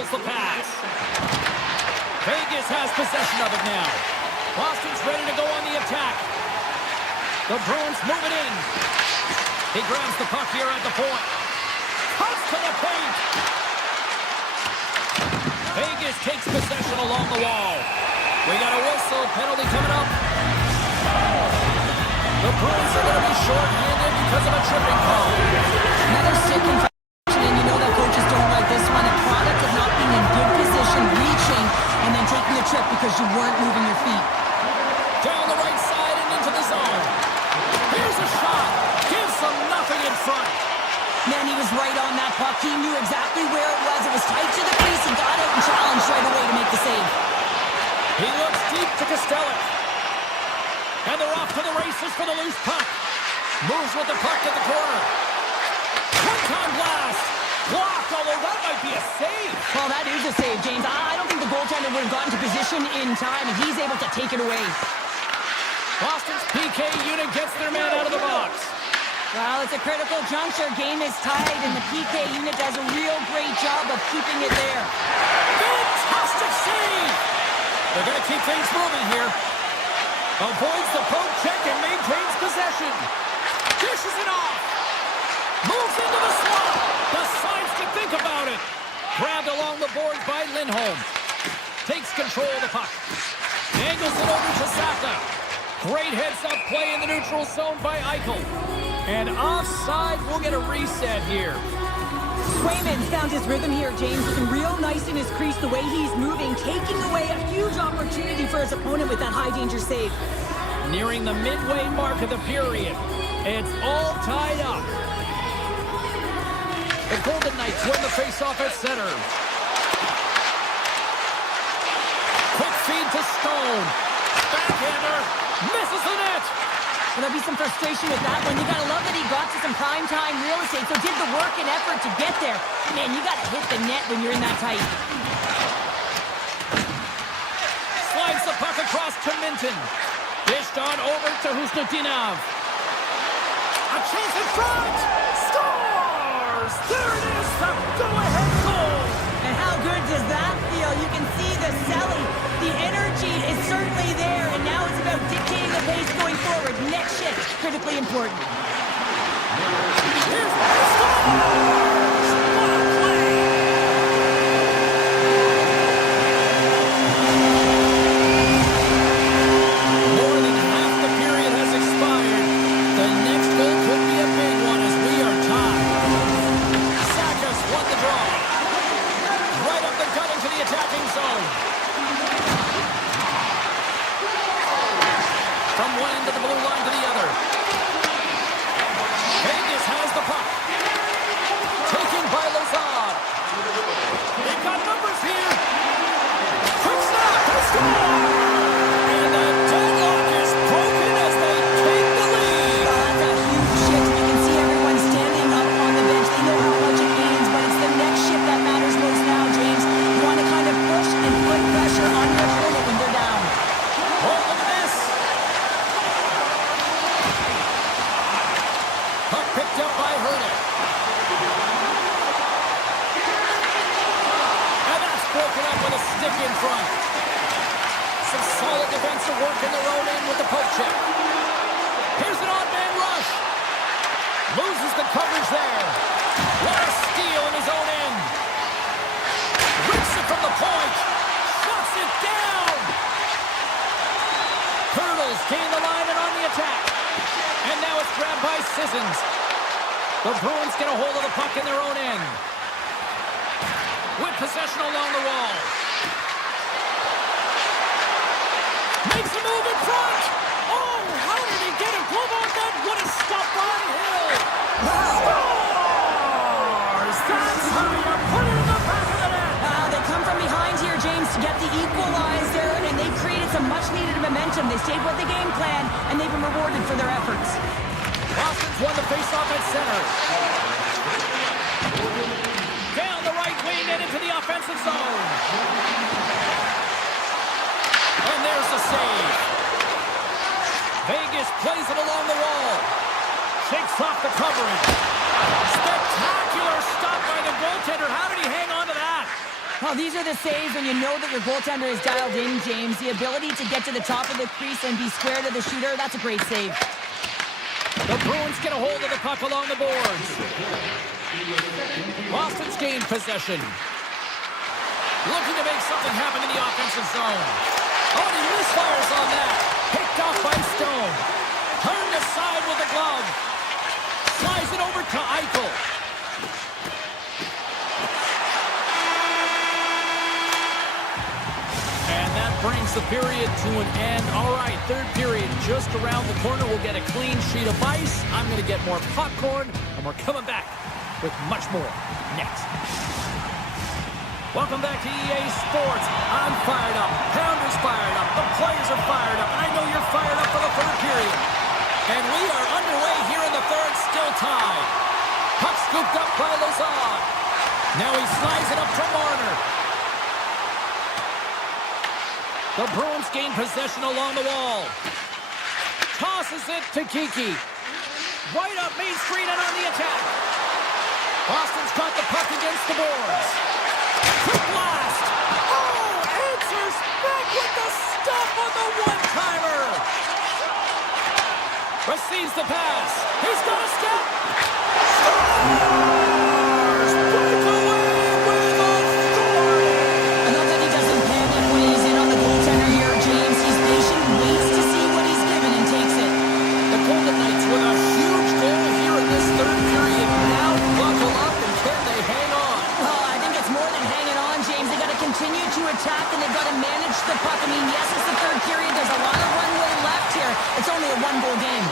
handles the pass. Vegas has possession of it now. Boston's ready to go on the attack. The Bruins move it in. He grabs the puck here at the point. Cuts to the paint. Vegas takes possession along the wall. We got a whistle. Penalty coming up. The Bruins are going to be short-handed because of a tripping call. Another stick infraction, and you know that coaches don't like this one. A product of not being in good position, reaching, and then taking a trip because you weren't moving your feet. Down the right side and into the zone. Here's a shot. Gives them nothing in front. Man, he was right on that puck. He knew exactly where it was. It was tight to the crease. He got out and challenged right away to make the save. He looks deep to Costello. And they're off to the races for the loose puck. Moves with the puck to the corner. One-time blast. Blocked, although that might be a save. Well, that is a save, James. I don't think the goaltender would have gotten to position in time, and he's able to take it away. Boston's PK unit gets their man out of the box. Well, it's a critical juncture. Game is tied, and the PK unit does a real great job of keeping it there. Fantastic save. They're going to keep things moving here. Avoids the poke check and maintains possession. Dishes it off. Moves into the slot. Decides to think about it. Grabbed along the boards by Lindholm. Takes control of the puck. Angles it over to Saka. Great heads-up play in the neutral zone by Eichel. And offside, we'll get a reset here. Swayman's found his rhythm here, James. Looking real nice in his crease, the way he's moving, taking away a huge opportunity for his opponent with that high-danger save. Nearing the midway mark of the period. It's all tied up. The Golden Knights win the face-off at center. Quick feed to Stone. Backhander. Misses the net. Well, there'll be some frustration with that one. You gotta love that he got to some prime-time real estate, so did the work and effort to get there. Man, you gotta hit the net when you're in that tight. Slides the puck across to Minton. Dished on over to Husnutinov. A chance in front! Scores! There it is, the go-ahead goal! And how good does that feel? You can see the selling. The energy is certainly there, and now it's about dictating the pace going forward. Next shift, critically important. Here's the scores! What a play! More than half the period has expired. The next goal could be a big one as we are tied. Saka's won the draw. Right up the gut into the attacking zone. From one end of the blue line to the other. Vegas has the puck. Taken by Lazard. They've got numbers here. Quick snap. They score! And the deadlock is broken as they take the lead. Well, that's a huge shift. You can see everyone standing up on the bench. They know how much it means, but it's the next shift that matters most now, James. You want to kind of push and put pressure on your opponent when they're down. Oh, look at this. Puck picked up by Hernick. And that's broken up with a stick in front. Some solid defensive work in their own end with the poke check. Here's an odd man rush. Loses the coverage there. What a steal in his own end. Rips it from the point. Shuts it down. Hurdles gain the line and on the attack. And now it's grabbed by Sissons. The Bruins get a hold of the puck in their own end. With possession along the wall. Makes a move in front. Oh, how did he get a glove on that? What a stop by Hill. Scores! That's how you put it in the back of the net. They come from behind here, James, to get the equalizer, and they created some much-needed momentum. They stayed with the game plan, and they've been rewarded for their efforts. Boston's won the faceoff at center. Down the right wing and into the offensive zone. And there's the save. Vegas plays it along the wall. Shakes off the covering. Spectacular stop by the goaltender. How did he hang on to that? Well, these are the saves when you know that your goaltender is dialed in, James. The ability to get to the top of the crease and be square to the shooter, that's a great save. The Bruins get a hold of the puck along the boards. Boston's gained possession. Looking to make something happen in the offensive zone. Oh, and he misfires on that. Picked off by Stone. Turned aside with the glove. Slides it over to Eichel. And that brings the period to an end. All right, third period just around the corner. We'll get a clean sheet of ice. I'm going to get more popcorn, and we're coming back with much more next. Welcome back to EA Sports. I'm fired up. Pounder's fired up. The players are fired up. And I know you're fired up for the third period. And we are underway here in the third, still tied. Puck scooped up by Lazard. Now he slides it up to Marner. The Bruins gain possession along the wall. Tosses it to Kiki. Right up Main Street and on the attack. Boston's got the puck against the boards. Quick blast. Oh, answers back with the stop on the one-timer. Receives the pass. He's got a step. Scores! Breakaway with a story. I know that he doesn't panic when he's in on the goaltender here, James. He's patient, waits to see what he's given, and takes it. The Golden Knights with a huge goal here in this third period. Now buckle up, and can they hang on? Well, I think it's more than hanging on, James. They got to continue to attack, and they've got to manage the puck. I mean, yes, it's the third period. There's a lot of runway left here. It's only a one-goal game.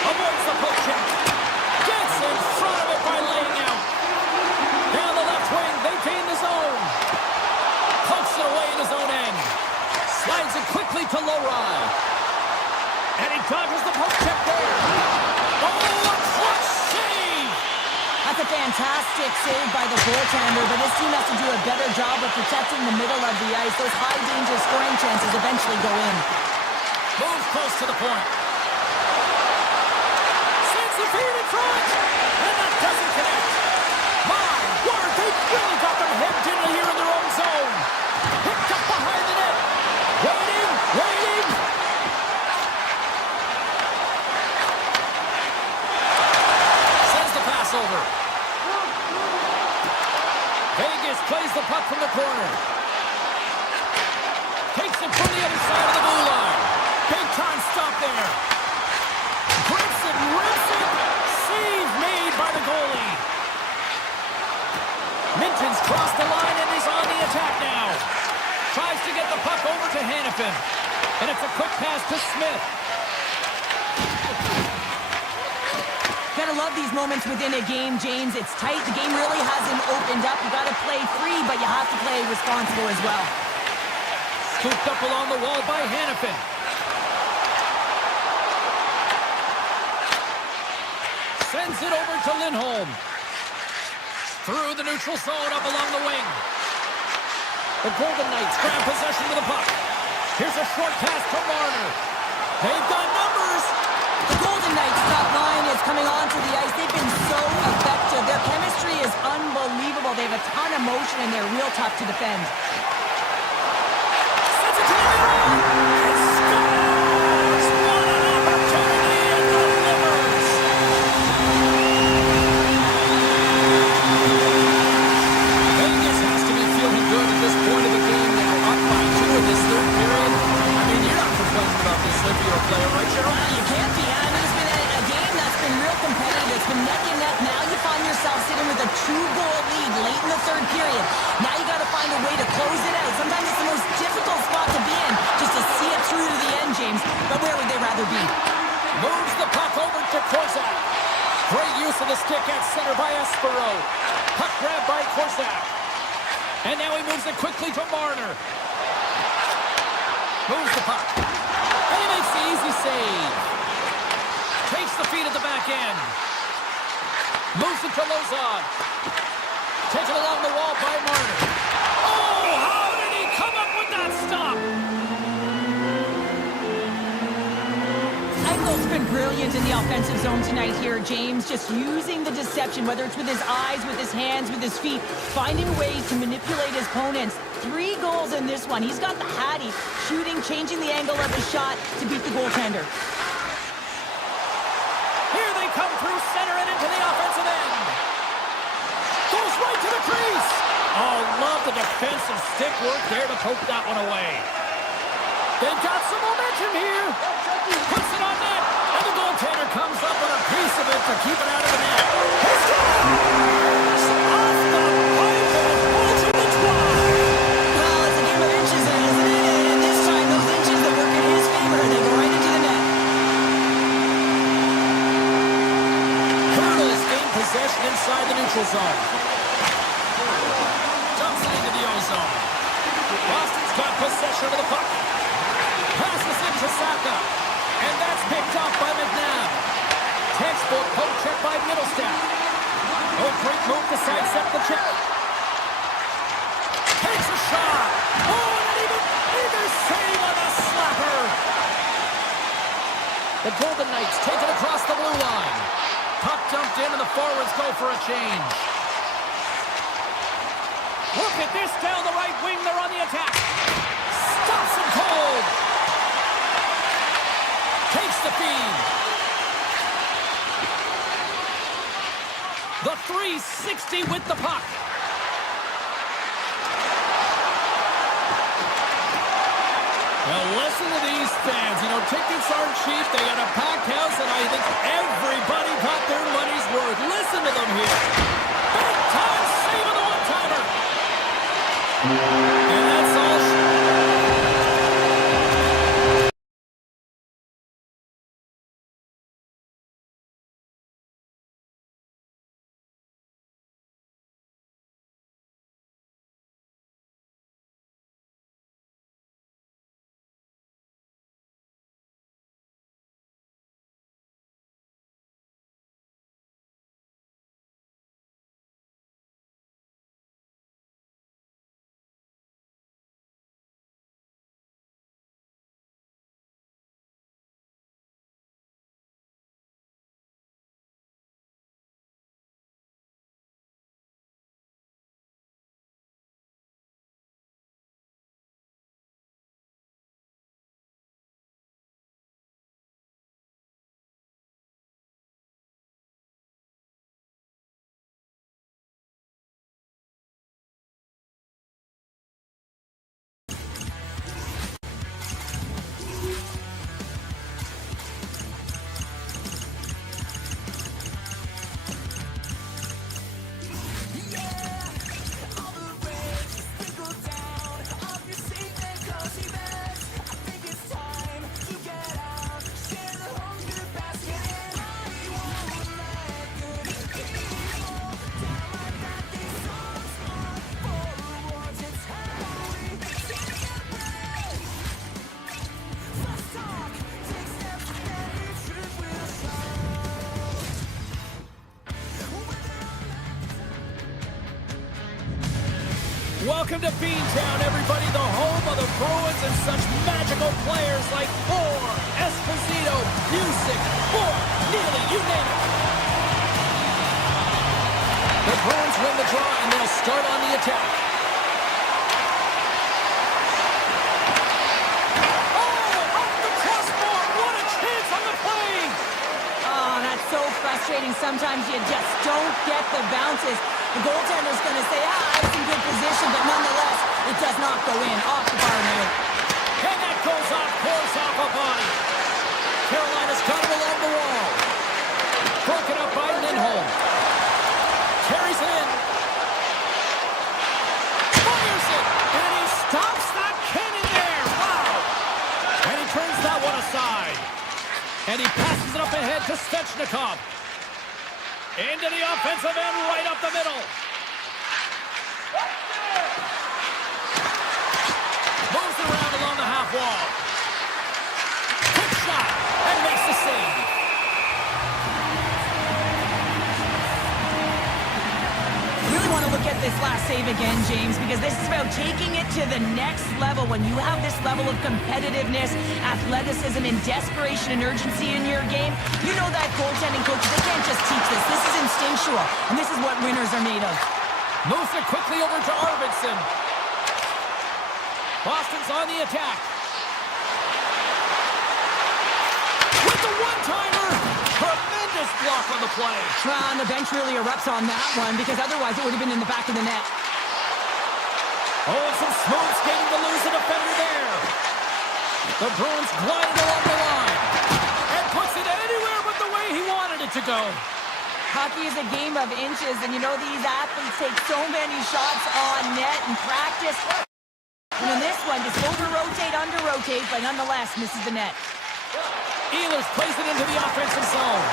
Avoids the poke check. Gets in front of it by laying out. Down the left wing, they gain the zone. Pokes it away in his own end. Slides it quickly to Lowry. And he dodges the poke check there. Oh, a clutch save! That's a fantastic save by the goaltender, but this team has to do a better job of protecting the middle of the ice. Those high-danger scoring chances eventually go in. Moves close to the point. Sends the feed in front. And that doesn't connect. My word, they really got them hemmed in here in their own zone. Picked up behind the net. Waiting, waiting. Sends the pass over. Vegas plays the puck from the corner. Takes it from the other side of the blue line. Big time stop there. Grips it, rips it. Save made by the goalie. Minton's crossed the line and is on the attack now. Tries to get the puck over to Hannafin. And it's a quick pass to Smith. Gotta love these moments within a game, James. It's tight. The game really hasn't opened up. You gotta play free, but you have to play responsible as well. Scooped up along the wall by Hannafin. Sends it over to Lindholm. Through the neutral zone up along the wing. The Golden Knights grab possession with the puck. Here's a short pass to Marner. They've got numbers. The Golden Knights top line is coming onto the ice. They've been so effective. Their chemistry is unbelievable. They have a ton of motion, and they're real tough to defend. Sends it to the middle. And scores! What an opportunity and delivers. Vegas has to be feeling good at this point of the game. They are up by 2 in this third period. I mean, you're not complaining about this if you're a player, right, Cheryl? Well, you can't be. I mean, it's been a game that's been real competitive. It's been neck and neck. Now you find yourself sitting with a 2-goal lead late in the third period. Now you got to find a way to close it out. Sometimes it's the most difficult spot to be in, just to see it through to the end, James. But where would they rather be? Moves the puck over to Korczak. Great use of the stick at center by Espero. Puck grab by Korczak. And now he moves it quickly to Marner. Moves the puck. And he makes the easy save. Takes the feed at the back end. Moves it to Lozon. Taken along the wall by Marner. Oh, how did he come up with that stop? Eichel's been brilliant in the offensive zone tonight here, James. Just using the deception, whether it's with his eyes, with his hands, with his feet, finding ways to manipulate his opponents. 3 goals in this one. He's got the hattie, shooting, changing the angle of his shot to beat the goaltender. Here they come through center and into the offensive end. Goes right to the crease. Oh, love the defensive stick work there to poke that one away. They've got some momentum here. Puts it on net. And the goaltender comes up with a piece of it to keep it out of the net. He scores! Off the pipe and bulging the twine. Well, it's a game of inches, isn't it? And this time, those inches that work in his favor, they go right into the net. Hurdles gain possession inside the neutral zone. Dumps it into the O-zone. Boston's got possession of the puck. Passes into Saka. And that's picked off by McNabb. Textbook poke check by Middlestat. Oh, great move to sidestep the check. Takes a shot. Oh, and either save on the slapper. The Golden Knights take it across the blue line. Puck dumped in and the forwards go for a change. Look at this down the right wing. They're on the attack. Stops him cold. Takes the feed. The 360 with the puck. Well, listen to these fans. You know, tickets aren't cheap. They got a packed house, and I think everybody got their money's worth. Listen to them here. Big time save on the one-timer. And that's all. Welcome to Beantown, everybody, the home of the Bruins and such magical players like Orr, Esposito, Music, Boyd, Neely, you name it. The Bruins win the draw and they'll start on the attack. Oh, off the crossbar, what a chance on the play! Oh, that's so frustrating. Sometimes you just don't get the bounces. The goaltender's going to say, I was in good position, but nonetheless, it does not go in. Off the bar now. And that goes off, pours off a body. Carolina's got it along the wall. Broken up by Lindholm. Carries it in. Fires it. And he stops that cannon there. Wow. And he turns that one aside. And he passes it up ahead to Svechnikov. Into the offensive end, right up the middle. Moves it around along the half wall. Quick shot, and makes the save. Really want to look at this last save again, James, because this is about taking it to the next level. When you have this level of competitiveness, athleticism, and desperation and urgency in your game, you know that goaltending coaches, they can't just teach this. This is instinctual, and this is what winners are made of. Moves it quickly over to Arvidsson. Boston's on the attack. With the one-timer! Tremendous block on the play. Well, the bench really erupts on that one, because otherwise it would have been in the back of the net. Oh, and some smooth skating to lose a defender there. The Bruins glided along the line. And puts it anywhere but the way he wanted it to go. Hockey is a game of inches, and you know these athletes take so many shots on net in practice. And in this one, just over-rotate, under-rotate, but nonetheless misses the net. Ehlers plays it into the offensive zone.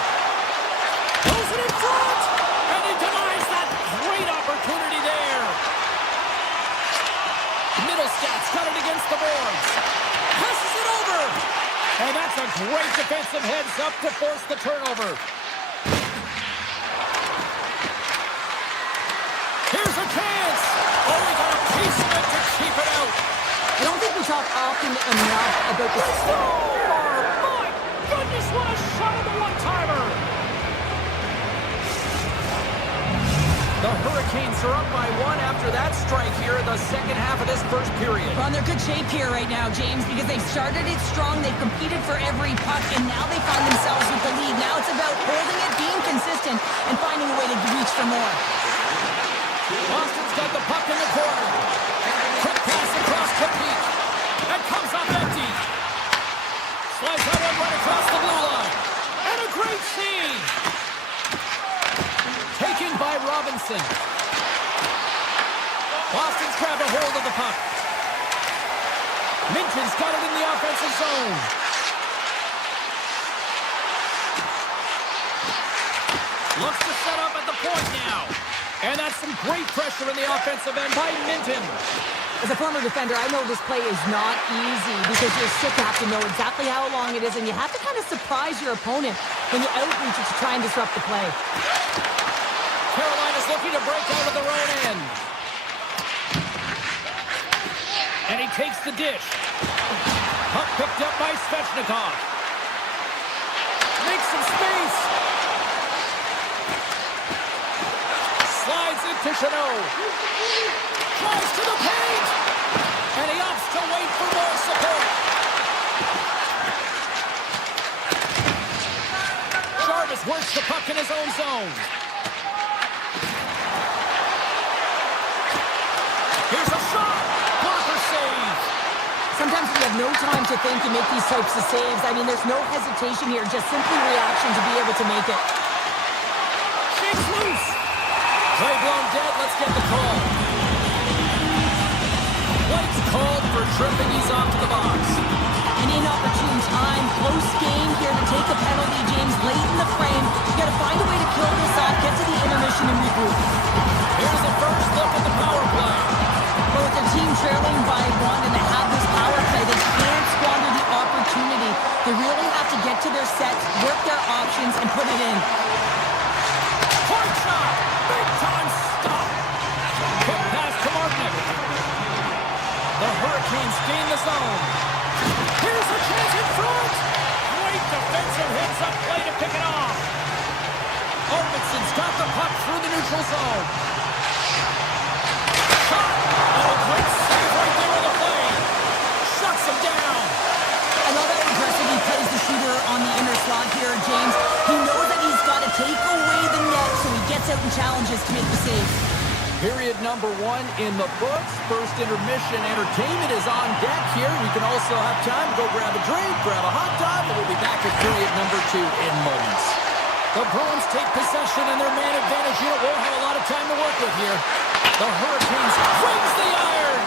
Goes it in front! And he denies that great opportunity there. Middlestats got it against the boards. Passes it over! And that's a great defensive heads-up to force the turnover. Here's a chance! Oh, he got a piece of it to keep it out. I don't think we talk often enough about this. My goodness, what a shot of the one-timer! The Hurricanes are up by one after that strike here in the second half of this first period. Well, they're good shape here right now, James, because they've started it strong, they've competed for every puck, and now they find themselves with the lead. Now it's about holding it, being consistent, and finding a way to reach for more. Boston's got the puck in the corner. Quick pass across to Peak. That comes up empty. Slides that one right across the blue line. And a great save. Taken by Robinson. Boston's grabbed a hold of the puck. Minton's got it in the offensive zone. Looks to set up at the point now. And that's some great pressure in the offensive end by Minton. As a former defender, I know this play is not easy because you're sick, you have to know exactly how long it is, and you have to kind of surprise your opponent when you outreach it to try and disrupt the play. Carolina's looking to break out of their own end. And he takes the dish. Puck picked up by Svechnikov. Makes some space. Slides into Chanot. Drives to the paint. And he opts to wait for more support. Jarvis works the puck in his own zone. Here's a shot. Blocker save. Sometimes you have no time to think and make these types of saves. I mean, there's no hesitation here, just simply reaction to be able to make it. Shakes loose. Play blown dead. Let's get the call. White's called for tripping. He's off to the box. An inopportune time, close game here to take a penalty, James, late in the frame. You got to find a way to kill this off, get to the intermission and regroup. Here's the first look at the power play. But with their team trailing by one and they have this power play, they can't squander the opportunity. They really have to get to their sets, work their options, and put it in. Point shot. Big time stop. Quick pass to Marknick. The Hurricanes gain the zone. Here's a chance in front. Great defensive hits-up play to pick it off. Arvidsson's got the puck through the neutral zone. Shot. Oh, great save right there on the play. Shuts him down. I love how aggressive he plays the shooter on the inner slot here, James. He knows that he's got to take away the net, so he gets out and challenges to make the save. Period number one in the books. First intermission entertainment is on deck here. You can also have time to go grab a drink, grab a hot dog, and we'll be back at period number two in moments. The Bruins take possession, and their man advantage unit won't have a lot of time to work with here. The Hurricanes brings the iron.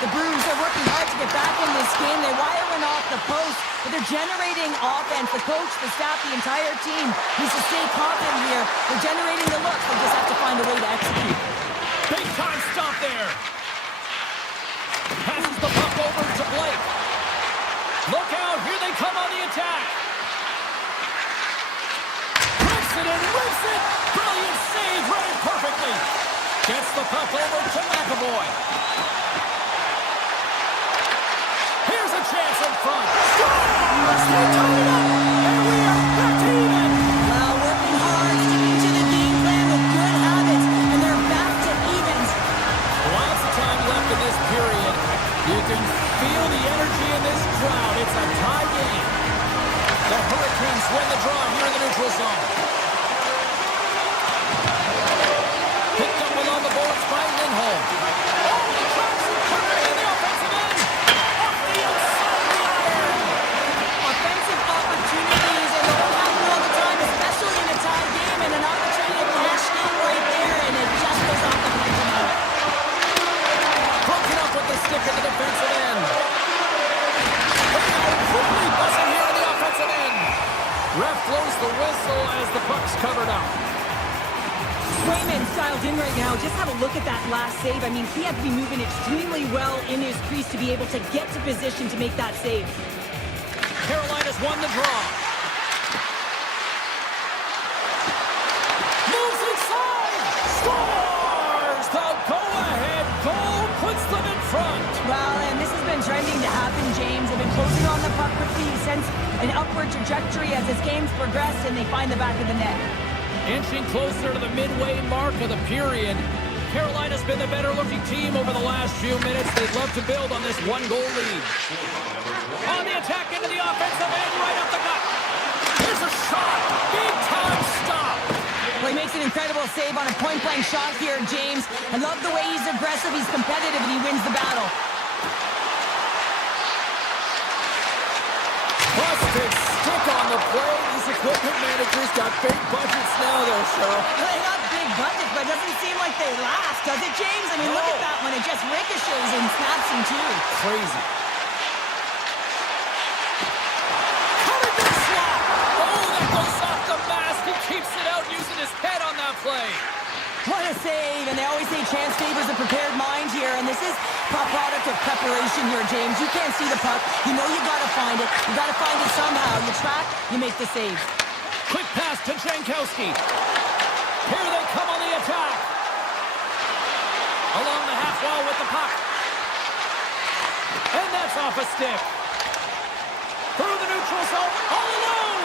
The Bruins are working hard to get back in this game. They wire in off the post, but they're generating offense. The coach, the staff, the entire team needs to stay confident here. They're generating the looks. They just have to find a way to execute. Big time stop there. Passes the puck over to Blake. Look out, here they come on the attack. Rips it and rips it. Brilliant save, read it perfectly. Gets the puck over to McAvoy. Here's a chance in front. Scores! They tie it up, and we are back to even. Well, working hard, sticking to the game plan with good habits, and they're back to evens. Lots of time left in this period. You can feel the energy in this crowd. It's a tie game. The Hurricanes win the draw here in the neutral zone. Picked up along the boards by Lindholm. Oh, he drops it quickly in the offensive end. Off the inside of the iron. Offensive opportunities, and they don't happen all the time, especially in a tie game, and an opportunity to cash in right there, and it just goes off the plate. Broken up with the stick at the defensive end. Quickly buzzing here in the offensive end. Ref blows the whistle as the puck's covered up. Swayman's dialed in right now. Just have a look at that last save. I mean, he had to be moving extremely well in his crease to be able to get to position to make that save. Carolina's won the draw. Moves inside. Scores! The go-ahead goal puts them in front. Well, and this has been trending to happen, James. They've been closing on the puck quickly. He sends an upward trajectory as his games progress, and they find the back of the net. Inching closer to the midway mark of the period. Carolina's been the better-looking team over the last few minutes. They'd love to build on this one-goal lead. On the attack into the offensive end, right up the gut. Here's a shot. Big-time stop. Well, he makes an incredible save on a point-blank shot here, James. I love the way he's aggressive, he's competitive, and he wins the battle. Busted stick on the play. These equipment managers got big budgets now, though, Cheryl. Well, they got big budgets, but it doesn't seem like they last, does it, James? I mean, look at that one. It just ricochets and snaps in two. Crazy. Coming to the slot. Oh, that goes off the mask. He keeps it out using his head on that play. What a save, and they always say chance favors a prepared mind here, and this is a product of preparation here, James. You can't see the puck. You know you got to find it. You got to find it somehow. You track, you make the save. Quick pass to Jankowski. Here they come on the attack. Along the half wall with the puck. And that's off a stick. Through the neutral zone, all alone.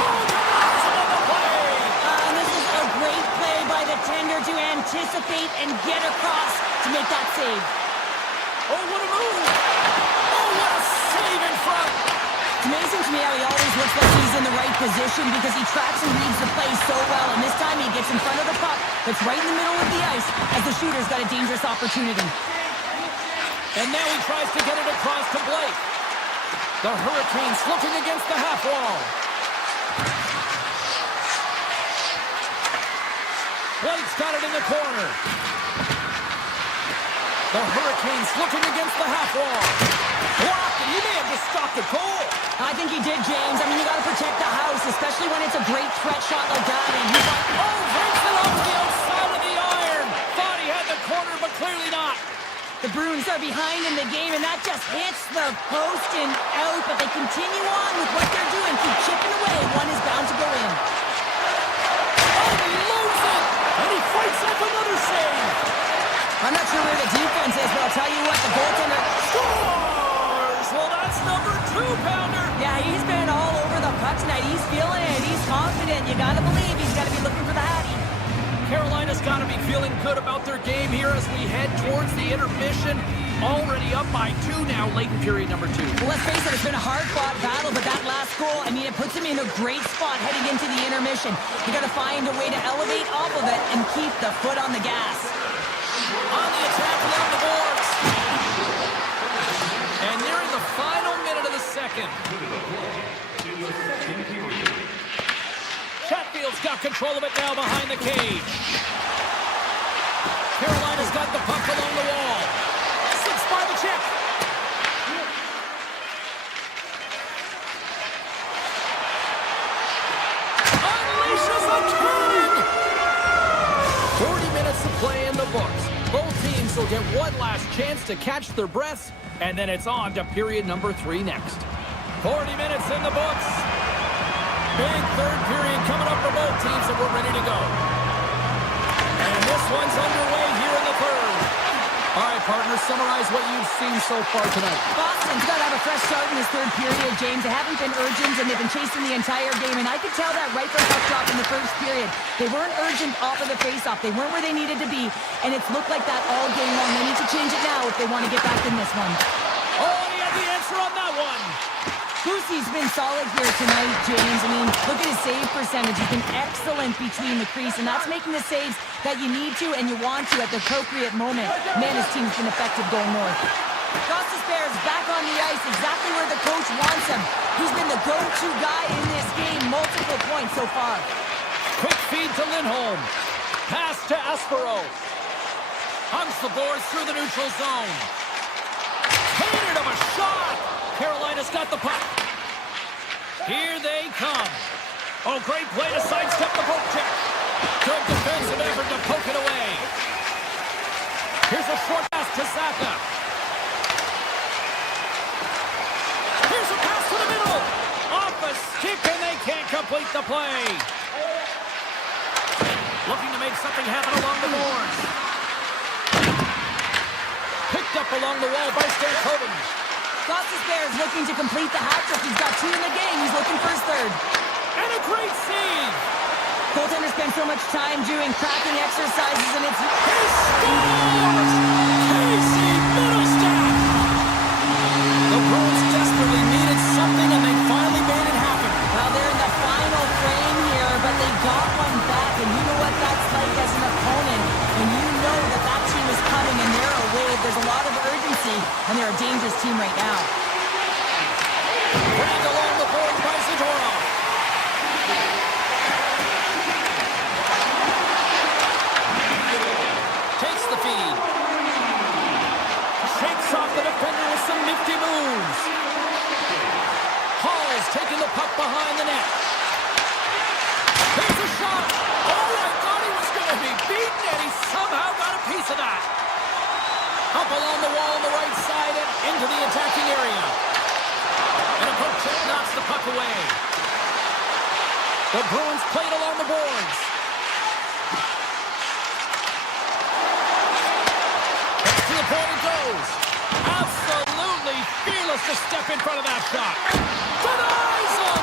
Oh, the eyes on the play. And this is a great play by the tender to anticipate and get across to make that save. Oh, what a move. Oh, what a save in front. It's amazing to me how he always looks like he's in the right position because he tracks and reads the play so well. And this time he gets in front of the puck that's right in the middle of the ice as the shooter's got a dangerous opportunity. And now he tries to get it across to Blake. The Hurricanes looking against the half wall. Blake's got it in the corner. The Hurricanes looking against the half wall. Blocked, and he may have just stopped the goal. I think he did, James. I mean, you got to protect the house, especially when it's a great threat shot like that. And he's like, oh, breaks it off the outside of the iron. Thought he had the corner, but clearly not. The Bruins are behind in the game, and that just hits the post and out, but they continue on with what they're doing. Keep chipping away. One is bound to go in. Unloads it, and he fights off another save. I'm not sure where the defense is, but I'll tell you what, the goaltender scores. Well, that's number 2-pounder. Yeah, he's been all over the puck tonight. He's feeling it. He's confident. You got to believe he's got to be looking for the Hattie. Carolina's got to be feeling good about their game here as we head towards the intermission. Already up by 2 now, late in period number 2. Well, let's face it, it's been a hard-fought battle, but that last goal, I mean, it puts him in a great spot heading into the intermission. You got to find a way to elevate off of it and keep the foot on the gas. On the attack along the boards. And nearing the final minute of the second. Chatfield's got control of it now behind the cage. Carolina's got the puck along the wall. Slips by the check. Unleashes a cannon! 40 minutes to play in the books. Both teams will get one last chance to catch their breaths, and then it's on to period number 3 next. 40 minutes in the books. Big third period coming up for both teams, and we're ready to go. And this one's underway. All right, partner, summarize what you've seen so far tonight. Boston's got to have a fresh start in this third period, James. They haven't been urgent, and they've been chasing the entire game, and I could tell that right from puck drop in the first period. They weren't urgent off of the faceoff. They weren't where they needed to be, and it's looked like that all game long. They need to change it now if they want to get back in this one. Oh, he had the answer on that one. Boosie's been solid here tonight, James. I mean, look at his save percentage. He's been excellent between the crease, and that's making the saves that you need to and you want to at the appropriate moment. Man, his team's been effective going north. Costas Bears back on the ice, exactly where the coach wants him. He's been the go-to guy in this game, multiple points so far. Quick feed to Lindholm. Pass to Aspero. Hunts the boards through the neutral zone. Hated of a shot. Carolina's got the puck. Here they come. Oh, great play to sidestep the poke check. Good defensive effort to poke it away. Here's a short pass to Zaka. Here's a pass to the middle. Off a stick, and they can't complete the play. Looking to make something happen along the boards. Picked up along the wall by Stankoven. Costas Bears looking to complete the hat trick. He's got 2 in the game. He's looking for his third. And a great save. Goaltender spends so much time doing cracking exercises, and it's... He scores! Casey Middlestat! The Bruins desperately needed something, and they finally made it happen. Well, they're in the final frame here, but they got one back, and you know what that's like as an opponent. And you know that that team is coming, and they're a wave. There's a lot of urgency, and they're a dangerous team right now. Dragged along the boards by Zadorov. Takes the feed. Shakes off the defender with some nifty moves. Hall's taking the puck behind the net. There's a shot. Oh, I thought he was going to be beaten, and he somehow got a piece of that. Up along the wall on the right side and into the attacking area. And a poke check knocks the puck away. The Bruins played along the boards. Back to the point it goes. Absolutely fearless to step in front of that shot. Denies him!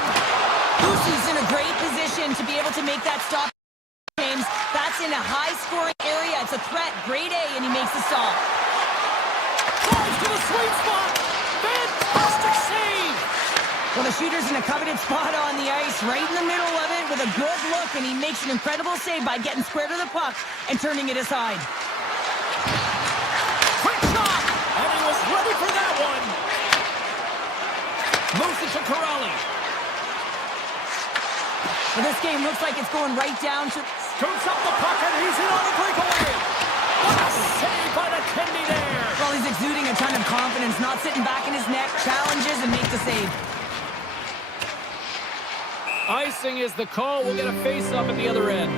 Boosie's in a great position to be able to make that stop, James. That's in a high-scoring area. It's a threat. Grade A, and he makes the stop. Drives to the sweet spot. Fantastic save. Well, the shooter's in a coveted spot on the ice, right in the middle of it with a good look, and he makes an incredible save by getting square to the puck and turning it aside. Quick shot, and he was ready for that one. Moves it to Corrali. Well, this game looks like it's going right down to... Scoops up the puck, and he's in on a breakaway. What a save by the Kennedy there. Well, he's exuding a ton of confidence, not sitting back in his net, challenges and makes the save. Icing is the call. We'll get a face-up at the other end.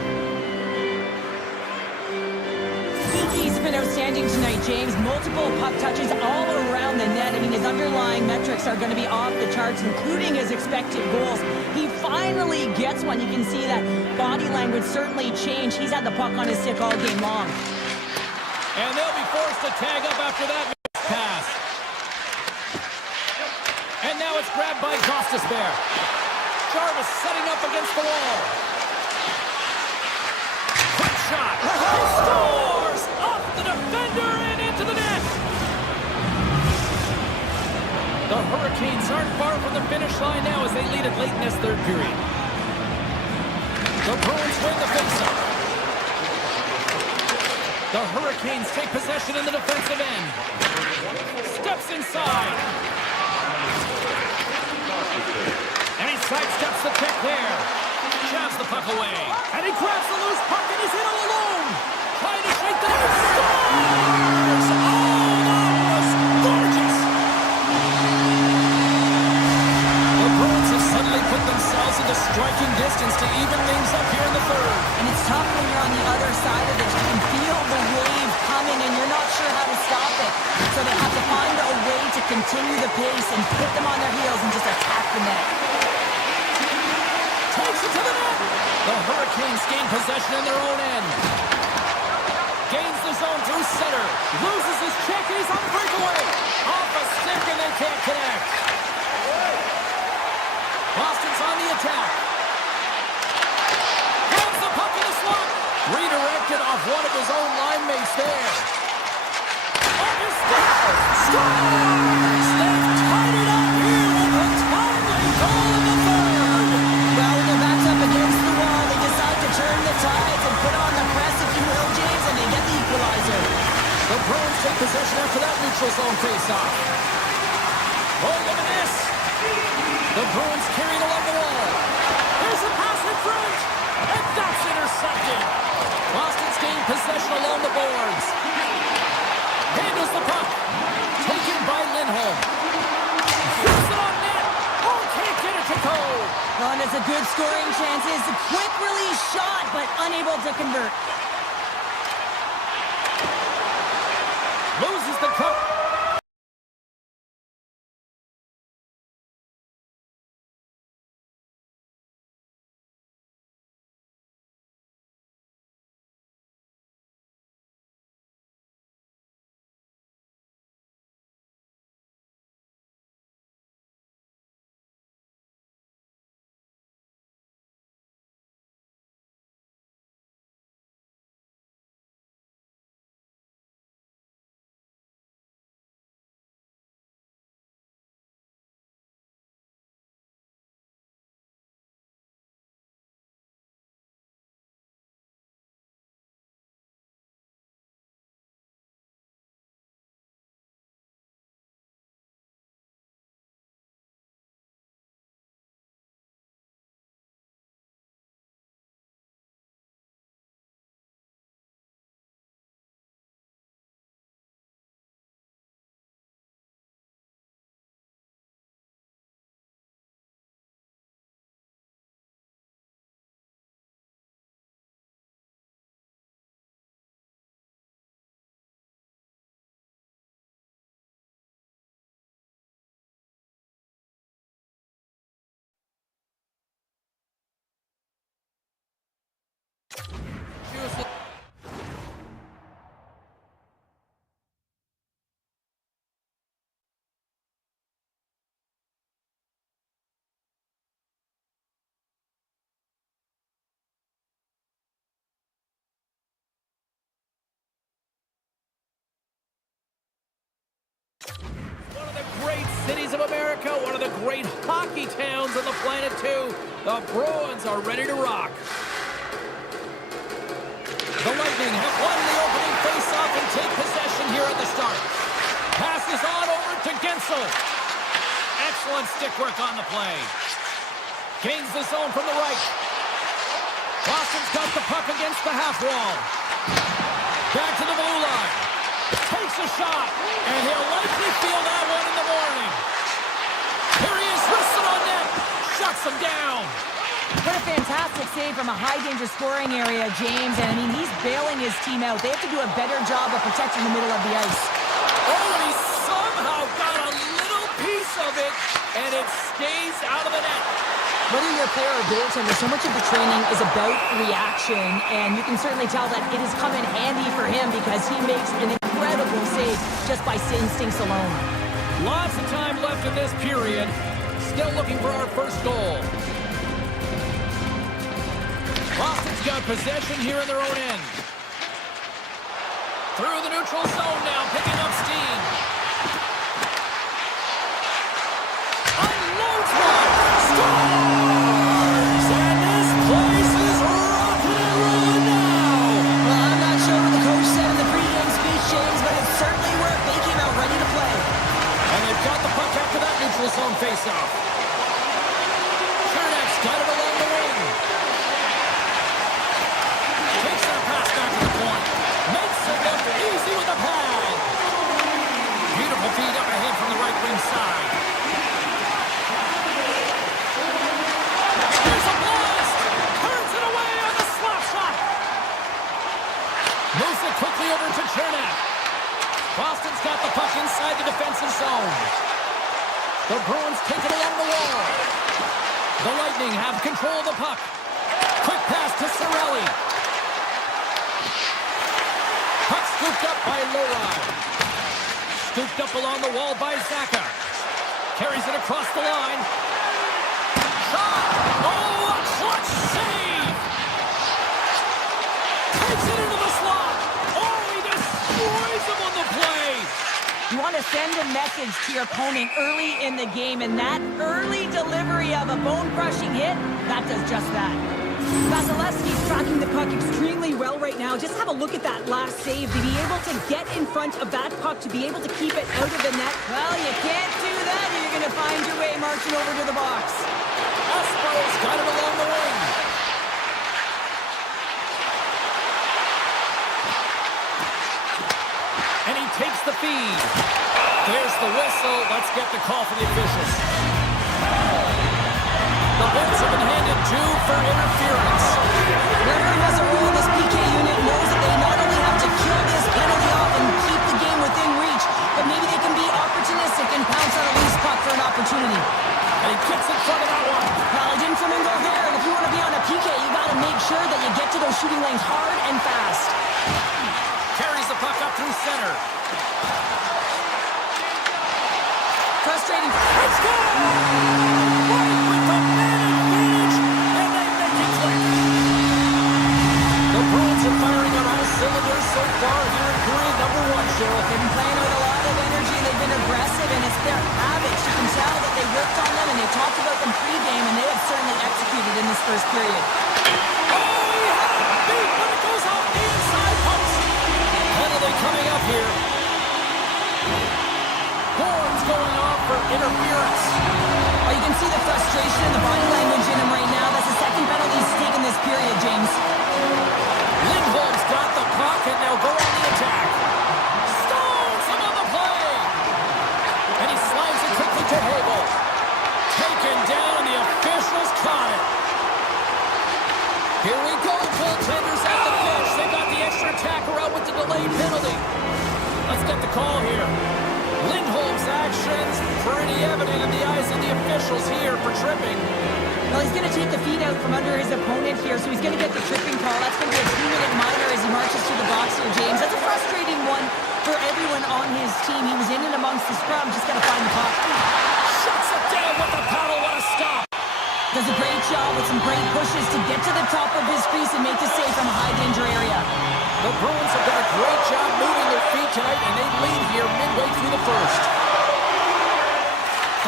He's been outstanding tonight, James. Multiple puck touches all around the net. I mean, his underlying metrics are going to be off the charts, including his expected goals. He finally gets one. You can see that body language certainly changed. He's had the puck on his stick all game long. And they'll be forced to tag up after that pass. And now it's grabbed by Costas Bear. Jarvis setting up against the wall. Quick shot. He scores! Off the defender and into the net. The Hurricanes aren't far from the finish line now as they lead it late in this third period. The Bruins win the faceoff. The Hurricanes take possession in the defensive end. Steps inside. And he sidesteps the check there. Shoves the puck away. And he grabs the loose puck and he's in all alone. Trying to shake the net. Scores! Oh, that was gorgeous. The Bruins have suddenly put themselves into striking distance to even things up here in the third. And it's tough when you're on the other side of this. You can feel the wave coming and you're not sure how to stop it. So they have to find a way to continue the pace and put them on their heels and just attack the net. Takes it to the net. The Hurricanes gain possession in their own end. Gains the zone through center. Loses his check, and he's on the breakaway. Off a stick, and they can't connect. Boston's on the attack. Grabs the puck in the slot. Redirected off one of his own line mates there. Off his stick. Scores! They've tied it up here with a timely goal in the third. Well, when their back's up against the wall, they decide to turn the tides and put on the press, if you will, James, and they get the equalizer. The Bruins take possession after that neutral zone faceoff. Oh, look at this. The Bruins carried along the wall. There's a pass in front, and that's intercepted. Boston's gained possession along the boards. Handles the puck. Taken by Lindholm. Shoots it on net. Oh, can't get it to go. Oh, and it's a good scoring chance. It's a quick release shot, but unable to convert. Loses the cup. One of the great cities of America, one of the great hockey towns on the planet, too. The Bruins are ready to rock. The Lightning have won the opening faceoff and take possession here at the start. Passes on over to Gensel. Excellent stick work on the play. Gains the zone from the right. Boston's got the puck against the half wall. Back to the blue line. Takes a shot, and he'll likely feel that one in the morning. Here he is, wristed on net. Shuts him down. What a fantastic save from a high-danger scoring area, James. And, I mean, he's bailing his team out. They have to do a better job of protecting the middle of the ice. Oh, and he somehow got a little piece of it, and it stays out of the net. Whether you're a player or goaltender, so much of the training is about reaction, and you can certainly tell that it has come in handy for him because he makes an incredible save just by instincts alone. Lots of time left in this period. Still looking for our first goal. Boston's got possession here in their own end. Through the neutral zone now, picking up steam. Unloads one. Scores! And this place is rocking and rolling now. Well, I'm not sure what the coach said in the pregame speech, James, but it certainly worked. They came out ready to play. And they've got the puck after that neutral zone faceoff. Chernak's got it along the wing. Takes that pass back to the point. Makes it look easy with a pad. Beautiful feed up ahead from the right wing side. There's a blast. Turns it away on the slap shot. Moves it quickly over to Chernak. Boston's got the puck inside the defensive zone. The Bruins take it along the wall. The Lightning have control of the puck. Quick pass to Cirelli. Scooped up along the wall by Zaka. Carries it across the line. Shot! Oh, a clutch save! Takes it into the slot. Oh, he destroys him on the play. You want to send a message to your opponent early in the game, and that early delivery of a bone-crushing hit, that does just that. Vasilevsky's tracking the puck extremely well right now. Just have a look at that last save. To be able to get in front of that puck, to be able to keep it out of the net. Well, you can't do that, or you're going to find your way marching over to the box. Espo's got it along the wing. And he takes the feed. There's the whistle. Let's get the call from the officials. The Bulls have been handed 2 for interference. Whoever has a role in this PK unit knows that they not only have to kill this penalty off and keep the game within reach, but maybe they can be opportunistic and pounce on a loose puck for an opportunity. And he gets in front of that one. Well, it didn't flamingo there, and if you want to be on a PK, you got to make sure that you get to those shooting lanes hard and fast. Carries the puck up through center. Frustrating. Let's go! Right with the man advantage, and they make it click. The Bruins are firing on all cylinders so far here in period number 1, Cheryl. They've been playing with a lot of energy. They've been aggressive, and it's their habits. You can tell that they worked on them, and they talked about them pre-game, and they have certainly executed in this first period. Oh, he had it beat, but it goes off the inside post. Penalty coming up here. Horns going off for interference. Oh, you can see the frustration and the body language in him right now. That's the second penalty he's taken this period, James. Lindholm's got the puck, and they'll go on the attack. Stones him on the play. And he slides it quickly to Hagel. Taken down, and the officials caught it. Here we go, goaltenders at the bench. They got the extra attacker out with the delayed penalty. Let's get the call here. Lindholm's actions pretty evident in the eyes of the officials here for tripping. Well, he's going to take the feet out from under his opponent here, so he's going to get the tripping call. That's going to be a 2-minute minor as he marches through the box here, James. That's a frustrating one for everyone on his team. He was in and amongst the scrum, just got to find the puck. Shuts it down with the paddle. What a stop. Does a great job with some great pushes to get to the top of his crease and make the save from a high-danger area. The Bruins have done a great job moving their feet tonight, and they lead here midway through the first.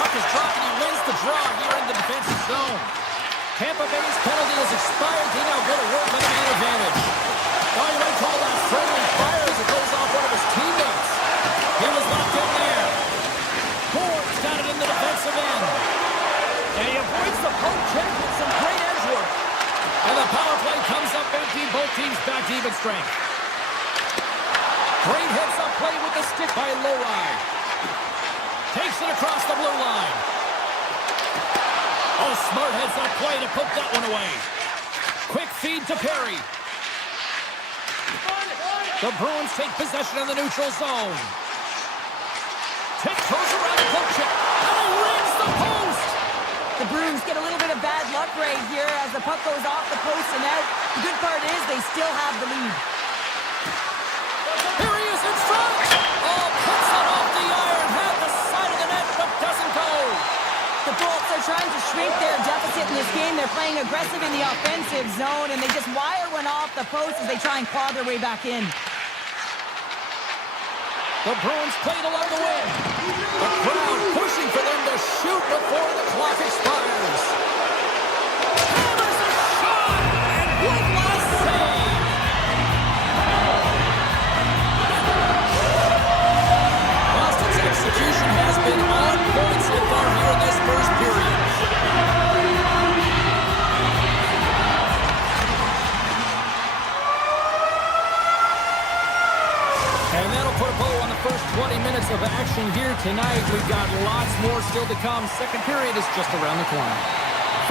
Puck is dropped, and he wins the draw here in the defensive zone. Tampa Bay's penalty has expired. They now go to work with a man advantage. Oh, you might call that friendly fire as it goes off one of his teammates. He was locked in there. Ford's got it in the defensive end. And he avoids the poke check with some great edge work. And the power play comes up empty. Both teams back to even strength. Great heads-up play with the stick by Lowry. Takes it across the blue line. Oh, smart heads-up play to put that one away. Quick feed to Perry. The Bruins take possession in the neutral zone. Tiptoes around the poke check. And he rings the post. The Bruins get a little bit of bad luck right here as the puck goes off the post and out. The good part is they still have the lead. Here he is in front. Oh, puts it off the iron. Had the side of the net, but doesn't go. The Bolts are trying to shrink their deficit in this game. They're playing aggressive in the offensive zone, and they just wire one off the post as they try and claw their way back in. The Bruins played along the wing. The crowd pushing for them to shoot before the clock expires. Hammers a shot, and one last save. Boston's execution has been on point so far here in this first period. And that'll put a bow on the first 20 minutes of action here tonight. We've got lots more still to come. Second period is just around the corner.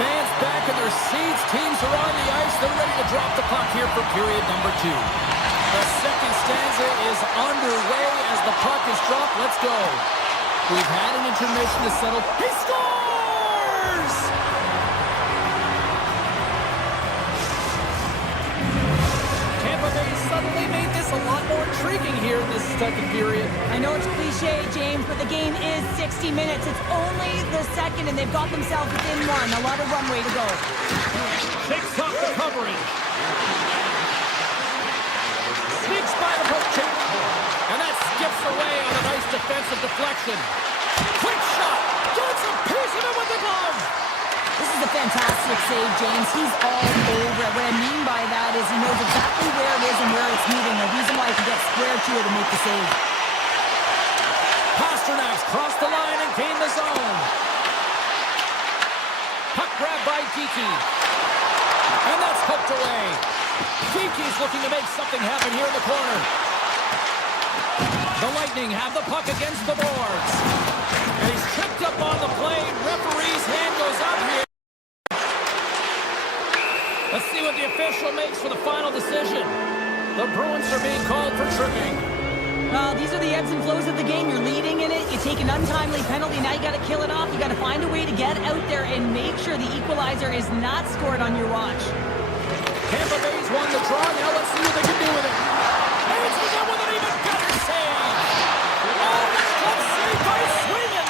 Fans back in their seats. Teams are on the ice. They're ready to drop the puck here for period number 2. The second stanza is underway as the puck is dropped. Let's go. We've had an intermission to settle. He scores! Tampa Bay suddenly made this a lot more intriguing here in this second period. I know it's cliche, James, but the game is 60 minutes. It's only the second, and they've got themselves within one. A lot of runway to go. Shakes off the coverage. Sneaks by the poke check. And that skips away on a nice defensive deflection. Quick shot. Gets a piece of it with the glove. This is a fantastic save, James. He's all over it. What I mean by that is he knows exactly where it is and where it's moving. The reason why he can get square to it and make the save. Pasternak's crossed the line and gained the zone. Puck grabbed by Geekie. And that's hooked away. Geekie's looking to make something happen here in the corner. The Lightning have the puck against the boards. And he's tripped up on the play. Referee's hand goes up here. Let's see what the official makes for the final decision. The Bruins are being called for tripping. Well, these are the ebbs and flows of the game. You're leading in it. You take an untimely penalty. Now you got to kill it off. You got to find a way to get out there and make sure the equalizer is not scored on your watch. Tampa Bay's won the draw. Now let's see what they can do with it. Answers it with an even better save. Oh, that's good save by Swayman.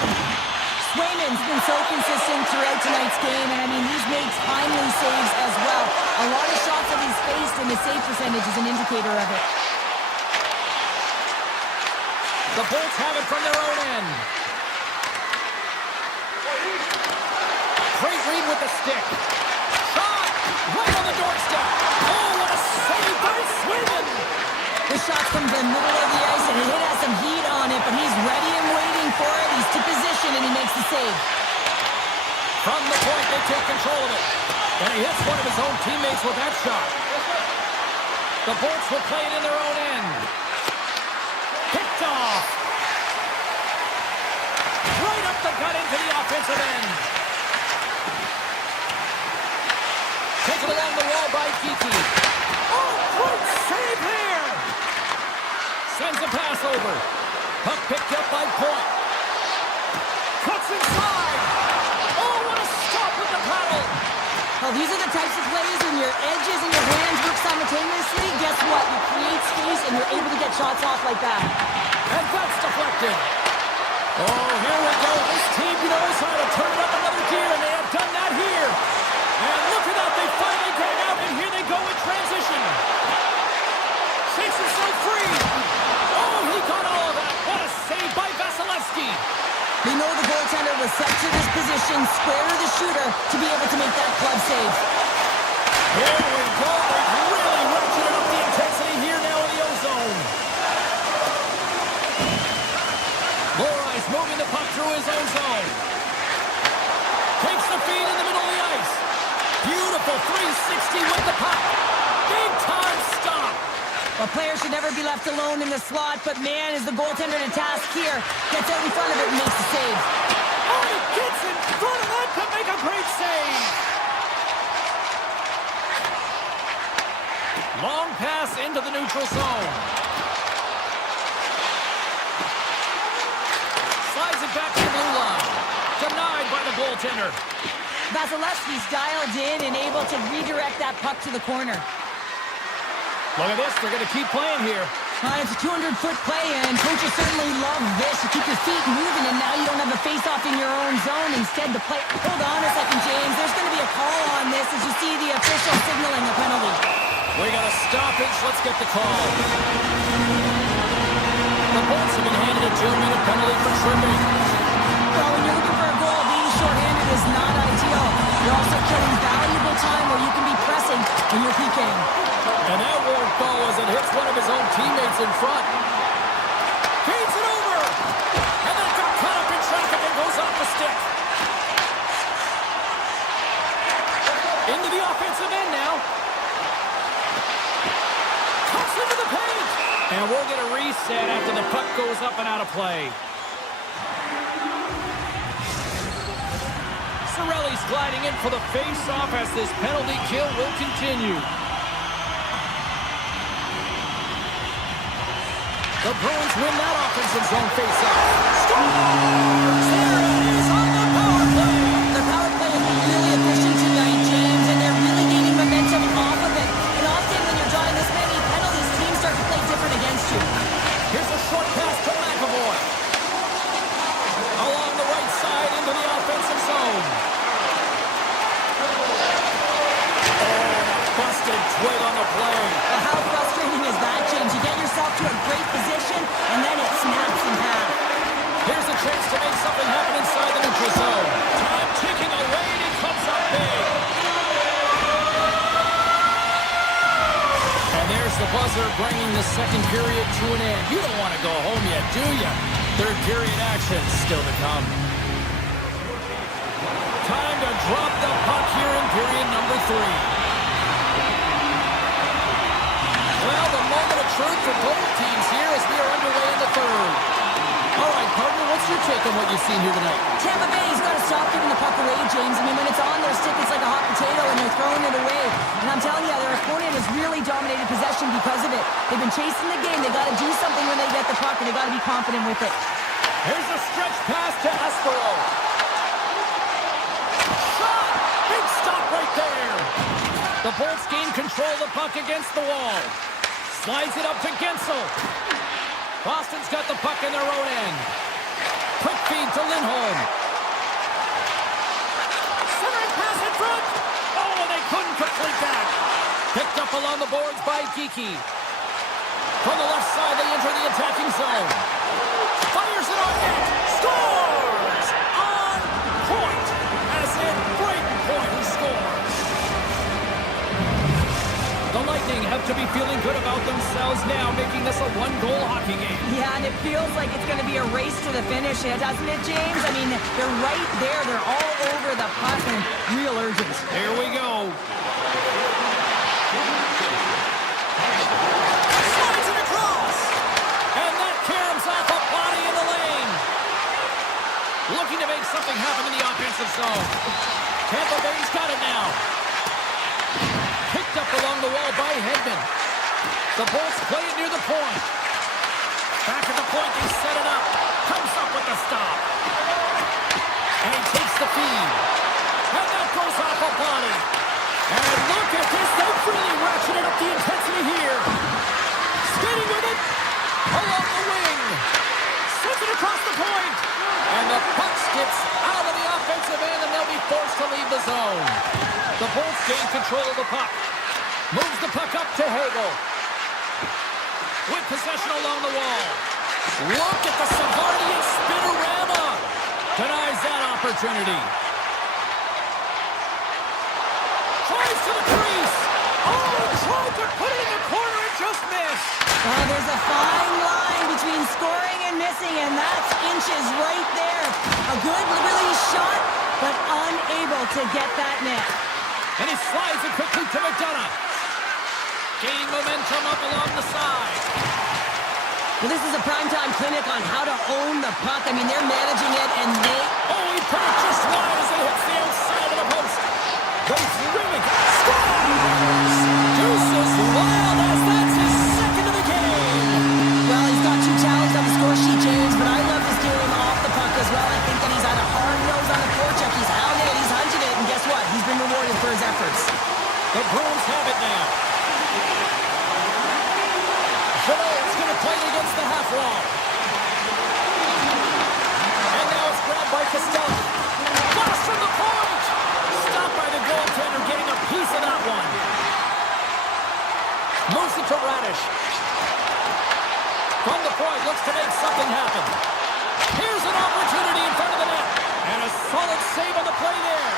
Swayman's been so consistent throughout tonight's game, and I mean, he's made timely saves as well. A lot of shots that he's faced, and his save percentage is an indicator of it. The Bolts have it from their own end. Great read with the stick. Shot! Right on the doorstep. Oh, what a save by Swayman! The shot from the middle of the ice, and it has some heat on it, but he's ready and waiting for it. He's to position, and he makes the save. From the point, they take control of it. And he hits one of his own teammates with that shot. The Bolts will play it in their own end. Picked off. Right up the gut into the offensive end. Taken along the wall by Kiki. Oh, great save here. Sends a pass over. Puck picked up by Point. Cuts inside. Oh, what a stop with the paddle. Well, these are the types of plays when your edges and your hands work simultaneously. Guess what? You create space, and you're able to get shots off like that. And that's deflected. Oh, here we go. This team knows how to turn it up another gear, and they have done that here. And look at that. They finally get it out, and here they go in transition. Shakes himself free. Oh, he got all of that. What a save by Vasilevsky. We know the goaltender was set to this position, square to the shooter, to be able to make that club save. Here we go. They've really ratcheted up the intensity here now in the O-zone. Lohrein's moving the puck through his own zone. Takes the feed in the middle of the ice. Beautiful 360 with the puck. Big time stop. A player should never be left alone in the slot, but man, is the goaltender to task here. Gets out in front of it and makes the save. Oh, he gets in front of that to make a great save. Long pass into the neutral zone. Slides it back to the blue line. Denied by the goaltender. Vasilevsky's dialed in and able to redirect that puck to the corner. Look at this. They're going to keep playing here. It's a 200-foot play, and coaches certainly love this. You keep your feet moving, and now you don't have a face-off in your own zone. Instead, the play... Hold on a second, James. There's going to be a call on this as you see the official signaling a penalty. We got a stoppage. Let's get the call. The Bolts have been handed a 2-minute penalty for tripping. Well, when you're looking for a goal, being shorthanded is not ideal. You're also killing valuable time where you can be pressing when you're PKing. And that won't go as it hits one of his own teammates in front. Feeds it over. And then it got caught up in traffic and goes off the stick. Into the offensive end now. Cuts into the paint. And we'll get a reset after the puck goes up and out of play. Cirelli's gliding in for the face-off as this penalty kill will continue. The Bruins win that offensive zone face-off. Scores! There it is on the power play! The power play has been really efficient tonight, James, and they're really gaining momentum off of it. And often when you're drawing this many penalties, teams start to play different against you. the buzzer, bringing the second period to an end. You don't want to go home yet, do you? Third period action still to come. Time to drop the puck here in period number 3. Well, the moment of truth for both teams here as we are underway in the third. All right, partner, what's your take on what you've seen here tonight? Tampa Bay's got to stop giving the puck away, James. I mean, when it's on their stick, it's like a hot potato, and they're throwing it away. And I'm telling you, their opponent has really dominated possession because of it. They've been chasing the game. They got to do something when they get the puck, and they got to be confident with it. Here's a stretch pass to Espero. Shot! Big stop right there. The Bolts gain control of the puck against the wall. Slides it up to Gensel. Boston's got the puck in their own end. Quick feed to Lindholm. Centering pass in front. Oh, they couldn't complete that. Picked up along the boards by Geekie. From the left side, they enter the attacking zone. Fires it on net. Scores! On point. As in Brayden Point who scores. The Lightning have to be feeling good about themselves now, making this a one-goal hockey game. Yeah, and it feels like it's going to be a race to the finish, doesn't it, James? I mean, they're right there. They're all over the puck and real urgency. Here we go. Slides it across. And that caroms off a body in the lane. Looking to make something happen in the offensive zone. Tampa Bay's got it now. Picked up along the wall by Hedman. The Bolts play it near the point. Back at the point, they set it up. Comes up with the stop. And he takes the feed. And that goes off a body. And look at this. They've really ratcheted up the intensity here. Skating with it. Along the wing. Sends it across the point. And the puck skips out of the offensive end, and they'll be forced to leave the zone. The Bolts gain control of the puck. Moves the puck up to Hagel. With possession along the wall. Look at the Savardian spinorama. Denies that opportunity. Tries to the crease. Oh, tried to put it in the corner and just missed. Oh, there's a fine line between scoring and missing, and that's inches right there. A good release shot, but unable to get that net. And he slides it quickly to McDonough. Gaining momentum up along the side. Well, this is a primetime clinic on how to own the puck. I mean, they're managing it, and they... Oh, he put it just wide as it hits the outside of the post. Goes really good. Scores! Deuces wild as that's his second of the game. Well, he's got 2 tallies on the score sheet, James, but I love his game off the puck as well. I think that he's had a hard nose on the forecheck. He's hounded it, he's hunted it, and guess what? He's been rewarded for his efforts. The Bruins have it now. Jeanot's going to play it against the half wall. And now it's grabbed by Costello. Blast from the point! Stopped by the goaltender, getting a piece of that one. Moves it to Radish. From the point, looks to make something happen. Here's an opportunity in front of the net. And a solid save on the play there.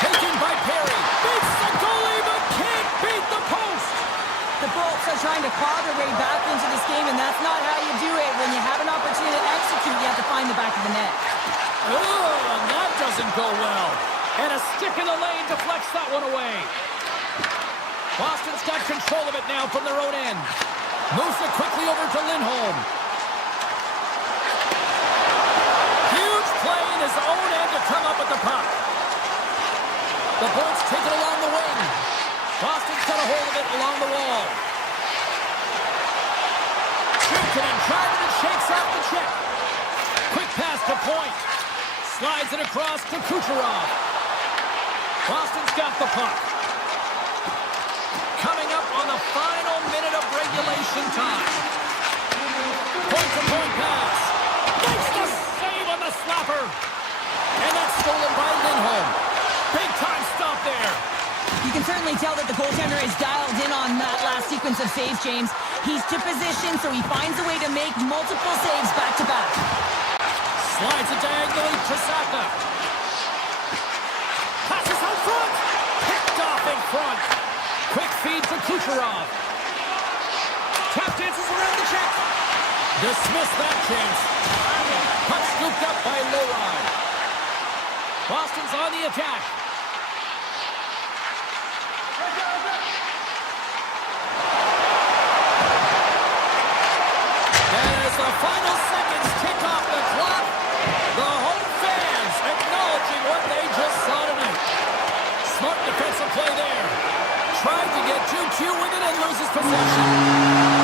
Taken by Perry. Beats the goalie, but can't beat the post. The Bolts are trying to claw their way back into this game, and that's not how you do it. When you have an opportunity to execute, you have to find the back of the net. Oh, and that doesn't go well. And a stick in the lane deflects that one away. Boston's got control of it now from their own end. Moves it quickly over to Lindholm. Huge play in his own end to come up with the puck. The Bolts take it along the wing. Boston's got a hold of it along the wall. Shooting and driving and shakes off the check. Quick pass to Point. Slides it across to Kucherov. Boston's got the puck. Coming up on the final minute of regulation time. Point-to-point pass. Makes the save on the slapper. And that's stolen by Lindholm. Big-time stop there. You can certainly tell that the goaltender is dialed in on that last sequence of saves, James. He's to position, so he finds a way to make multiple saves back-to-back. Slides it diagonally to Saka. Passes out front. Picked off in front. Quick feed to Kucherov. Tap dances around the check. Dismiss that chance. Puck scooped up by Lowride. Boston's on the attack. As the final seconds tick off the clock, the home fans acknowledging what they just saw tonight. Smart defensive play there. Tried to get 2Q with it and loses possession.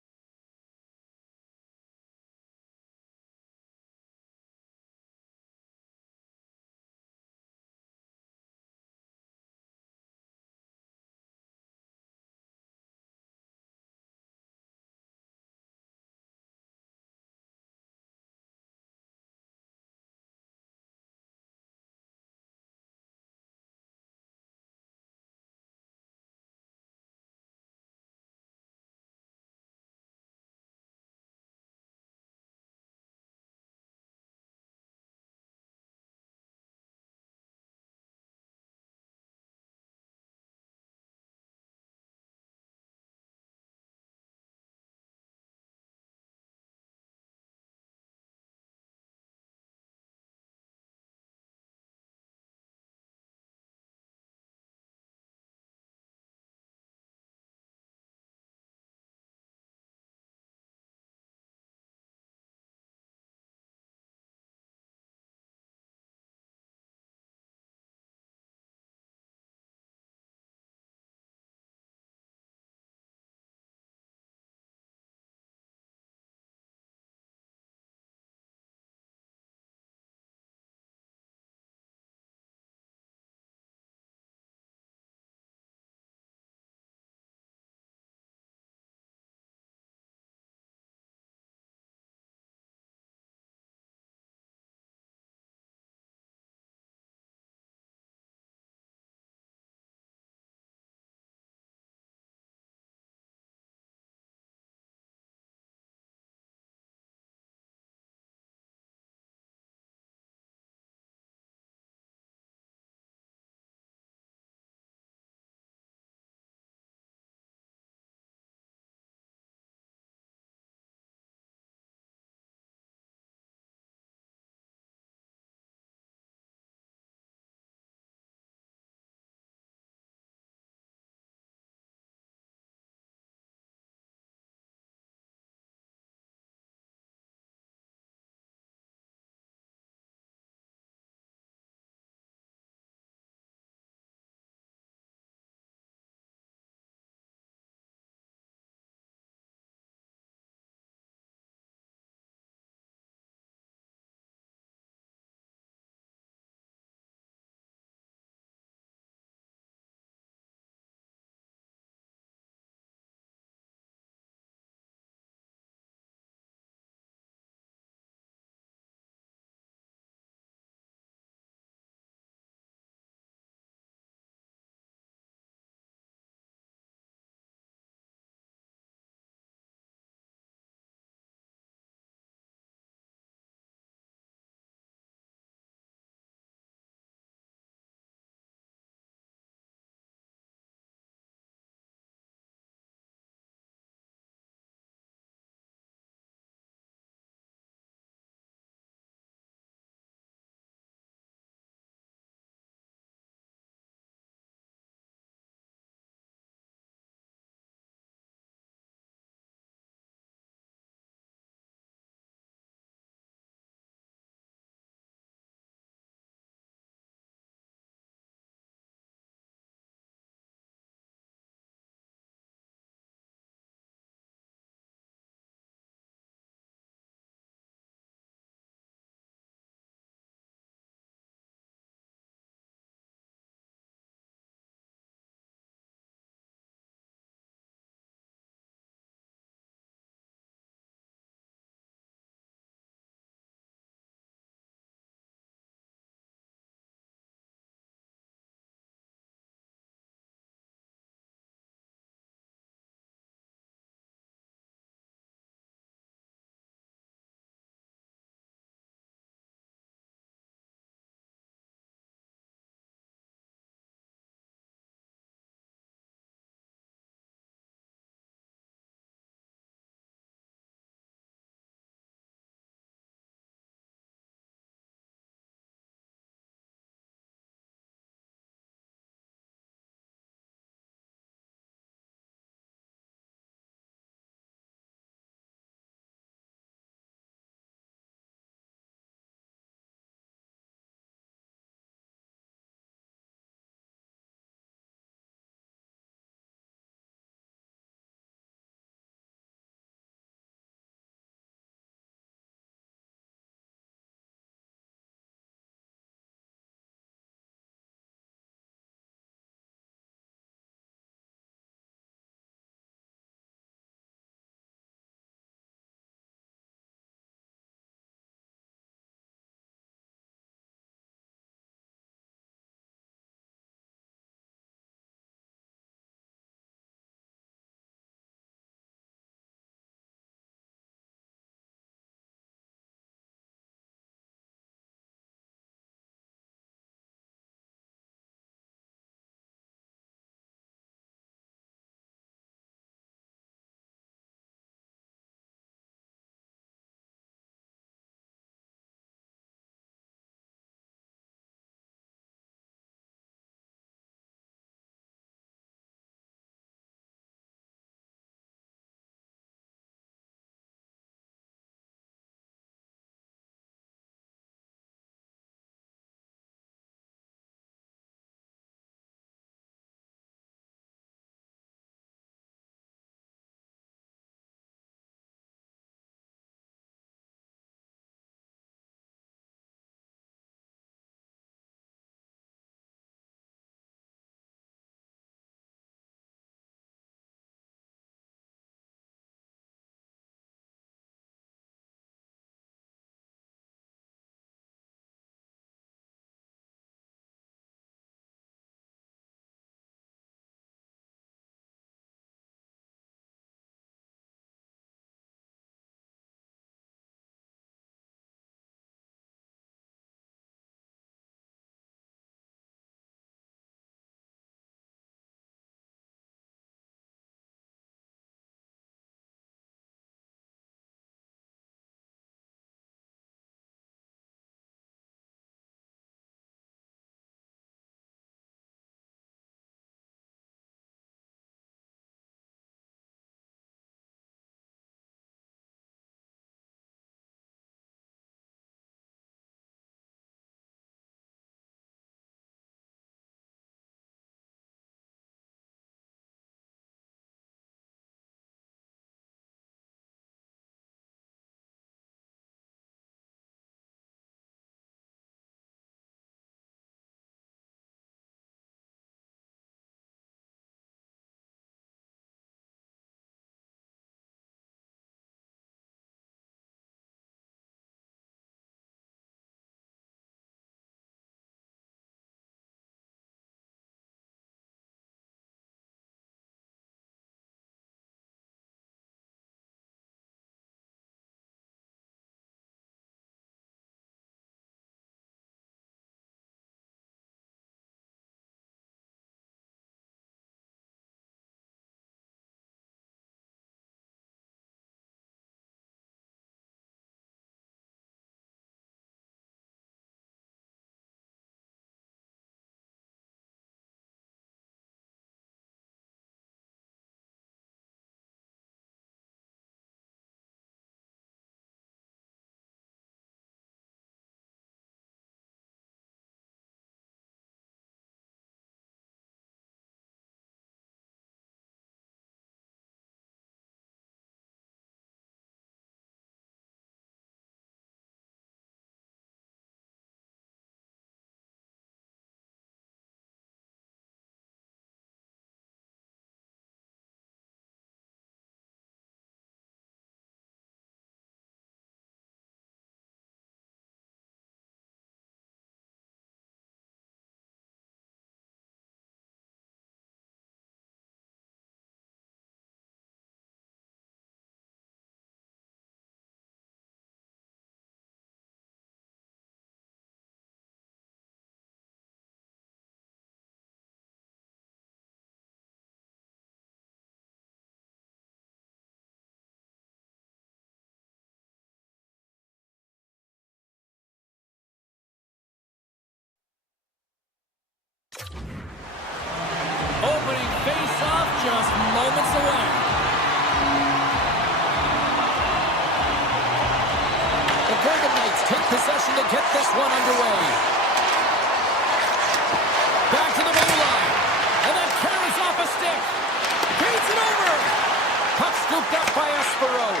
road.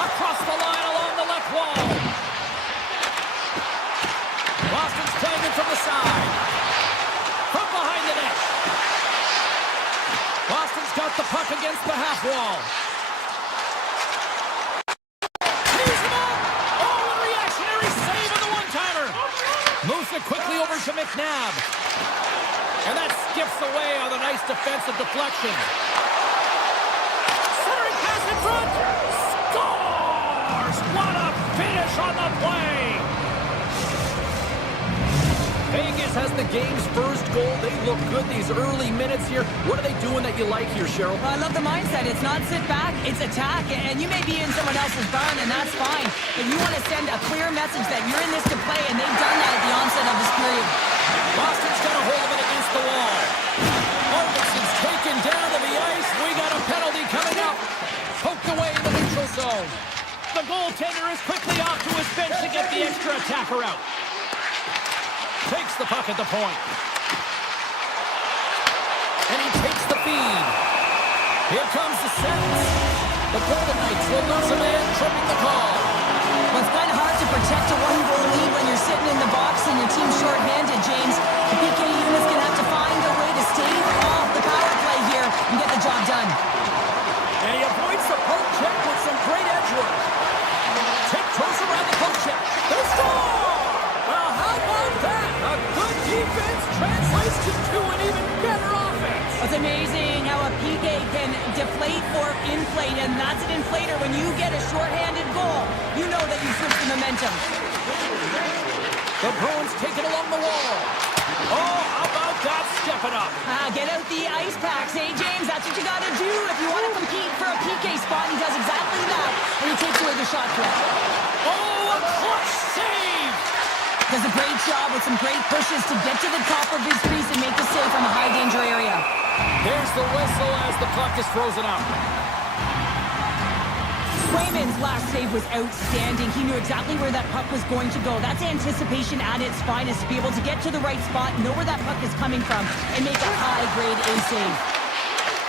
Across the line along the left wall. Boston's playing it from the side. From behind the net. Boston's got the puck against the half wall. He's him up. Oh, a reactionary save on the one-timer. Moves it quickly over to McNabb. And that skips away on a nice defensive deflection. Centering pass in front. Scores! What a finish on the play! Vegas has the game's first goal. They look good these early minutes here. What are they doing that you like here, Cheryl? Well, I love the mindset. It's not sit back, it's attack. And you may be in someone else's barn, and that's fine. But you want to send a clear message that you're in this to play, and they've done that at the onset of this period. Boston's got a hold of it against the wall. Arvidsson's taken down to the ice. We got a penalty coming up. Poked away in the neutral zone. The goaltender is quickly off to his bench to get the extra attacker out. Takes the puck at the point. And he takes the feed. Here comes the sentence. The Golden Knights will lose a man, tripping the call. Well, it's kind of hard to protect a one-goal lead when you're sitting in the box and your team's short-handed, James. The PK unit's going to have to find a way to stave off the power play here and get the job done. And he avoids the poke check with some great edge work. Tiptoes around the poke check. They score! Well, how about that? A good defense translates to an even better offense. It's amazing how a PK can deflate or inflate, and that's an inflator. When you get a short-handed goal, you know that you switch the momentum. The Bruins take it along the wall. Oh, how about that? Step it up. Get out the ice packs, hey, James? That's what you got to do if you want to compete for a PK spot. He does exactly that, and he takes away the shot threat. Oh, a clutch save! Does a great job with some great pushes to get to the top of his crease and make the save from a high-danger area. There's the whistle as the puck is frozen up. Swayman's last save was outstanding. He knew exactly where that puck was going to go. That's anticipation at its finest, to be able to get to the right spot, know where that puck is coming from, and make a high-grade A save.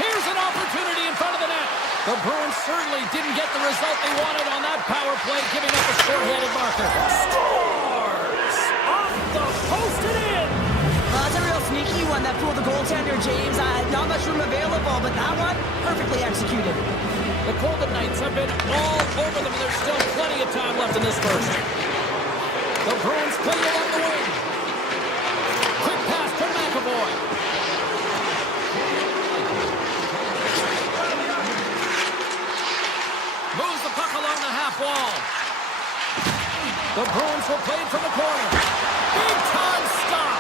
Here's an opportunity in front of the net. The Bruins certainly didn't get the result they wanted on that power play, giving up a short-handed marker. Scores! Off the post and in! Well, that's a real sneaky one that fooled the goaltender, James. Not much room available, but that one, perfectly executed. The Golden Knights have been all over them, and there's still plenty of time left in this first. The Bruins play along the wing. Quick pass to McAvoy. Moves the puck along the half wall. The Bruins will play it from the corner. Big time stop.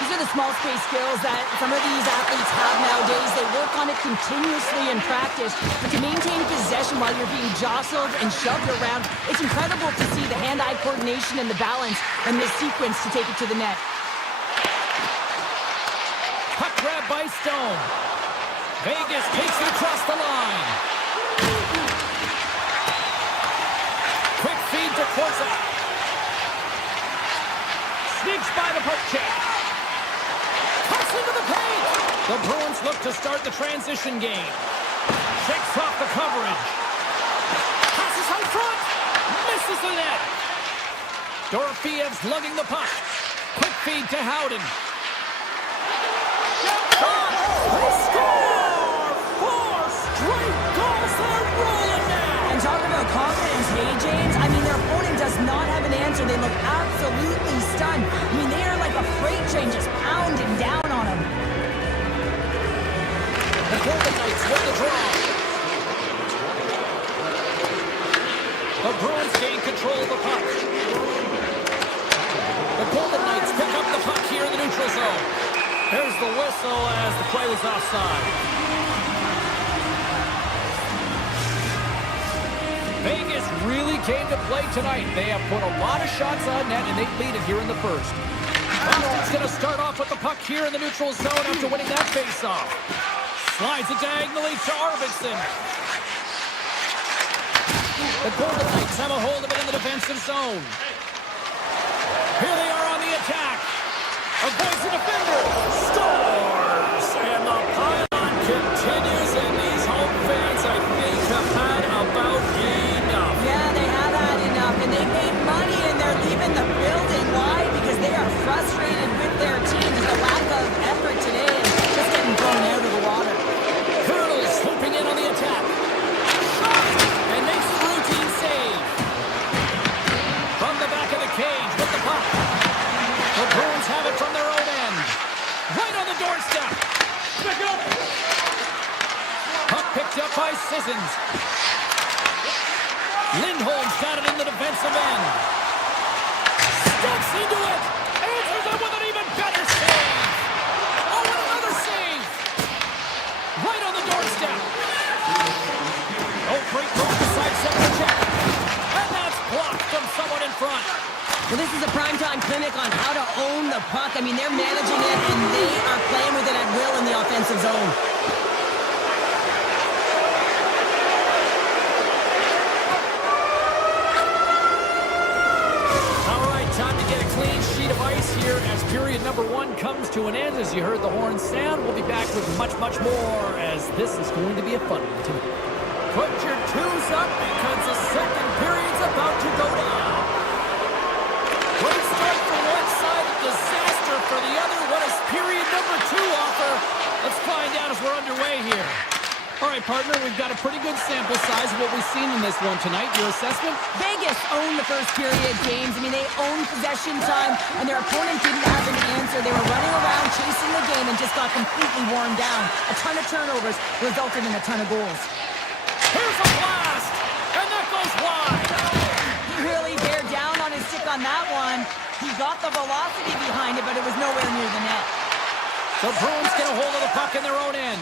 These are the small space skills that some of these athletes have nowadays. They work on it continuously in practice, but to maintain possession while you're being jostled and shoved around, it's incredible to see the hand-eye coordination and the balance in this sequence to take it to the net. Puck grab by Stone. Vegas takes it across the line. Quick feed to Corsa. Sneaks by the poke check. Cuts into the paint. The Bruins look to start the transition game. Shakes off the coverage. Passes out front. Misses the net. Dorofiev's lugging the puck. Quick feed to Howden. They score! 4 straight goals. They're rolling now. And talk about confidence, hey, James? I mean, their opponent does not have an answer. They look absolutely stunned. I mean, they are like a freight train just pounding down on them. The Golden Knights win the draw. The Bruins gain control of the puck. The Golden Knights pick up the puck here in the neutral zone. There's the whistle as the play was offside. Vegas really came to play tonight. They have put a lot of shots on net, and they lead it here in the first. Boston's going to start off with the puck here in the neutral zone after winning that faceoff. Slides it diagonally to Arvidsson. The Golden Knights have a hold of it in the defensive zone. Here they are on the attack. Avoids the defender. Scores! And the pylon continues, and these home fans, I think, have had a moves. Lindholm's got it in the defensive end. Steps into it. Answers it with an even better save. Oh, and another save. Right on the doorstep. Oh, great move to sidestep the check. And that's blocked from someone in front. Well, this is a primetime clinic on how to own the puck. I mean, they're managing it, and they are playing with it at will in the offensive zone. All right, time to get a clean sheet of ice here as period number 1 comes to an end. As you heard the horn sound, we'll be back with much, much more as this is going to be a fun one tonight. Put your twos up because the second period's about to go down. Great start for one side, a disaster for the other. What does period number 2 offer? Let's find out as we're underway here. All right, partner, we've got a pretty good sample size of what we've seen in this one tonight. Your assessment? Vegas owned the first period, James. I mean, they owned possession time, and their opponent didn't have an answer. They were running around, chasing the game, and just got completely worn down. A ton of turnovers resulted in a ton of goals. Here's a blast, and that goes wide. He really bear down on his stick on that one. He got the velocity behind it, but it was nowhere near the net. The Bruins get a hold of the puck in their own end.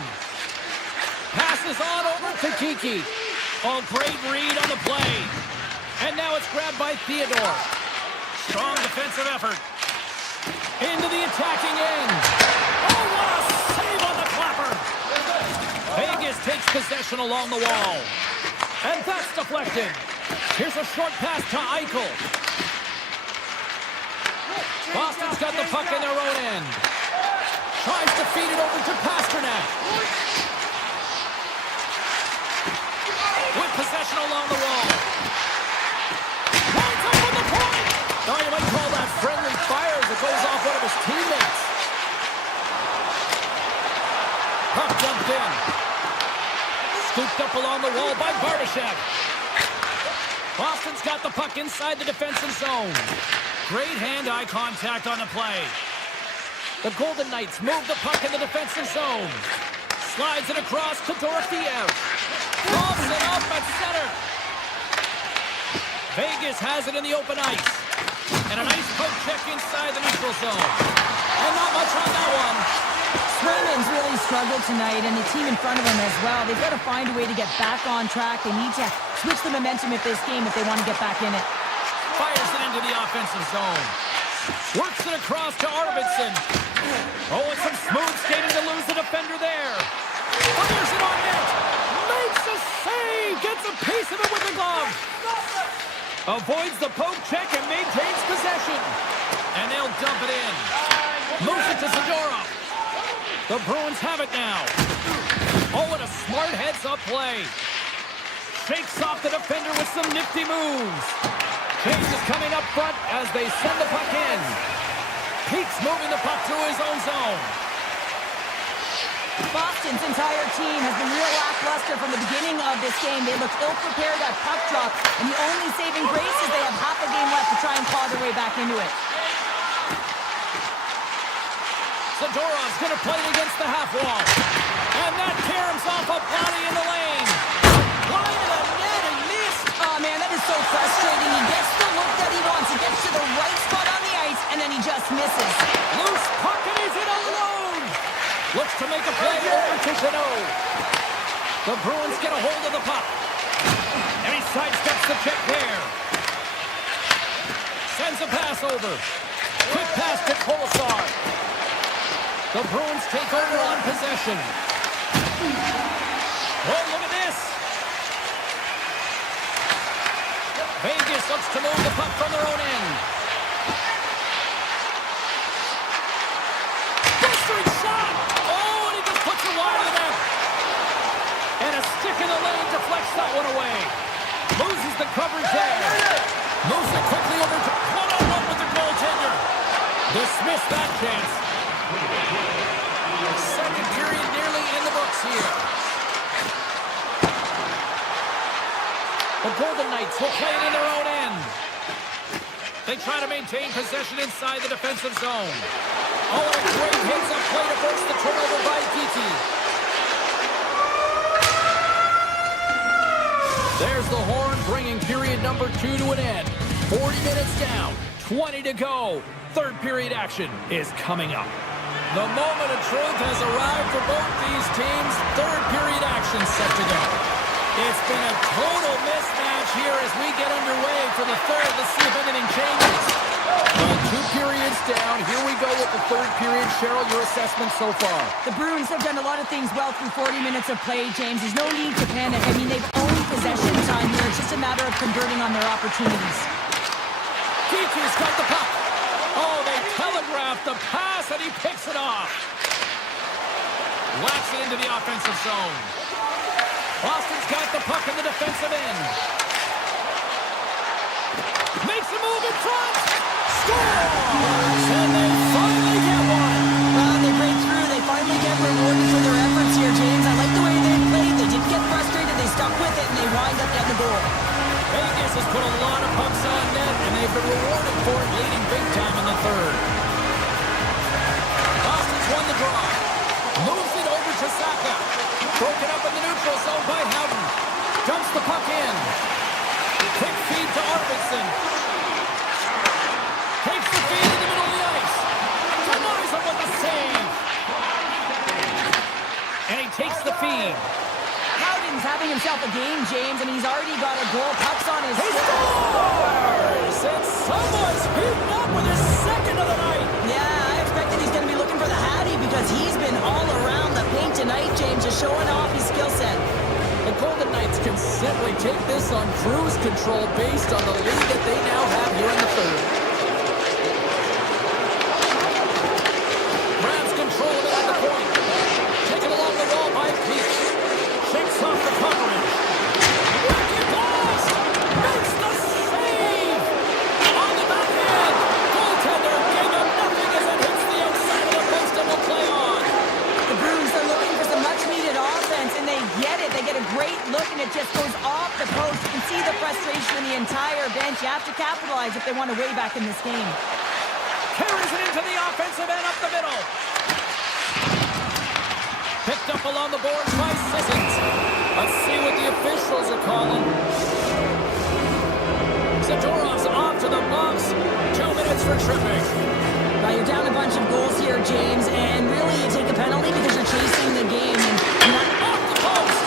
Passes on over to Kiki. Oh, great read on the play. And now it's grabbed by Theodore. Strong defensive effort. Into the attacking end. Oh, what a save on the clapper. Vegas takes possession along the wall. And that's deflected. Here's a short pass to Eichel. Boston's got the puck in their own end. Tries to feed it over to Pasternak. With possession along the wall. Lines up from the point. Oh, you might call that friendly fire as it goes off one of his teammates. Puck dumped in. Scooped up along the wall by Bardashev. Boston's got the puck inside the defensive zone. Great hand-eye contact on the play. The Golden Knights move the puck in the defensive zone. Slides it across to Dorofeev. Lofts it up at center. Vegas has it in the open ice. And a nice poke check inside the neutral zone. And not much on that one. Swayman's really struggled tonight, and the team in front of him as well. They've got to find a way to get back on track. They need to switch the momentum of this game if they want to get back in it. Fires it into the offensive zone. Works it across to Arvidsson. Oh, and some smooth skating to lose the defender there. Fires it on net. Makes a save. Gets a piece of it with the glove. Avoids the poke check and maintains possession. And they'll dump it in. Moves it to Zadorov. The Bruins have it now. Oh, and a smart heads-up play. Shakes off the defender with some nifty moves. James is coming up front as they send the puck in. Peaks moving the puck through his own zone. Boston's entire team has been real lackluster from the beginning of this game. They look ill-prepared at puck drop, and the only saving grace is they have half a game left to try and claw their way back into it. Zadorov's going to play it against the half wall. And that caroms off a body in the lane. Line of the net and missed. Oh, man, that is so frustrating. He gets the look that he wants. He gets to the right spot on the ice, and then he just misses. Loose puck, and he's in alone. Looks to make a play over to Jeannot. The Bruins get a hold of the puck. And he sidesteps the check there. Sends a pass over. Quick pass to Kolesar. The Bruins take over on possession. Oh, look at this. Vegas looks to move the puck from their own end. Bustering shot. Oh, and he just puts it wide of the net. And a stick in the lane deflects that one away. Loses the coverage there. Moves it quickly over to one-on-one with the goaltender. Dismiss that chance. Second period nearly in the books here. The Golden Knights will play it in their own end. They try to maintain possession inside the defensive zone. Oh, and a great heads-up play to force the turnover by Kiki. There's the horn, bringing period number 2 to an end. 40 minutes down, 20 to go. Third period action is coming up. The moment of truth has arrived for both these teams. Third period action set to go. It's been a total mismatch here as we get underway for the third. Let's see if anything changes. Well, 2 periods down. Here we go with the third period. Cheryl, your assessment so far? The Bruins have done a lot of things well through 40 minutes of play, James. There's no need to panic. I mean, they've owned possession time here. It's just a matter of converting on their opportunities. Kiki's got the puck. Oh, they telegraphed the pass, and he picks it off. Whacks it into the offensive zone. Boston's got the puck in the defensive end. Makes a move in front. Scores! And they finally get one. Well, they break through. They finally get rewarded for their efforts here, James. I like the way they played. They didn't get frustrated. They stuck with it, and they wind up getting the goal. Vegas has put a lot of pucks on net, and they've been rewarded for it, leading big time in the third. Boston's won the draw. Moves it over to Saka. Broken up in the neutral zone by Houghton. Dumps the puck in. Quick feed to Arvidsson. Takes the feed in the middle of the ice. Denies him with a save. And he takes the feed. Howden's having himself a game, James, and he's already got a goal. Puck's on his He scores! And someone's heating up with his second of the night. Yeah, I expected he's going to be looking for the Hattie because he's been all around the paint tonight, James, just showing off his skill set. The Golden Knights can simply take this on cruise control based on the lead that they now have here in the third. Grabs control of it at the point. Taken along the wall by Peach. Shakes off the coverage. Wicked pass! Makes the save! On the backhand! Goaltender gave him nothing as it hits the outside of the post and will play on. The Bruins are looking for some much-needed offense, and they get it. They get a great look, and it just goes off the post. You can see the frustration in the entire bench. You have to capitalize if they want to way back in this game. Carries it into the offensive end up the middle. Picked up along the boards by Sissons. Let's see what the officials are calling. Zadorov's off to the box. 2 minutes for tripping. Now, you're down a bunch of goals here, James, and really you take a penalty because you're chasing the game. And you're not Off the post.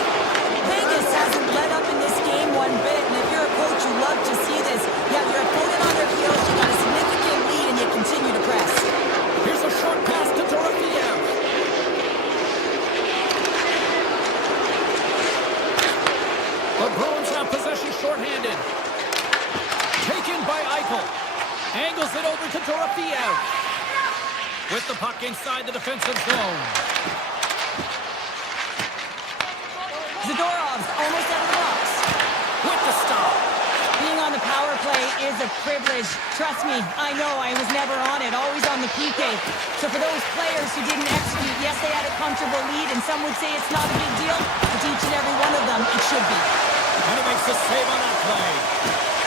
Vegas hasn't let up in this game one bit, and if you're a coach, you love to see this. You have your opponent on their heels, you got a significant lead, and you continue to press. Here's a short pass to Dorofeev. The Bruins have possession shorthanded. Taken by Eichel. Angles it over to Dorofeev. With the puck inside the defensive zone. Zadorov's almost out of the box. With the stop. Being on the power play is a privilege. Trust me, I know I was never on it, always on the PK. So for those players who didn't execute, yes, they had a comfortable lead, and some would say it's not a big deal. But each and every one of them, it should be. And he makes the save on that play.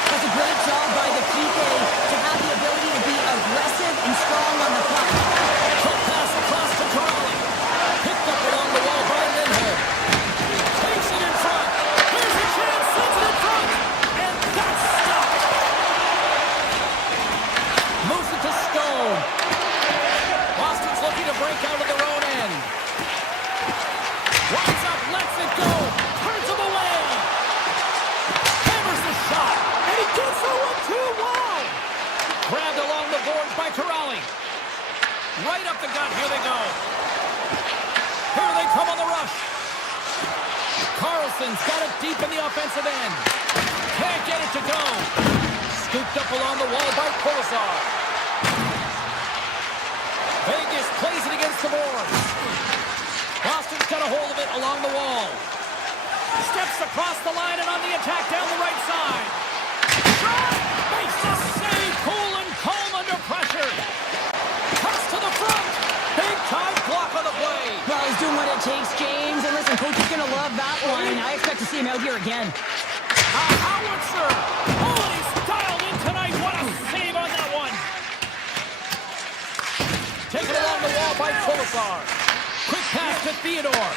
That's a great job by the PK to have the ability to be aggressive and strong on the puck. Quick pass across to Corrali. Picked up along the wall by Lindholm. Takes it in front. Here's a chance. Sends it in front. And that's stopped. Moves it to Stone. Boston's looking to break out of their own end. Winds up. Lets it go. Turns him away. Hammers the shot. And he gets the 1-2. Wow. Grabbed along the boards by Corrali. Right up the gut. Here they go. Here they come on the rush. Carlson's got it deep in the offensive end. Can't get it to go. Scooped up along the wall by Kolesar. Vegas plays it against the boards. Boston's got a hold of it along the wall. Steps across the line and on the attack down the right side. Shot! Makes the save. Cool and calm under pressure. Cuts to the front. Big time block on the play. Well, he's doing what it takes, James. And listen, coach is going to love that one. I expect to see him out here again. A howitzer. Oh, and he's dialed in tonight. What a save on that one. Taken along the wall by Kolesar. Quick pass to Theodore.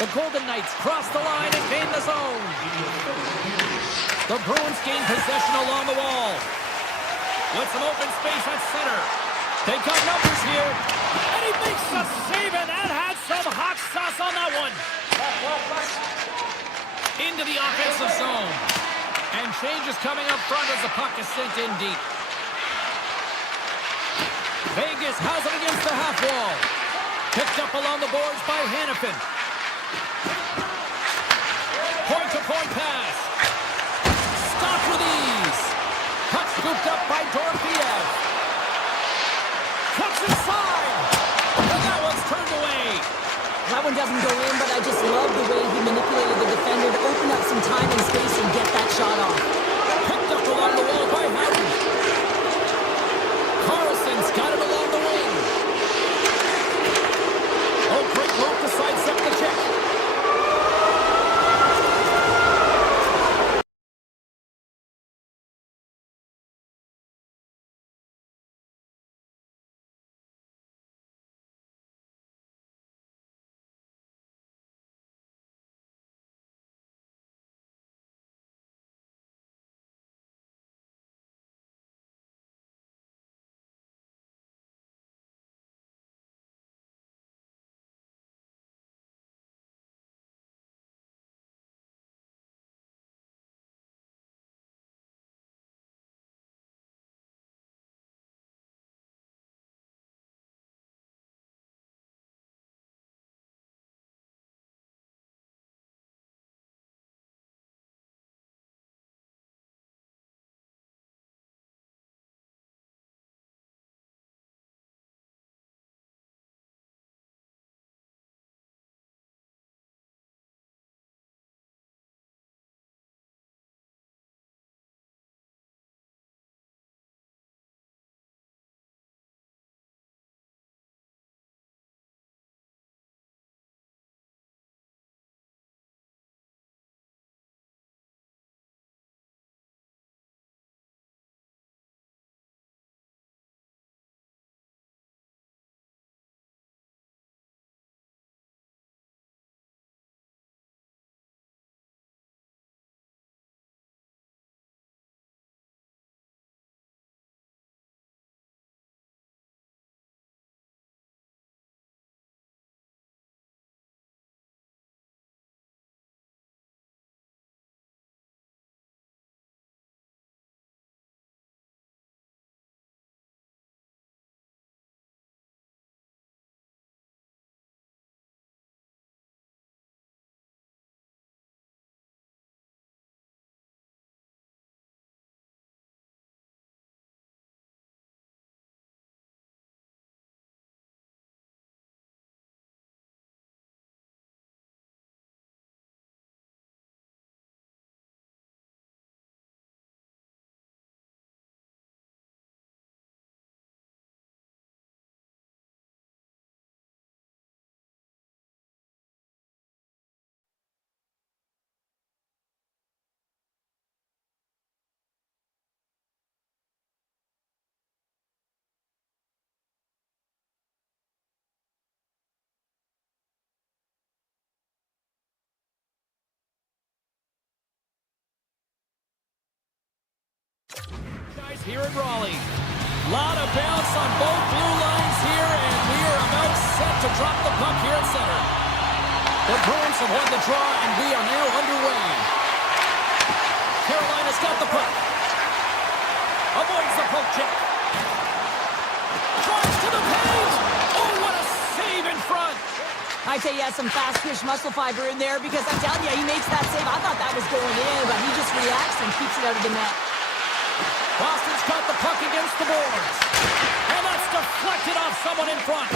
The Golden Knights cross the line and gain the zone. The Bruins gain possession along the wall. With some open space at center. They got numbers here. And he makes a save, and that had some hot sauce on that one. Into the offensive zone. And change is coming up front as the puck is sent in deep. Vegas has it against the half wall. Picked up along the boards by Hannafin. Point-to-point pass. Stopped with ease. Puck scooped up by Dorofeev. Cuts inside. And that one's turned away. That one doesn't go in, but I just love the way he manipulated the defender to open up some time and space and get that shot off. Picked up along the wall by Howden. Carlson's got it along the wing. Oh, great move to sidestep the check. Here in Raleigh. Lot of bounce on both blue lines here, and we are about set to drop the puck here at center. The Bruins have won the draw, and we are now underway. Carolina's got the puck. Avoids the poke check. Drives to the paint. Oh, what a save in front. I'd say he has some fast twitch muscle fiber in there because I'm telling you, he makes that save. I thought that was going in, but he just reacts and keeps it out of the net. Boston's got the puck against the boards. And that's deflected off someone in front.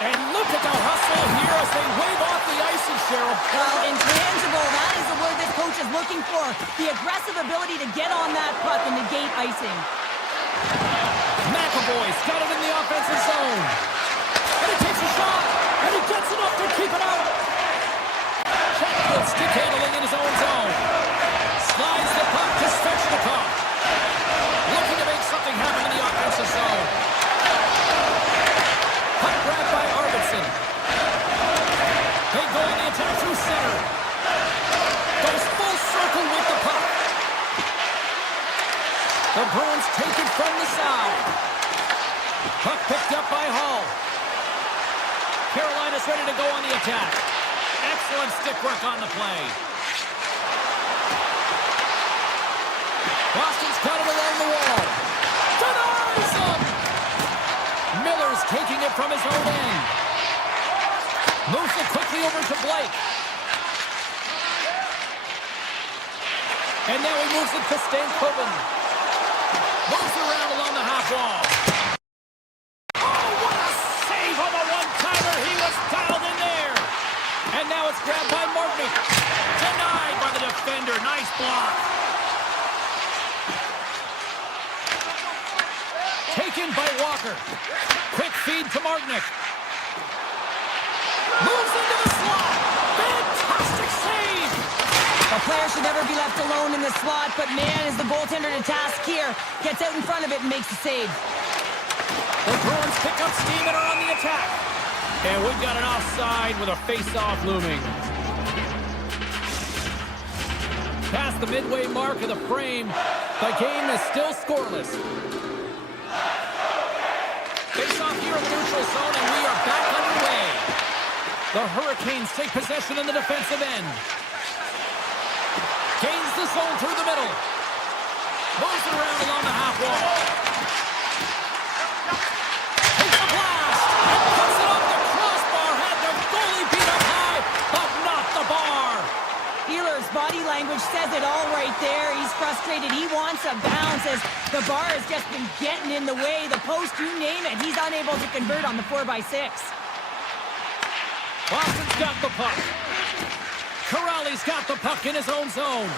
And look at the hustle here as they wave off the icing, Cheryl. Well, intangible, that is the word this coach is looking for. The aggressive ability to get on that puck and negate icing. McAvoy's got it in the offensive zone. And he takes a shot. And he gets enough to keep it out. Check good stick handling in his own zone. Slides the puck to Svechnikov. Looking to make something happen in the offensive zone. Puck grabbed by Arvidsson. They go on the attack through center. The Bruins take it from the side. Puck picked up by Hall. Carolina's ready to go on the attack. Excellent stick work on the play. Boston's got it along the wall. Denies him! Miller's taking it from his own end. Moves it quickly over to Blake. And now he moves it to Stankoven. Moves around along the half wall. Oh, what a save on the one-timer. He was dialed in there. And now it's grabbed by Martin. Denied by the defender. Nice block. Taken by Walker. Quick feed to Martinick. Moves into the slot. Fantastic save. A player should never be left alone in the slot, but man, is the goaltender to task here. Gets out in front of it and makes the save. The Bruins pick up steam and are on the attack. And we've got an offside with a face-off looming. Past the midway mark of the frame, the game is still scoreless. Face-off here in the neutral zone, and we are back underway. The Hurricanes take possession in the defensive end. Gains the zone through the middle. Moves it around along the half wall. Takes a blast and puts it off the crossbar. Had the goalie beat up high, but not the bar. Wheeler's body language says it all right there. He's frustrated. He wants a bounce as the bar has just been getting in the way. The post, you name it. He's unable to convert on the 4x6. Boston's got the puck. Corrali's got the puck in his own zone.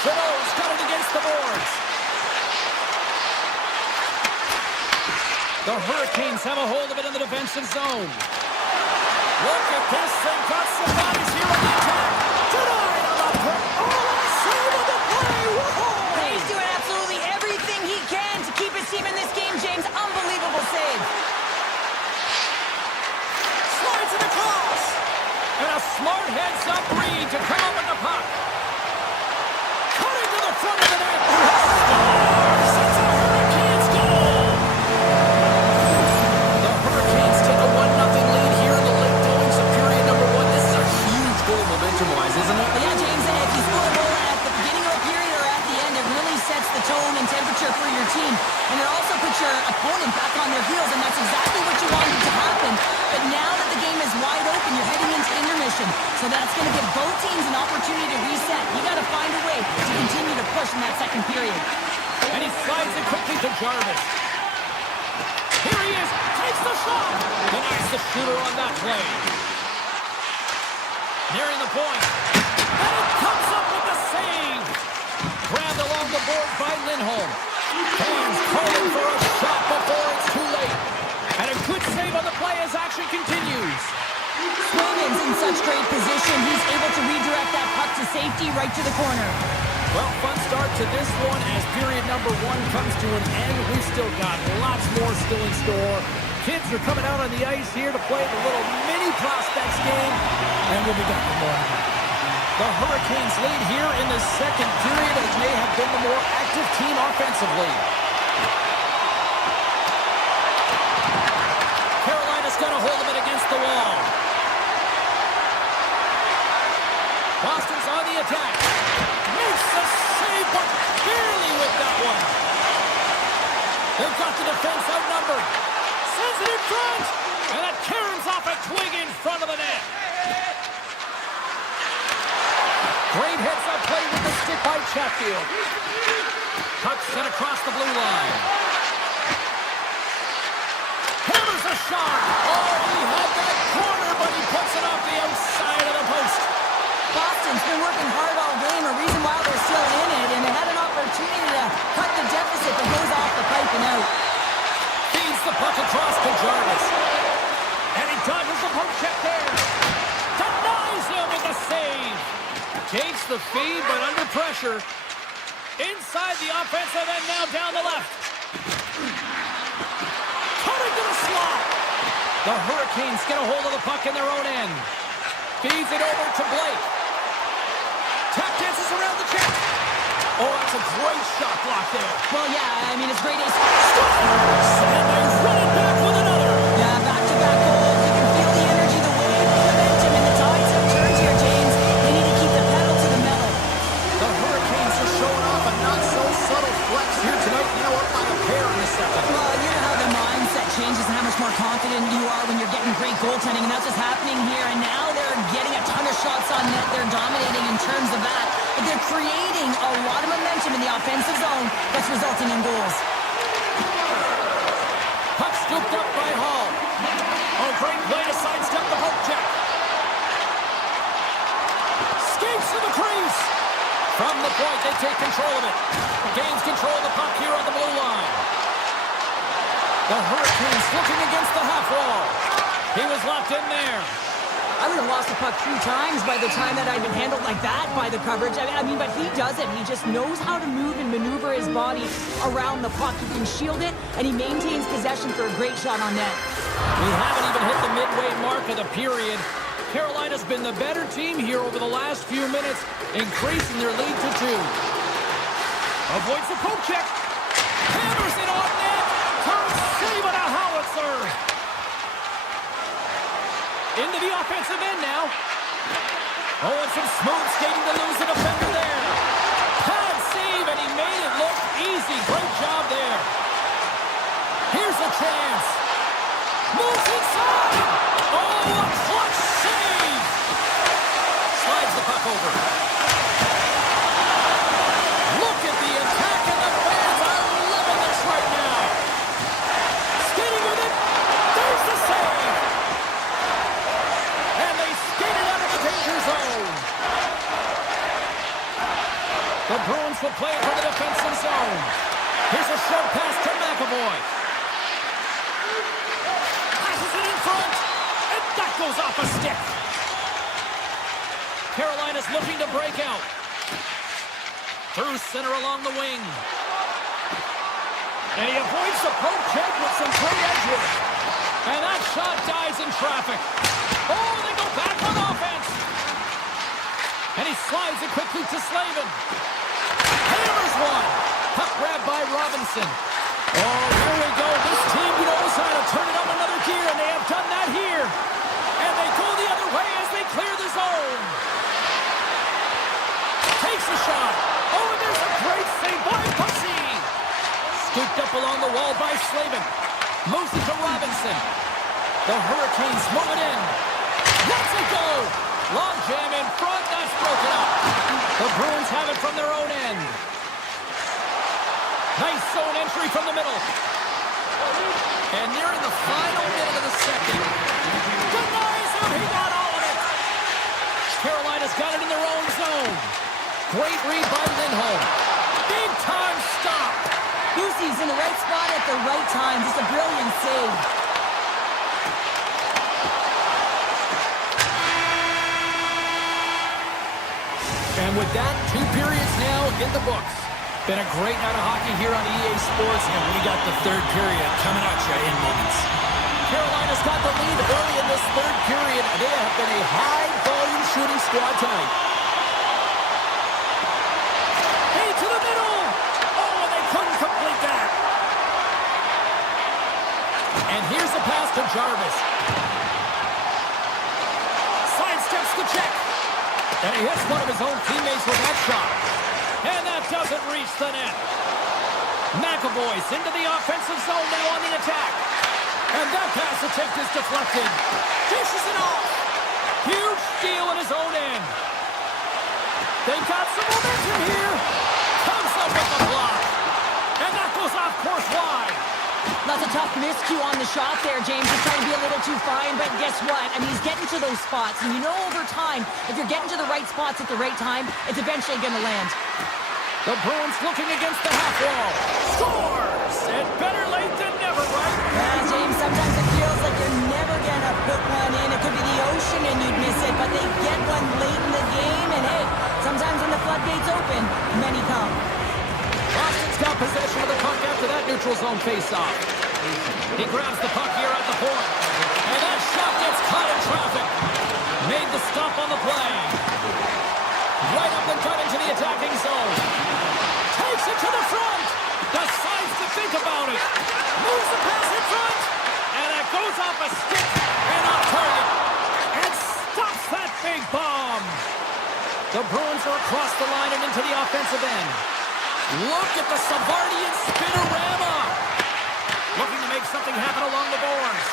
Janot's got it against the boards. The Hurricanes have a hold of it in the defensive zone. Look at this. They've got some bodies here on the attack. Denied on the puck. Oh, save of the play. Whoa! He's doing absolutely everything he can to keep his team in this game, James. Unbelievable save. Slides it across. And a smart heads-up read to come up with the puck. Cutting to the front of the net. Scores! It's a Hurricanes goal! The Hurricanes take a 1-0 lead here in the late goings of period number 1. This is a huge goal momentum-wise, isn't it? Yeah, James, and if you score a goal at the beginning of a period or at the end, it really sets the tone and temperature for your team. And it also puts your opponent back on their heels, and that's exactly what you wanted to happen. But now that the game is wide open, you're heading into intermission. So that's going to give both teams an opportunity to reset. You got to find a way to continue to push in that second period. And he slides it quickly to Jarvis. Here he is. Takes the shot. Denies the shooter on that play. Nearing the point. And it comes up with the save. Grabbed along the board by Lindholm. Fans calling for a shot before it's too late. And a good save on the play as action continues. Swayman's in such great position. He's able to redirect that puck to safety right to the corner. Well, fun start to this one as period number 1 comes to an end. We've still got lots more still in store. Kids are coming out on the ice here to play the little mini prospects game. And we'll be back for more. The Hurricanes lead here in the second period as may have been the more active team offensively. Carolina's got a hold of it against the wall. Boston's on the attack. Makes the save, but barely with that one. They've got the defense outnumbered. Sends it in front. And it caroms off a twig in front of the net. Great heads-up play with the stick by Chatfield. Puck sent across the blue line. Hammers a shot. Oh, he had that corner, but he puts it off the outside of the post. Boston's been working hard all game, a reason why they're still in it, and they had an opportunity to cut the deficit that goes off the pipe and out. Feeds the puck across to Jarvis. And he dodges the poke check there. Denies him with the save. Takes the feed, but under pressure. Inside the offensive end, now down the left. Cutting to the slot. The Hurricanes get a hold of the puck in their own end. Feeds it over to Blake. Tap dances around the check. Oh, That's a great shot block there. Well, yeah, I mean, it's great ace. And they run it back with another. Yeah, back-to-back goals. You can feel the energy, the wave, the momentum, and the tides have turned here, James. They need to keep the pedal to the metal. The Hurricanes are showing off a not-so-subtle flex here tonight. Now up by a pair in the second. Well, you know how the mindset changes and how much more confident you are when you're getting great goaltending, and that's what's happening here. And now they're getting a ton of shots on net. They're dominating in terms of that. But they're creating a lot of momentum in the offensive zone that's resulting in goals. Puck scooped up by Hall. Oh, great play to sidestep the poke check. Skates to the crease. From the point, they take control of it. Gains control of the puck here on the blue line. The Hurricanes looking against the half wall. He was locked in there. I would have lost the puck 3 times by the time that I'd been handled like that by the coverage. I mean, but he does it. He just knows how to move and maneuver his body around the puck. He can shield it, and he maintains possession for a great shot on net. We haven't even hit the midway mark of the period. Carolina's been the better team here over the last few minutes, increasing their lead to 2. Avoids the poke check. Hammers it on net. Turns save on a howitzer. Into the offensive end now. Oh, and some smooth skating to lose the defender there. Pad save, and he made it look easy. Great job there. Here's a chance. Moves inside. Oh, a clutch save. Slides the puck over. Look at the attack, and the fans are loving this right now. Skating with it. There's the save. And they skated out of the danger zone. The Bruins will play it from the defensive zone. Here's a short pass to McAvoy. Passes it in front. And that goes off a stick. Carolina's looking to break out. Through center along the wing. And he avoids the poke check with some great edge work. And that shot dies in traffic. Oh, they go back on offense. And he slides it quickly to Slavin. Hammers one. Puck grabbed by Robinson. Oh, here we go. This team knows how to turn it on another gear, and they have done that here. And they go the other way as they clear the zone. Takes a shot. Oh, and there's a great save by Pussy. Scooped up along the wall by Slavin. Moves it to Robinson. The Hurricanes move it in. Lets it go. Long jam in front. That's broken up. The Bruins have it from their own end. Nice zone entry from the middle. And nearing the final minute of the second. Denies him. He got all of it. Carolina's got it in their own zone. Great read by Lindholm. Big time stop. Busey's in the right spot at the right time. Just a brilliant save. And with that, 2 periods now in the books. Been a great night of hockey here on EA Sports, and we got the third period coming at you in moments. Carolina's got the lead early in this third period. They have been a high-volume shooting squad tonight. Hey, to the middle! Oh, and they couldn't complete that. And here's the pass to Jarvis. Sidesteps the check. And he hits one of his own teammates with that shot. And that doesn't reach the net. McAvoy's into the offensive zone now on the attack. And that pass attempt is deflected. Dishes it off. Huge steal in his own end. They've got some momentum here. Comes up with the block. And that goes off course wide. That's a tough miscue on the shot there, James. He's trying to be a little too fine, but guess what? I mean, he's getting to those spots, and you know over time, if you're getting to the right spots at the right time, it's eventually going to land. The Bruins looking against the half wall. Scores! And better late than never, right? Yeah, James, sometimes it feels like you're never going to put one in. It could be the ocean and you'd miss it, but they get one late in the game, and hey, sometimes when the floodgates open, many come. Boston's got possession of the puck after that neutral zone faceoff. He grabs the puck here at the point. And that shot gets caught in traffic. Made the stop on the play. Right up the gut into the attacking zone. Big bomb. The Bruins are across the line and into the offensive end. Look at the Savardian spinorama. Looking to make something happen along the boards.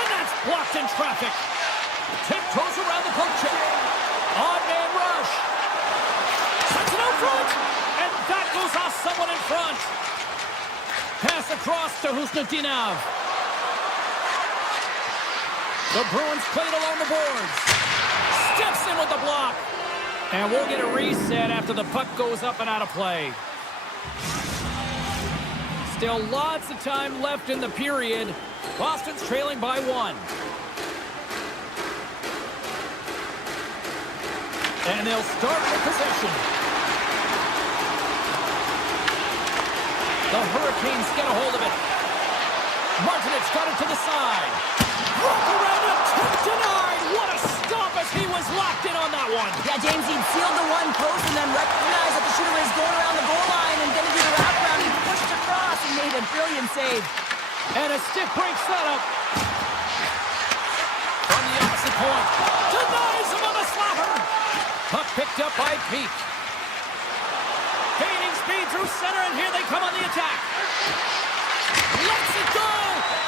And that's blocked in traffic. Tiptoes around the poke check. Odd man rush. Sends it out front. And that goes off someone in front. Pass across to Husnudinov. The Bruins played along the boards. Steps in with the block. And we'll get a reset after the puck goes up and out of play. Still lots of time left in the period. Boston's trailing by 1. And they'll start with possession. The Hurricanes get a hold of it. Martinez got it to the side. Rock around it, denied. What a stop as he was locked in on that one. Yeah, James, he'd sealed the one post and then recognized that the shooter was going around the goal line and going to do the wraparound. He pushed across and made a brilliant save. And a stick break setup. From the opposite point. Denies him on the slapper. Puck picked up by Peak. Gaining speed through center, and here they come on the attack. Lets it go.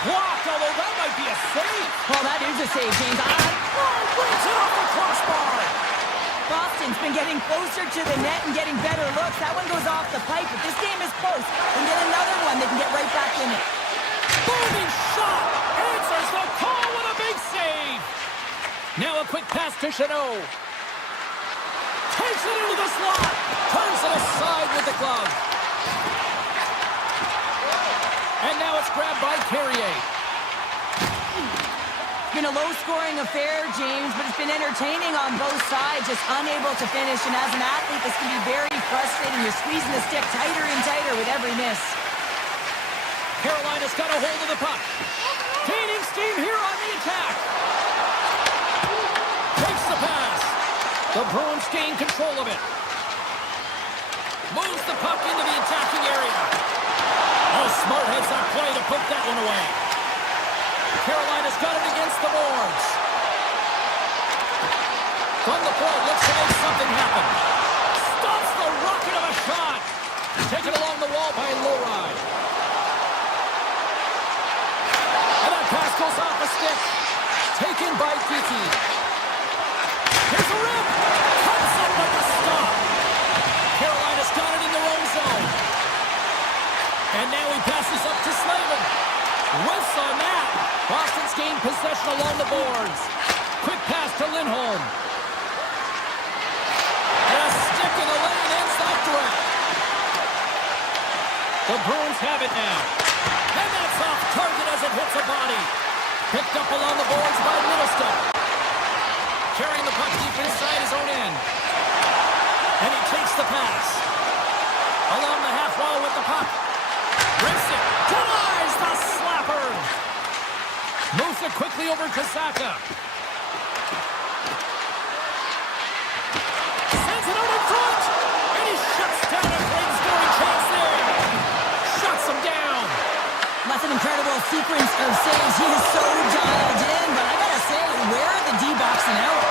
Blocked, although that might be a save. Oh, that is a save, James. Brings it off the crossbar. Boston's been getting closer to the net and getting better looks. That one goes off the pipe, but this game is close. And get another one, they can get right back in it. Booming shot. Answers the call with a big save. Now a quick pass to Chanot. Takes it into the slot. Turns it aside with the glove. And now it's grabbed by Carrier. It's been a low-scoring affair, James, but it's been entertaining on both sides, just unable to finish. And as an athlete, this can be very frustrating. You're squeezing the stick tighter and tighter with every miss. Carolina's got a hold of the puck. Gaining steam here on the attack. Takes the pass. The Bruins gain control of it. Moves the puck into the attacking area. Oh, smart heads-up play to put that one away. Carolina's got it against the boards. From the point, looks to make something happen. Stops the rocket of a shot. Taken along the wall by Lowry. And that pass goes off the stick. Taken by Kiki. Here's a rip. Cuts it with the stop. Carolina's got it in their own zone. And now he passes up to Slavin. Whiffs on that. Boston's gained possession along the boards. Quick pass to Lindholm. And a stick in the lane ends that threat. The Bruins have it now. And that's off target as it hits a body. Picked up along the boards by Middleston. Carrying the puck deep inside his own end. And he takes the pass. Along the half wall with the puck. Rips it. Denies the slapper. Moves it quickly over to Saka. Sends it out in front. And he shuts down a great scoring chance there. Shuts him down. That's an incredible sequence of saves. He is so dialed in, but I gotta say, where are the D-boxing out?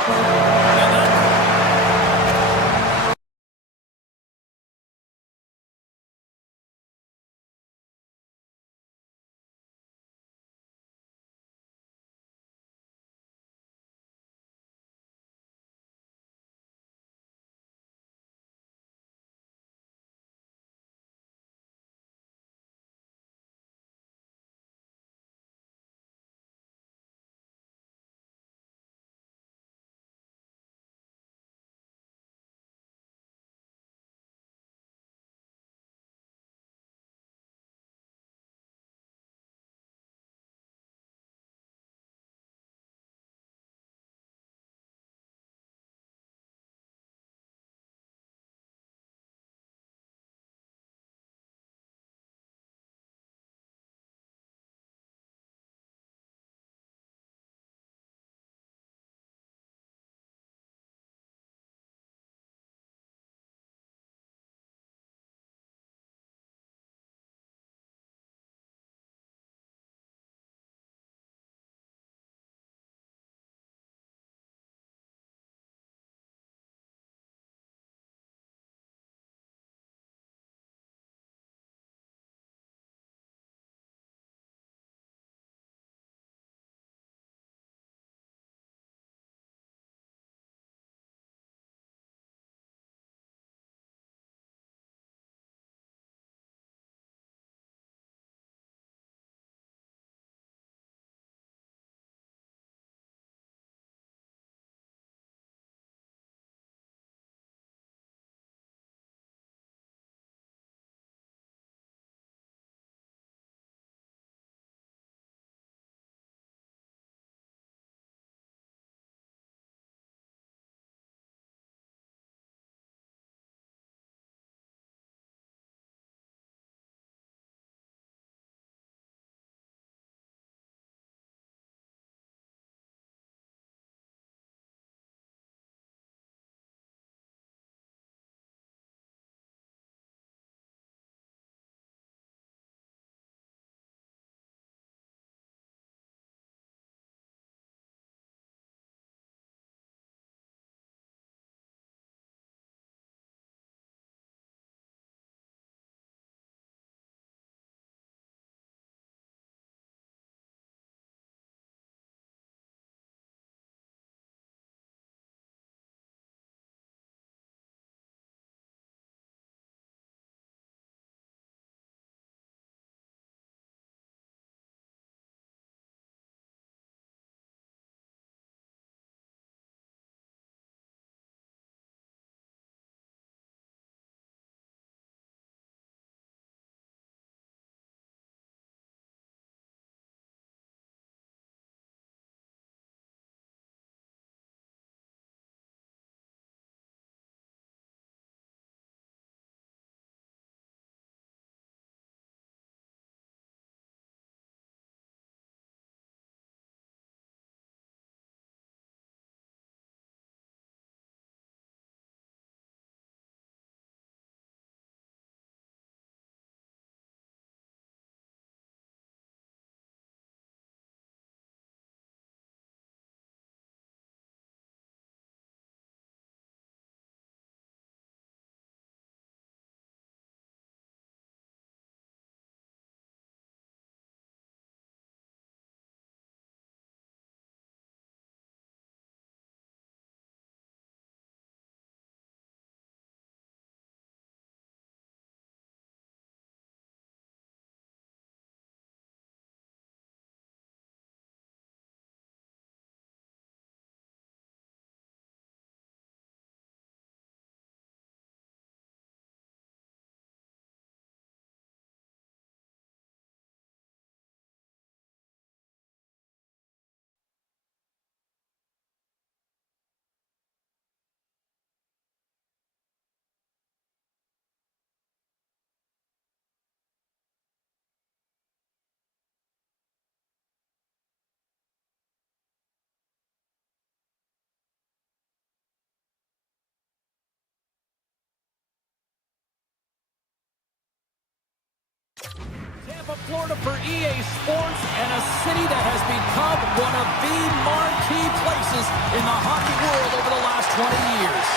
of Florida for EA Sports, and a city that has become one of the marquee places in the hockey world over the last 20 years.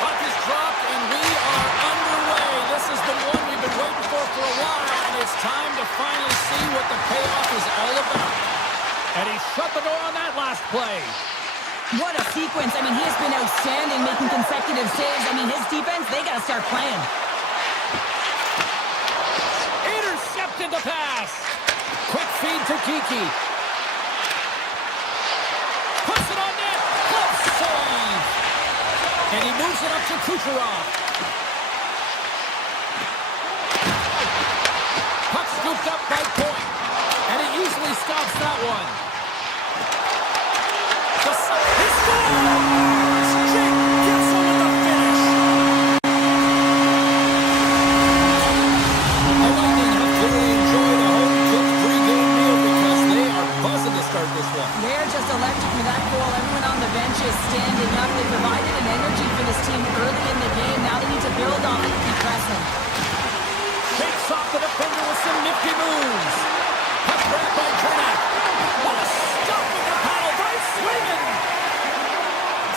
Puck is dropped, and we are underway. This is the one we've been waiting for a while, and it's time to finally see what the payoff is all about. And he shut the door on that last play. What a sequence. I mean, he has been outstanding, making consecutive saves. I mean, his defense, they got to start playing. Intercepted the pass. Quick feed to Kiki. Puts it on net. Glove save. And he moves it up to Kucherov. Puck scooped up by Point. And he easily stops that one. He scores! Jake gets him with the finish. The Lightning have clearly enjoyed a home-cooked pregame meal because they are buzzing to start this one. They're just electric with that goal. Everyone on the bench is standing up. They provided an energy for this team early in the game. Now they need to build on it and keep pressing. Shakes off the defender with some nifty moves. Puck grabbed by Kernack. What a stop with the paddle by Swayman.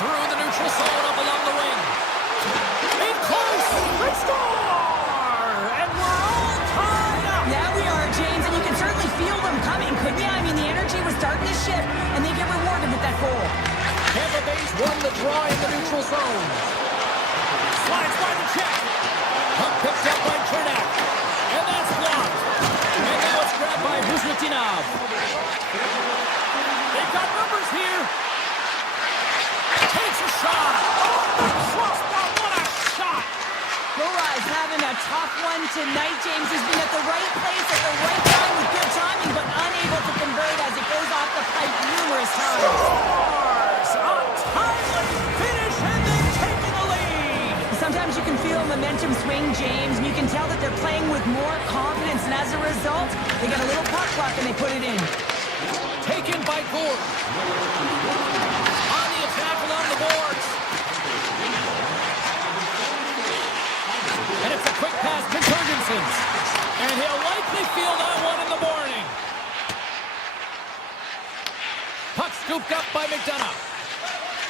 Through the neutral zone up along the wing. In close. They score! And we're all tied up. Yeah, we are, James, and you can certainly feel them coming, couldn't you? I mean, the energy was starting to shift, and they get rewarded with that goal. Tampa Bay's won the draw in the neutral zone. Slides by the check. Puck picked up by Kernack. And that's blocked. And now it's grabbed by Huzmatinov. They've got numbers here. Takes a shot. Oh, the crossbar. What a shot. Lohrai's having a tough one tonight, James. He's been at the right place at the right time with good timing, but unable to convert as it goes off the pipe numerous times. Scores! A timely finish, and they've taken the lead. Sometimes you can feel momentum swing, James, and you can tell that they're playing with more confidence, and as a result, they get a little puck luck and they put it in. Taken by Gord. On the attack along the boards. And it's a quick pass to Jorgensen. And he'll likely feel that one in the morning. Puck scooped up by McDonough.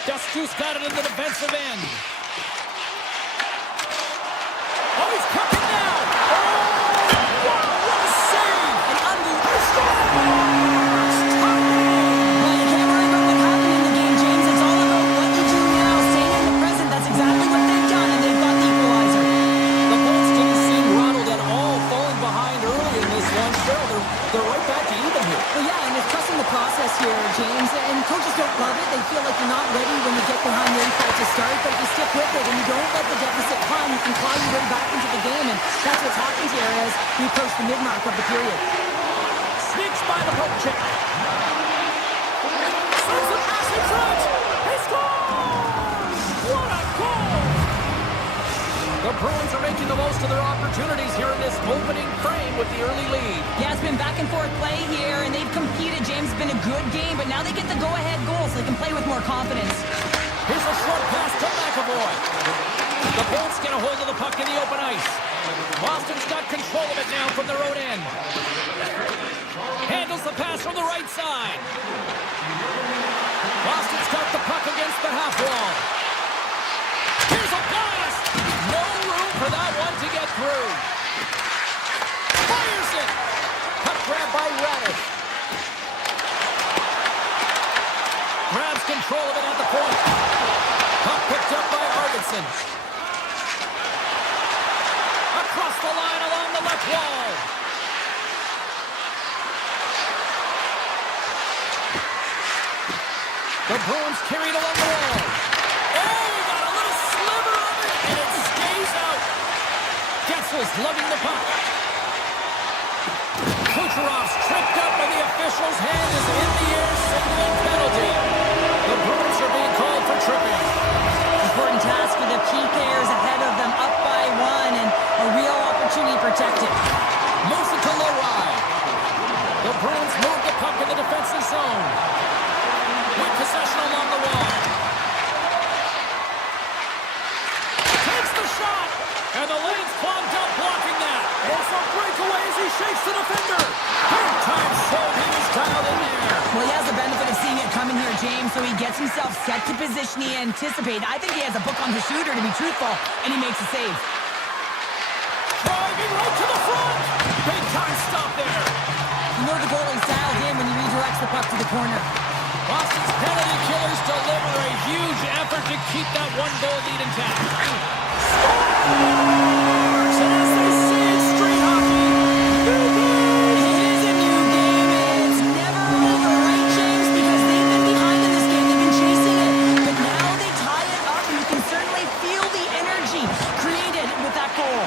Justice got it in the defensive end. Oh, he's cooking now. Oh, wow, what a save. An unbelievable Scores! Well, you can't worry about what happened in the game, James. It's all about what you do now, staying in the present. That's exactly what they've done, and they've got the equalizer. The Bolts didn't seem rattled at all, falling behind early in this one. Still, they're right back to even here. Well, yeah, and it's trusting the process here, James. And coaches don't love it. They feel like you're not ready when you get behind the 8-5 to start. But if you stick with it and you don't let the deficit climb, you can claw your way back into the game. And that's what's happened here as we approach the mid-mark of the period. Sneaks by the poke check. Sends the pass in front. He scores! What a goal! The Bruins are making the most of their opportunities here in this opening frame with the early lead. Yeah, it's been back and forth play here, and they've competed. James, it's been a good game, but now they get the go-ahead goal so they can play with more confidence. Here's a short pass to McAvoy. The Bolts get a hold of the puck in the open ice. Boston's got control of it now from their own end. Handles the pass from the right side. Boston's got the puck against the half wall. Here's a blast! No room for that one to get through. Fires it! Puck grab by Radish. Grabs control of it at the point. Puck picked up by Arvidsson. Across the line along the left wall. The Bruins carried along the wall. Oh, we got a little sliver of it, and it stays out. Getzel's lugging the puck. Kucherov's tripped up, and the official's hand is in the air, signaling penalty. The Bruins are being called for tripping. Important task for the PKers ahead of them, up by one, and a real opportunity protected. Moves it to Lohrei. The Bruins move the puck in the defensive zone. With possession along the wall. James, so he gets himself set to position he anticipated. I think he has a book on the shooter, to be truthful, and he makes a save. Driving right to the front. Big time stop there. You know the goalie's dialed in when he redirects the puck to the corner. Boston's penalty killers deliver a huge effort to keep that one-goal lead intact. Scores! And as they say in street hockey, new game! It is a new game, and it's never over, right, James? Because they've been behind in this game. They've been chasing it. But now they tie it up, and you can certainly feel the energy created with that goal.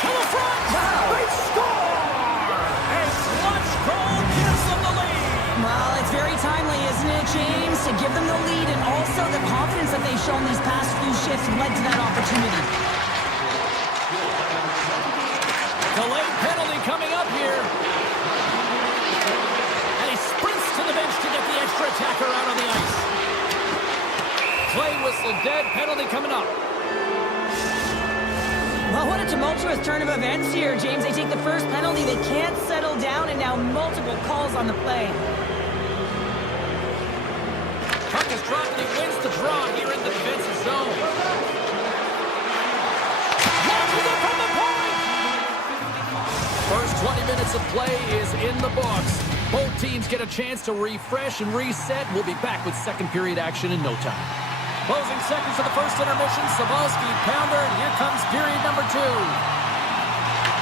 To the front! They score! A clutch goal gives them the lead! Well, it's very timely, isn't it, James? To give them the lead, and also the confidence that they've shown these past few shifts led to that opportunity. Delayed penalty coming up here. And he sprints to the bench to get the extra attacker out on the ice. Play whistle dead, penalty coming up. Well, what a tumultuous turn of events here, James. They take the first penalty, they can't settle down, and now multiple calls on the play. Puck is dropped and he wins the draw here in the defensive zone. Launches it from the point! First 20 minutes of play is in the books. Both teams get a chance to refresh and reset. We'll be back with second period action in no time. Closing seconds of the first intermission. Sabalski, pounder, and here comes period number 2.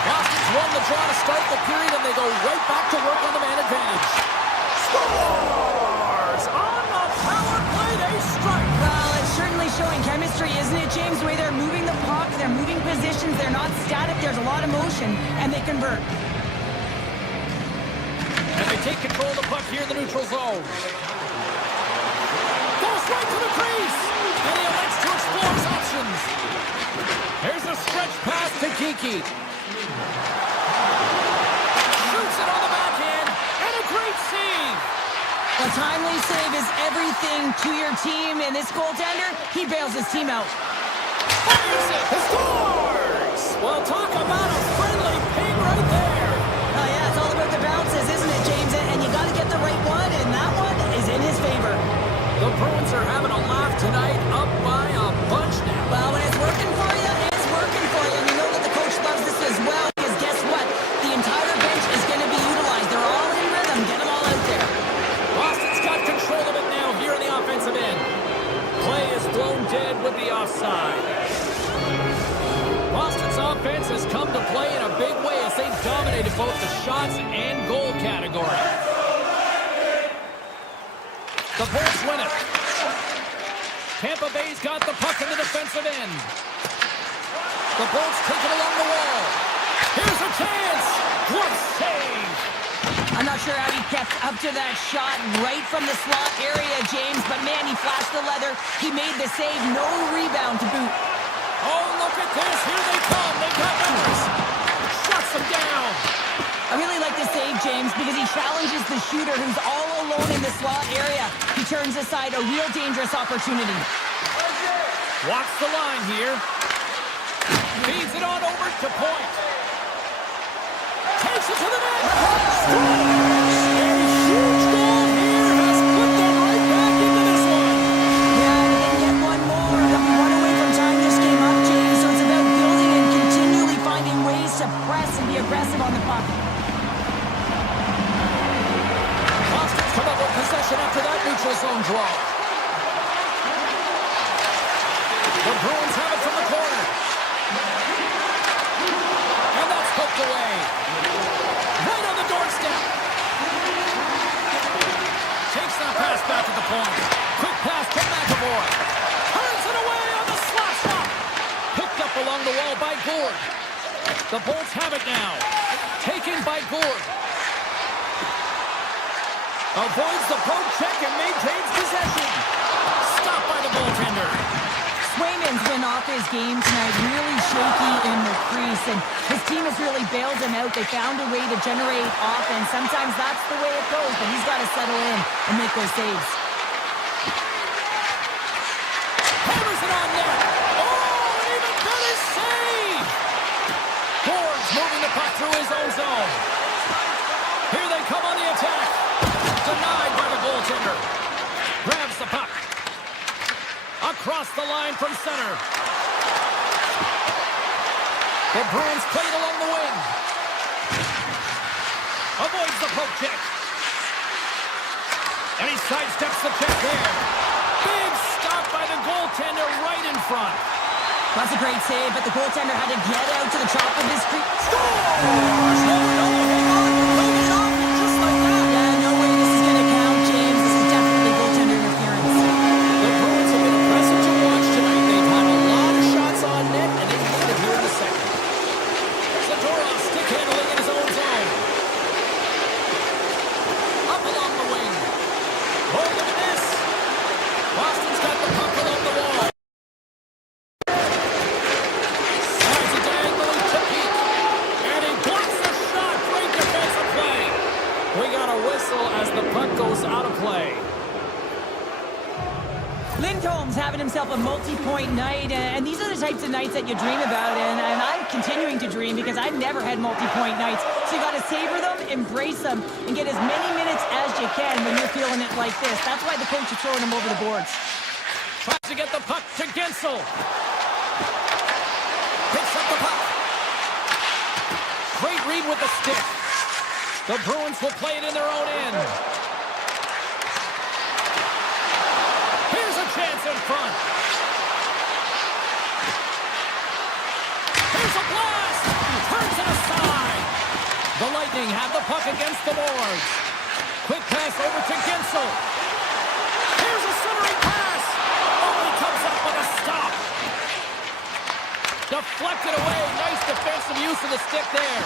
Boston's won the draw to start the period, and they go right back to work on the man advantage. Scores! On the power play, they strike! Well, it's certainly showing chemistry, isn't it, James? The way they're moving the puck, they're moving positions, they're not static, there's a lot of motion, and they convert. And they take control of the puck here in the neutral zone. Goes right to the crease! And he elects to explore his options. Here's a stretch pass to Kiki. Shoots it on the backhand, and a great save! A timely save is everything to your team, and this goaltender, he bails his team out. Fires it! Scores! Well, talk about a friendly ping right there. Oh, yeah, it's all about the bounces, isn't it, James? And you got to get the right one, and that one is in his favor. The Bruins are having a laugh tonight, up by a bunch now. Well, when it's working for you, it's working for you. And you know that the coach loves this as well, because guess what? The entire bench is going to be utilized. They're all in rhythm. Get them all out there. Boston's got control of it now here in the offensive end. Play is blown dead with the offside. Boston's offense has come to play in a big way as they've dominated both the shots and goal category. The Bulls win it. Tampa Bay's got the puck in the defensive end. The Bulls take it along the wall. Here's a chance. What save! I'm not sure how he kept up to that shot right from the slot area, James, but man, he flashed the leather. He made the save. No rebound to boot. Oh, look at this. Here they come. They got numbers. Shuts them down. I really like this save, James, because he challenges the shooter who's all alone in the slot area. He turns aside a real dangerous opportunity. Walks the line here. Feeds it on over to point. Takes it to the net. Scores! A huge goal here has put them right back into this one. Yeah, and they get one more. They'll be one away from tying this game up, James. So it's about building and continually finding ways to press and be aggressive on the puck. Boston's come up with possession after that neutral zone draw. The Bruins have it from the corner. And that's poked away. Right on the doorstep. Takes that pass back to the point. Quick pass to McAvoy. Turns it away on the slap shot. Picked up along the wall by Gord. The Bolts have it now. Taken by Gord. Avoids the poke check and maintains possession. Stopped by the goaltender. Swayman's been off his game tonight, really shaky in the crease, and his team has really bailed him out. They found a way to generate offense. Sometimes that's the way it goes, but he's got to settle in and make those saves. Hammers it on net. Oh, even better save! Gord's moving the puck through his own zone. Here they come on the attack. Denied by the goaltender. across the line from center. The Bruins play it along the wing. Avoids the poke check. And he sidesteps the check there. Big stop by the goaltender right in front. That's a great save, but the goaltender had to get out to the top of his crease. Scores! No, hang on. Bring it off just like that. Yeah, no way this is going to count, James. This is definitely goaltender interference. The Bruins have been impressive to watch tonight. They've had a lot of shots on net, and they've made it here in the second. Zadorov stick handling in his own zone. Up along the wing. Oh, look at this. Boston's got the puck along the wall. Sides it diagonally to Peak. And he blocks the shot. Great defensive play. We got a whistle as the puck goes out of play. Lindholm's having himself a multi-point night, and these are the types of nights that you dream about, and I'm continuing to dream because I've never had multi-point nights. So you got to savor them, embrace them, and get as many minutes as you can when you're feeling it like this. That's why the coach is throwing them over the boards. Tries to get the puck to Gensel. Picks up the puck. Great read with the stick. The Bruins will play it in their own end. Here's a chance in front. Here's a blast. Turns it aside. The Lightning have the puck against the boards. Quick pass over to Gensel. Here's a centering pass. Oh, he comes up with a stop. Deflected away. Nice defensive use of the stick there.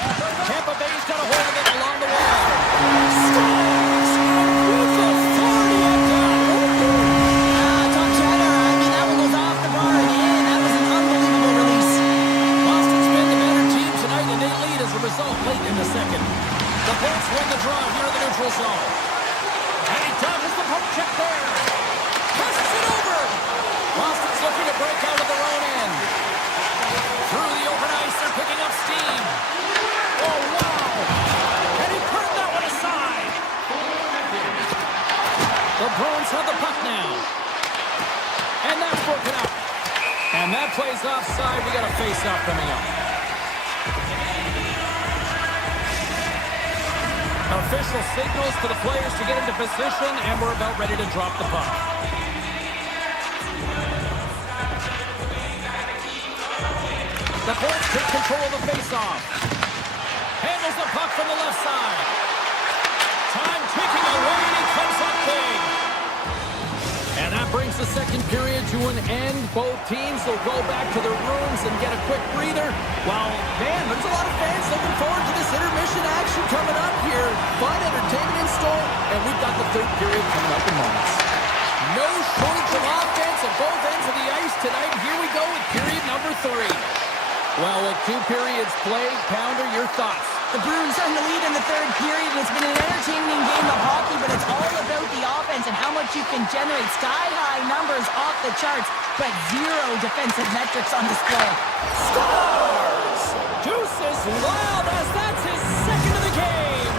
Tampa Bay's got a hold of it along the wall. Scores! With authority at that. Tom Cheddar, I mean, that one goes off the bar and in. That was an unbelievable release. Boston's been the better team tonight, and they lead as a result late in the second. The Bolts win the draw here in the neutral zone. And he dodges the poke check there. Passes it over. Boston's looking to break out of their own end. Through the open ice, they're picking up steam. Oh, wow. And he turned that one aside. The Bruins have the puck now. And that's broken up. And that plays offside. We got a face-off coming up. Official signals to the players to get into position, and we're about ready to drop the puck. The Bolts take control of the face-off. Handles the puck from the left side. Time ticking away, and he comes up big. And that brings the second period to an end. Both teams will go back to their rooms and get a quick breather. While, man, there's a lot of fans looking forward to this intermission action coming up here. Fun entertainment in store, and we've got the third period coming up in moments. No shortage of offense at both ends of the ice tonight. Here we go with period number 3. Well, with 2 periods played, Pounder, your thoughts? The Bruins are in the lead in the third period. It's been an entertaining game of hockey, but it's all about the offense and how much you can generate. Sky-high numbers off the charts, but zero defensive metrics on display. Scores! Deuce is wild as that's his second of the game.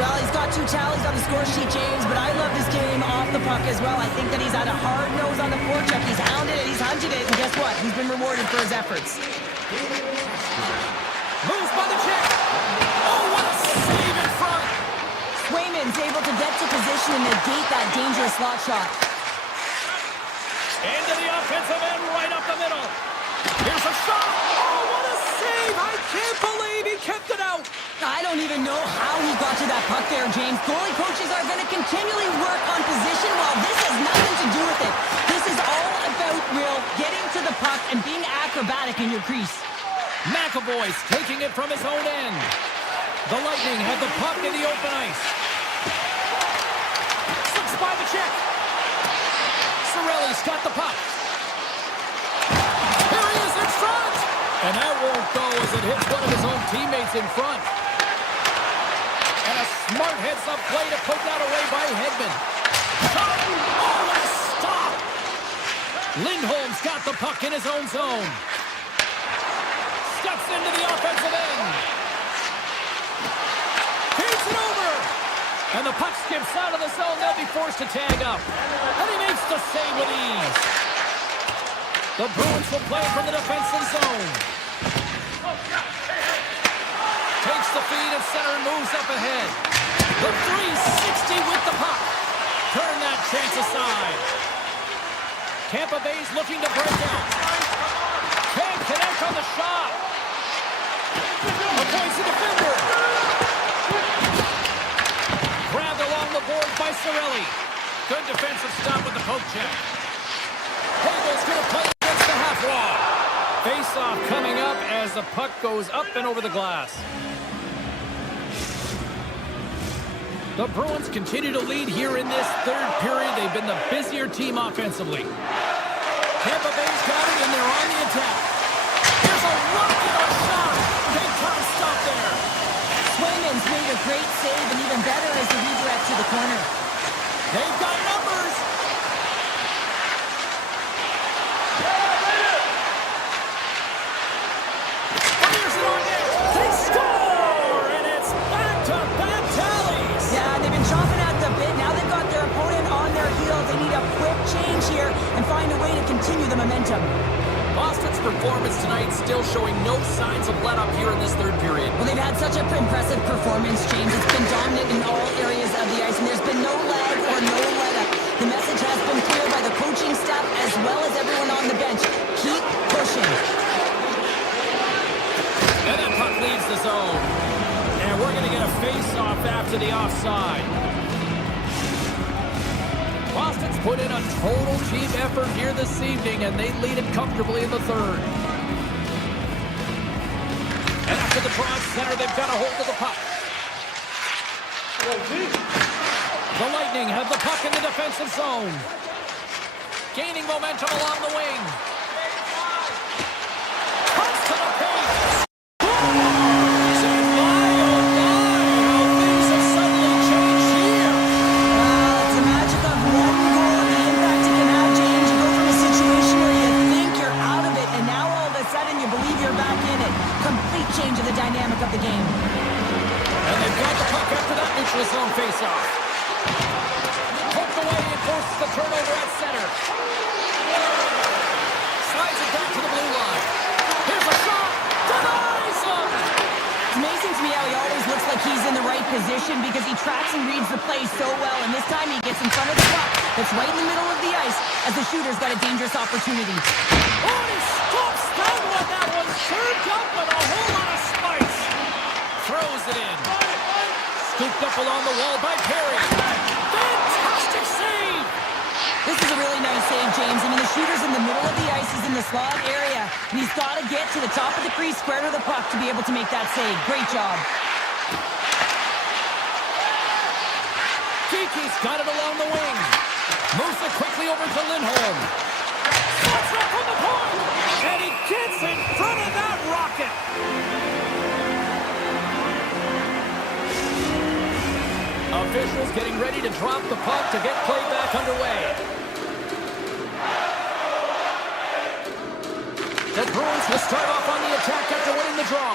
Well, he's got 2 tallies on the score sheet, James, but I love this game off the puck as well. I think that he's had a hard nose on the forecheck. He's hounded it, he's hunted it, and guess what? He's been rewarded for his efforts. Moves by the check. Oh, what a save in front. Swayman's able to get to position and negate that dangerous slot shot. Into the offensive end, right up the middle. Here's a shot. Oh, what a save. I can't believe he kept it out. I don't even know how he got to that puck there, James. Goalie coaches are going to continually work on position while this has nothing to do with it. This is all about, Will, getting to the puck and being acrobatic in your crease. McAvoy's taking it from his own end. The Lightning have the puck in the open ice. Slips by the check. Cirelli's got the puck. Here he is in front. And that won't go as it hits one of his own teammates in front. And a smart heads-up play to put that away by Hedman. Shot! Oh, what a stop! Lindholm's got the puck in his own zone. Steps into the offensive end. Feeds it over. And the puck skips out of the zone. They'll be forced to tag up. And he makes the save with ease. The Bruins will play from the defensive zone. Takes the feed at center and moves up ahead. The 360 with the puck. Turn that chance aside. Tampa Bay's looking to break out. Can't connect on the shot. Avoids the defender. Grabbed along the boards by Cirelli. Good defensive stop with the poke check. Hagel's going to play against the half wall. Face-off coming up as the puck goes up and over the glass. The Bruins continue to lead here in this third period. They've been the busier team offensively. Tampa Bay's got it, and they're on the attack. There's a rocket on shot. Big time stop there. Swayman's made a great save, and even better is the redirect to the corner. They've got numbers. Fires it on net. They score, and it's back-to-back tallies. Yeah, they've been chomping at the bit. Now they've got their opponent on their heels. They need a quick change here and find a way to continue the momentum. Boston's performance tonight still showing no signs of let-up here in this third period. Well, they've had such an impressive performance, James. It's been dominant in all areas of the ice, and there's been no lag or no let-up. The message has been clear by the coaching staff as well as everyone on the bench. Keep pushing. And that puck leaves the zone. And we're going to get a face-off after the offside. Boston's put in a total team effort here this evening, and they lead it comfortably in the third. And after the draw at center, they've got a hold of the puck. The Lightning have the puck in the defensive zone. Gaining momentum along the wing. Pucks to the paint. Change of the dynamic of the game. And they've got the puck after that neutral zone face-off. Poked away and forces the turnover at center. Slides it back to the blue line. Here's a shot. Denies him. It's amazing to me how he always looks like he's in the right position because he tracks and reads the play so well. And this time he gets in front of the puck that's right in the middle of the ice as the shooter's got a dangerous opportunity. Oh, he stops that one. That one's served up with a whole lot of spice. Throws it in. Scooped up along the wall by Perry. Fantastic save. This is a really nice save, James. I mean, the shooter's in the middle of the ice. He's in the slot area. And he's got to get to the top of the crease, square to the puck to be able to make that save. Great job. Dickey's got it along the wing. Moves it quickly over to Lindholm. Shots up from the point. And he gets in front of that rocket. Officials getting ready to drop the puck to get play back underway. The Bruins will start off on the attack after winning the draw.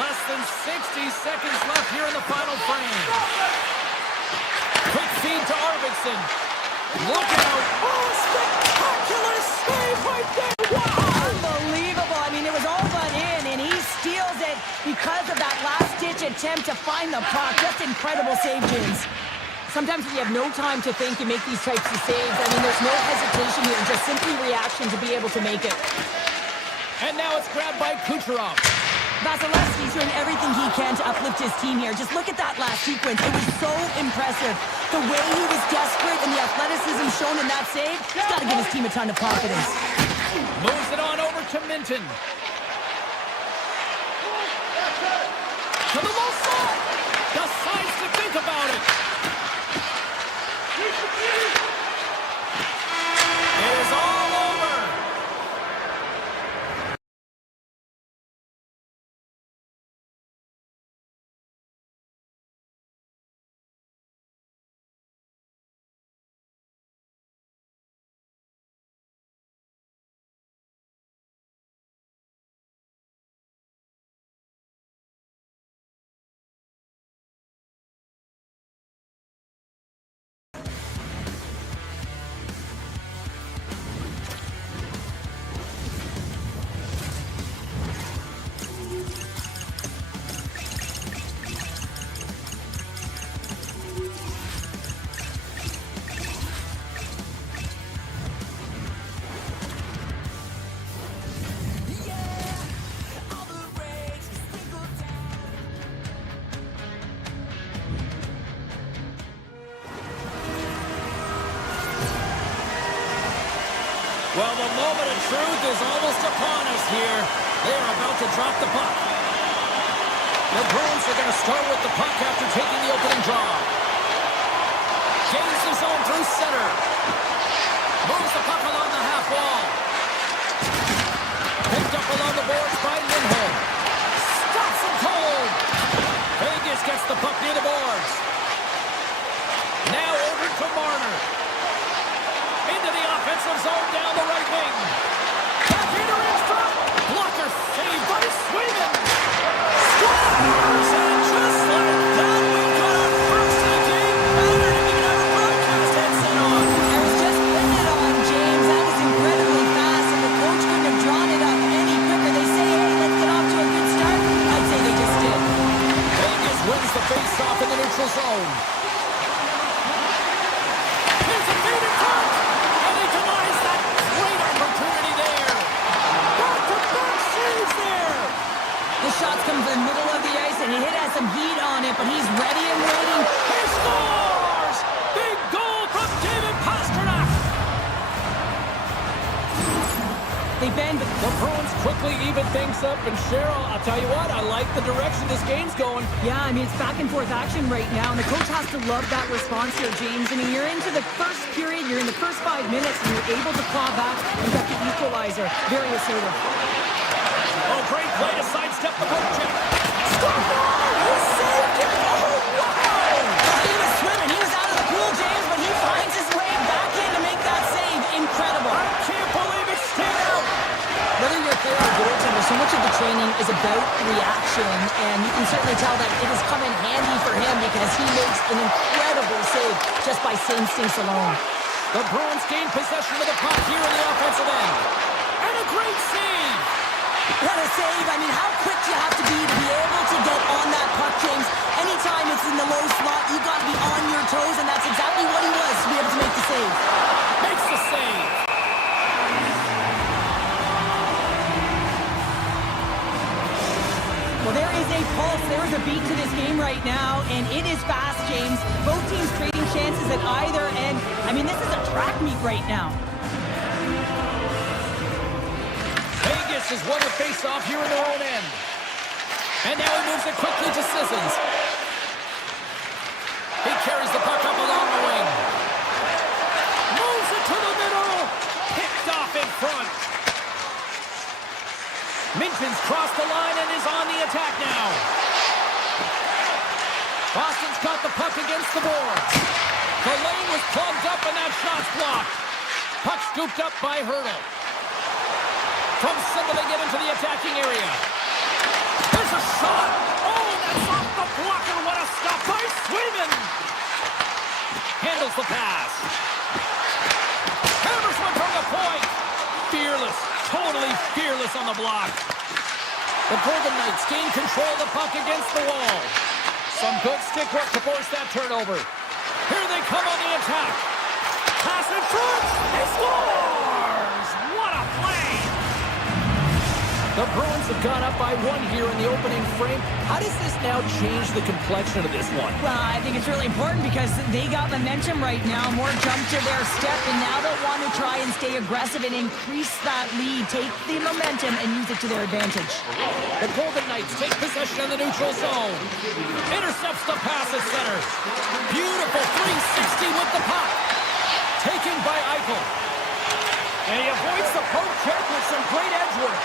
Less than 60 seconds left here in the final frame. Quick feed to Arvidsson. Look out. Oh, spectacular save right there. Wow. Unbelievable. I mean, it was all but in, and he steals it because of that last-ditch attempt to find the puck. Just incredible save, James. Sometimes when you have no time to think, you make these types of saves. I mean, there's no hesitation here, just simply reaction to be able to make it. And now it's grabbed by Kucherov. Vasilevsky's doing everything he can to uplift his team here. Just look at that last sequence. It was so impressive. The way he was desperate and the athleticism shown in that save, he's got to give his team a ton of confidence. Moves it on over to Minton. To the low side. Decides to think about it. It is all Well, the moment of truth is almost upon us here. They're about to drop the puck. The Bruins are going to start with the puck after taking the opening draw. Gains the zone through center. Moves the puck along the half wall. Picked up along the boards by Lindholm. Stops him cold. Vegas gets the puck near the boards. Now over to Marner. Into the offensive zone down the right wing. Backhander in front. Blocker saved by Sweden. Scores! And just like that, we've got our first game better than we can have a broadcast headset on. I was just putting it on, James. That was incredibly fast, and the coach couldn't have drawn it up any quicker. They say, hey, let's get off to a good start. I'd say they just did. Vegas wins the face-off in the neutral zone. Here's a feed in front, and he denies that great opportunity there. Back-to-back saves there. The shots come from the middle of the ice, and he has some heat on it, but he's ready and waiting. He scores! Big goal from David Pastrnak. They bend, but The Bruins quickly even things up, and Cheryl, I'll tell you what, I like the direction this game's going. yeah, I mean, it's back and forth action right now, and the coach has to love that response here, James. I mean, you're into the first period, you're in the first 5 minutes, and you're able to claw back and get the equalizer. Very assertive. Oh, great play to sidestep the poke check. Stop! He saved it! Oh, wow! He was swimming. He was out of the pool, James, but he finds his way back in to make that save. Incredible. I can't believe it stayed out. Whether you're a player or goaltender, so much of the training is about reaction, and you can certainly tell that it has come in handy for him because he makes an incredible save just by instincts alone. The Bruins gain possession of the puck here in the offensive end. And a great save. What a save. I mean, how quick you have to be able to get on that puck, James. Anytime it's in the low slot, you got to be on your toes, and that's exactly what he was to be able to make the save. Makes the save. Well, there is a pulse. There is a beat to this game right now, and it is fast, James. Both teams trading chances at either end. I mean, this is a track meet right now. Vegas has won the face-off here in their own end. And now he moves it quickly to Sissons. He carries the puck up along the wing. Moves it to the middle. Picked off in front. Minton's crossed the line and is on the attack now. Boston's got the puck against the boards. The lane was plugged up and that shot's blocked. Puck scooped up by Hurdle. From center, they get into the attacking area. There's a shot. Oh, that's off the blocker. What a stop by Sweden. Handles the pass. Hammers one from the point. Fearless. Totally fearless on the block. The Golden Knights gain control of the puck against the wall. Some good stick work to force that turnover. Here they come on the attack. Pass in front. He scores. What a play. The Bruins have gone up by 1 here in the opening frame. How does this now change the complexion of this one? Well, I think it's really important because they got momentum right now. More jump to their step, and now they'll want to try and stay aggressive and increase that lead. Take the momentum and use it to their advantage. The Golden Knights take possession of the neutral zone. Intercepts the pass at center. Beautiful 360 with the puck. Taken by Eichel. And he avoids the poke check with some great edge work.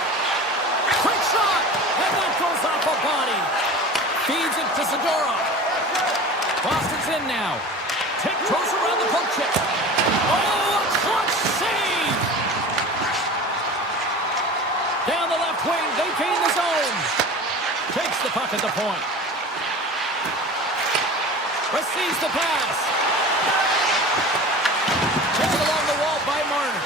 Quick shot! And that goes off a body. Feeds it to Zadorov. Boston's in now. Tiptoes around the poke check. Oh, a clutch save! Down the left wing, they gain the zone. Takes the puck at the point. Receives the pass. Taken along the wall by Marner.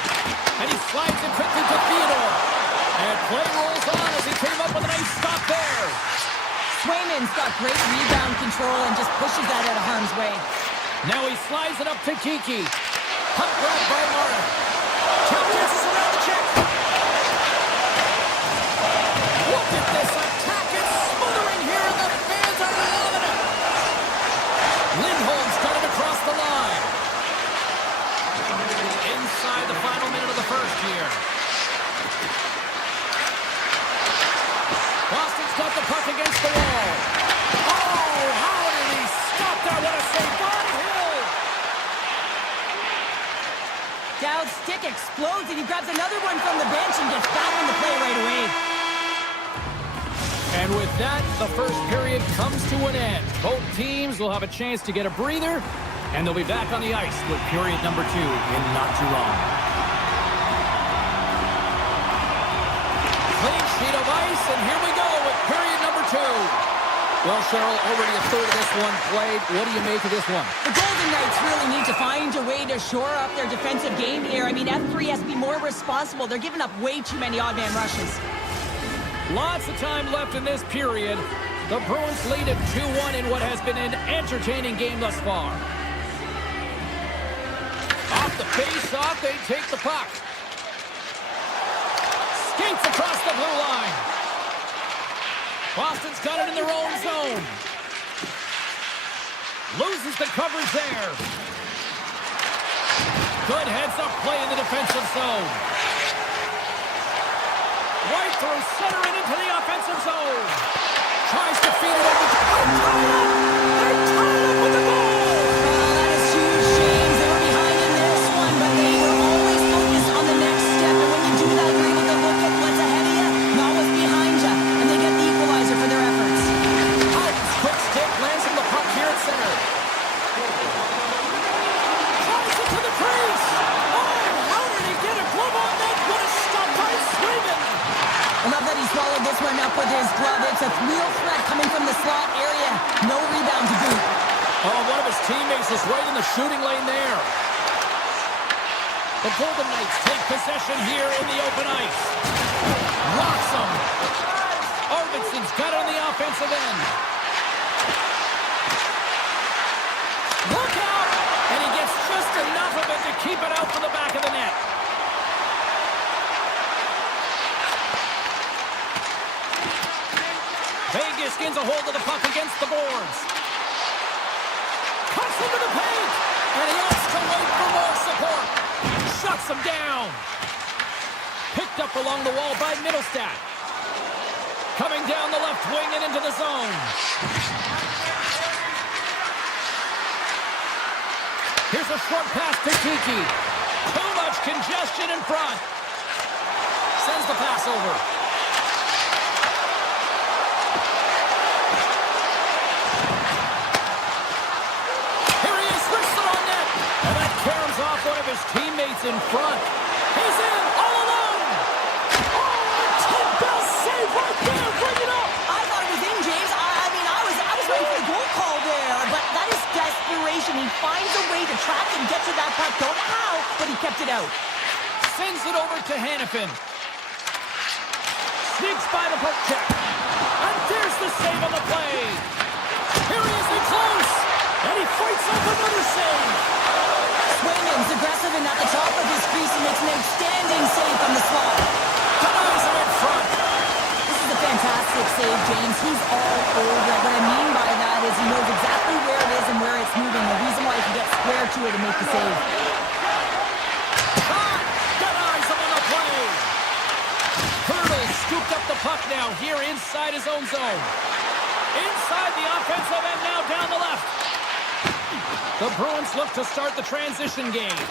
And he slides it quickly to Theodore. And play rolls on as he came up with a nice stop there. Swayman's got great rebound control and just pushes that out of harm's way. Now he slides it up to Kiki. Puck grab by Marner. Tap dances around the check. Look at this attack. It's smothering here, and the fans are loving it. Lindholm's got it across the line. Inside the final minute of the first here. Dowd's stick explodes, and he grabs another one from the bench and gets back in the play right away. And with that, the first period comes to an end. Both teams will have a chance to get a breather, and they'll be back on the ice with period number 2 in not too long. Clean sheet of ice, and here we go with period number 2. Well, Cheryl, already a third of this one played. What do you make of this one? The Golden Knights really need to find a way to shore up their defensive game here. I mean, F3 has to be more responsible. They're giving up way too many odd man rushes. Lots of time left in this period. The Bruins lead at 2-1 in what has been an entertaining game thus far. Off the face-off, they take the puck. Skates across the blue line. Boston's got it in their own zone. Loses the coverage there. Good heads-up play in the defensive zone. Right through center and into the offensive zone. Tries to feed it over. They're tied up with the goal. That is huge, James. They were behind in this one, but they were always focused on the next step. And when you do that, you're able to look at what's ahead of you, not what's behind you. And they get the equalizer for their efforts. Quick stick lands on the puck here at center. Tries it to the crease. Oh, how did he get a glove on that? What a stop by Swayman. I love that he swallowed this one up with his glove. It's a real threat coming from the slot area. No rebound to boot. Oh, one of his teammates is right in the shooting lane there. The Golden Knights take possession here in the open ice. Rocks him. Arvidsson's got it on the offensive end. Look out! And he gets just enough of it to keep it out from the back of the net. Vegas gains a hold of the puck against the boards. Cuts into the paint. And he has to wait for more support. Shuts him down. Picked up along the wall by Middlestat. Coming down the left wing and into the zone. Here's a short pass to Tiki. Too much congestion in front. Sends the pass over. Off one of his teammates in front. He's in all alone. Oh, Ted Bell save right there. Bring it up. I thought it was in, James. I was ready for the goal call there, but that is desperation. He finds a way to track and get to that puck. Don't know how, but he kept it out. Sends it over to Hannafin. Sneaks by the puck check. And there's the save on the play. Here he is in close. And he fights off another save. Swayman's aggressive and at the top of his crease. He makes an outstanding save from the slot. Denies him in front. This is a fantastic save, James. He's all over it. What I mean by that is he knows exactly where it is and where it's moving. The reason why he can get square to it and make the save. Denies him on the play. Hurdle scooped up the puck now here inside his own zone. Inside the offensive end now down the left. The Bruins look to start the transition game.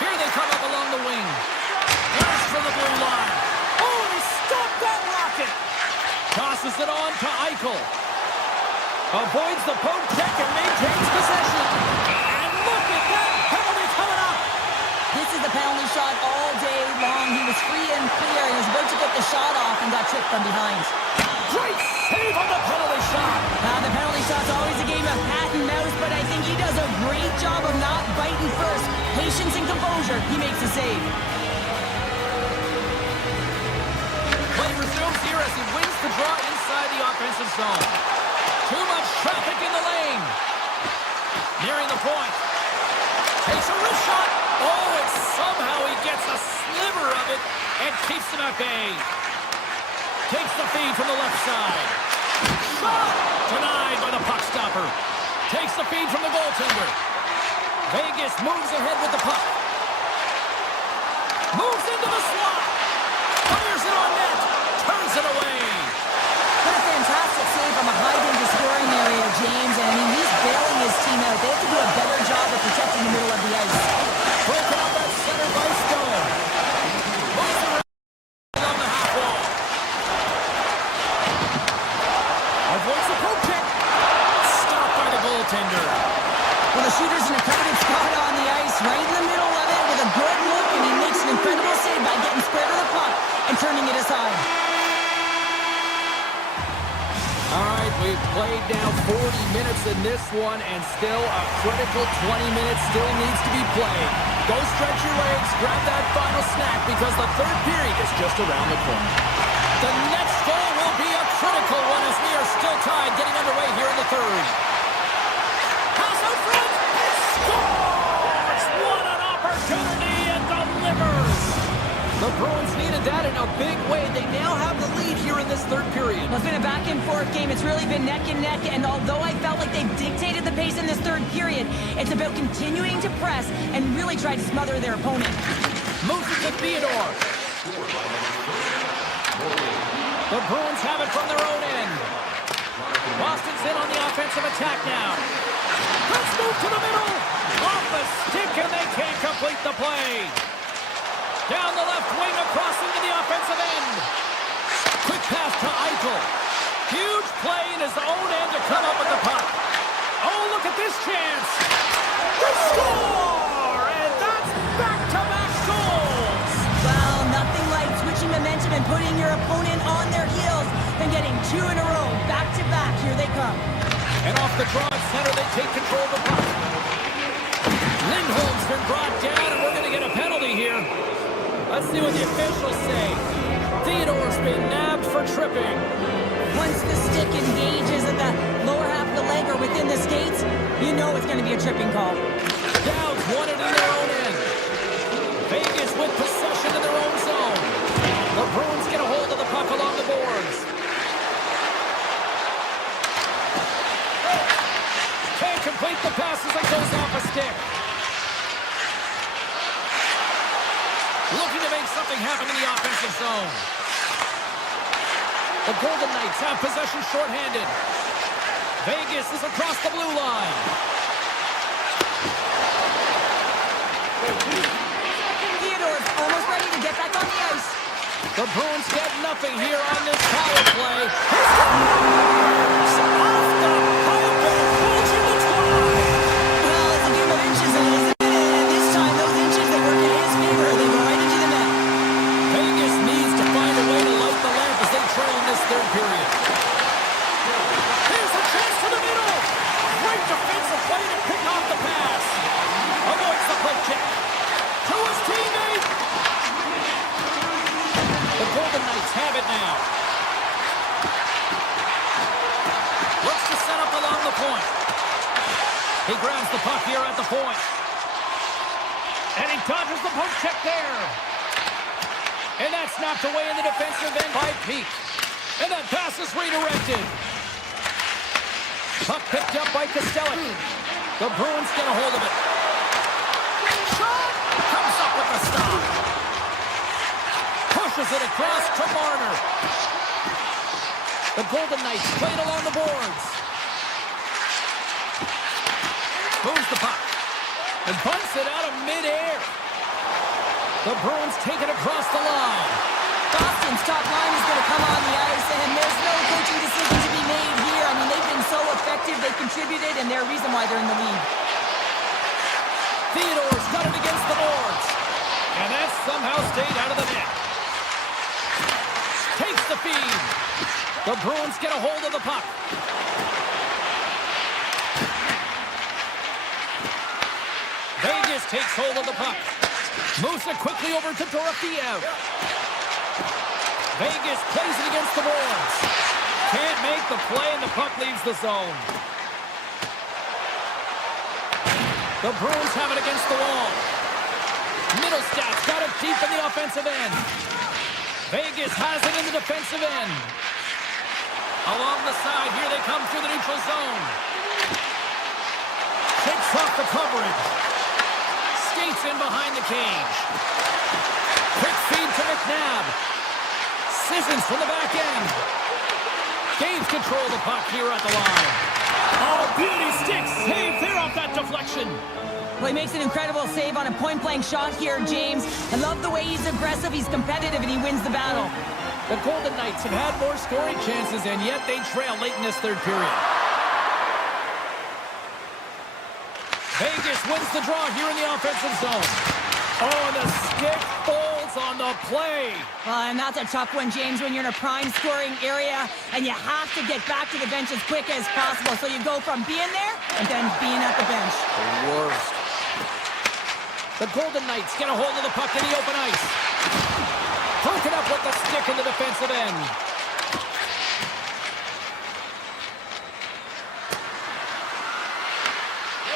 Here they come up along the wing. There's from the blue line. Oh, he stopped that rocket. Tosses it on to Eichel. Avoids the poke check and maintains possession. And look at that penalty coming up. This is the penalty shot all day long. He was free and clear. He was about to get the shot off and got tripped from behind. Great save on the penalty shot. The penalty shot's always a game of cat and mouse, but I think he does a great job of not biting first. Patience and composure. He makes the save. Play resumes here as he wins the draw inside the offensive zone. Too much traffic in the lane. Nearing the point. Takes a wrist shot. Oh, and somehow he gets a sliver of it and keeps him at bay. Takes the feed from the left side. Shot! Denied by the puck stopper. Takes the feed from the goaltender. Vegas moves ahead with the puck. Moves into the slot. Fires it on net. Turns it away. What a fantastic save from a high-danger scoring area, James. And I mean, he's bailing his team out. They have to do a better job of protecting the middle of the ice. Broken up at 40 minutes in this one, and still a critical 20 minutes still needs to be played. Go stretch your legs, grab that final snack, because the third period is just around the corner. The next goal will be a critical one as we are still tied, getting underway here in the third. Pass out front, scores! What an opportunity, and delivers! The Bruins needed that in a big way. They now have the lead here in this third period. Well, it's been a back-and-forth game. It's really been neck and neck, and although I felt like they've dictated the pace in this third period, it's about continuing to press and really try to smother their opponent. Moves it to Theodore. The Bruins have it from their own end. Boston's in on the offensive attack now. Let's move to the middle. Off the stick, and they can't complete the play. Down the left wing, across into the offensive end. Quick pass to Eichel. Huge play in his own end to come up with the puck. Oh, look at this chance. They score! And that's back-to-back goals. Well, nothing like switching momentum and putting your opponent on their heels than getting two in a row, back-to-back. Here they come. And off the draw at center, they take control of the puck. Lindholm's been brought down, and we're going to get a penalty here. Let's see what the officials say. Theodore's been nabbed for tripping. Once the stick engages at the lower half of the leg or within the skates, you know it's going to be a tripping call. Downs won it in their own end. Vegas with possession in their own zone. The Bruins get a hold of the puck along the boards. Can't complete the pass as it goes off a stick. Looking to make something happen in the offensive zone. The Golden Knights have possession shorthanded. Vegas is across the blue line. Theodore's almost ready to get back on the ice. The Bruins get nothing here on this power play. He scores! Off the poke and pulls you the try. Well, it's a game of inches, and this time those inches, they work in his favor. They go right into the net. Vegas needs to find a way to light the lamp as they trail in this third period. Here's a chance to the middle. Great defensive play to pick off the pass. Avoids the poke check. To his teammate. The Golden Knights have it now. Looks to set up along the point. He grabs the puck here at the point. And he dodges the poke check there. And that's knocked away in the defensive end by Peak. And that pass is redirected. Puck picked up by Costello. The Bruins get a hold of it. Shot! Comes up with a stop. Pushes it across to Marner. The Golden Knights played along the boards. Moves the puck. And bunts it out of midair. The Bruins take it across the line. Boston's top line is going to come on the ice, and there's no coaching decision to be made here. I mean, they've been so effective, they contributed, and they're a reason why they're in the lead. Theodore's got it against the boards. And that somehow stayed out of the net. Takes the feed. The Bruins get a hold of the puck. Vegas takes hold of the puck. Moves it quickly over to Dorofeev. Vegas plays it against the boards. Can't make the play, and the puck leaves the zone. The Bruins have it against the wall. Middlestats got it deep in the offensive end. Vegas has it in the defensive end. Along the side, here they come through the neutral zone. Shakes off the coverage. Skates in behind the cage. Quick feed to McNabb. Sissons from the back end. Gains control of the puck here at the line. Oh, beauty stick save there off that deflection. Well, he makes an incredible save on a point-blank shot here, James. I love the way he's aggressive, he's competitive, and he wins the battle. The Golden Knights have had more scoring chances, and yet they trail late in this third period. Vegas wins the draw here in the offensive zone. Oh, the stick folds on the the play. And that's a tough one, James, when you're in a prime scoring area and you have to get back to the bench as quick as possible. So you go from being there and then being at the bench. The worst. The Golden Knights get a hold of the puck in the open ice. Broken up with the stick in the defensive end.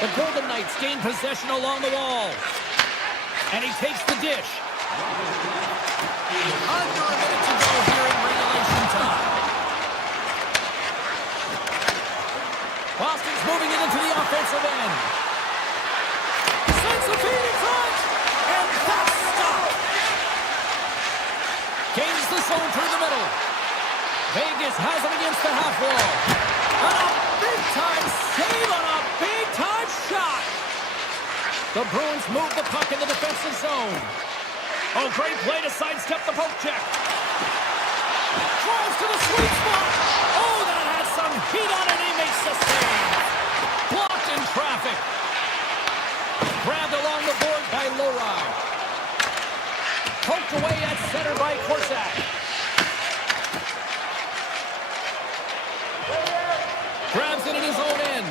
The Golden Knights gain possession along the wall. And he takes the dish. Under a minute to go here in regulation time. Boston's moving it into the offensive end. Sends the feed in front. And that's stopped. Gains the zone through the middle. Vegas has him against the half wall. And a big-time save on a big-time shot. The Bruins move the puck in the defensive zone. Oh, great play to sidestep the poke check. Drives to the sweet spot. Oh, that has some heat on it. He makes the save. Blocked in traffic. Grabbed along the board by Lowry. Poked away at center by Korsak. Grabs it in his own end.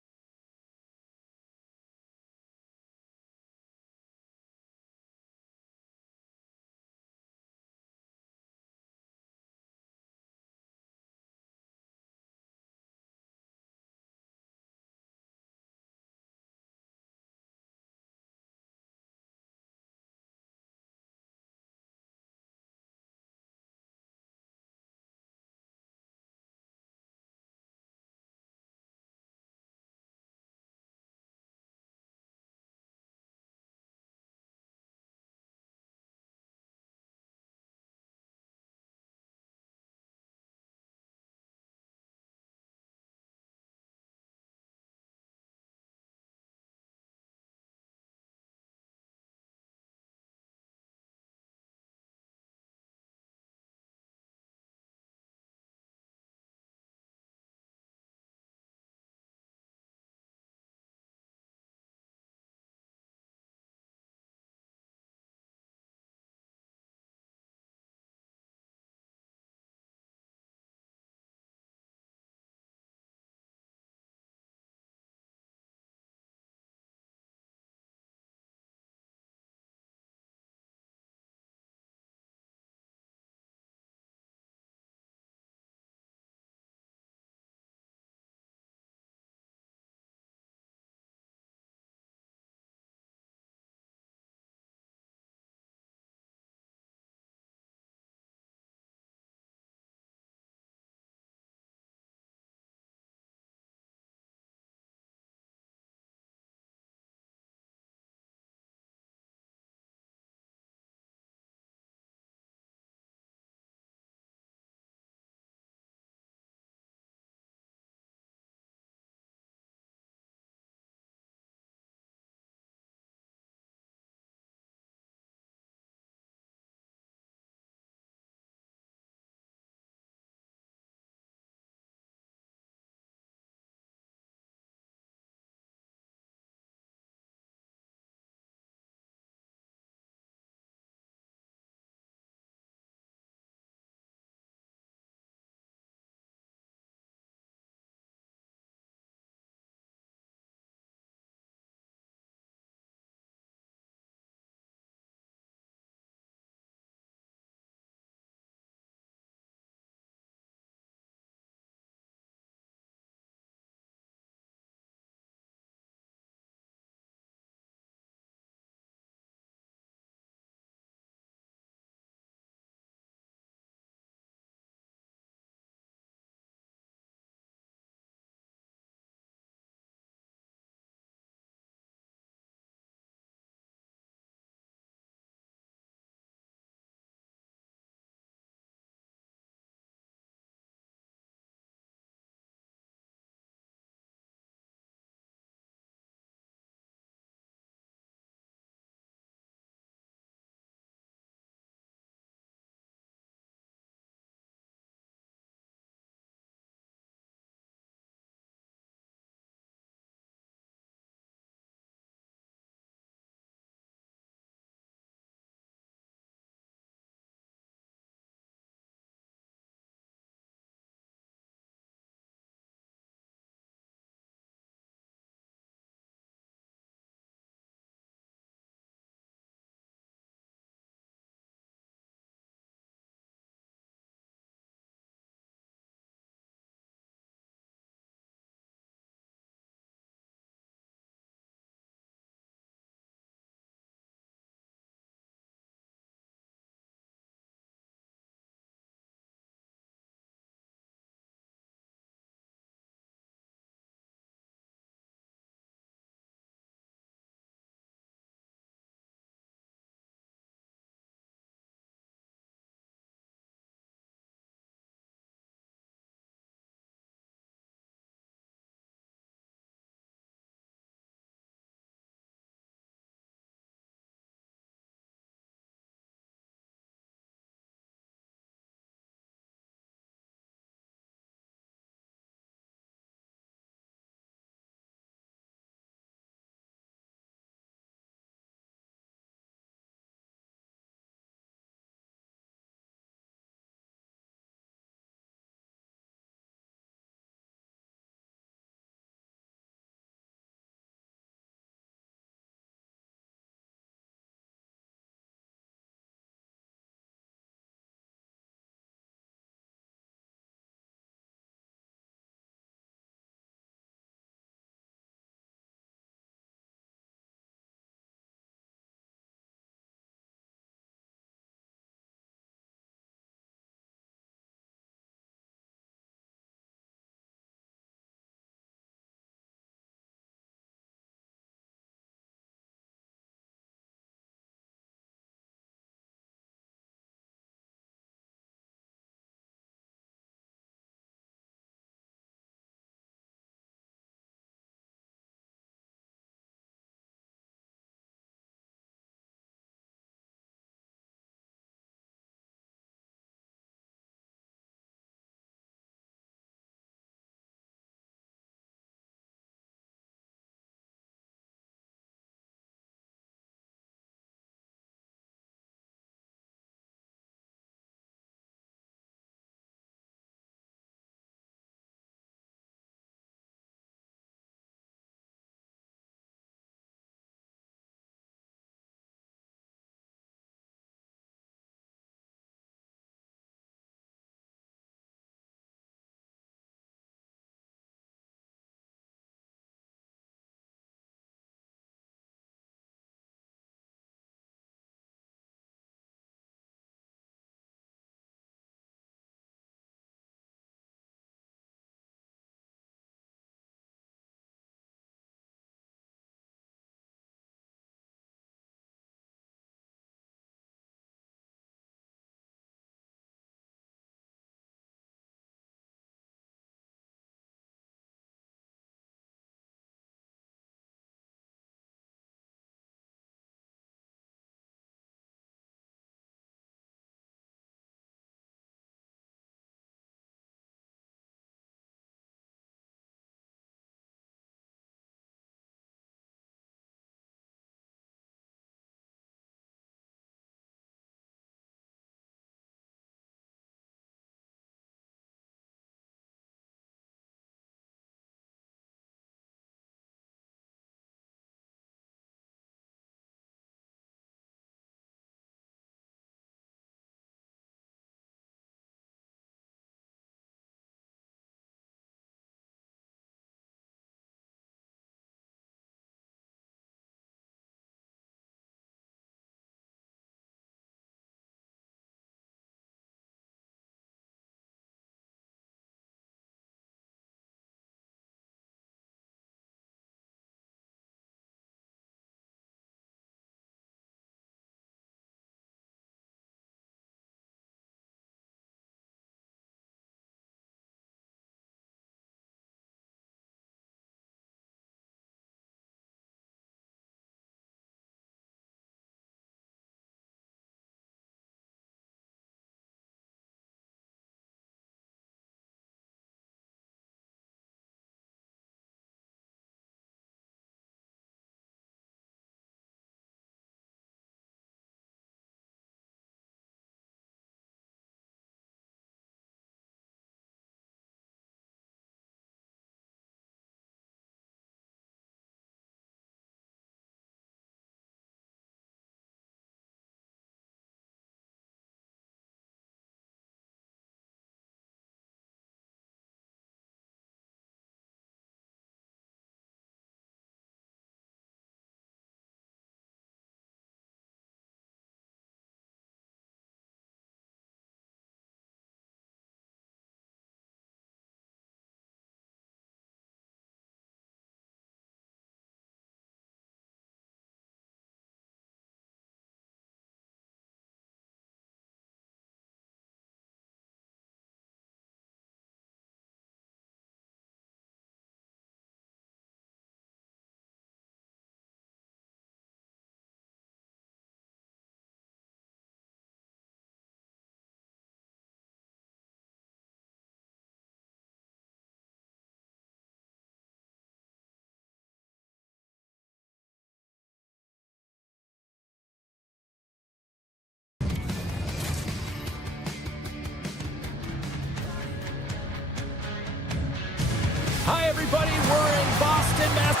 everybody. We're in Boston, Massachusetts.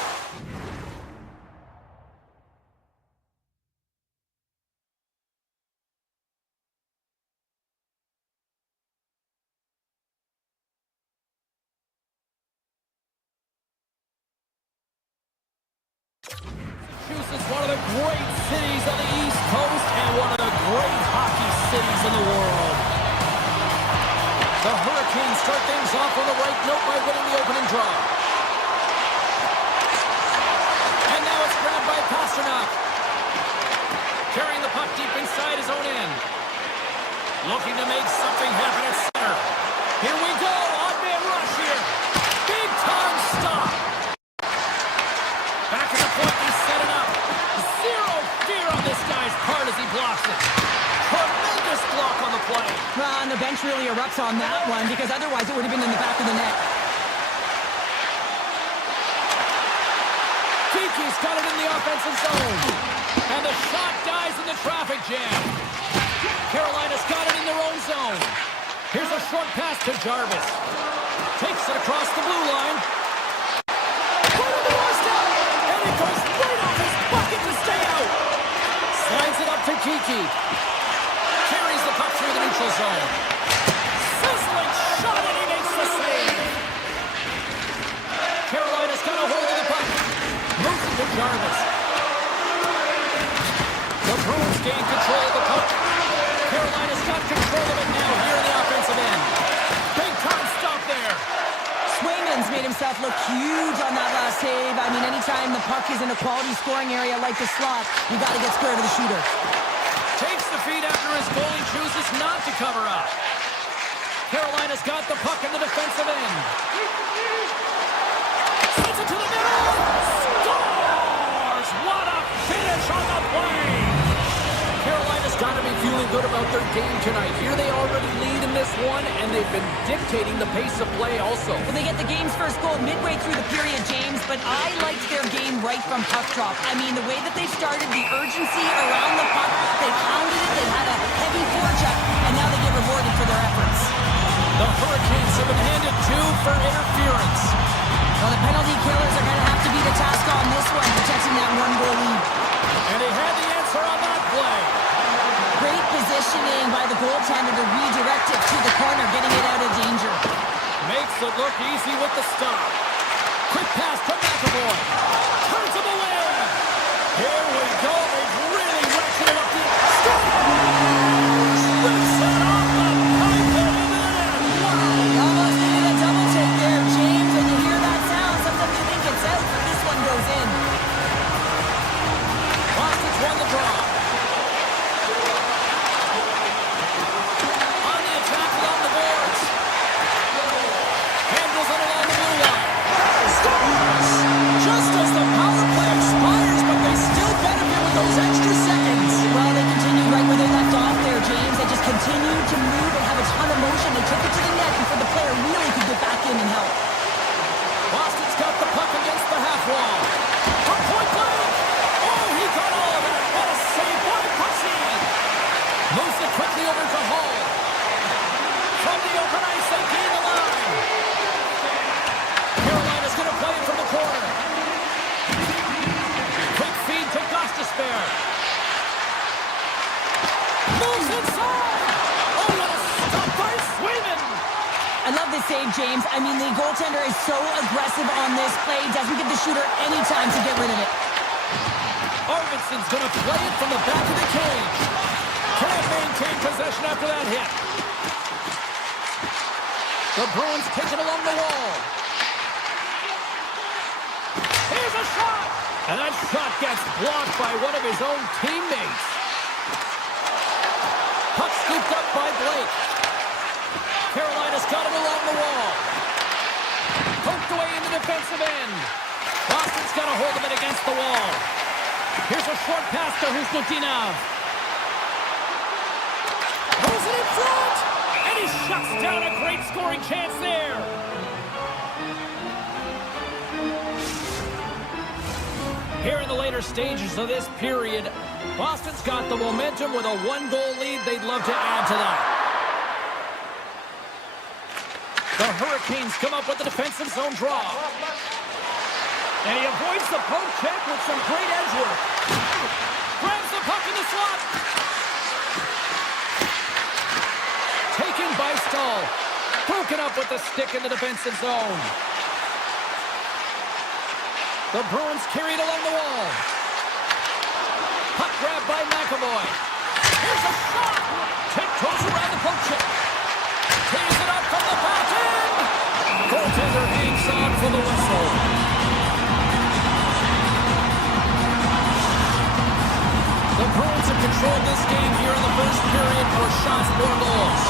Massachusetts, one of the great cities on the East Coast and one of the great hockey cities in the world. The Hurricanes start things off on the right note by winning the opening draw. And now it's grabbed by Pasternak. Carrying the puck deep inside his own end. Looking to make something happen at center. Here we go, odd-man rush here. Big time stop. Back to the point, he set it up. Zero fear on this guy's part as he blocks it. Tremendous block on the play. Well, and the bench really erupts on that one because otherwise it would have been in the back of the net. Kiki's got it in the offensive zone. And the shot dies in the traffic jam. Carolina's got it in their own zone. Here's a short pass to Jarvis. Takes it across the blue line. And it goes right off his bucket to stay out. Slides it up to Kiki. Carries the puck through the neutral zone. Sizzling shot, and he makes the save. Carolina's got a hold of the puck. Moves it to Jarvis. The Bruins gain control of the puck. Carolina's got control of it now here in the offensive end. Big time stop there. Swayman's made himself look huge on that last save. I mean, anytime the puck is in a quality scoring area like the slot, you got to get square to the shooter. Takes the feed after his goalie chooses not to cover up. Carolina's got the puck in the defensive end. Sends it to the middle. Scores! What a finish on the play! Carolina's got to be feeling good about their game tonight. Here they already lead in this one, and they've been dictating the pace of play also. Well, they get the game's first goal midway through the period, James, but I liked their game right from puck drop. I mean, the way that they started, the urgency around the puck, they pounded it, they had a heavy forecheck, and now they get rewarded for their efforts. The Hurricanes have been handed 2 for interference. Well, the penalty killers are going to have to be the task on this one, protecting that one-goal lead. And he had the answer on that play. Great positioning by the goaltender to redirect it to the corner, getting it out of danger. Makes it look easy with the stop. Quick pass to McAvoy. Turns him away. Here we go. They've really ratcheted up the scores. Rips it off the pipe and in the net. Wow, almost needed a double take there, James. When you hear that sound, sometimes you think it's out, but this one goes in. Boston's won the draw. On the attack along the boards. Handles it along the blue line. Scores! Just as the power play expires, but they still benefit with those extra seconds. Well, they continued right where they left off there, James. They just continued to move and have a ton of motion. They took it to the net before the player really could get back in and help. Boston's got the puck against the half wall. From point blank. Oh, he got all of it. What a save by Pussy. Moves it quickly over to Hall. From the open ice, they gain the line. Carolina's going to play it from the corner. Quick feed to Gostisbehere. Moves inside. Oh, what a stop by Swayman. I love this save, James. I mean, the goaltender is so aggressive on this play. Doesn't give the shooter any time to get rid of it. Arvidsson's going to play it from the back of the cage. Can't maintain possession after that hit. The Bruins take it along the wall. Here's a shot! And that shot gets blocked by one of his own teammates. Puck scooped up by Blake. Carolina's got it along the wall. Poked away in the defensive end. Boston's got a hold of it against the wall. Here's a short pass to Husnutinov. Throws it in front! And he shuts down a great scoring chance there. Here in the later stages of this period, Boston's got the momentum with a 1-goal lead. They'd love to add to that. The Hurricanes come up with the defensive zone draw. And he avoids the poke check with some great edge work. Grabs the puck in the slot. Taken by Stahl. Broken up with the stick in the defensive zone. The Bruins carried along the wall. Puck grab by McAvoy. Here's a shot. Tiptoes around the poke check. Tees it up from the back end. Goaltender hangs on for the whistle. The Bruins have controlled this game here in the first period. More shots, more goals.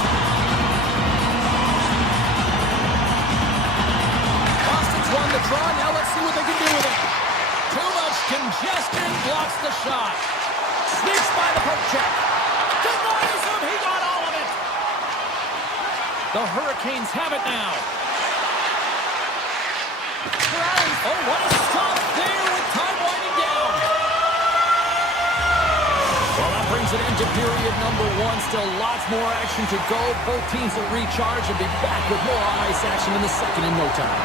Boston's won the draw. Now let's see what they can do with it. Too much congestion. Blocks the shot. Sneaks by the poke check. Denies him. He got all of it. The Hurricanes have it now. Oh, what a stop there with time winding down. Well, that brings it into period number one. Still lots more action to go. Both teams will recharge and be back with more ice action in the second in no time.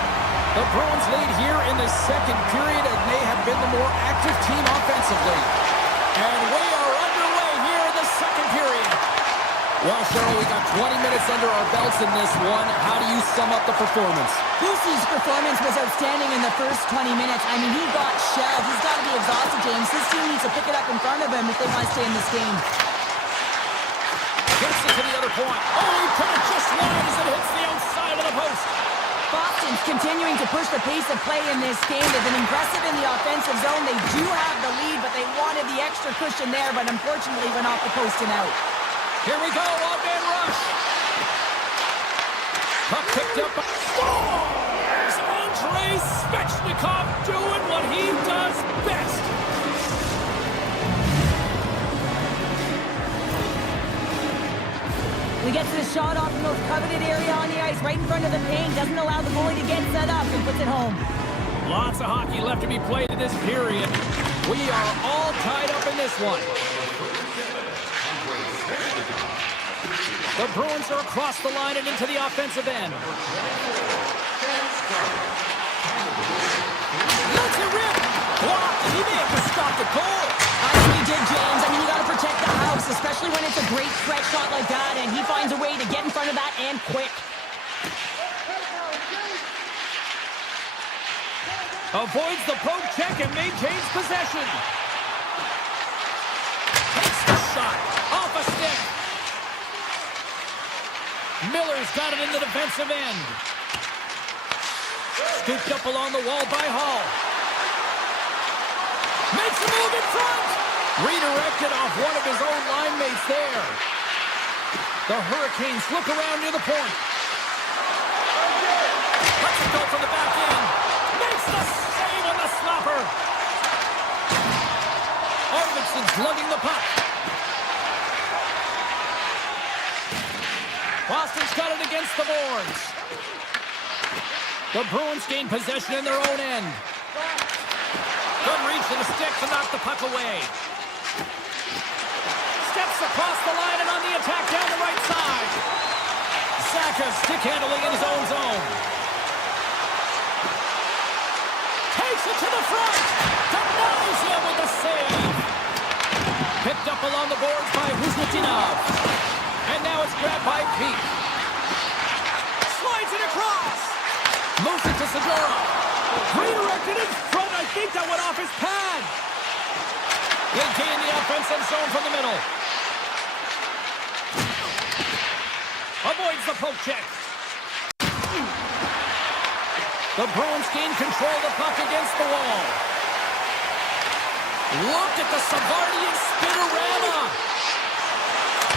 The Bruins lead here in the second period, and they have been the more active team offensively. And we are underway here in the second period. Well, Cheryl, we got 20 minutes under our belts in this one. How do you sum up the performance? Boosie's performance was outstanding in the first 20 minutes. I mean, he got shelled. He's got to be exhausted, James. This team needs to pick it up in front of him if they want to stay in this game. Gets it to the other point. Oh, he put it just wide as it hits the outside of the post. Boston's continuing to push the pace of play in this game. They've been impressive in the offensive zone. They do have the lead, but they wanted the extra cushion there, but unfortunately went off the post and out. Here we go, one-man rush. Puck picked up by Stars. Andrei Svechnikov doing what he does best. He gets the shot off the most coveted area on the ice, right in front of the paint. Doesn't allow the goalie to get set up and puts it home. Lots of hockey left to be played in this period. We are all tied up in this one. The Bruins are across the line and into the offensive end. Let's it rip! Blocked, and he may have to stop the goal. I think he did, James. I mean, you got to protect the house, especially when it's a great threat shot like that, and he finds a way to get in front of that and quick. Avoids the poke check and maintains possession. Takes the shot. Off a stick. Miller's got it in the defensive end. Scooped up along the wall by Hall. Makes a move in front. Redirected off one of his own line mates there. The Hurricanes look around near the point. Lets it go from the back end. Makes the save on the slapper. Arvidsson's lugging the puck. Boston's got it against the boards. The Bruins gain possession in their own end. Good reach to the stick to knock the puck away. Steps across the line and on the attack down the right side. Saka stick handling in his own zone. Takes it to the front. Denies him with the save. Picked up along the boards by Kuzmitinov. And now it's grabbed by Peak. Slides it across. Moves it to Segura. Redirected in front. I think that went off his pad. They gain the offensive zone from the middle. Avoids the poke check. The Bruins gain control of the puck against the wall. Look at the Savardian spinorama.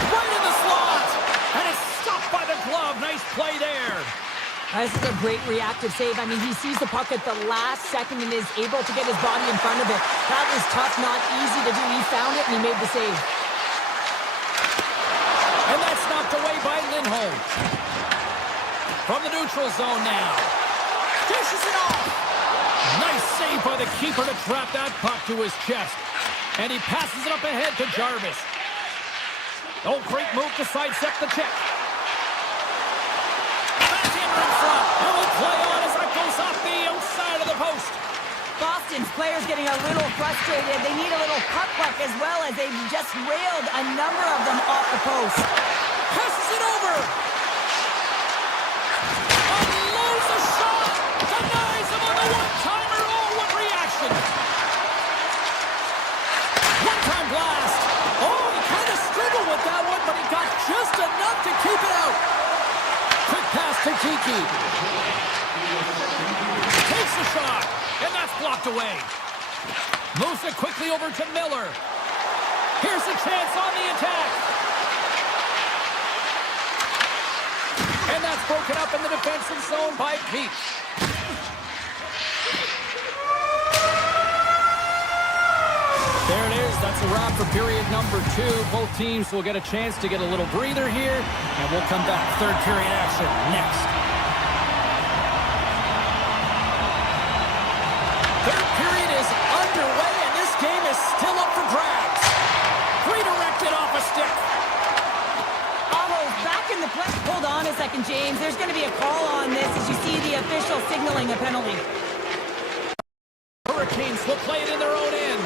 Right in the slot. And it's stopped by the glove. Nice play there. This is a great reactive save. I mean, he sees the puck at the last second and is able to get his body in front of it. That was tough, not easy to do. He found it and he made the save. And that's knocked away by Lindholm. From the neutral zone now. Dishes it off. Nice save by the keeper to trap that puck to his chest. And he passes it up ahead to Jarvis. Oh, great move to sidestep the check. Backhander in front. the post. Boston's players getting a little frustrated. They need a little puck luck as well, as they've just railed a number of them off the post. Passes it over. Unloads a shot. Denies him on the one-timer. Oh, what reaction. One-time blast. Oh, he kind of struggled with that one, but he got just enough to keep it out. Quick pass to Kiki. Takes the shot, and that's blocked away. Moves it quickly over to Miller. Here's a chance on the attack. And that's broken up in the defensive zone by Pete. There it is. That's a wrap for period number 2. Both teams will get a chance to get a little breather here, and we'll come back. Third period action next. Third period is underway, and this game is still up for grabs. Redirected off a stick. Back in the play. Hold on a second, James. There's going to be a call on this as you see the official signaling a penalty. Hurricanes will play it in their own end.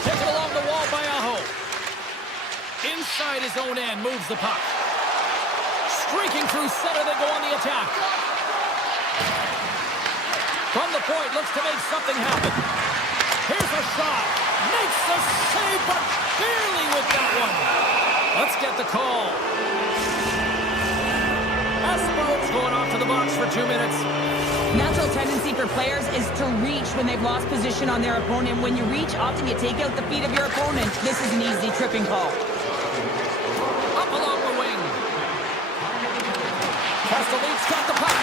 Taken along the wall by Aho. Inside his own end, moves the puck. Streaking through center, they go on the attack. From the point, looks to make something happen. Here's a shot. Makes the save, but barely with that one. Let's get the call. Asperger's going off to the box for 2 minutes. Natural tendency for players is to reach when they've lost position on their opponent. When you reach, often you take out the feet of your opponent. This is an easy tripping call. Up along the wing. Castelline's got the puck.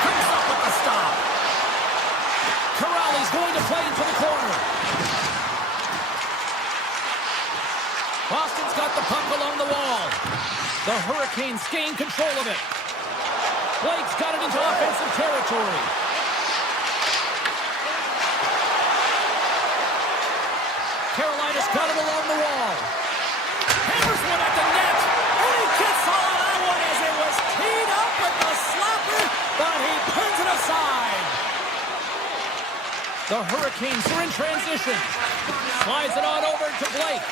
Comes up with the stop. Corrali's going to play into the corner. Boston's got the puck along the wall. The Hurricanes gain control of it. Blake's got it into offensive territory. Carolina's got it along the wall. Hammers one at the net. And he gets all of that one as it was teed up with the slapper, but he puts it aside. The Hurricanes are in transition. Slides it on over to Blake.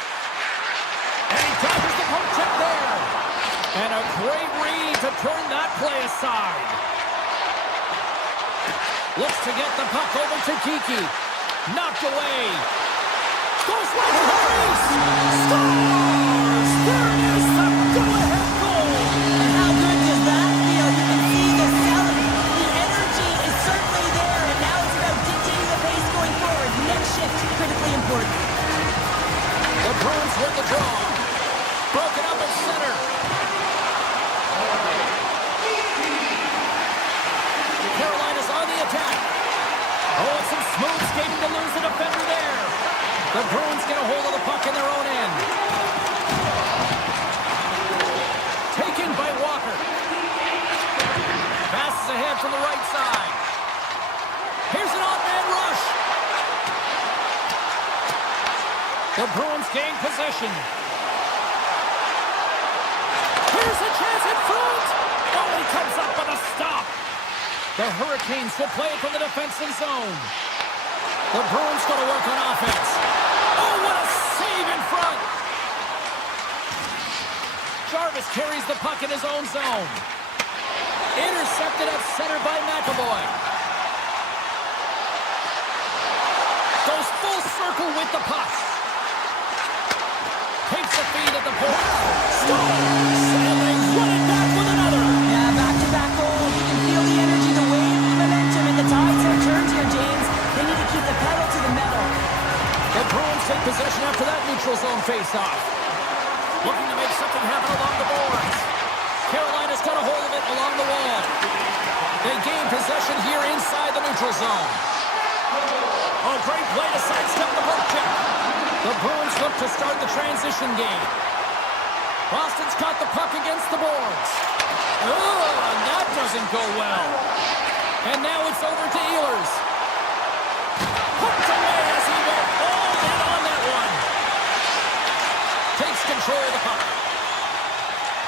And he dodges the poke check there. And a great read to turn that play aside. Looks to get the puck over to Kiki. Knocked away. Goes right to the crease. Scores! There it is, the go-ahead goal. And how good does that feel? You can see the selling. The energy is certainly there, and now it's about dictating the pace going forward. Next shift, critically important. The Bruins win the draw. Broken up at center. Carolina's on the attack. Oh, it's some smooth skating to lose the defender there. The Bruins get a hold of the puck in their own end. Taken by Walker. Passes ahead from the right side. Here's an odd-man rush. The Bruins gain possession. Here's a chance in front. Oh, he comes up with a stop. The Hurricanes will play it from the defensive zone. The Bruins going to work on offense. Oh, what a save in front. Jarvis carries the puck in his own zone. Intercepted at center by McAvoy. Goes full circle with the puck. Takes the feed at the point. Scores! And they run it back with another. Yeah, back-to-back goals. You can feel the energy, the wave, the momentum, and the tides have turned here, James. They need to keep the pedal to the metal. The Bruins take possession after that neutral zone face-off. Looking to make something happen along the boards. Carolina's got a hold of it along the wall. They gain possession here inside the neutral zone. Oh, great play to sidestep the poke check. The Bruins look to start the transition game. Boston's caught the puck against the boards. Oh, and that doesn't go well. And now it's over to Ehlers. Hooked away as he went all in on that one. Takes control of the puck.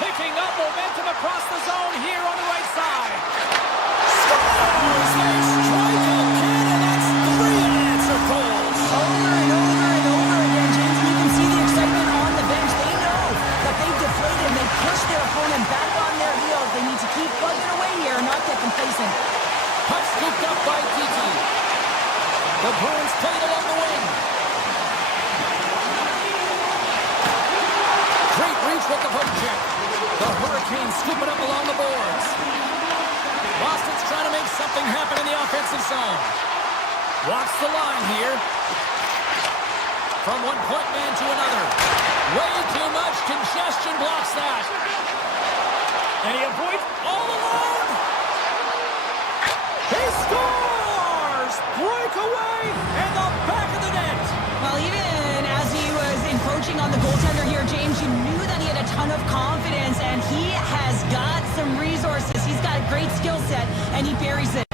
Picking up momentum across the zone here on the right side. Scores! They strike again The Bruins play it along the wing. Great reach with the poke check. The Hurricanes scoop it up along the boards. Boston's trying to make something happen in the offensive zone. Walks the line here. From one point man to another. Way too much congestion blocks that. And he avoids all alone. He scores! Breakaway in the back of the net. Well, even as he was encroaching on the goaltender here, James, you knew that he had a ton of confidence, and he has got some resources. He's got a great skill set, and he buries it.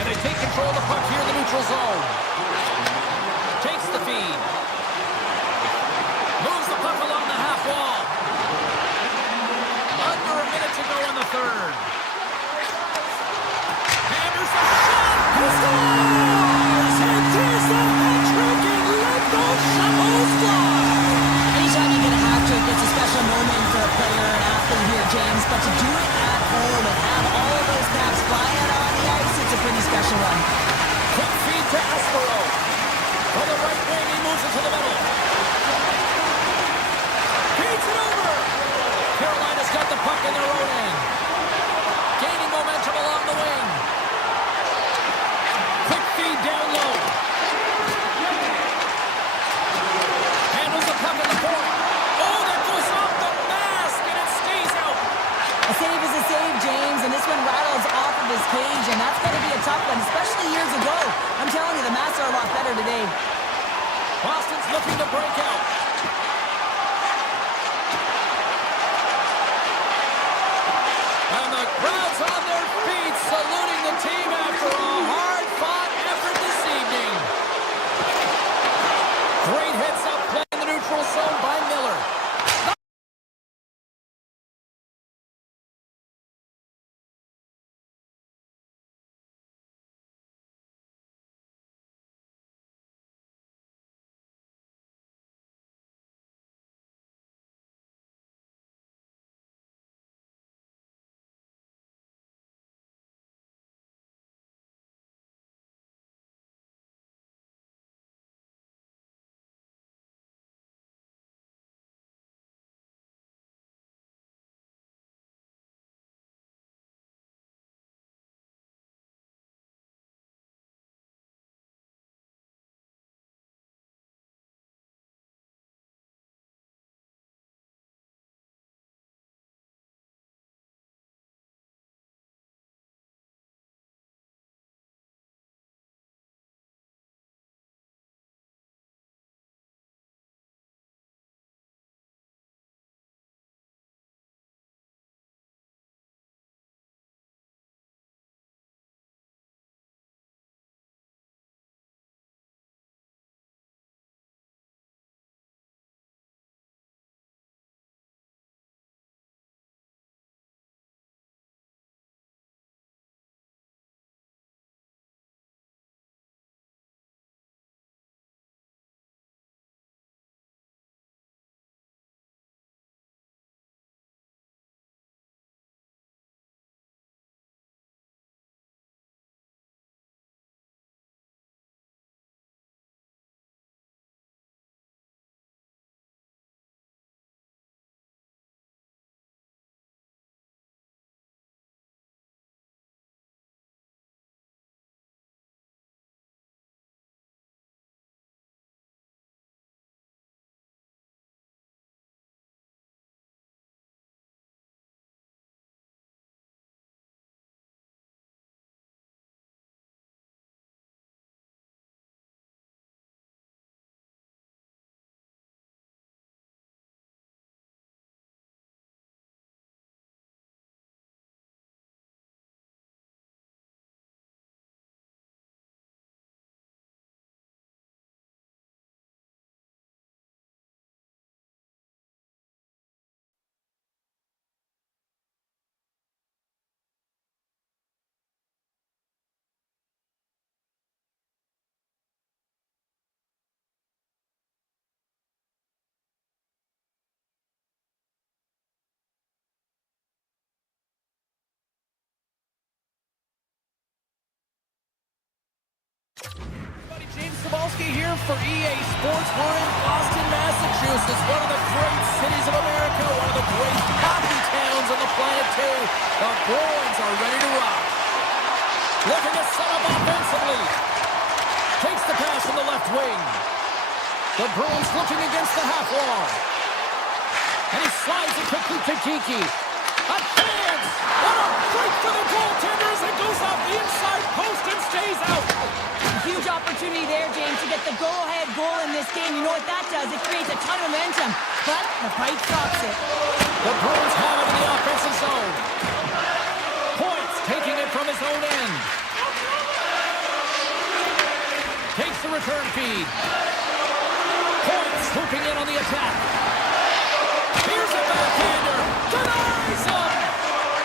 And they take control of the puck here in the neutral zone. Takes the feed. Moves the puck along the half wall. Under a minute to go in the third. Hammers the shot. He scores! And there's the hat-trick, and let those shovels fly. Anytime you get a hat trick, it's a special moment for a player or an athlete here, James. But to do it at home and have all of those packs fly out on the ice, it's a pretty special one. Quick feed to Aspero. From the right wing, he moves it to the middle. Feeds it over. Carolina's got the puck in their own end. Gaining momentum along the wing. Quick feed down low. Handles the puck in the corner. Oh, that goes off the mask, and it stays out. A save is a save, James, and this one rattles off of his cage, and that's going to be a tough one, especially years ago. I'm telling you, the masks are a lot better today. Boston's looking to break out. And the crowd's on their feet, saluting the team after a hard-fought effort this evening. Great heads-up play in the neutral zone by Miller. Cybulski here for EA Sports. We're in Boston, Massachusetts, one of the great cities of America, one of the great hockey towns on the planet, too. The Bruins are ready to rock. Looking to set up offensively. Takes the pass from the left wing. The Bruins looking against the half wall. And he slides it quickly to Kiki. A chance! What a break for the goaltender as it goes off the inside post and stays out. Huge opportunity there, James, to get the go-ahead goal in this game. You know what that does? It creates a ton of momentum, but the fight stops it. The Bruins have it in the offensive zone. Points taking it from his own end. Takes the return feed. Points swooping in on the attack. Here's a backhander. Denies him.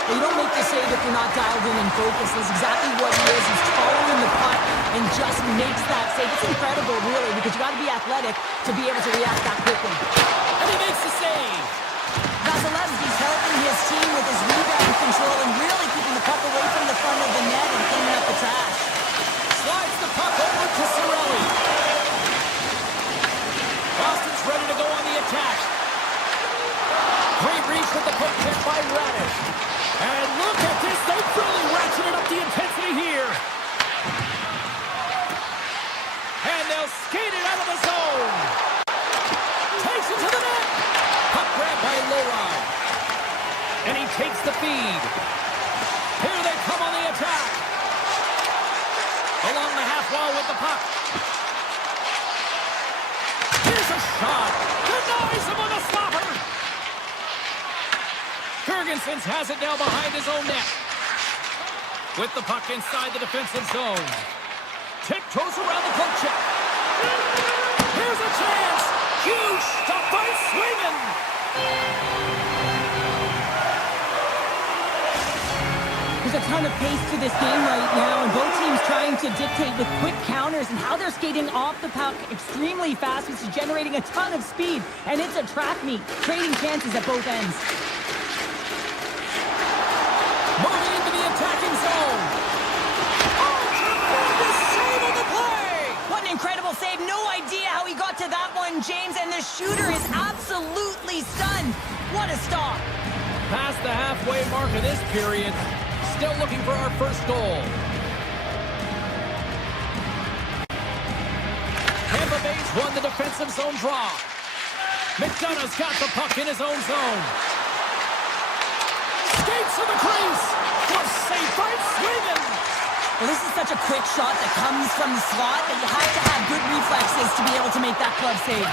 Well, you don't make the save if you're not dialed in and focused. That's exactly what he is. He's following the puck and just makes that save. It's incredible, really, because you got to be athletic to be able to react that quickly. And he makes the save. Vasilevsky's helping his team with his rebound control and really keeping the puck away from the front of the net and cleaning up the trash. Slides the puck over to Cirelli. Boston's ready to go on the attack. Great reach with the puck check by Radish. And look at this. They've really ratcheted up the intensity here. And they'll skate it out of the zone. Takes it to the net. Puck grab by Loride. And he takes the feed. Here they come on the attack. Along the half wall with the puck. Here's a shot. Denies him on the stopper. Jurgensen has it now behind his own net. With the puck inside the defensive zone. Tiptoes around the poke check. Here's a chance. Huge stop by Swayman. There's a ton of pace to this game right now, and both teams trying to dictate with quick counters and how they're skating off the puck extremely fast, which is generating a ton of speed. And it's a track meet, trading chances at both ends. Moving into the attacking zone. Oh, tremendous save on the play. What an incredible save. No idea how he got to that one, James, and the shooter is absolutely stunned. What a stop. Past the halfway mark of this period. Still looking for our first goal. Tampa Bay's won the defensive zone draw. McDonough's got the puck in his own zone. Skates to the crease. Was saved by Swayman. Well, this is such a quick shot that comes from the slot that you have to have good reflexes to be able to make that glove save.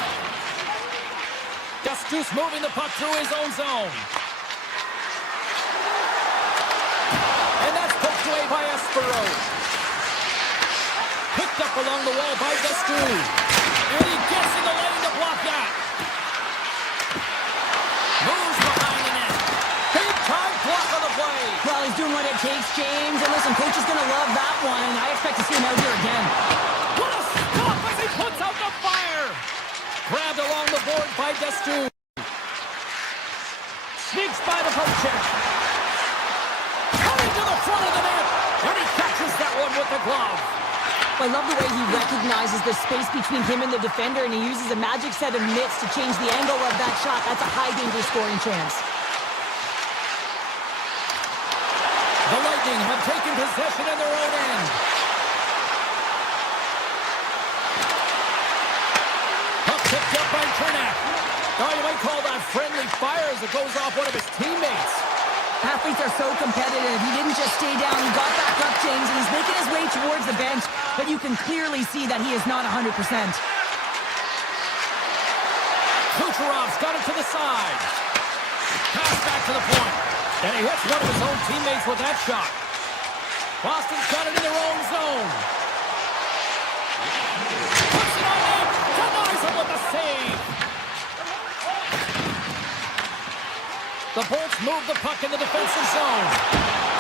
Justus moving the puck through his own zone. And that's poked away by Espero. Picked up along the wall by Destu. And he gets in the lane to block that. Moves behind the net. Big time block on the play. Well, he's doing what it takes, James. And listen, coach is going to love that one. I expect to see him out here again. What a stop as he puts out the fire. Grabbed along the board by Destu. Sneaks by the poke check. Coming to the front of the net. And he catches that one with the glove. I love the way he recognizes the space between him and the defender, and he uses a magic set of mitts to change the angle of that shot. That's a high-danger scoring chance. The Lightning have taken possession in their own end. Puck tipped up by Chernak. Oh, you might call that friendly fire as it goes off one of his teammates. Athletes are so competitive. He didn't just stay down. He got back up, James, and he's making his way towards the bench. But you can clearly see that he is not 100%. Kucherov's got it to the side. Pass back to the point. And he hits one of his own teammates with that shot. Boston's got it in their own zone. Puts it on in. Denies him with the save. The Bolts move the puck in the defensive zone.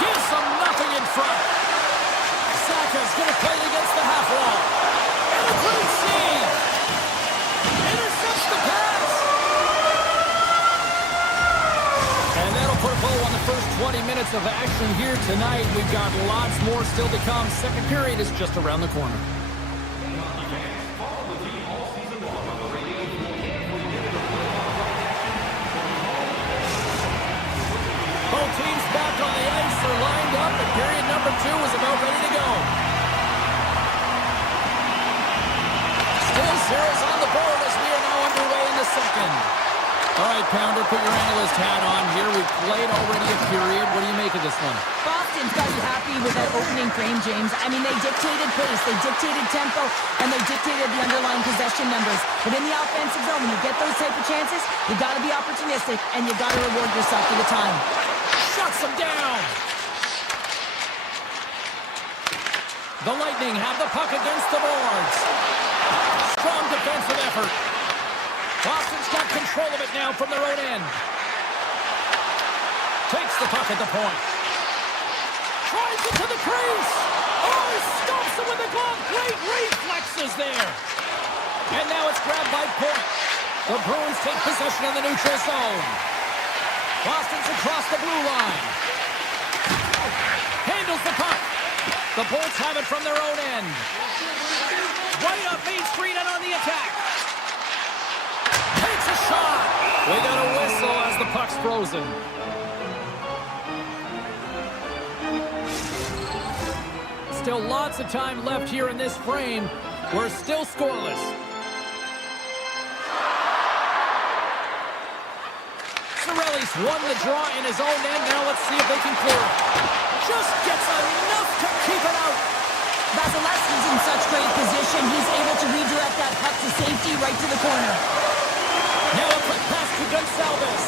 Gives them nothing in front. Saka's going to play it against the half wall. And a great save. Intercepts the pass. And that'll put a bow on the first 20 minutes of action here tonight. We've got lots more still to come. Second period is just around the corner. teams back on the ice are lined up, and period number 2 is about ready to go. Still zeros on the board as we are now underway in the second. All right, Pounder, put your analyst hat on here. We've played already a period. What do you make of this one? Boston's got to be happy with that opening frame, James. I mean, they dictated pace, they dictated tempo, and they dictated the underlying possession numbers. But in the offensive zone, when you get those type of chances, you got to be opportunistic, and you got to reward yourself for the time. Shuts them down. The Lightning have the puck against the boards. Strong defensive effort. Boston's got control of it now from their own end. Takes the puck at the point. Tries it to the crease. Oh, he stomps it with the glove. Great reflexes there. And now it's grabbed by Point. The Bruins take possession of the neutral zone. Boston's across the blue line. Handles the puck. The Bolts have it from their own end. Right up Main Street and on the attack. Takes a shot. We got a whistle as the puck's frozen. Still lots of time left here in this frame. We're still scoreless. Cirelli's won the draw in his own end. Now let's see if they can clear it. Just gets enough to keep it out. Vasilevsky's in such great position. He's able to redirect that puck to safety right to the corner. Now a quick pass to Gonsalves.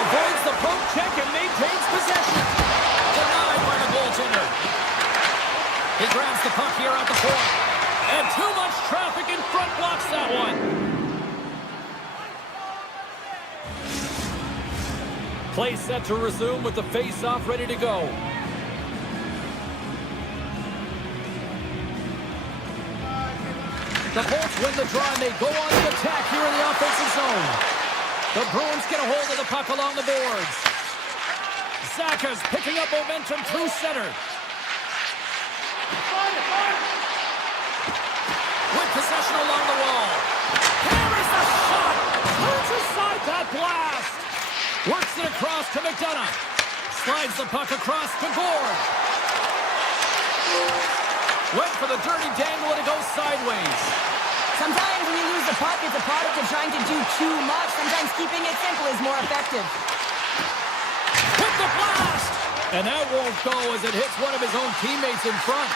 Avoids the poke check and maintains possession. Denied by the goaltender. He grabs the puck here at the point. And too much traffic in front blocks that one. Play set to resume with the face-off ready to go. The Bolts win the draw and they go on the attack here in the offensive zone. The Bruins get a hold of the puck along the boards. Zacha's picking up momentum through center. With possession along the wall. Hammers the shot. Turns aside that blast. Works it across to McDonough. Slides the puck across to Gord. Went for the dirty dangle and it goes sideways. Sometimes when you lose the puck, it's a product of trying to do too much. Sometimes keeping it simple is more effective. With the blast! And that won't go as it hits one of his own teammates in front.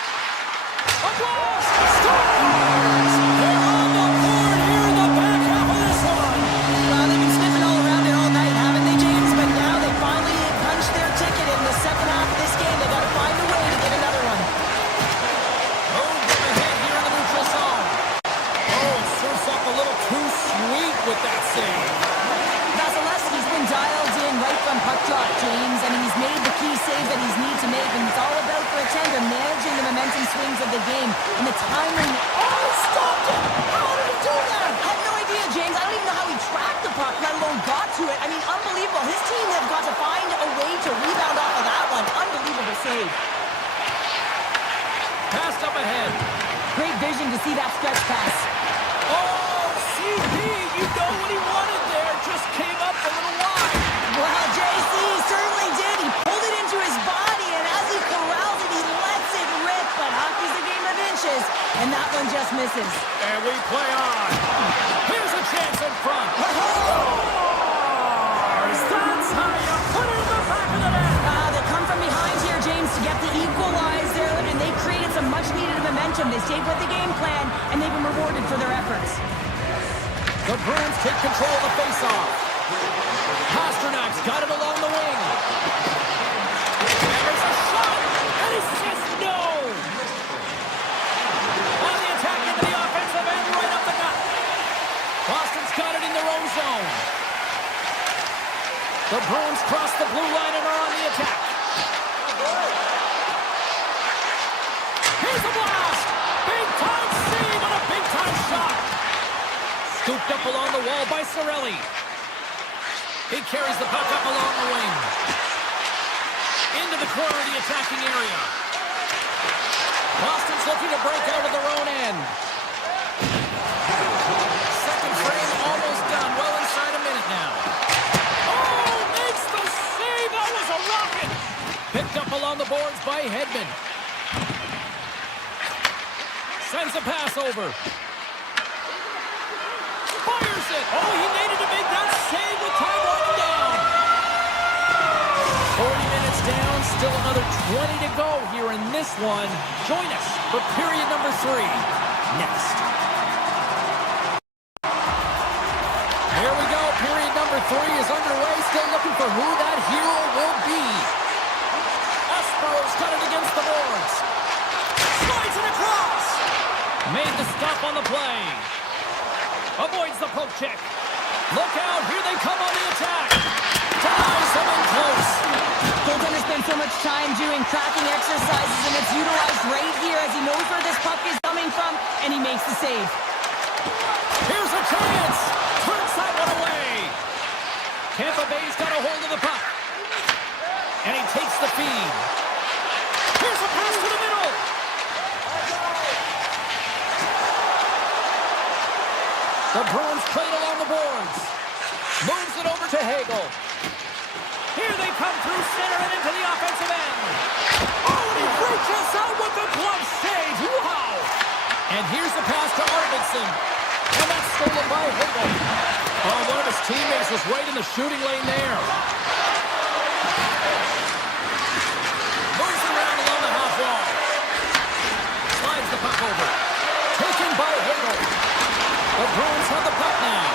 A blast! Scores! They're on the board here in the back half of this one. Well, they've been sniffing all around it all night, haven't they, James? But now they finally punched their ticket in the second half of this game. They got to find a way to get another one. With that save. Vasilevsky's been dialed in right from puck drop, James. I mean, he's made the key save that he's need to make, and it's all about for a tender managing the momentum swings of the game and the timing. Oh, he stopped it! How did he do that? I have no idea, James. I don't even know how he tracked the puck, let alone got to it. I mean, unbelievable. His team have got to find a way to rebound off of that one. Unbelievable save. Passed up ahead. Great vision to see that stretch pass. Oh! You know what he wanted there, just came up a little wide. Well, JC certainly did. He pulled it into his body, and as he corrals it, he lets it rip. But hockey's a game of inches, and that one just misses. And we play on. Here's a chance in front. That's how you put it in the back of the net. They come from behind here, James, to get the equalizer, and they created some much-needed momentum. They stayed with the game plan, and they've been rewarded for their efforts. The Bruins take control of the faceoff. Pasternak's got it along the wing. There's a shot, and he says no. On the attack into the offensive end, right up the gut. Boston's got it in their own zone. The Bruins cross the blue line and are on the attack. Here's a blast. Big-time save and a big-time shot. Scooped up along the wall by Cirelli. He carries the puck up along the wing. Into the corner of the attacking area. Boston's looking to break out of their own end. Second frame almost done. Well inside a minute now. Oh, makes the save! boards by Hedman. Sends a pass over. Fires it. Oh, he needed to make that save with time winding down. 40 minutes down, still another 20 to go here in this one. Join us for period number 3 next. Here we go. Period number 3 is underway. Still looking for who that hero will be. Espero's got it against the boards. Slides it across. Made the stop on the play. Avoids the poke check. Look out. Here they come on the attack. Ties them in close. Goaltender spends so much time doing tracking exercises, and it's utilized right here as he knows where this puck is coming from, and he makes the save. Here's a chance. Turns that one away. Tampa Bay's got a hold of the puck. And he takes the feed. Here's a pass to the middle. The Bruins play it along the boards. Moves it over to Hagel. Here they come through center and into the offensive end. Oh, and he reaches out with the glove save. Wow. And here's the pass to Arvidsson. And that's stolen by Hagel. Oh, one of his teammates was right in the shooting lane there. Moves around along the half wall. Slides the puck over. Taken by Hagel. The Bruins have the puck now.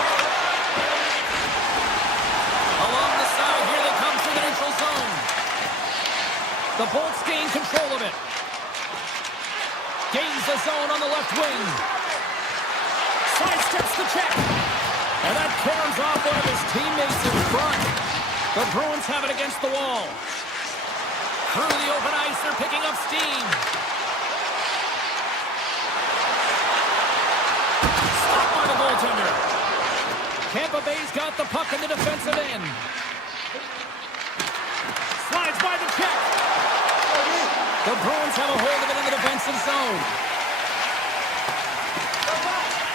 Along the side, here they come through the neutral zone. The Bolts gain control of it. Gains the zone on the left wing. Sidesteps the check. And that caroms off one of his teammates in front. The Bruins have it against the wall. Through the open ice, they're picking up steam. Stopped by the goaltender. Tampa Bay's got the puck in the defensive end. Slides by the check. The Bruins have a hold of it in the defensive zone.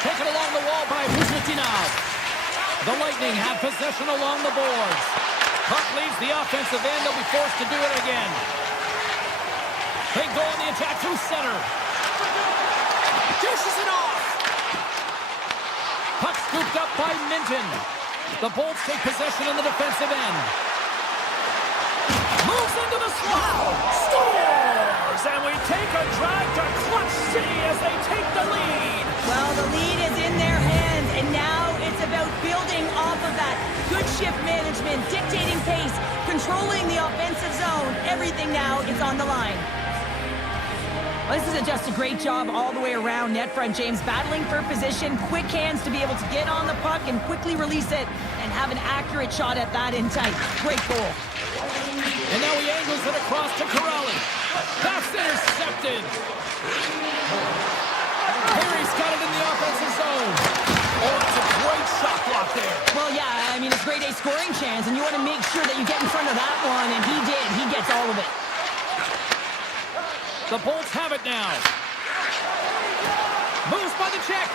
Taken along the wall by Vucetinov. The Lightning have possession along the boards. Puck leaves the offensive end. They'll be forced to do it again. They go on the attack through center. Dishes it off. Puck scooped up by Minton. The Bolts take possession in the defensive end. Moves into the slot. Scores! And we take a drive to Clutch City as they take the lead. Well, the lead is in their hands, and now it's about building off of that. Good shift management, dictating pace, controlling the offensive zone. Everything now is on the line. Well, this is just a great job all the way around net front, James. Battling for position, quick hands to be able to get on the puck and quickly release it and have an accurate shot at that in tight. Great goal. And now he angles it across to Corrali. That's intercepted. Perry's got it in the offensive zone. Oh, that's a great shot block there. Well, yeah, I mean, it's grade A scoring chance, and you want to make sure that you get in front of that one, and he did. He gets all of it. The Bolts have it now. Moves by the check.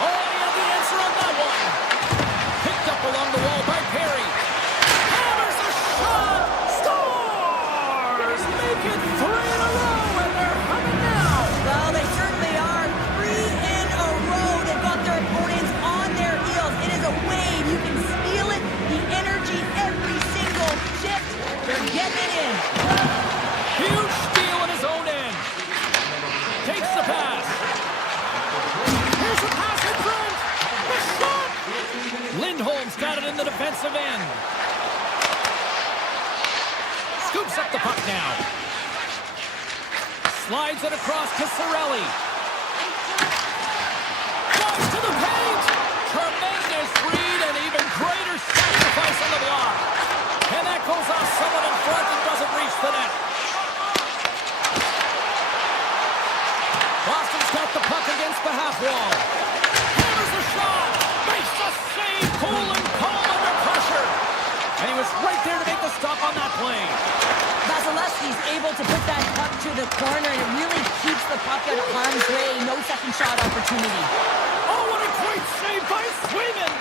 Oh, he had the answer on that one. Picked up along the wall by Perry. Hammers a shot. Scores! Make it 3 in a row, and they're coming now. Well, they certainly are. 3 in a row. They've got their opponents on their heels. It is a wave. You can feel it. The energy every single shift. They're getting it in. Huge steal in his own end. Takes the pass. Here's a pass in front. The shot. Lindholm's got it in the defensive end. Scoops up the puck now. Slides it across to Cirelli. Goes to the paint. Tremendous read and even greater sacrifice on the block. And that goes off someone in front and doesn't reach the net. Boston's got the puck against the half wall. Hammers the shot. Makes the save. Cool and calm under pressure. And he was right there to make the stop on that play. Vasilevsky's able to put that puck to the corner, and it really keeps the puck out of harm's way. No second shot opportunity. Oh, what a great save by Swayman.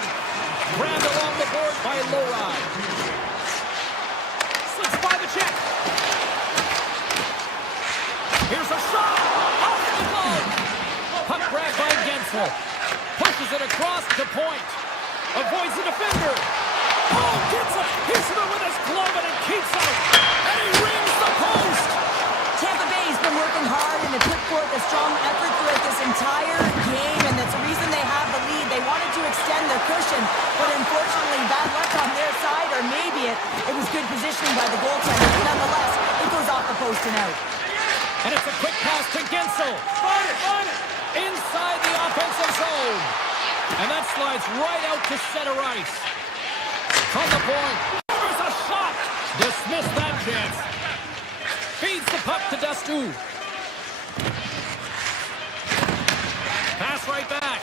Grabbed along the board by Lorod. Slips by the check. careful. Pushes it across to point. Avoids the defender. Oh, gets a piece of it with his glove and it keeps out. And he rings the post. Tampa Bay's been working hard and they put forth a strong effort throughout this entire game, and that's the reason they have the lead. They wanted to extend their cushion, but unfortunately bad luck on their side, or maybe it was good positioning by the goaltender. But nonetheless, it goes off the post and out. And it's a quick pass to Gensel. Find it! Inside the offensive zone. And that slides right out to center ice. From the point. There's a shot. Dismiss that chance. Feeds the puck to Dastu. Pass right back.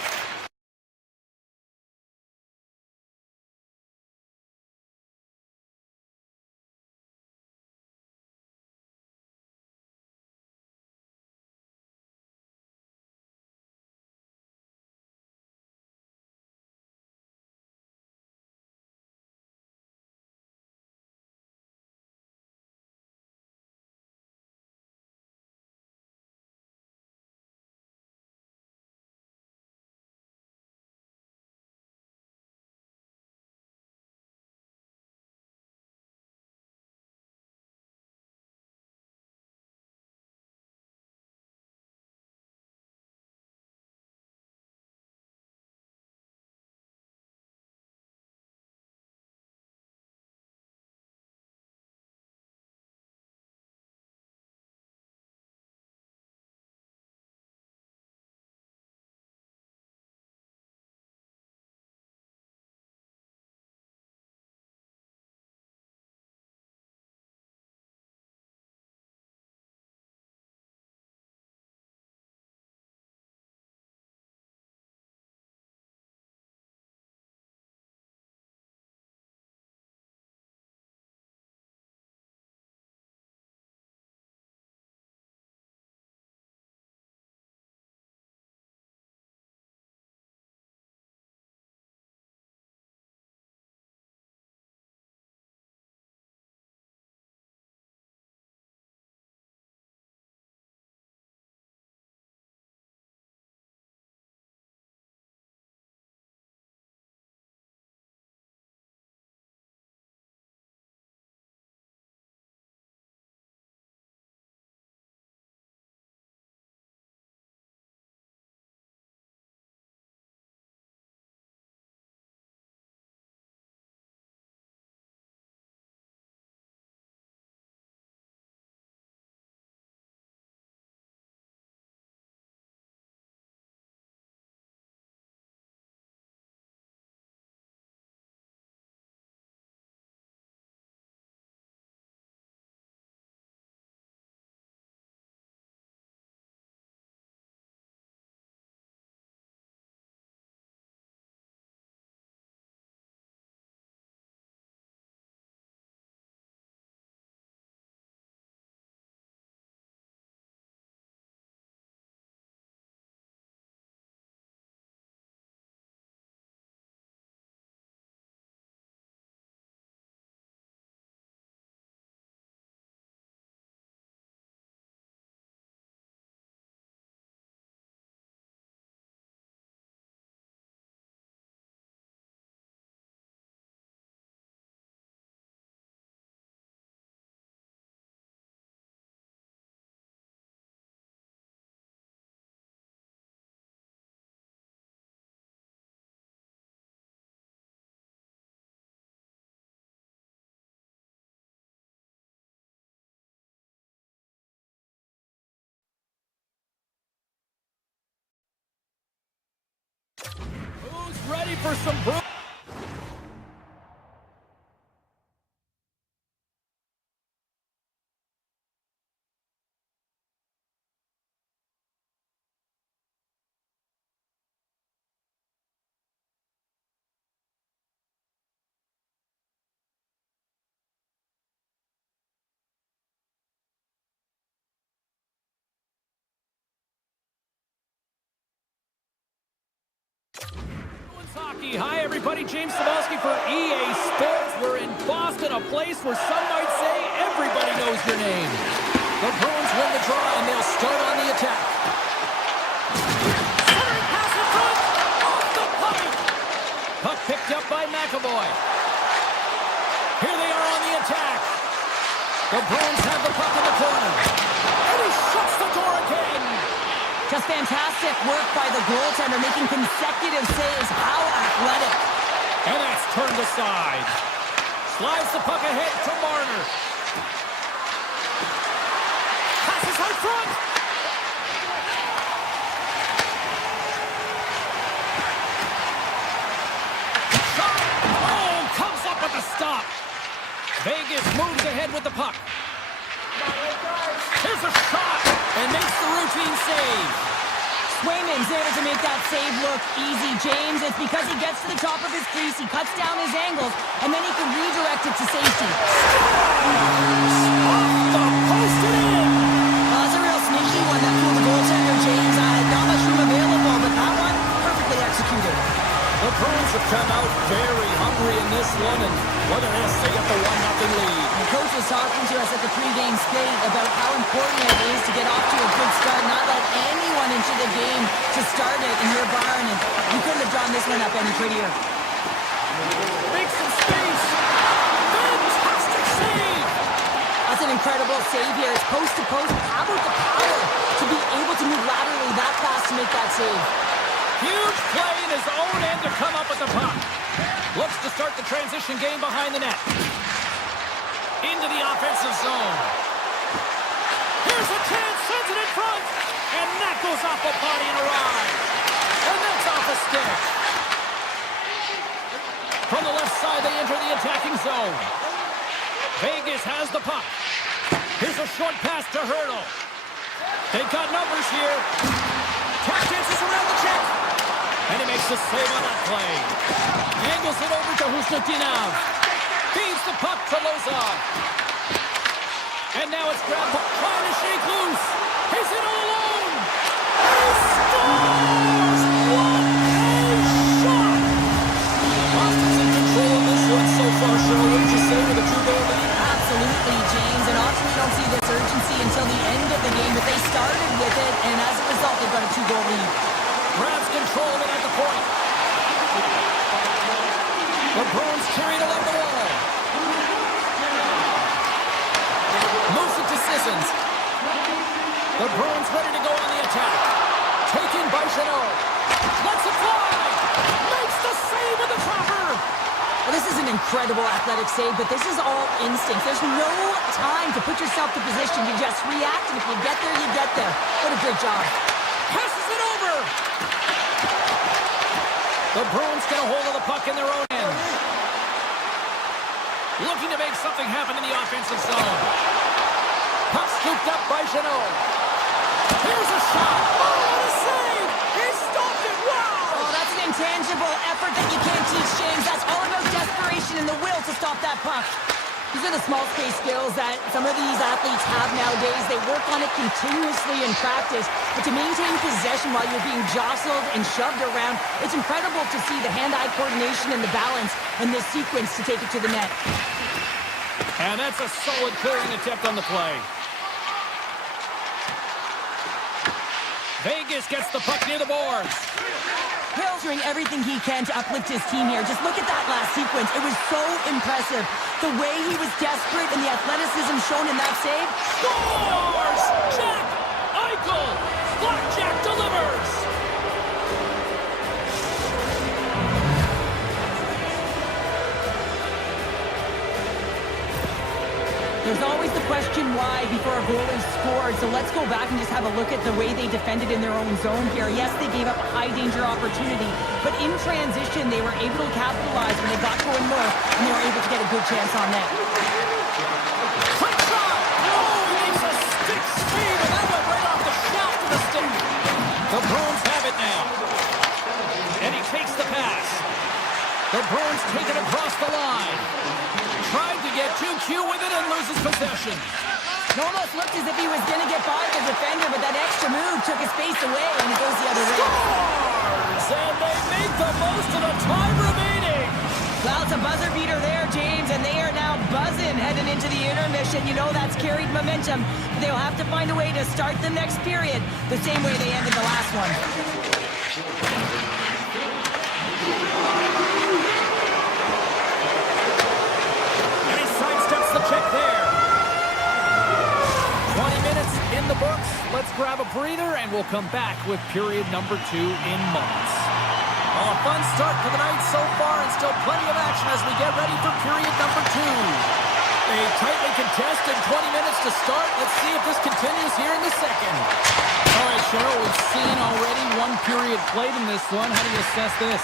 Who's ready for some brew? Hockey. Hi, everybody. James Cebulski for EA Sports. We're in Boston, a place where some might say everybody knows your name. The Bruins win the draw, and they'll start on the attack. Centering pass in front. McAvoy. Here they are on the attack. The Bruins have the puck in the corner. And he shuts the door again. Just fantastic work by the goaltender, making consecutive saves. How athletic. And that's turned aside. Slides the puck ahead to Marner. Passes out front. Shot. Oh, comes up with a stop. Vegas moves ahead with the puck. Here's a shot and makes the routine save. Swayman's able to make that save look easy, James. It's because he gets to the top of his crease, he cuts down his angles, and then he can redirect it to safety. Off the post and in. Well, that's a real sneaky one that fooled the goaltender, James. Not much room available, but that one, perfectly executed. The Bruins have come out very hungry in this one, and look at this, they get the 1-0 lead. The coach was talking to us at the pregame skate about how important it is to get off to a good start, not let anyone into the game to start it in your barn, and you couldn't have drawn this one up any prettier. Make some space. Fantastic save. That's an incredible save here. It's post to post. How about the power to be able to move laterally that fast to make that save? Huge play in his own end to come up with the puck. Looks to start the transition game behind the net. Into the offensive zone. Here's a chance, sends it in front. And that goes off the body and arrives. And that's off the stick. From the left side, they enter the attacking zone. Vegas has the puck. Here's a short pass to Hurdle. They've got numbers here. Tap dances around the check. And he makes the save on that play. Angles it over to Husnutinov. Feeds the puck to Lozov. And now it's grabbed, trying to shake loose. He's in all alone. He scores! What a shot! Boston's in control of this one so far, Cheryl. What did you say with a 2-goal lead? Absolutely, James. And often we don't see this urgency until the end of the game, but they started with it, and as a result, they've got a 2-goal lead. Grabs control of it at the point. The Bruins carry it along the wall. Moves it to Sissons. The Bruins ready to go on the attack. Taken by Chanot. Lets it fly. Makes the save with the topper. Well, this is an incredible athletic save, but this is all instinct. There's no time to put yourself to position. You just react, and if you get there, you get there. What a great job. Passes it over. The Bruins get a hold of the puck in their own end. Looking to make something happen in the offensive zone. Puck scooped up by Chanot. Here's a shot. Oh, what a save! He stopped it. Wow! Oh, that's an intangible effort that you can't teach, James. That's all about desperation and the will to stop that puck. These are the small space skills that some of these athletes have nowadays. They work on it continuously in practice, but to maintain possession while you're being jostled and shoved around, it's incredible to see the hand-eye coordination and the balance in this sequence to take it to the net. And that's a solid clearing attempt on the play. Vegas gets the puck near the boards. Hill's doing everything he can to uplift his team here. Just look at that last sequence. It was so impressive. The way he was desperate and the athleticism shown in that save. Scores! Jack Eichel! Blackjack delivers! There's always the question why before a goal is scored, so let's go back and just have a look at the way they defended in their own zone here. Yes, they gave up a high-danger opportunity, but in transition, they were able to capitalize when they got going north, and they were able to get a good chance on net. Quick shot! Oh, he makes a stick save, and that went right off the shaft of the stick. The Bruins have it now. And he takes the pass. The Bruins take it across the line. Tried to get too cute with it and loses possession. It almost looked as if he was going to get by the defender, but that extra move took his face away, and it goes the other way. Scores! And they make the most of the time remaining. Well, it's a buzzer beater there, James, and they are now buzzing heading into the intermission. You know that's carried momentum. They'll have to find a way to start the next period the same way they ended the last one. breather, and we'll come back with period number 2 in moments. Well, a fun start to the night so far, and still plenty of action as we get ready for period number 2. A tightly contested 20 minutes to start. Let's see if this continues here in the second. All right, Cheryl, we've seen already one period played in this one. How do you assess this?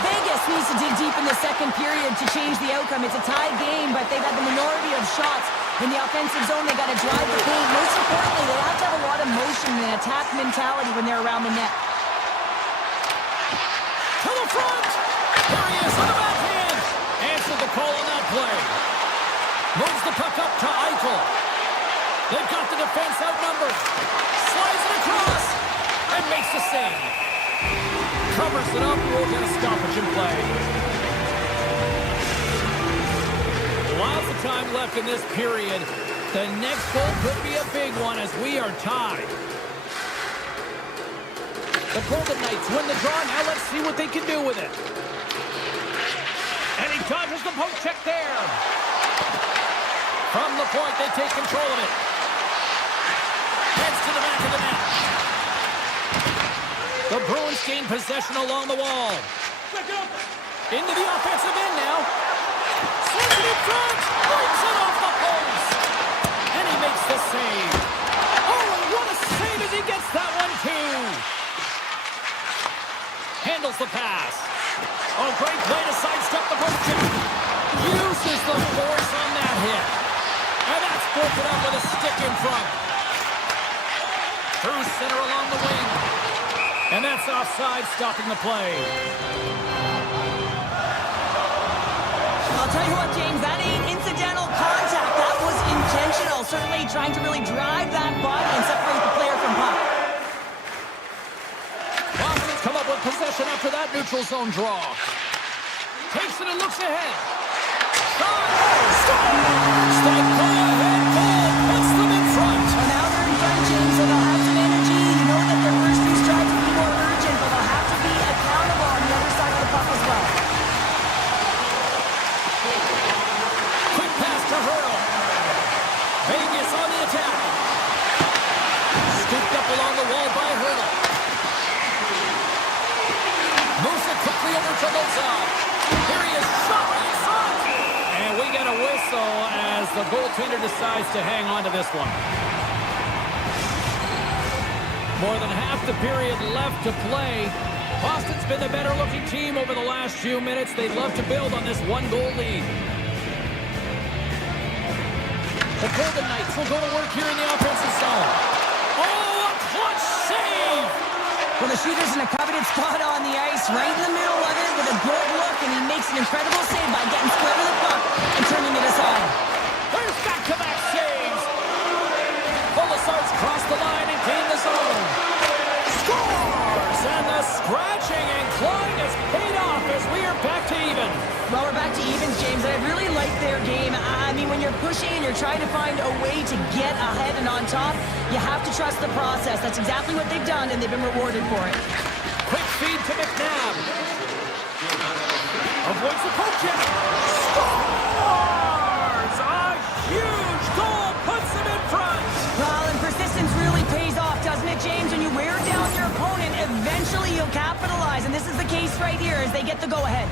Vegas needs to dig deep in the second period to change the outcome. It's a tie game, but they've had the minority of shots. In the offensive zone, they got to drive the paint. Most importantly, they have to have a lot of motion and attack mentality when they're around the net. To the front! There he is on the backhand! Answered the call on that play. Moves the puck up to Eichel. They've got the defense outnumbered. Slides it across and makes the save. Covers it up. We'll get a stoppage in play. Lots of time left in this period. The next goal could be a big one as we are tied. The Golden Knights win the draw. Now let's see what they can do with it. And he dodges the poke check there. From the point, they take control of it. Heads to the back of the net. The Bruins gain possession along the wall. Into the offensive end now. Slings it in front. Brings it off the post. And he makes the save. Oh, and what a save as he gets that one, too. Handles the pass. Oh, great play to sidestep the poke check. Uses the force on that hit. And that's broken up with a stick in front. Through center along the wing. And that's offside, stopping the play. I'll tell you what, James, that ain't incidental contact. That was intentional. Certainly trying to really drive that body and separate the player from puck. Boston's come up with possession after that neutral zone draw. Takes it and looks ahead. Scores! That go-ahead goal puts them in front. Well, now they're in front, James, so they'll have some energy. You know that their first two strikes will be more urgent, but they'll have to be accountable on the other side of the puck as well. Quick pass to Hurdle. Vegas on the attack. Scooped up along the wall by Hurdle. Moves it quickly over to Lozon. Here he is, shot right in front. And we get a whistle as the goaltender decides to hang on to this one. More than half the period left to play. Boston's been the better-looking team over the last few minutes. They'd love to build on this one-goal lead. The Golden Knights will go to work here in the offensive zone. Oh, a clutch save! Well, the shooter's in a coveted spot on the ice, right in the middle of it with a good look, and he makes an incredible save by getting square to the puck and turning it aside. There's back-to-back saves. Polisar's crossed the line and gained the zone. Scores! And the scratching and clawing has paid off as we are back to even. Well, we're back to evens, James, and I really like their game. I mean, when you're pushing and you're trying to find a way to get ahead and on top, you have to trust the process. That's exactly what they've done, and they've been rewarded for it. Quick feed to McNabb. Avoids the poke check. Scores! A huge goal puts him in front. Well, and persistence really pays off, doesn't it, James? When you wear down your opponent, eventually you'll capitalize, and this is the case right here as they get the go-ahead.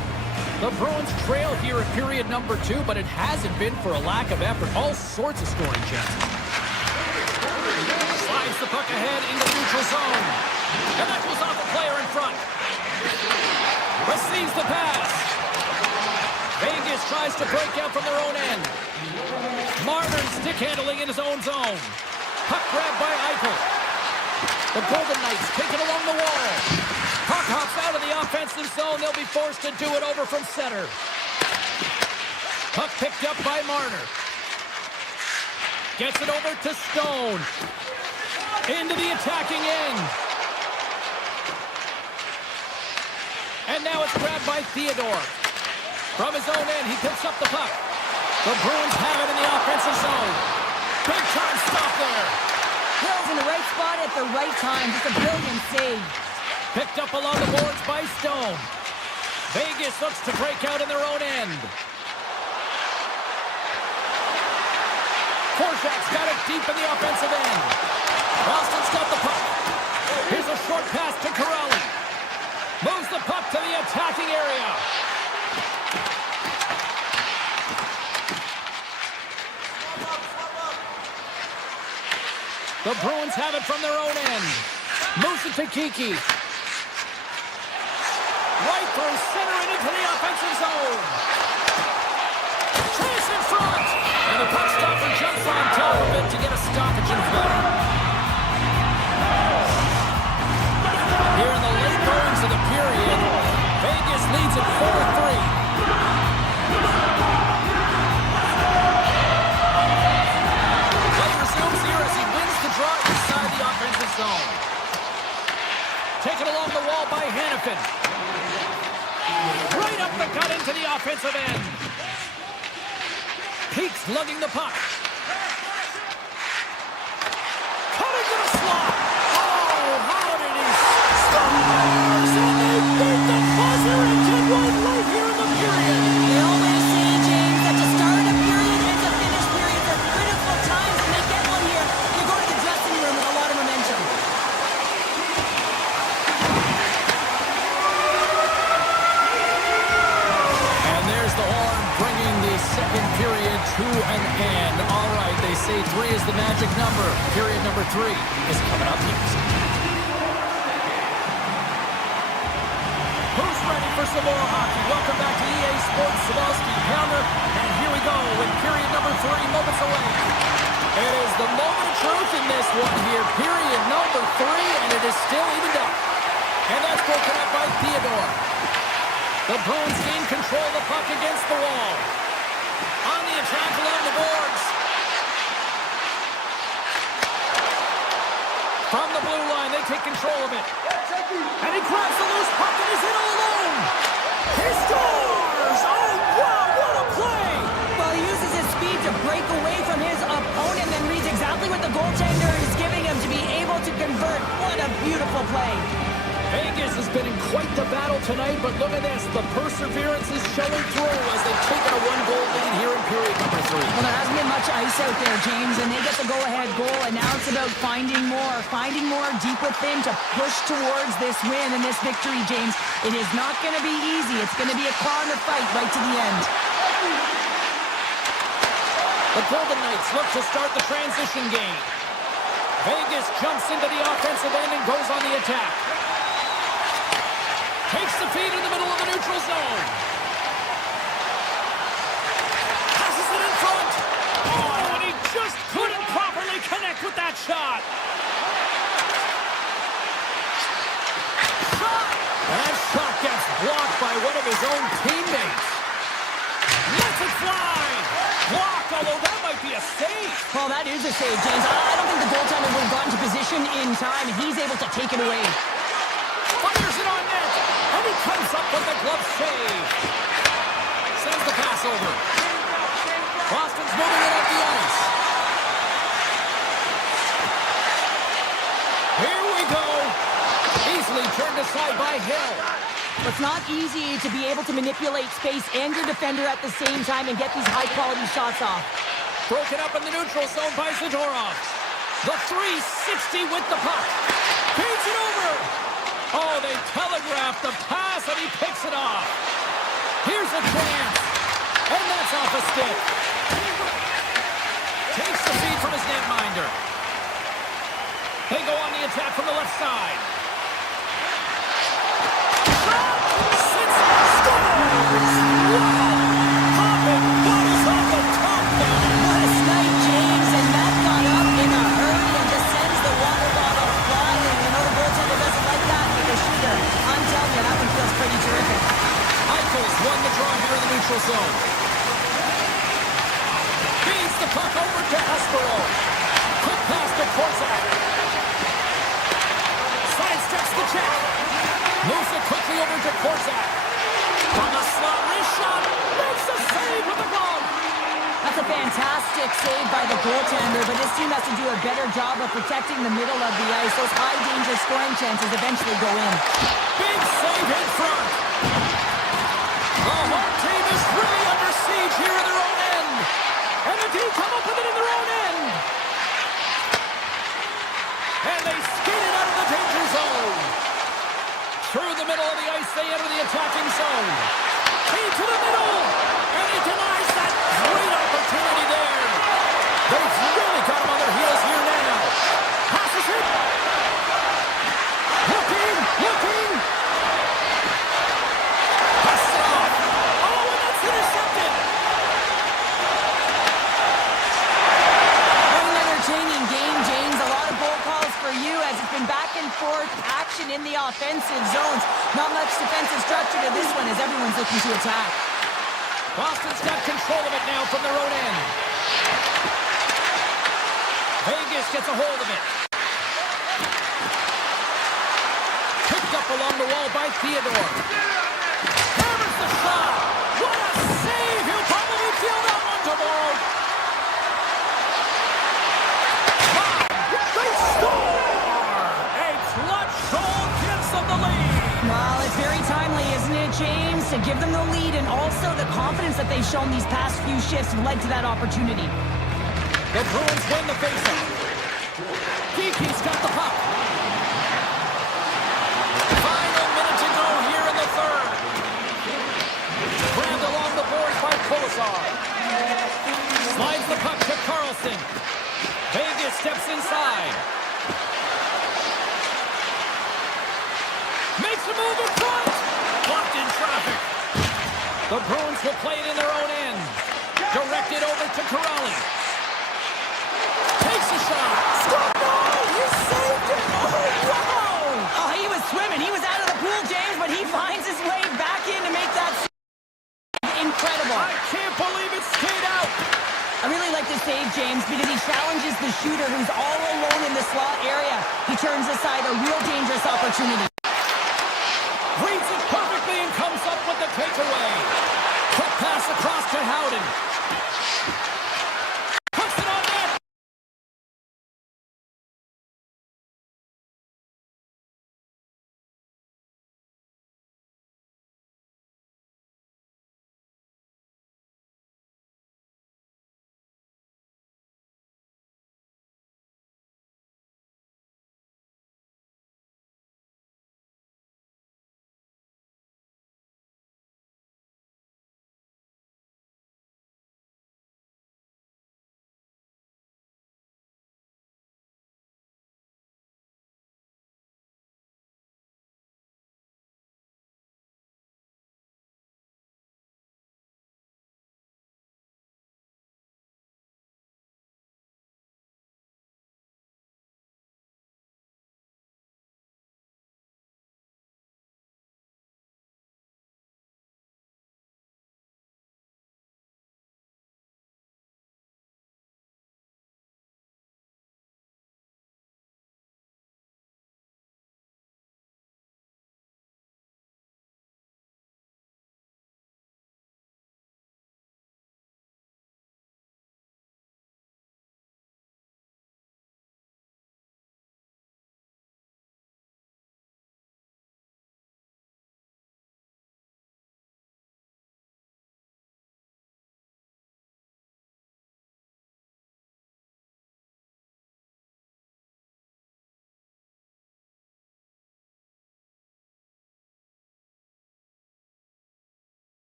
The Bruins trail here at period number 2, but it hasn't been for a lack of effort. All sorts of scoring chances. Slides the puck ahead into neutral zone. And that goes off the player in front. Receives the pass. Vegas tries to break out from their own end. Marner stick handling in his own zone. Puck grabbed by Eichel. The Golden Knights take it along the wall. Puck hops out of the offensive zone. They'll be forced to do it over from center. Puck picked up by Marner. Gets it over to Stone. Into the attacking end. And now it's grabbed by Theodore. From his own end, he picks up the puck. The Bruins have it in the offensive zone. Big time stop there. Hill's in the right spot at the right time. Just a brilliant save. Picked up along the boards by Stone. Vegas looks to break out in their own end. Korczak's got it deep in the offensive end. Boston's got the puck. Here's a short pass to Corelli. Moves the puck to the attacking area. The Bruins have it from their own end. Moves it to Kiki. Right through center and into the offensive zone. Chase in front. And the puck stopper jumps on top of it to get a stoppage in play. Here in the late goings of the period, Vegas leads at 4-3. Play resumes here as he wins the draw inside the offensive zone. Taken along the wall by Hannafin. Right up the gut into the offensive end. Peaks lugging the puck. Cutting to the slot. Oh, how did he scores! And they beat the buzzer and get one right here in the period. They always say, James, that to start a period and to finish periods are critical times, and they get one here. They go to the dressing room with a lot of momentum. And there's the horn bringing the second period to an end. All right, they say 3 is the magic number. Period number 3 is coming up next. Who's ready for some more hockey? Welcome back to EA Sports Savalsky Pounder. And here we go with period number 3 moments away. It is the moment of truth in this one here. Period number 3, and it is still evened up. And that's broken up by Theodore. The Bruins gain control of the puck against the wall. On the attack along the boards. From the blue line, they take control of it. And he grabs the loose puck and he's in all alone. He scores! Oh, wow, what a play! Well, he uses his speed to break away from his opponent and reads exactly what the goaltender is giving him to be able to convert. What a beautiful play. Vegas has been in quite the battle tonight, but look at this. The perseverance is showing through as they've taken a 1-goal lead here in period number 3. Well, there hasn't been much ice out there, James, and they get the go-ahead goal, and now it's about finding more deep within to push towards this win and this victory, James. It is not going to be easy. It's going to be a claw in the fight right to the end. The Golden Knights look to start the transition game. Vegas jumps into the offensive end and goes on the attack. Takes the feed in the middle of the neutral zone. Passes it in front. Oh, and he just couldn't properly connect with that shot. Shot! And that shot gets blocked by one of his own teammates. Lets it fly. Blocked, although that might be a save. Well, that is a save, James. I don't think the goaltender would have gotten to position in time, and he's able to take it away. Fires it on net. And he comes up with the glove save. Sends the pass over. Boston's moving it up the ice. Here we go. Easily turned aside by Hill. It's not easy to be able to manipulate space and your defender at the same time and get these high-quality shots off. Broken up in the neutral zone by Zadorov. The 360 with the puck. Feeds it over. Oh, they telegraphed the pass, and he picks it off. Here's a chance. And that's off a stick. Takes the feed from his netminder. They go on the attack from the left side. Shot! Sits, scores! Wow! Hopping bodies off the top there. What a snipe, James, and that got up in a hurry and just sends the water bottle flying. You know the goaltender doesn't like that with a shooter. I'm telling you, that one feels pretty terrific. Eichels won the draw here in the neutral zone. Feeds the puck over to Hespero. Quick pass to Korczak. Sidesteps the check. Moves it quickly over to Korczak. From the slot, wrist shot. Makes the save with the glove. That's a fantastic save by the goaltender, but this team has to do a better job of protecting the middle of the ice. Those high-danger scoring chances eventually go in. Big save in front. The home team is really under siege here in their own end. And the team come up with it in their own end. they enter the attacking zone. Into the middle, and he denies that great opportunity there. They've really got him on their heels here now. Passes it. Looking. Passes it off. Oh, and that's intercepted. What an entertaining game, James. A lot of goal calls for you as it's been back and forth action in the offensive zones. Not much defensive structure to this one as everyone's looking to attack. Boston's got control of it now from their own end. Vegas gets a hold of it. Picked up along the wall by Theodore. Hammers the shot. What a save. He'll probably feel that one tomorrow. They score! A clutch goal gives them the lead. Well, it's very timely, isn't it, James? To give them the lead and also the confidence that they've shown these past few shifts have led to that opportunity. The Bruins win the faceoff. Geeky's got the puck. Final minute to go here in the third. Grabbed along the boards by Kolesar. Slides the puck to Carlson. Vegas steps inside. Makes a move in front. Blocked in traffic. The Bruins will play it in their own end. Directed over to Corrali. Takes a shot. Score! You saved it! Oh, wow! Oh, he was swimming. He was out of the pool, James, but he finds his way back in to make that incredible. I can't believe it stayed out. I really like this save, James, because he challenges the shooter who's all alone in the slot area. He turns aside a real dangerous opportunity. Reads it perfectly and comes up with the takeaway. Quick pass across to Howden. Puts it on net.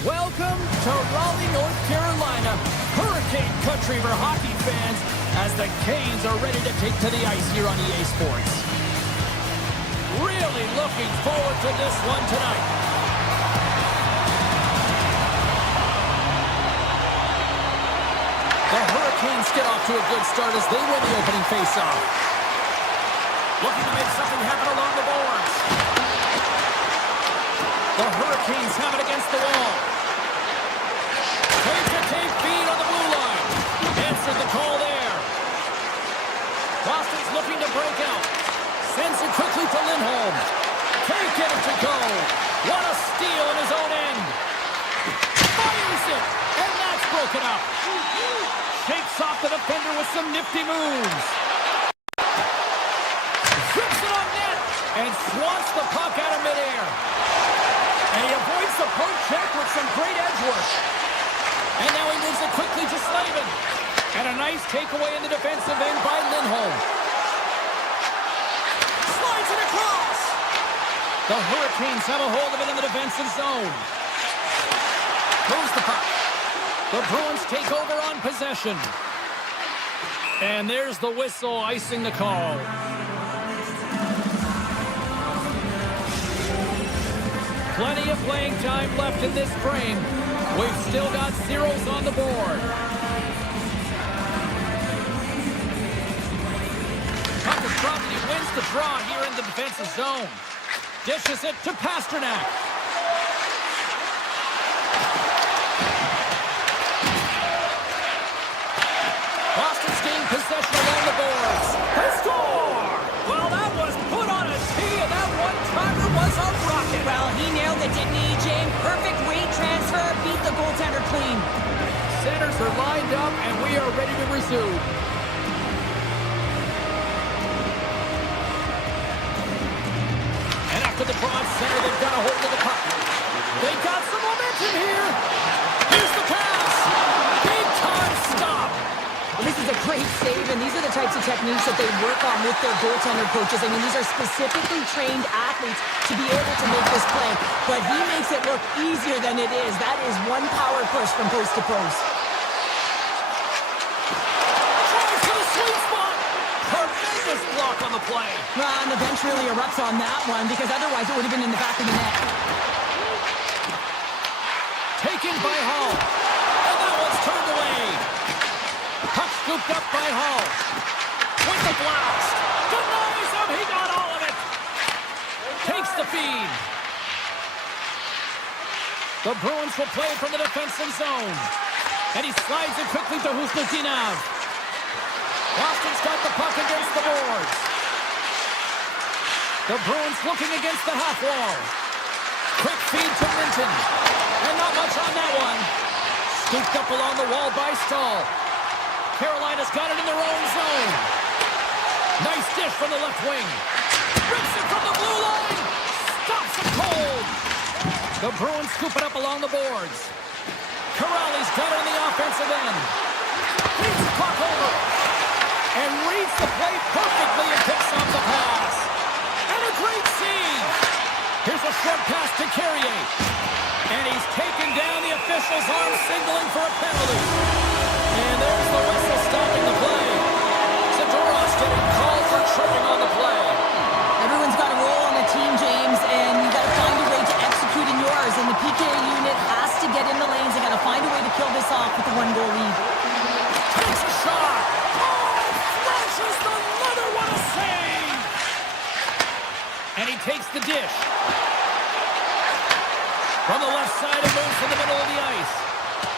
Welcome to Raleigh, North Carolina, Hurricane Country for hockey fans, as the Canes are ready to take to the ice here on EA Sports. Really looking forward to this one tonight. The Hurricanes Hurricanes get off to a good start as they win the opening faceoff. Looking to make something happen along the boards. The Hurricanes have it against the wall. Tape-to-tape feed on the blue line. Answered the call there. Boston's looking to break out. Sends it quickly to Lindholm. Can't get it to go. What a steal in his own end. Fires it. And that's broken up. Shakes off the defender with some nifty moves. Zips it on net. And swats the puck out of midair. And he avoids the poke check with some great edge work. And now he moves it quickly to Slavin. And a nice takeaway in the defensive end by Lindholm. Slides it across. The Hurricanes have a hold of it in the defensive zone. Moves the puck. The Bruins take over on possession. And there's the whistle icing the call. Plenty of playing time left in this frame. We've still got zeros on the board. Puck is dropped and he wins the draw here in the defensive zone. Dishes it to Pasternak. Boston's gained possession along the boards. They score! Well, that was put on a tee, and that one-timer was a rocket. Well, he nailed it, didn't he, James? Perfect weight transfer, beat the goaltender clean. Centers are lined up, and we are ready to resume. And after the broad center, they've got a hold of the puck. They've got some momentum here. Here's the pass. Big-time stop. Well, this is a great save, and these are the types of techniques that they work on with their goaltender coaches. I mean, these are specifically trained athletes to be able to make this play, but he makes it look easier than it is. That is one power push from post to post. Tries for the sweet spot. Tremendous block on the play. Well, and the bench really erupts on that one, because otherwise it would have been in the back of the net. Taken by Hall. And that one's turned away. Puck scooped up by Hall. With the blast. Denies him. He got all of it. Takes the feed. The Bruins will play from the defensive zone. And he slides it quickly to Husnutinov. Boston's got the puck against the boards. The Bruins looking against the half wall. Quick feed to Minton. And not much on that one. Scooped up along the wall by Stahl. Carolina's got it in their own zone. Nice dish from the left wing. Rips it from the blue line. Stops it cold. The Bruins scoop it up along the boards. Corrali's got it on the offensive end. Beats the puck over. And reads the play perfectly and picks up the pass. And a great save. Here's a short pass to Carrier. And he's taken down. The officials are signaling for a penalty. And there's the whistle stopping the play. Zadorov's getting called for tripping on the play. Everyone's got a role on the team, James, and you got to find a way to execute in yours. And the PK unit has to get in the lanes. They got to find a way to kill this off with a one-goal lead. Takes a shot. Oh, flashes the leather. What a save. And he takes the dish. From the left side, it moves to the middle of the ice.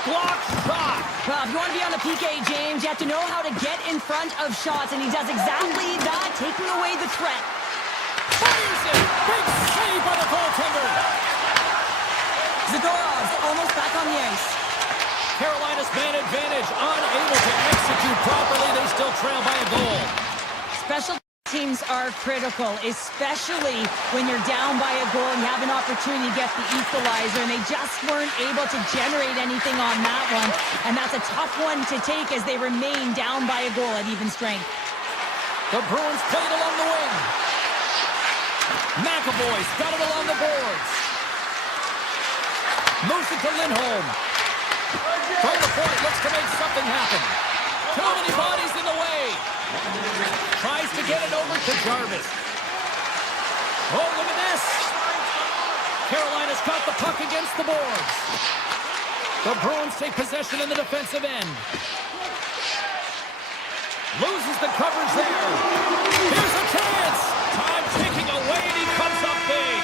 Block shot. Well, if you want to be on the PK, James, you have to know how to get in front of shots, and he does exactly that, taking away the threat. Fires it. Big save by the goaltender. Zadorov's almost back on the ice. Carolina's man advantage, unable to execute properly. They still trail by a goal. Special teams are critical, especially when you're down by a goal and you have an opportunity to get the equalizer, and they just weren't able to generate anything on that one, and that's a tough one to take as they remain down by a goal at even strength. The Bruins played along the wing. McAvoy's got it along the boards. Moves it to Lindholm. From the point, looks to make something happen. Too many bodies in the way. Tries to get it over to Jarvis. Oh, look at this. Carolina's got the puck against the boards. The Bruins take possession in the defensive end. Loses the coverage there. Here's a chance. Time ticking away, and he comes up big.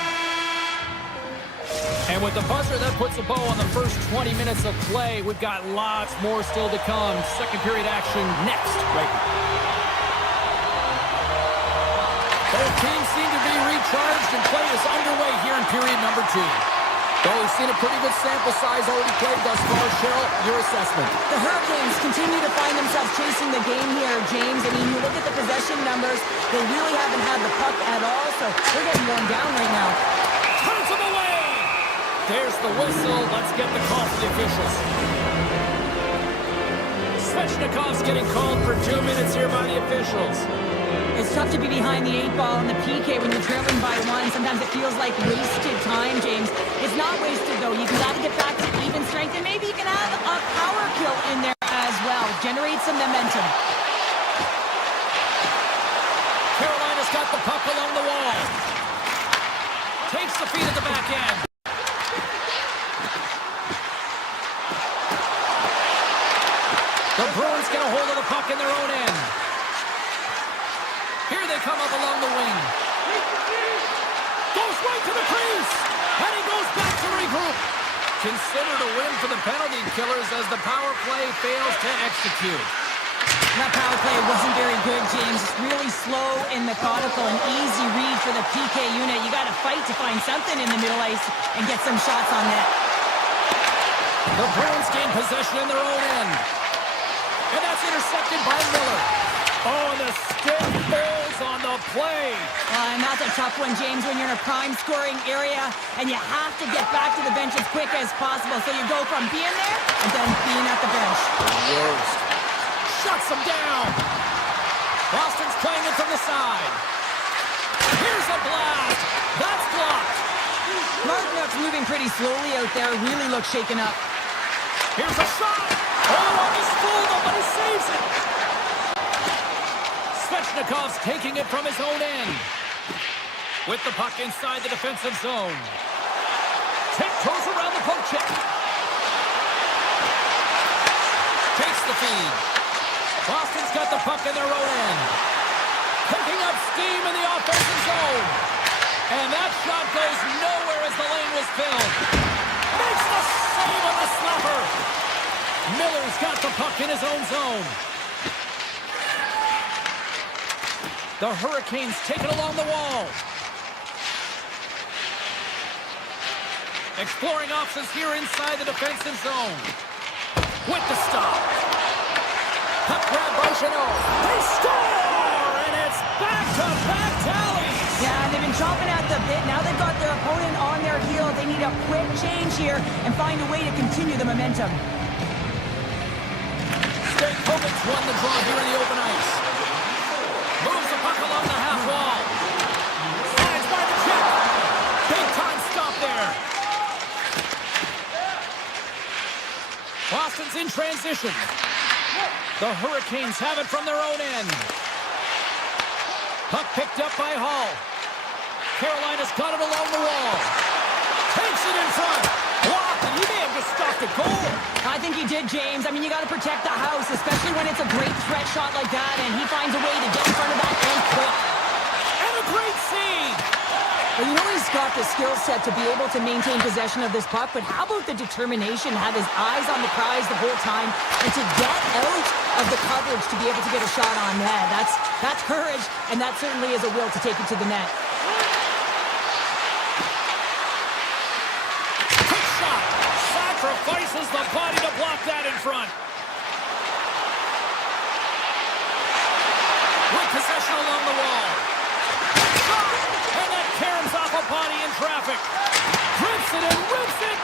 And with the buzzer, that puts a bow on the first 20 minutes of play. We've got lots more still to come. Second period action next. Right. Both teams seem to be recharged, and play is underway here in period number 2. Well, we've seen a pretty good sample size already played thus far. Cheryl, your assessment. The Hurricanes continue to find themselves chasing the game here, James. I mean, you look at the possession numbers, they really haven't had the puck at all, so they're getting worn down right now. Turns them away! There's the whistle. Let's get the call for the officials. Svechnikov's getting called for 2 minutes here by the officials. It's tough to be behind the 8 ball in the PK when you're trailing by 1. Sometimes it feels like wasted time, James. It's not wasted, though. You've got to get back to even strength, and maybe you can have a power kill in there as well. Generate some momentum. Carolina's got the puck along the wall. Takes the feed at the back end. The Bruins get a hold of the puck in their own end. Here they come up along the wing. Goes right to the crease. And he goes back to regroup. Considered a win for the penalty killers as the power play fails to execute. That power play wasn't very good, James. Really slow and methodical. An easy read for the PK unit. You got to fight to find something in the middle ice and get some shots on net. The Bruins gain possession in their own end. And that's intercepted by Miller. Oh, and the stick falls on the play. And that's a tough one, James, when you're in a prime scoring area and you have to get back to the bench as quick as possible. So you go from being there and then being at the bench. Worst. Shuts him down. Boston's playing it from the side. Here's a blast. That's blocked. Martinuk's moving pretty slowly out there. Really looks shaken up. Here's a shot. Oh, almost fooled him, but he saves it. Svechnikov's taking it from his own end. With the puck inside the defensive zone. Tiptoes around the poke check. Takes the feed. Boston's got the puck in their own end. Picking up steam in the offensive zone. And that shot goes nowhere as the lane was filled. Makes the save on the slapper. Miller's got the puck in his own zone. The Hurricanes take it along the wall. Exploring options here inside the defensive zone. With the stop. Puck grab by Chanot. They score! And it's back-to-back tallies! Yeah, they've been chomping at the bit. Now they've got their opponent on their heel. They need a quick change here and find a way to continue the momentum. Stajkovic's won the draw here in the open ice. Moves the puck along the half wall. Slides by the check. Big time stop there. Boston's in transition. The Hurricanes have it from their own end. Puck picked up by Hall. Carolina's got it along the wall. Takes it in front. Blocked, and he may have just stopped a goal. I think he did, James. I mean, you got to protect the house, especially when it's a great threat shot like that, and he finds a way to get in front of that and quick. And a great save. Well, you know he's got the skill set to be able to maintain possession of this puck, but how about the determination, have his eyes on the prize the whole time, and to get out of the coverage to be able to get a shot on net. That's courage, and that certainly is a will to take it to the net. Quick shot. Sacrifices the body to block that in front. With possession along the wall. Shot! And that caroms off a body in traffic. Rips it and rips it.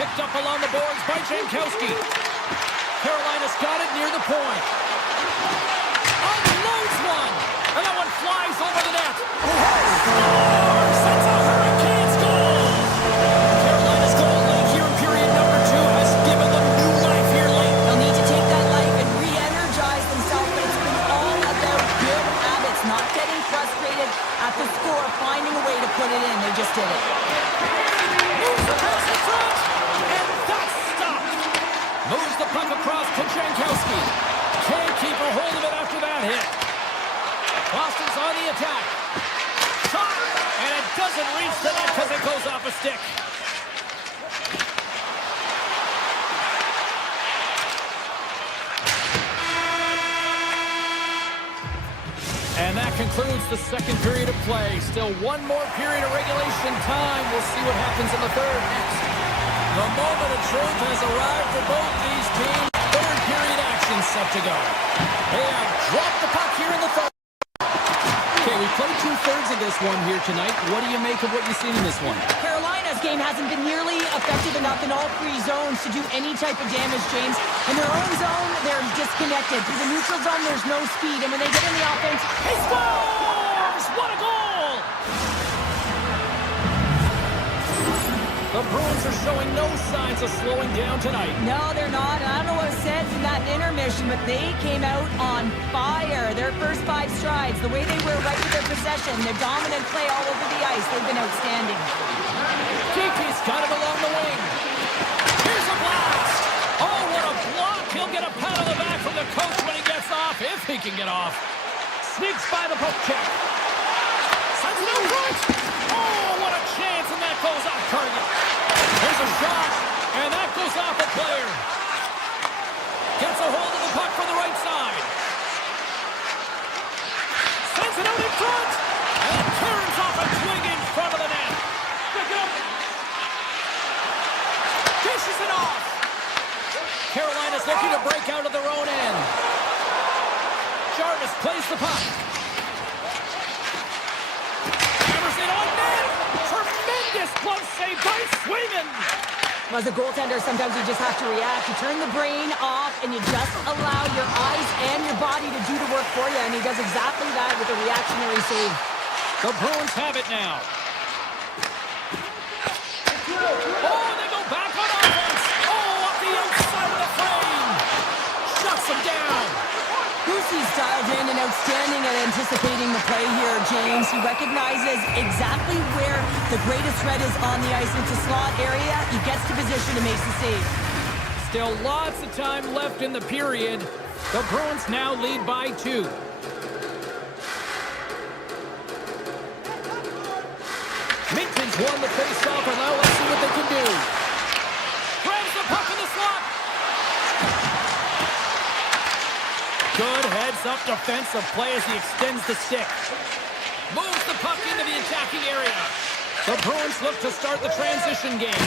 Picked up along the boards by Jankowski. Carolina's got it near the point. Unloads one. And that one flies over the net. Scores! That's a Hurricanes goal. Carolina's goal late here in period number 2 has given them new life here late. They'll need to take that life and re-energize themselves, but it's been all about good habits, not getting frustrated at the score, finding a way to put it in. They just did it. Moves the pass in front. And that's stopped. Moves the puck across to Jankowski. Can't keep her attack. Shot, and it doesn't reach the net because it goes off a stick. And that concludes the second period of play. Still one more period of regulation time. We'll see what happens in the third next. The moment of truth has arrived for both these teams. Third period action set to go. They have dropped the puck here in the third. Okay, we played two-thirds of this one here tonight. What do you make of what you've seen in this one? Carolina's game hasn't been nearly effective enough in all three zones to do any type of damage, James. In their own zone, they're disconnected. Through the neutral zone, there's no speed. And when they get in the offense, he scores! What a goal! The Bruins are showing no signs of slowing down tonight. no, they're not. I don't know what was said in that intermission, but they came out on fire. Their first 5 strides, the way they were right with their possession, their dominant play all over the ice, they've been outstanding. JP's got him along the wing. Here's a blast. Oh, what a block. He'll get a pat on the back from the coach when he gets off, if he can get off. Sneaks by the poke check. Sends it out front. Oh, what a chance, and that goes off target. There's a shot, and that goes off a player. Gets a hold of the puck from the right side. Sends it out in front, and it turns off a twig in front of the net. Dishes it off. Carolina's looking to break out of their own end. Jarvis plays the puck. Hammers it on net. Tremendous glove save by Swayman. As a goaltender, sometimes you just have to react. You turn the brain off, and you just allow your eyes and your body to do the work for you, and he does exactly that with a reactionary save. The Bruins have it now. Oh, they go back on offense. Oh, up the outside of the frame. Shuts them down. Boosie's dialed in and outstanding at anticipating the play here, James. He recognizes exactly where the greatest threat is on the ice. It's a slot area. He gets to position and makes the save. Still lots of time left in the period. The Bruins now lead by 2. Minton's won the face-off, and now let's see what they can do. Grabs the puck in the slot. Good heads-up defensive play as he extends the stick. Moves the puck into the attacking area. The Bruins look to start the transition game.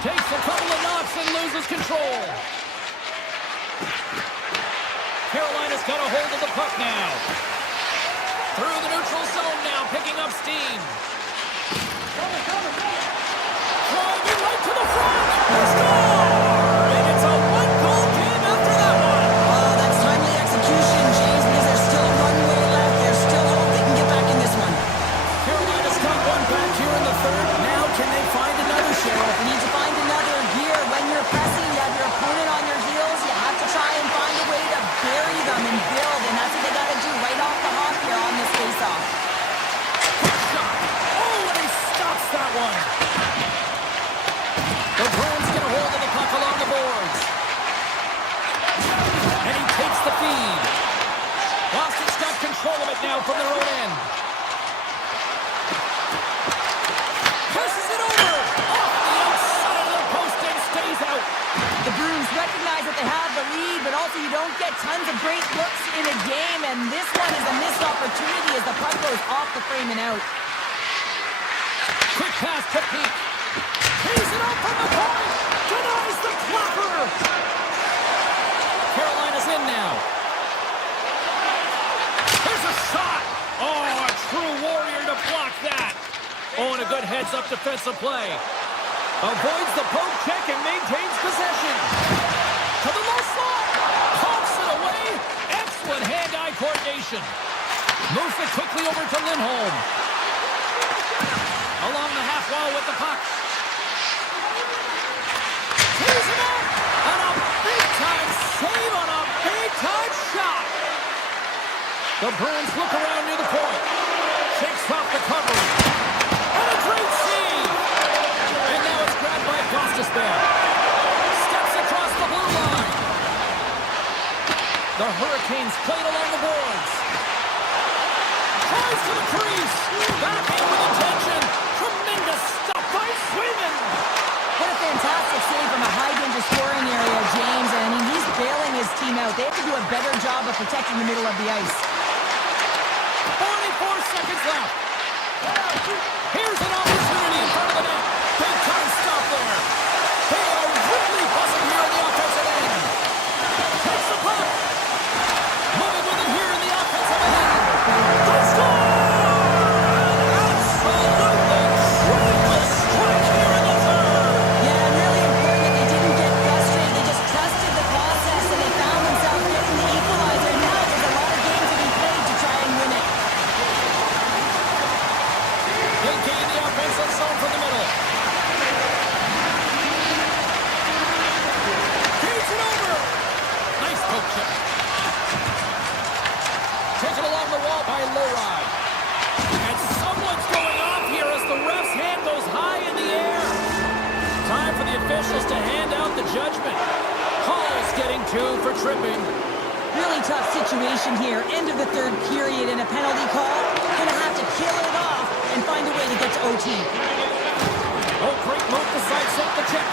Takes a couple of knocks and loses control. Carolina's got a hold of the puck now. Through the neutral zone now, picking up steam. Driving right to the front. Score! And it's a one-goal game after that one. Oh, that's timely execution, James, because there's still runway left. There's still hope they can get back in this one. Carolina's got one back here in the third. Now can they find another, Cheryl? You need to find another gear. When you're pressing, you have your opponent on your heels. You have to try and find a way to bury them and build, and that's what they got to do right off the hop here on this face-off. That one. The Bruins get a hold of the puck along the boards. And he takes the feed. Boston's got control of it now from their own end. Passes it over. Off the outside of the post and stays out. The Bruins recognize that they have the lead, but also you don't get tons of great looks in a game, and this one is a missed opportunity as the puck goes off the frame and out. Quick pass to Peak. Tees it up from the point. Denies the flopper. Carolina's in now. There's a shot. Oh, a true warrior to block that. Oh, and a good heads-up defensive play. Avoids the poke check and maintains possession. To the low slot. Pumps it away. Excellent hand-eye coordination. Moves it quickly over to Lindholm. Along the half wall with the puck. Tees it up. And a big-time save on a big-time shot. The Bruins look around near the point. Shakes off the cover. And a great save. And now it's grabbed by Gostisbehere. Steps across the blue line. The Hurricanes played along the boards. Tries to to the crease. Back in with intention. Tremendous stuff by Swayman. What a fantastic save from a high-danger scoring area, James. I mean, he's bailing his team out. They have to do a better job of protecting the middle of the ice. 44 seconds left. Here's an opportunity in front of the net. Big time stop there. They are really buzzing here in the offensive end. Takes the puck. Moving with it here in the offensive end. They score! Absolutely tremendous strike here in the third. Yeah, and really important that they didn't get frustrated. They just trusted the process, and they found themselves getting the equalizer. Now there's a lot of games to be played to try and win it. They gain the offensive zone from the middle. Feeds it over. Nice poke check. Taken along the wall by Lowry. And someone's going off here as the ref's hand goes high in the air. Time for the officials to hand out the judgment. Hall's getting 2 for tripping. Really tough situation here. End of the third period and a penalty call. Gonna have to kill it off and find a way to get to OT. Oh, great move to sidestep the check.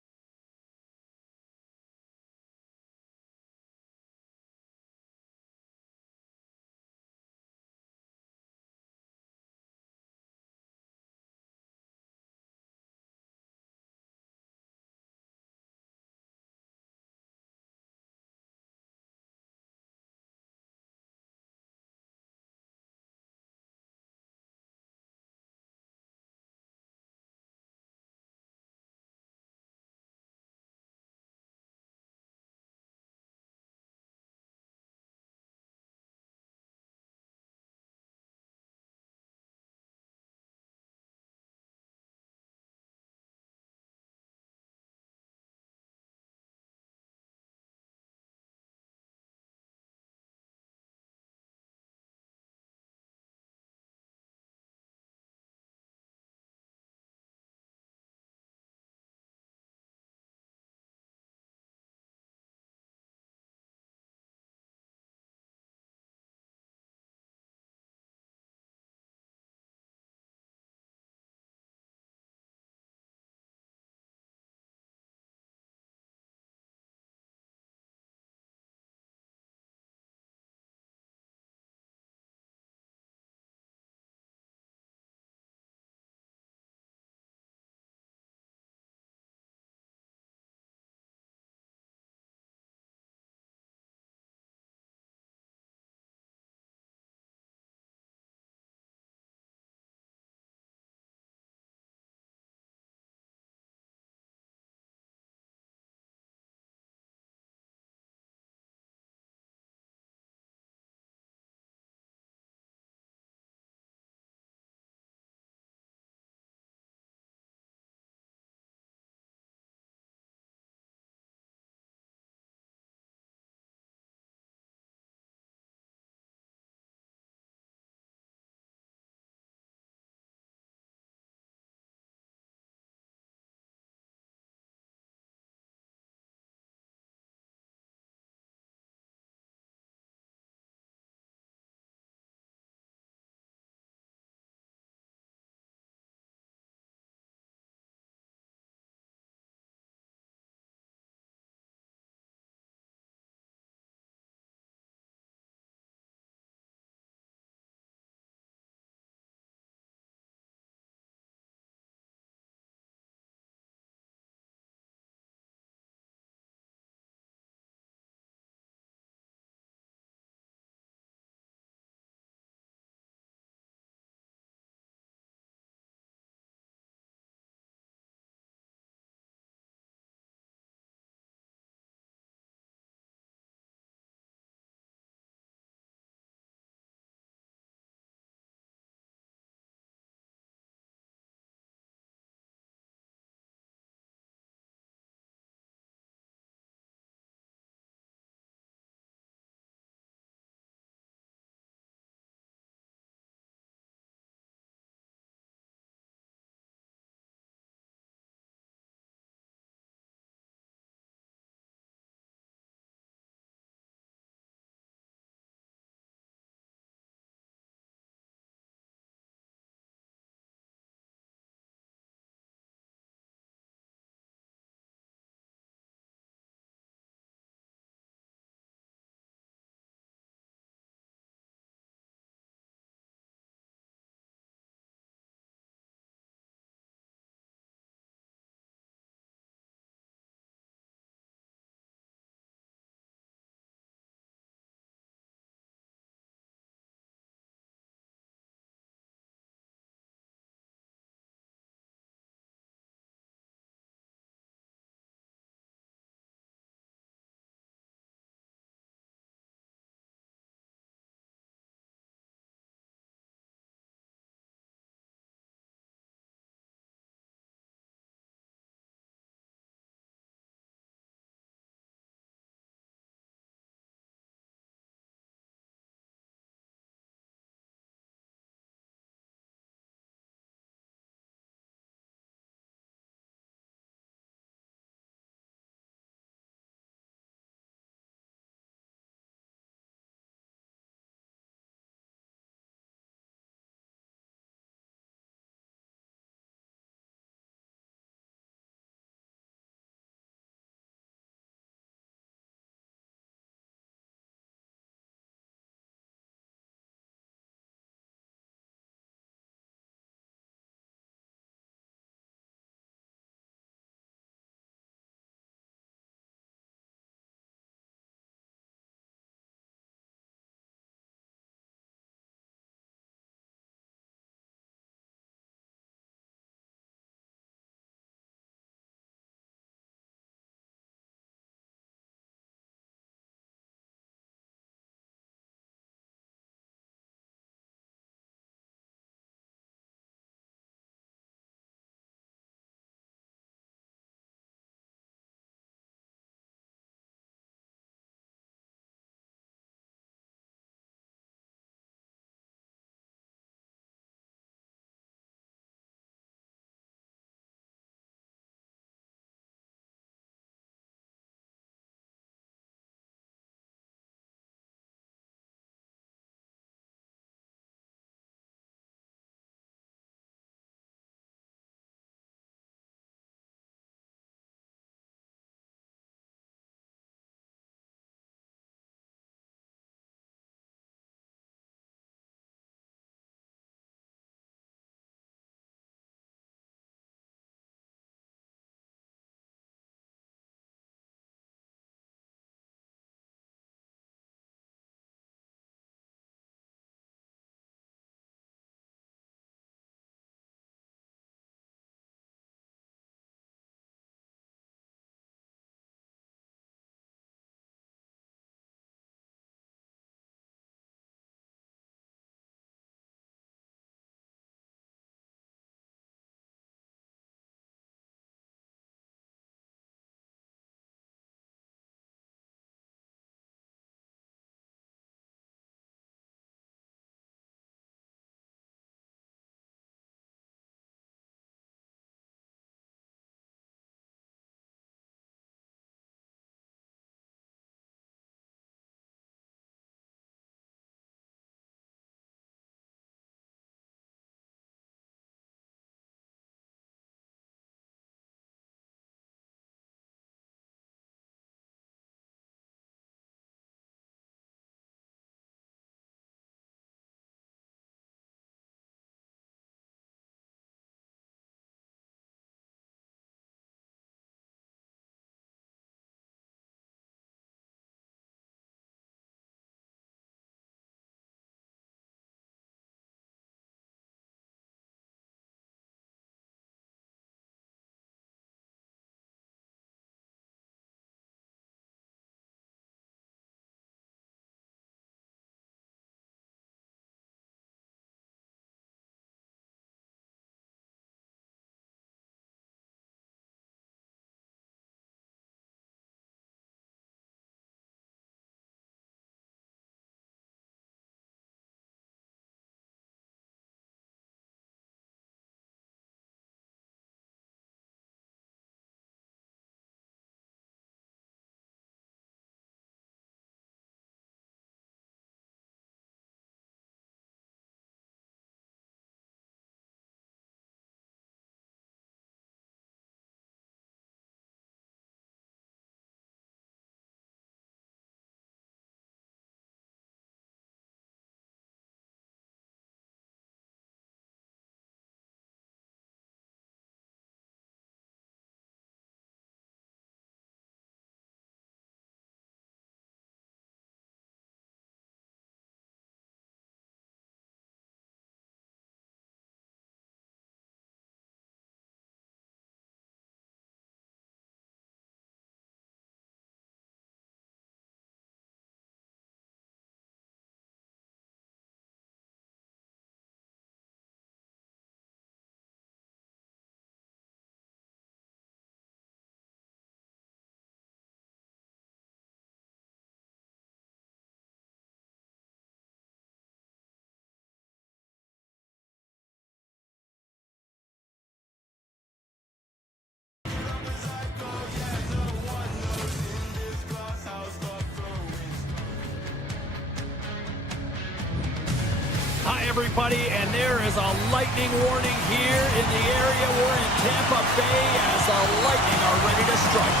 everybody, and there is a lightning warning here in the area. We're in Tampa Bay as the Lightning are ready to strike.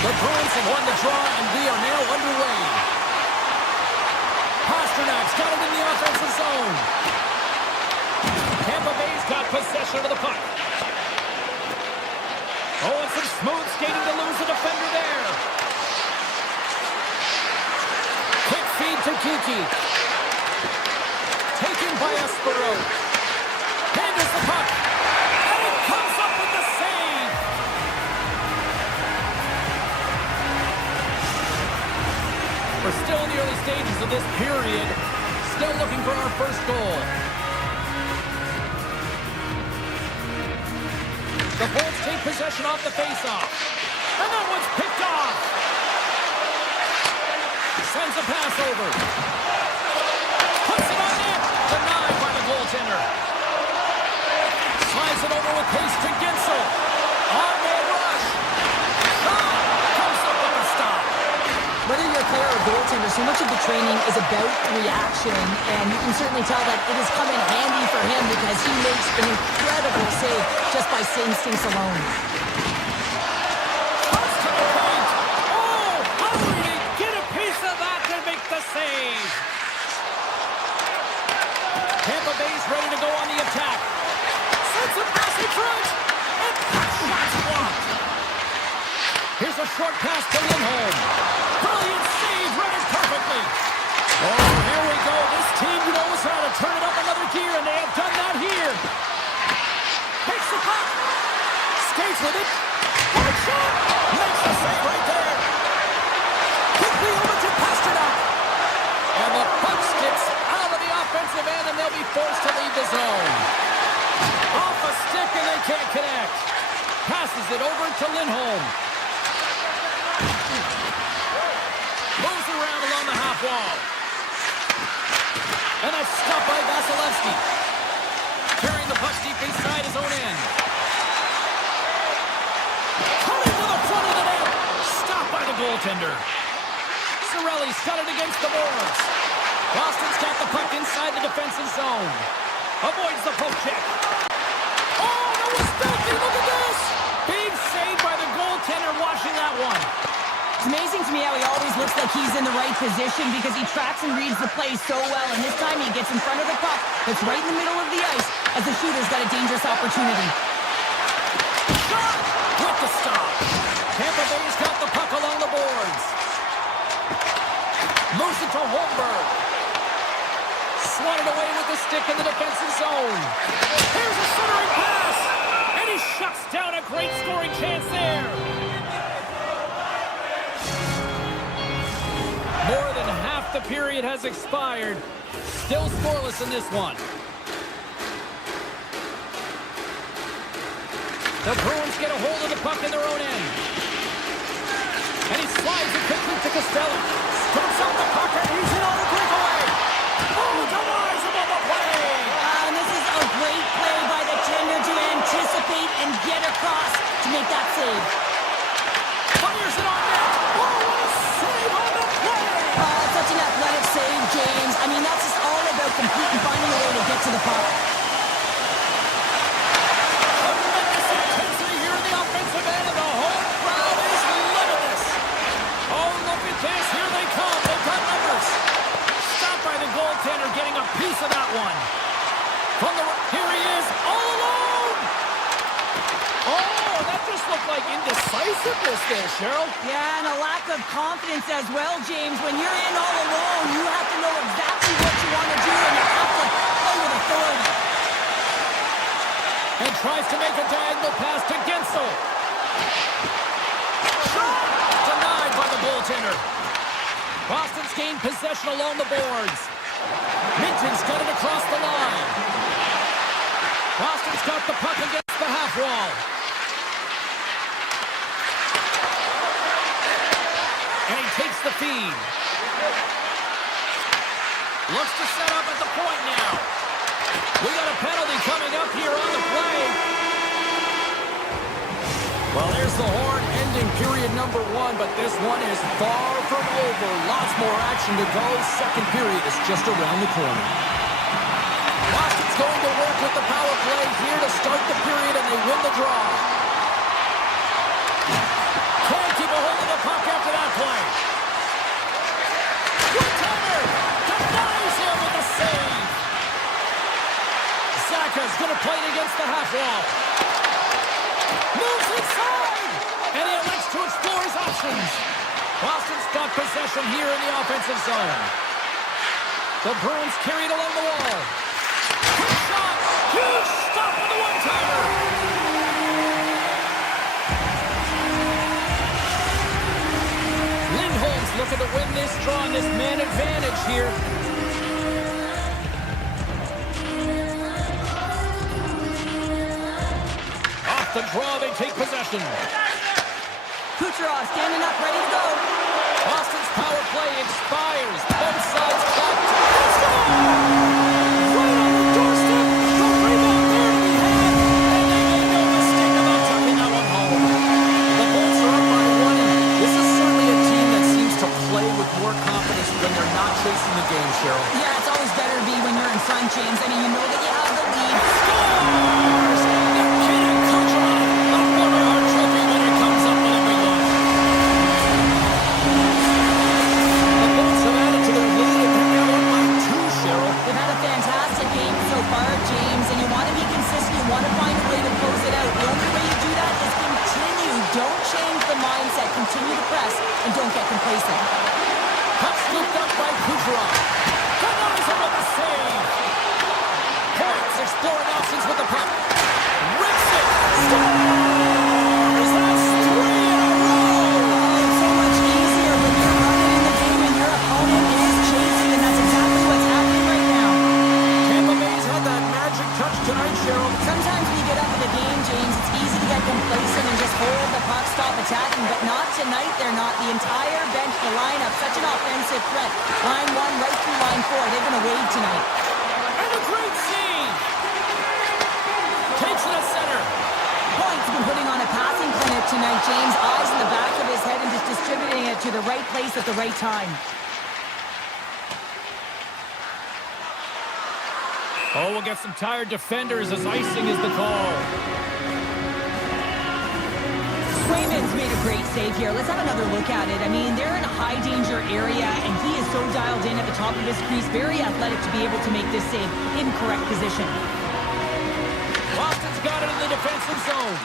The Bruins have won the draw, and we are now underway. Pasternak's got it in the offensive zone. Tampa Bay's got possession of the puck. Oh, and some smooth skating to lose a defender there. Quick feed to Kiki. Taken by Espero. Handles the puck. And it comes up with the save. We're still in the early stages of this period. Still looking for our first goal. The Bolts take possession off the faceoff. And that one's picked off. Sends a pass over. Puts it on net. Denied by the goaltender. Slides it over with pace to Gensel. On-man rush. Shot. Comes up with a stop. Whether you're a player or goaltender, so much of the training is about reaction, and you can certainly tell that it has come in handy for him because he makes an incredible save just by instincts alone. Pass to the point. Oh, how did he get a piece of that to make the save? Tampa Bay's ready to go on the attack. Sends a pass in front. And that shot's blocked. Here's a short pass to Lindholm. Brilliant save, read it perfectly. Oh, here we go. This team knows how to turn it up another gear, and they have done that here. Takes the puck. Skates with it. Hard shot. Makes the save right there. Quickly over to Pasternak. And the puck skips out of the offensive end, and they'll be forced to leave the zone. Off a stick, and they can't connect. Passes it over to Lindholm. Moves around along the half wall. And that's stopped by Vasilevsky. Carrying the puck deep inside his own end. Coming to the front of the net. Stopped by the goaltender. Cirelli's got it against the boards. Boston's got the puck inside the defensive zone. Avoids the poke check. Oh, that was filthy. Look at this. Big save by the goaltender watching that one. It's amazing to me how he always looks like he's in the right position because he tracks and reads the play so well, and this time he gets in front of the puck that's right in the middle of the ice as the shooter's got a dangerous opportunity. Shot! With the stop. Tampa Bay's got the puck along the boards. Moves it to Holmberg. Swatted away with the stick in the defensive zone. Here's a centering pass. And he shuts down a great scoring chance there. More than half the period has expired. Still scoreless in this one. The Bruins get a hold of the puck in their own end. And he slides it quickly to Costello. Scoops up the puck and he's in on the breakaway. Oh, denies him on the play. And this is a great play by the tender to anticipate and get across to make that save. Fires it on net. Oh, what a save on the play. Such an athletic save, James. I mean, that's just all about complete and finding a way to get to the puck. Tremendous intensity here in the offensive end, and the whole crowd is loving this. Oh, look at this. Here they come. They've got numbers. Stopped by the goaltender, getting a piece of that one. Here he is, all alone. Oh, that just looked like indecisiveness there, Cheryl. Yeah, and a lack of confidence as well, James. When you're in all alone, you have to know exactly what you want to do, and you have to play with authority. And tries to make a diagonal pass to Gensel. Shot! Denied by the goaltender. Boston's gained possession along the boards. Minton's got it across the line. Boston's got the puck against the half wall. And he takes the feed. Looks to set up at the point now. We got a penalty coming up here on the play. Well, there's the horn ending period number 1, but this one is far from over. Lots more action to go. Second period is just around the corner. here to start the period, and they win the draw. Can't keep a hold of the puck after that play. One-timer! Denies him with a save. Saka's going to play it against the half wall. Moves inside! And he elects to explore his options. Boston's got possession here in the offensive zone. The Bruins carry it along the wall. Quick shot! Huge stop with the one-timer! Lindholm's looking to win this draw on this man advantage here. Off the draw, they take possession. Kucherov standing up, ready to go. Boston's power play expires. Both sides blocked. Let's go! Right on the doorstep. The rebound there to be had. And they made no mistake about tucking that one home. The Bolts are up by one. This is certainly a team that seems to play with more confidence when they're not chasing the game, Cheryl. Yeah, it's always better to be when you're in front, James. I mean, you know that you have the lead. Scores! Nikita Kucherov, a former Hart Trophy winner, comes up with a big one. The Bolts have added to their lead, and they're now up by two, Cheryl. They've had a fantastic game so far, James, and you want to be consistent. You want to find a way to close it out. The only way you do that is continue. Don't change the mindset. Continue to press, and don't get complacent. Puck scooped up by Kucherov. Denies him with a save. Points exploring options with the puck. Rips it. Scores! That's 3 in a row. It's so much easier when you're running in the game and your opponent is chasing, and that's exactly what's happening right now. Tampa Bay's had that magic touch tonight, Cheryl. Sometimes when you get up in the game, James, it's easy to get complacent and just hold the puck, stop attacking, but not tonight. They're not. The entire bench, the lineup, such an offensive threat. Line 1 right through line 4. They're going to wave tonight. And a great save. Takes it at center. Point's been putting on a passing clinic tonight, James. Eyes in the back of his head and just distributing it to the right place at the right time. Oh, we'll get some tired defenders as icing is the call. Swayman's made a great save here. Let's have another look at it. I mean, they're in a high-danger area, and he is so dialed in at the top of his crease. Very athletic to be able to make this save in correct position. Boston's got it in the defensive zone.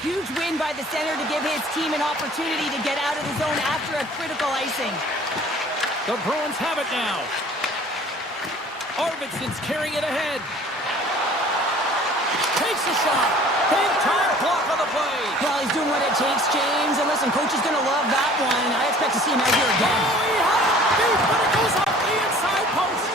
Huge win by the center to give his team an opportunity to get out of the zone after a critical icing. The Bruins have it now. Arvidsson's carrying it ahead. Takes a shot. Big time block on the play. Well, he's doing what it takes, James. And listen, coach is going to love that one. I expect to see him out here again. Oh, he has it beat, but it goes off the inside post.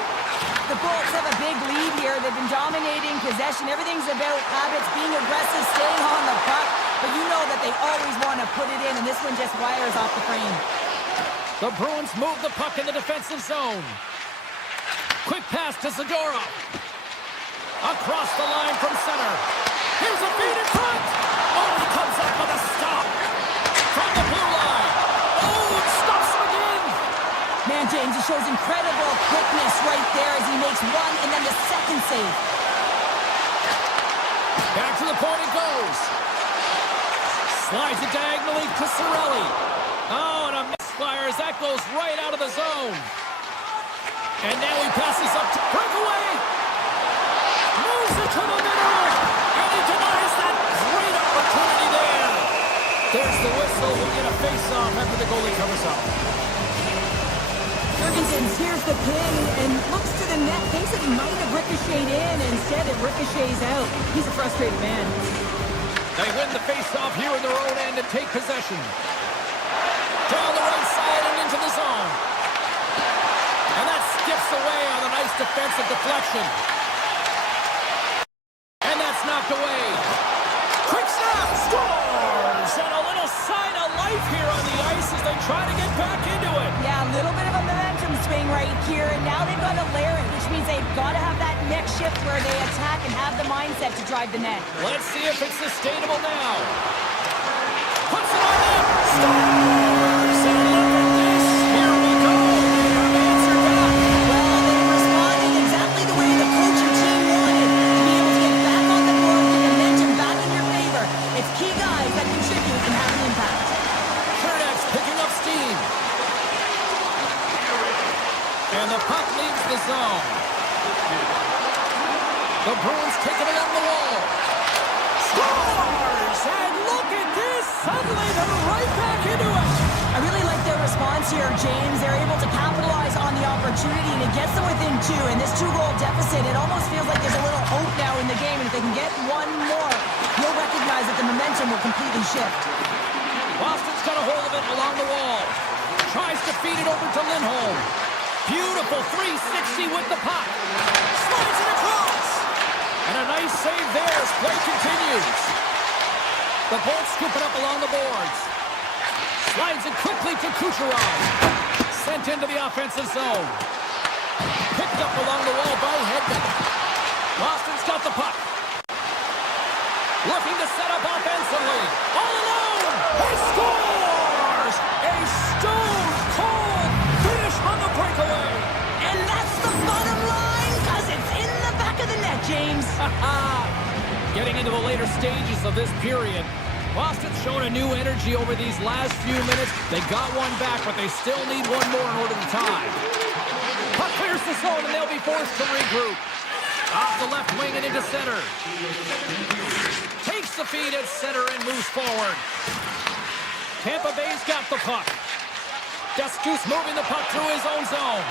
The Bolts have a big lead here. They've been dominating possession. Everything's about habits, being aggressive, staying on the puck. But you know that they always want to put it in, and this one just wires off the frame. The Bruins move the puck in the defensive zone. Quick pass to Zadorov. Across the line from center. Here's a feed in front. Oh, he comes up with a stop. From the blue line. Oh, it stops him again. Man, James, he shows incredible quickness right there as he makes one and then the second save. Back to the point it goes. Slides it diagonally to Cirelli. Oh, and a misfire as that goes right out of the zone. And now he passes up to breakaway. Moves it to the middle. And he denies that great opportunity there. There's the whistle. We'll get a face-off after the goalie covers up. Jurgensen's here's the pin and looks to the net. Thinks that he might have ricocheted in. Instead, it ricochets out. He's a frustrated man. They win the face-off here in their own end and take possession. Down the right side and into the zone. And that skips away on a nice defensive deflection. And that's knocked away. Quick snap, scores! And a little sign of life here on the ice as they try to get back into it. Yeah, a little bit of a momentum swing right here, and now they've got to layer it, which means they've got to have that next shift where they attack and have the mindset to drive the net. Let's see if it's sustainable now. Puts it on net. Scores! And look at this. Here we go. They have answered back. Well, they responded exactly the way the coach and team wanted. To be able to get back on the board The Bruins take it along the wall. Scores! And look at this. Suddenly they're right back into it. I really like their response here, James. They're able to capitalize on the opportunity, and it gets them within two. And this two-goal deficit, it almost feels like there's a little hope now in the game. And if they can get one more, you'll recognize that the momentum will completely shift. Boston's got a hold of it along the wall. Tries to feed it over to Lindholm. Beautiful 360 with the puck. Slides it across. And a nice save there as play continues. The Bolts scoop it up along the boards. Slides it quickly to Kucherov. Sent into the offensive zone. Picked up along the wall by Hedman. Boston's got the puck. Looking to set up offensively. All alone. He scores! A stone-cold finish on the breakaway. And that's the bottom line, because it's in the back of the net, James. Getting into the later stages of this period. Boston's shown a new energy over these last few minutes. They got one back, but they still need one more in order to tie. Puck clears the zone, and they'll be forced to regroup. Off the left wing and into center. Takes the feed at center and moves forward. Tampa Bay's got the puck. Deskus moving the puck through his own zone.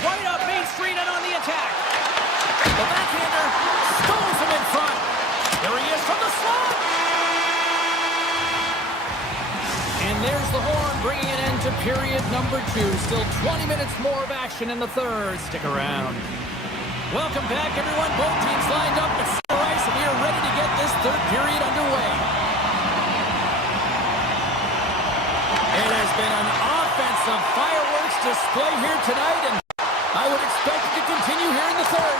Right up Main Street and on the attack. The backhander stones him in front. There he is from the slot. And there's the horn, bringing an end to period number 2. Still 20 minutes more of action in the third. Stick around. Welcome back, everyone. Both teams lined up at center ice, and we are ready to get this third period underway. It has been an offensive fireworks display here tonight, and I would expect it to continue here in the third.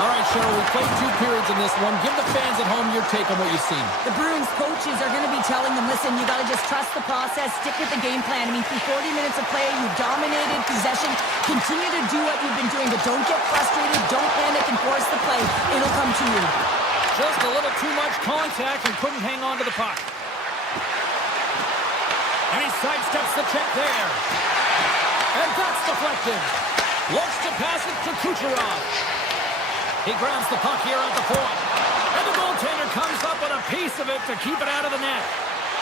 All right, Cheryl, we played 2 periods in this one. Give the fans at home your take on what you've seen. The Bruins coaches are going to be telling them, listen, you got to just trust the process, stick with the game plan. I mean, through 40 minutes of play, you dominated possession. Continue to do what you've been doing, but don't get frustrated. Don't panic and force the play. It'll come to you. Just a little too much contact and couldn't hang on to the puck. And he sidesteps the check there. And that's deflected. Looks to pass it to Kucherov. He grabs the puck here at the point. And the goaltender comes up with a piece of it to keep it out of the net.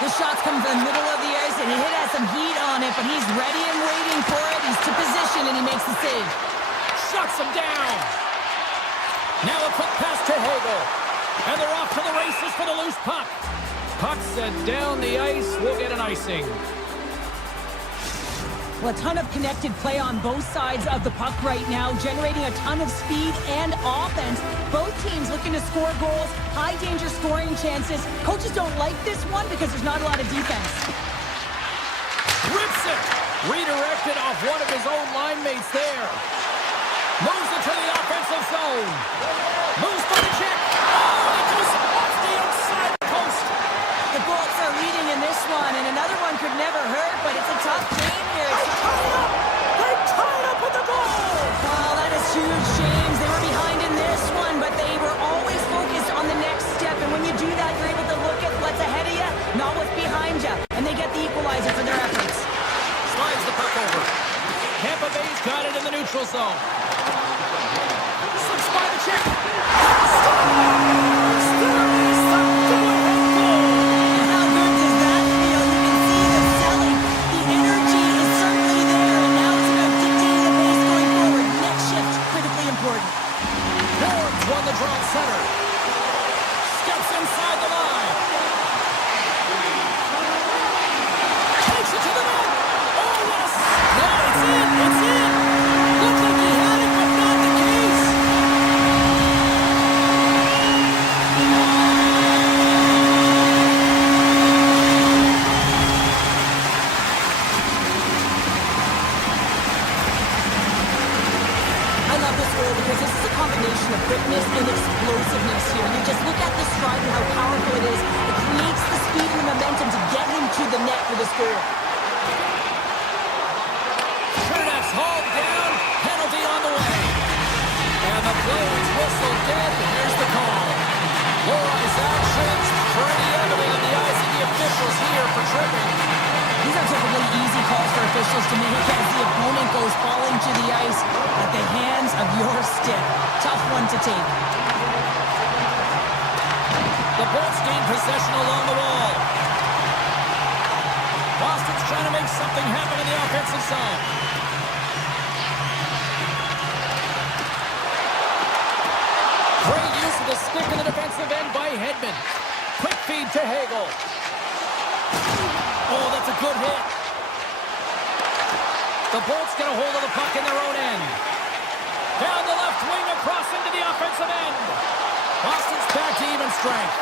The shot's coming from the middle of the ice, and he has some heat on it, but he's ready and waiting for it. He's to position, and he makes the save. Shuts him down. Now a quick pass to Hagel. And they're off to the races for the loose puck. Puck set down the ice. We'll get an icing. Well, a ton of connected play on both sides of the puck right now, generating a ton of speed and offense. Both teams looking to score goals, high-danger scoring chances. Coaches don't like this one because there's not a lot of defense. Rips it. Redirected off one of his own line mates there. Moves it to the offensive zone. Moves for the check. Oh, it goes off the outside post. The Bolts are leading in this one, and another one could never hurt, but it's a tough game here. They tied up with the goal. Oh, that is huge, James. They were behind in this one, but they were always focused on the next step. And when you do that, you're able to look at what's ahead of you, not what's behind you. And they get the equalizer for their efforts. Slides the puck over. Tampa Bay's got it in the neutral zone. Slips by the check. Scores! There is the go-ahead goal. How good does that feel? You can see the selling. The energy is certainly there, and now it's about dictating the pace going forward. Next shift, critically important. Ward's won the draw center. Steps inside the line. Takes it to the net. Oh, yes. No, it's in. It's in. Looked like he had it, but not the case. I love this goal because this is a combination of quickness and explosiveness here. You just look at the stride and how powerful it is. It creates the speed and the momentum to get him to the net for this goal. Cernak's hauled down. Penalty on the way. And the play is whistled dead. Here's the call. Low ice actions. Pretty evident in the eyes of the officials here for tripping. These are typically easy calls for a officials to make as the opponent goes falling to the ice at the hands of your stick. Tough one to take. The Bolts gain possession along the wall. Boston's trying to make something happen in the offensive zone. Great use of the stick in the defensive end by Hedman. Quick feed to Hagel. Oh, that's a good hit. The Bolts get a hold of the puck in their own end. Down the left wing across into the offensive end. Boston's back to even strength.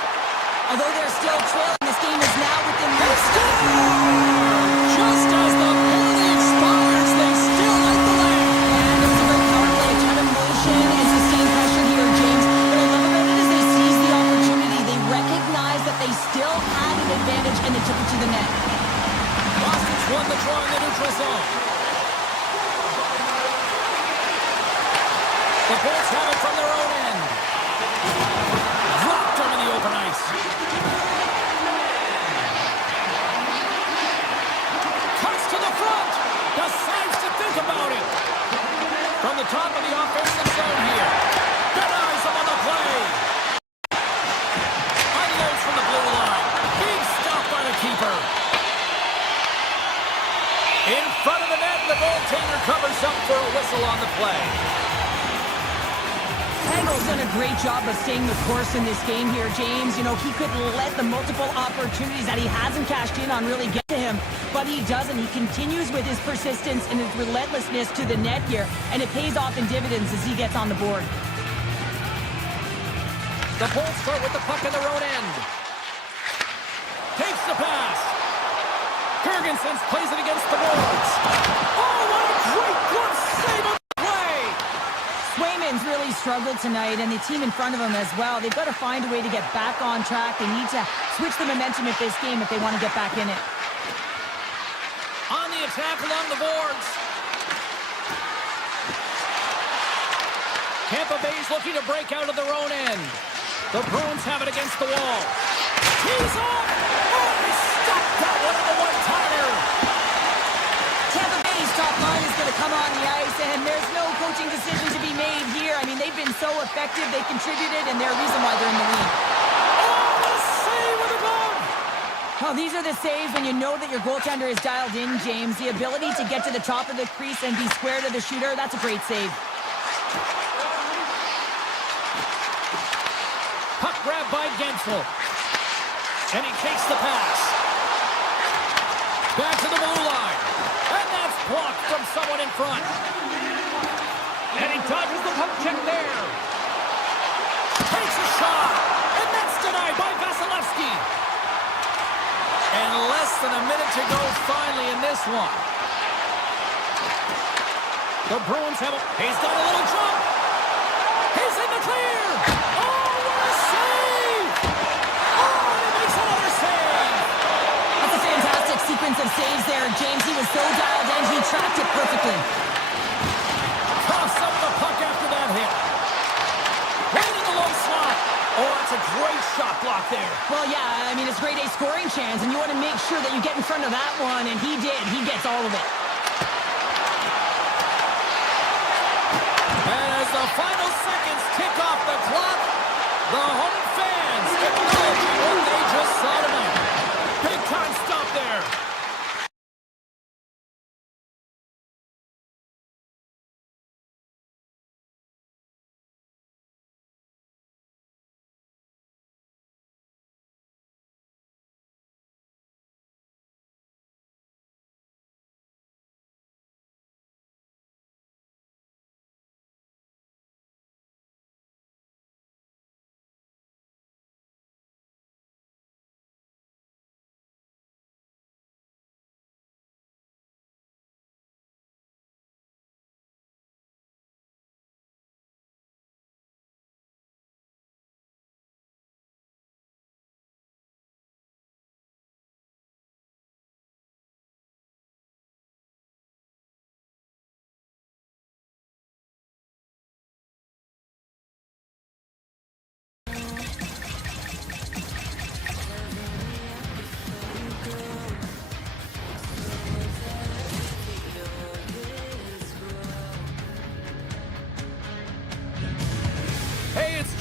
Although they're still trailing, this game is now within reach. Just as the penalty expires, they still light the lamp. And it was a great power play, a ton of motion and sustained pressure here, James. What I love about it is they seized the opportunity. They recognized that they still had an advantage and they took it to the net. Boston's won the draw in the neutral zone. The Bolts have it from their own end. Dropped on the open ice. Cuts to the front. Decides to think about it. From the top of the offensive zone here. Denies him on the play. Unloads from the blue line. Big stop by the keeper. In front of the net, the goaltender covers up for a whistle on the play. Hagel's done a great job of staying the course in this game here, James. You know, he couldn't let the multiple opportunities that he hasn't cashed in on really get to him, but he doesn't. He continues with his persistence and his relentlessness to the net here, and it pays off in dividends as he gets on the board. The Bolts start with the puck in their own end. Takes the pass. Jurgensen plays it against the boards. Oh, what a great glove save on the play! Swayman's really struggled tonight, and the team in front of him as well. They've got to find a way to get back on track. They need to switch the momentum of this game if they want to get back in it. On the attack along the boards. Tampa Bay's looking to break out of their own end. The Bruins have it against the wall. He's off! Oh, he stopped that one on the one-timer! Tampa Bay's top line is going to come on the ice, and there's no coaching decision to be made here. I mean, they've been so effective, they contributed, and they're a reason why they're in the league. Oh, the save with a glove! Well, these are the saves when you know that your goaltender is dialed in, James. The ability to get to the top of the crease and be square to the shooter, that's a great save. Puck grab by Gensel. And he takes the pass. Back to the blue line. And that's blocked from someone in front. And he dodges the puck check there. Takes a shot. And that's denied by Vasilevsky. And less than a minute to go finally in this one. The Bruins have a... He's done a little jump. He's in the clear. Oh, what a save. Oh, and he makes another save. That's a fantastic sequence of saves there, James. He was so dialed in, he tracked it perfectly. Coughs up the puck after that hit. Right in the low slot. Oh, that's a great shot block there. Well, yeah, I mean, it's grade A scoring chance, and you want to make sure that you get in front of that one, and he did. He gets all of it. And as the final seconds tick off the clock, the home fans acknowledging what they just saw tonight. Big time stop there.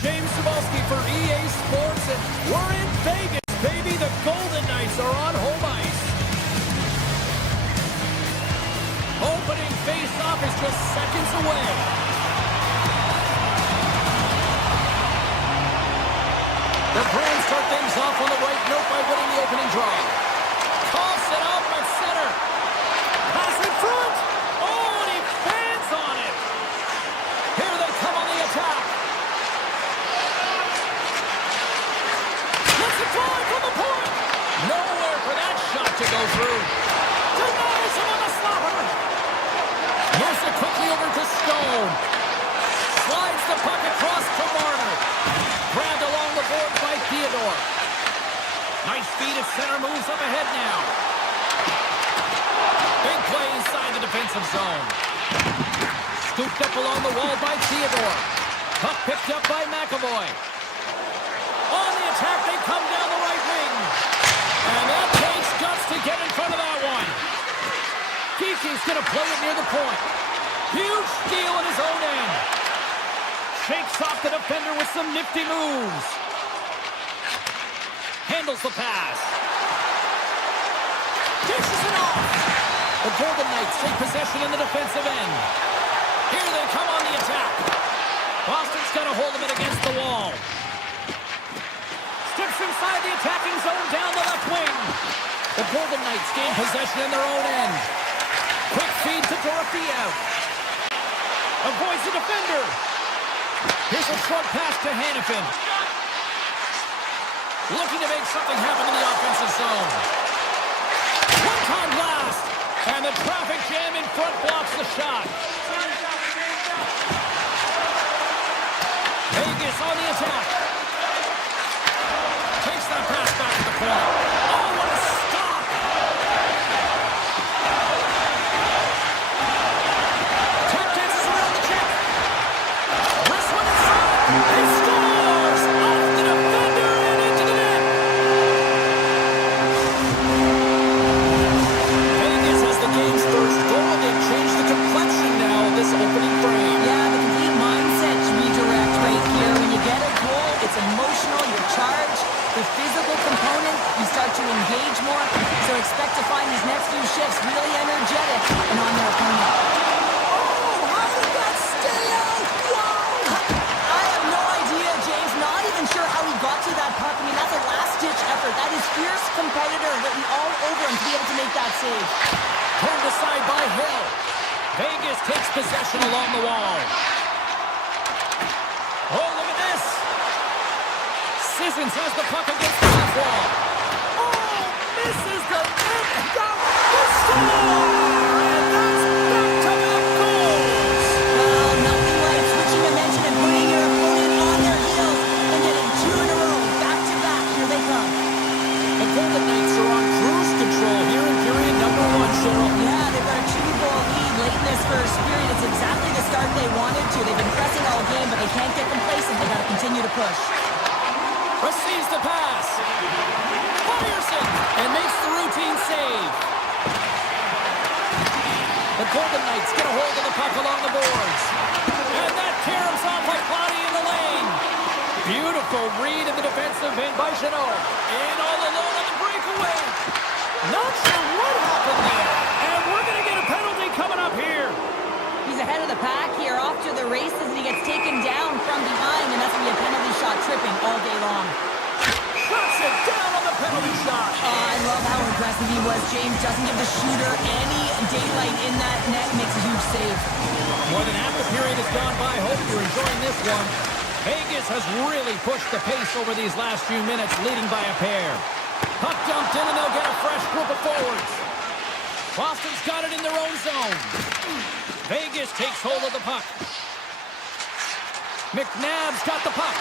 James Cebulski for EA Sports, and we're in Vegas, baby. The Golden Knights are on home ice. Opening face-off is just seconds away. The Bruins start things off on the right note by winning the opening draw. Toss it up at center. Pass in front. Oh, and he fans on it. Here they come on the attack. Let's it fly from the point. Nowhere for that shot to go through. Denies him on the slapper. Moves it quickly over to Stone. Slides the puck across to Marner. Grabbed along the boards by Theodore. Nice feed at center, moves up ahead now. Big play inside the defensive zone. Scooped up along the wall by Theodore. Puck picked up by McAvoy. On the attack, they come down the right wing. And that takes guts to get in front of that one. Geeky's going to play it near the point. Huge steal in his own end. Shakes off the defender with some nifty moves. Handles the pass. Dishes it off. The Golden Knights take possession in the defensive end. Here they come on the attack. Boston's got a hold of it against the wall. Steps inside the attacking zone down the left wing. The Golden Knights gain possession in their own end. Quick feed to Dorofeev. Avoids the defender. Here's a short pass to Hanifin. Looking to make something happen in the offensive zone. One-time blast. And the traffic jam in front blocks the shot. Vegas on the attack. Takes that pass back to the point. Oh, what a stop. Tap dances around the check. Wrist one inside. And scores! Off the defender and into the net. Vegas has the game's first goal. They've changed the complexion now of this opening frame. Yeah, the complete mindset redirect right here. When you get a goal, it's emotional, you're charged. The physical component, you start to engage more. So expect to find these next few shifts really energetic and on their opponent. Oh, how did that stay out? Wow! I have no idea, James. Not even sure how he got to that puck. I mean, that's a last-ditch effort. That is fierce competitor written all over him to be able to make that save. Turned aside by Hill. Vegas takes possession along the wall. Oh, look at this. Sissons has the puck against the half wall. Oh, misses the net. The score! And that's back-to-back goals. Well, nothing like switching momentum and putting your opponent on their heels and getting two in a row. Back-to-back. Here they come. The Golden Knights are on cruise control here in period number one, Cheryl. Yeah, they've got a two-goal lead late in this first period. It's exactly the start they wanted to. They've been pressing all game, but they can't get complacent. They've got to continue to push. Receives the pass. Fires it and makes the routine save. The Golden Knights get a hold of the puck along the boards. And that caroms off like Cloudy in the lane. Beautiful read in the defensive end by Janot. In all alone on the breakaway. Not sure what happened there. And we're going to get a penalty coming up here. He's ahead of the pack here, off to the races, and he gets taken down from behind, and that's going to be a penalty shot tripping all day long. Shuts it down on the penalty shot. I love how impressive he was, James. Doesn't give the shooter any daylight in that net, makes a huge save. More than half the period has gone by. Hope you're enjoying this one. Vegas has really pushed the pace over these last few minutes, leading by a pair. Puck dumped in, and they'll get a fresh group of forwards. Boston's got it in their own zone. Vegas takes hold of the puck. McNabb's got the puck.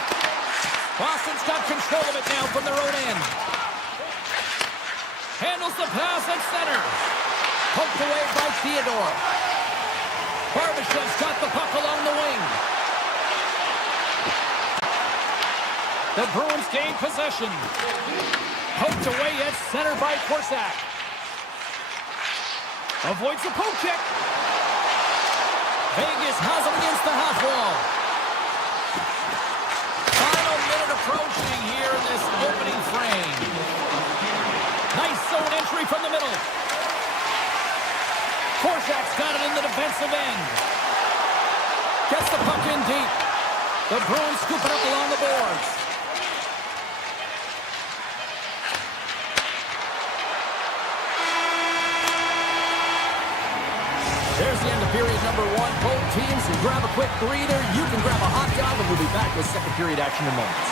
Boston's got control of it now from their own end. Handles the pass at center. Poked away by Theodore. Barbashev's got the puck along the wing. The Bruins gain possession. Poked away at center by Korsak. Avoids the poke check. Vegas has it against the half wall. entry from the middle. Korczak's got it in the defensive end. Gets the puck in deep. The Bruins scoop it up along the boards. There's the end of period number 1. Both teams can grab a quick breather. You can grab a hot dog, and we'll be back with second period action in moments.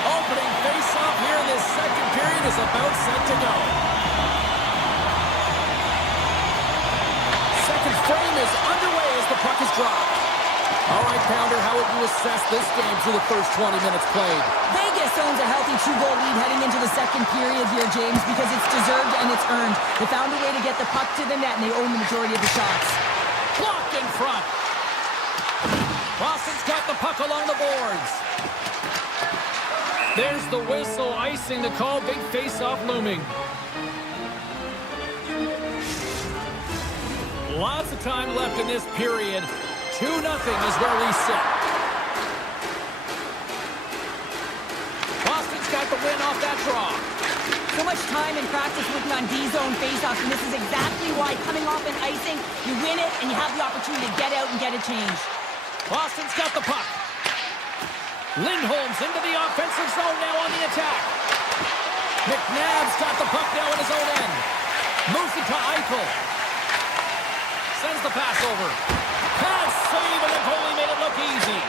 Opening face-off here in this second period is about set to go. Second frame is underway as the puck is dropped. All right, Pounder, how would you assess this game through the first 20 minutes played? Vegas owns a healthy 2-goal lead heading into the second period here, James, because it's deserved and it's earned. They found a way to get the puck to the net, and they own the majority of the shots. Blocked in front. Boston's got the puck along the boards. There's the whistle, icing the call. Big face-off looming. Lots of time left in this period. 2-0 is where we sit. Boston's got the win off that draw. So much time in practice working on D-zone faceoffs, and this is exactly why coming off an icing, you win it, and you have the opportunity to get out and get a change. Boston's got the puck. Lindholm's into the offensive zone now on the attack. McNabb's got the puck now in his own end. Moves it to Eichel. Sends the pass over. Pass save, and the goalie made it look easy.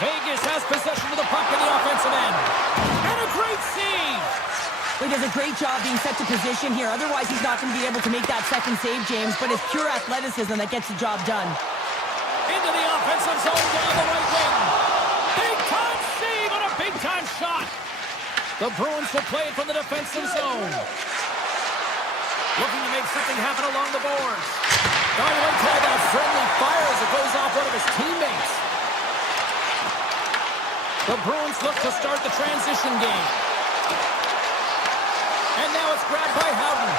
Vegas has possession of the puck in the offensive end. And a great save! He does a great job being set to position here. Otherwise, he's not going to be able to make that second save, James, but it's pure athleticism that gets the job done. Into the offensive zone down the right wing. Big-time save and a big-time shot. The Bruins will play it from the defensive zone. Looking to make something happen along the boards. Oh, you might call that friendly fire as it goes off one of his teammates. The Bruins look to start the transition game. And now it's grabbed by Howden.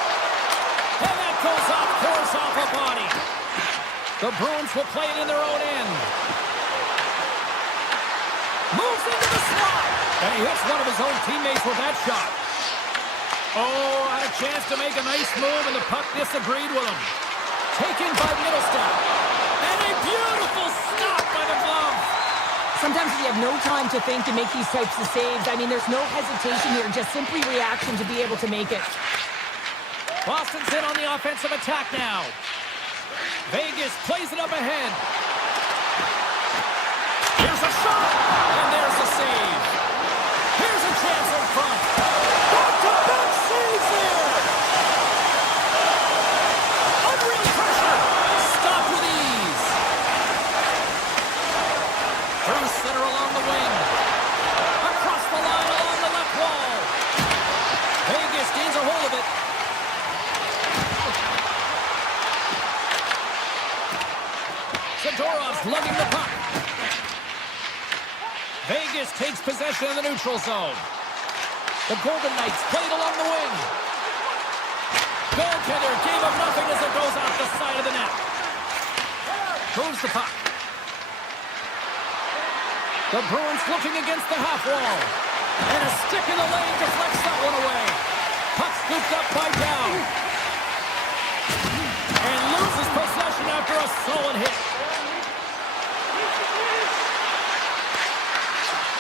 And that goes off course off a body. The Bruins will play it in their own end. Moves into the slot. And he hits one of his own teammates with that shot. Oh, had a chance to make a nice move, and the puck disagreed with him. Taken by Middlestat. And a beautiful stop by the glove. Sometimes you have no time to think and make these types of saves. I mean, there's no hesitation here, just simply reaction to be able to make it. Boston's in on the offensive attack now. Vegas plays it up ahead. Here's a shot, and there's a save. Here's a chance in front. Back-to-back saves there. Unreal pressure. Stop with ease. Through center along the wing. Across the line along the left wall. Vegas gains a hold of it. Zadorov's lugging the puck. Vegas takes possession of the neutral zone. The Golden Knights played along the wing. Goaltender gave him nothing as it goes off the side of the net. Moves the puck. The Bruins looking against the half wall. And a stick in the lane deflects that one away. Puck scooped up by Down. And loses possession after a solid hit.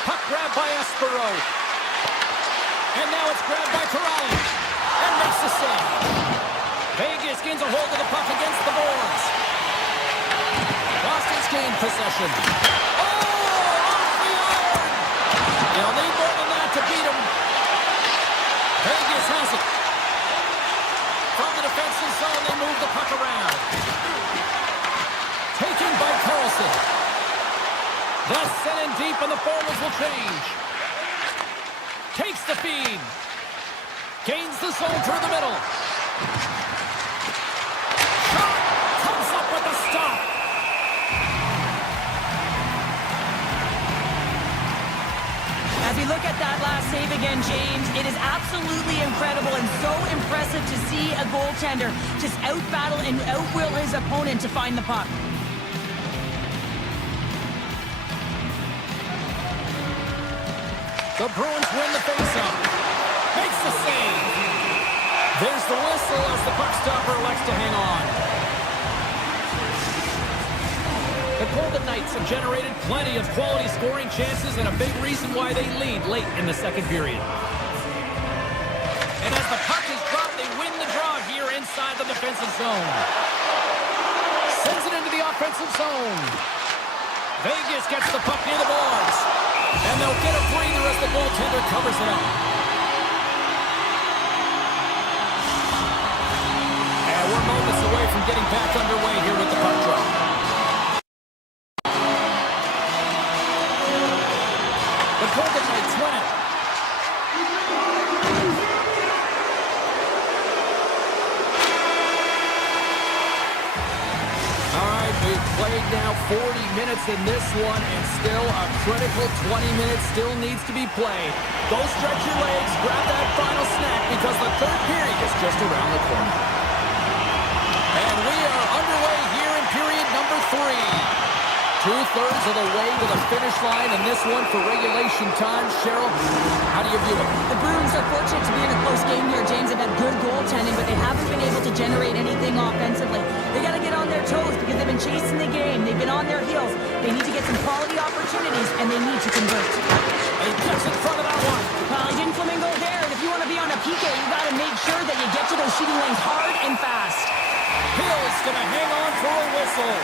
Puck grabbed by Espero. And now it's grabbed by Corrali. And makes the save. Vegas gains a hold of the puck against the boards. Boston's gained possession. Oh, off the iron. They'll need more than that to beat him. Vegas has it. From the defensive zone, they move the puck around. Taken by Carlson. That's sent in deep, and the forwards will change. Takes the feed. Gains the zone through the middle. Shot comes up with a stop. As we look at that last save again, James, it is absolutely incredible and so impressive to see a goaltender just out-battle and out-will his opponent to find the puck. The Bruins win the faceoff. Makes the save. There's the whistle as the puck stopper elects to hang on. The Golden Knights have generated plenty of quality scoring chances and a big reason why they lead late in the second period. And as the puck is dropped, they win the draw here inside the defensive zone. Sends it into the offensive zone. Vegas gets the puck near the boards. And they'll get a breather as the goaltender covers it up. And we're moments away from getting back underway here with the puck drop. The Golden Knights win it. We've played now 40 minutes in this one, and still a critical 20 minutes still needs to be played. Go stretch your legs, grab that final snack, because the third period is just around the corner. And we are underway here in period number 3. Two-thirds of the way to the finish line in this one for regulation time. Cheryl, how do you view it? The Bruins are fortunate to be in a close game here, James. They've had good goaltending, but they haven't been able to generate anything offensively. They got to get on their toes because they've been chasing the game. They've been on their heels. They need to get some quality opportunities, and they need to convert. He gets in front of that one. Well, he didn't flamingo there, and if you want to be on a PK, you got to make sure that you get to those shooting lanes hard and fast. Hill's going to hang on for a whistle.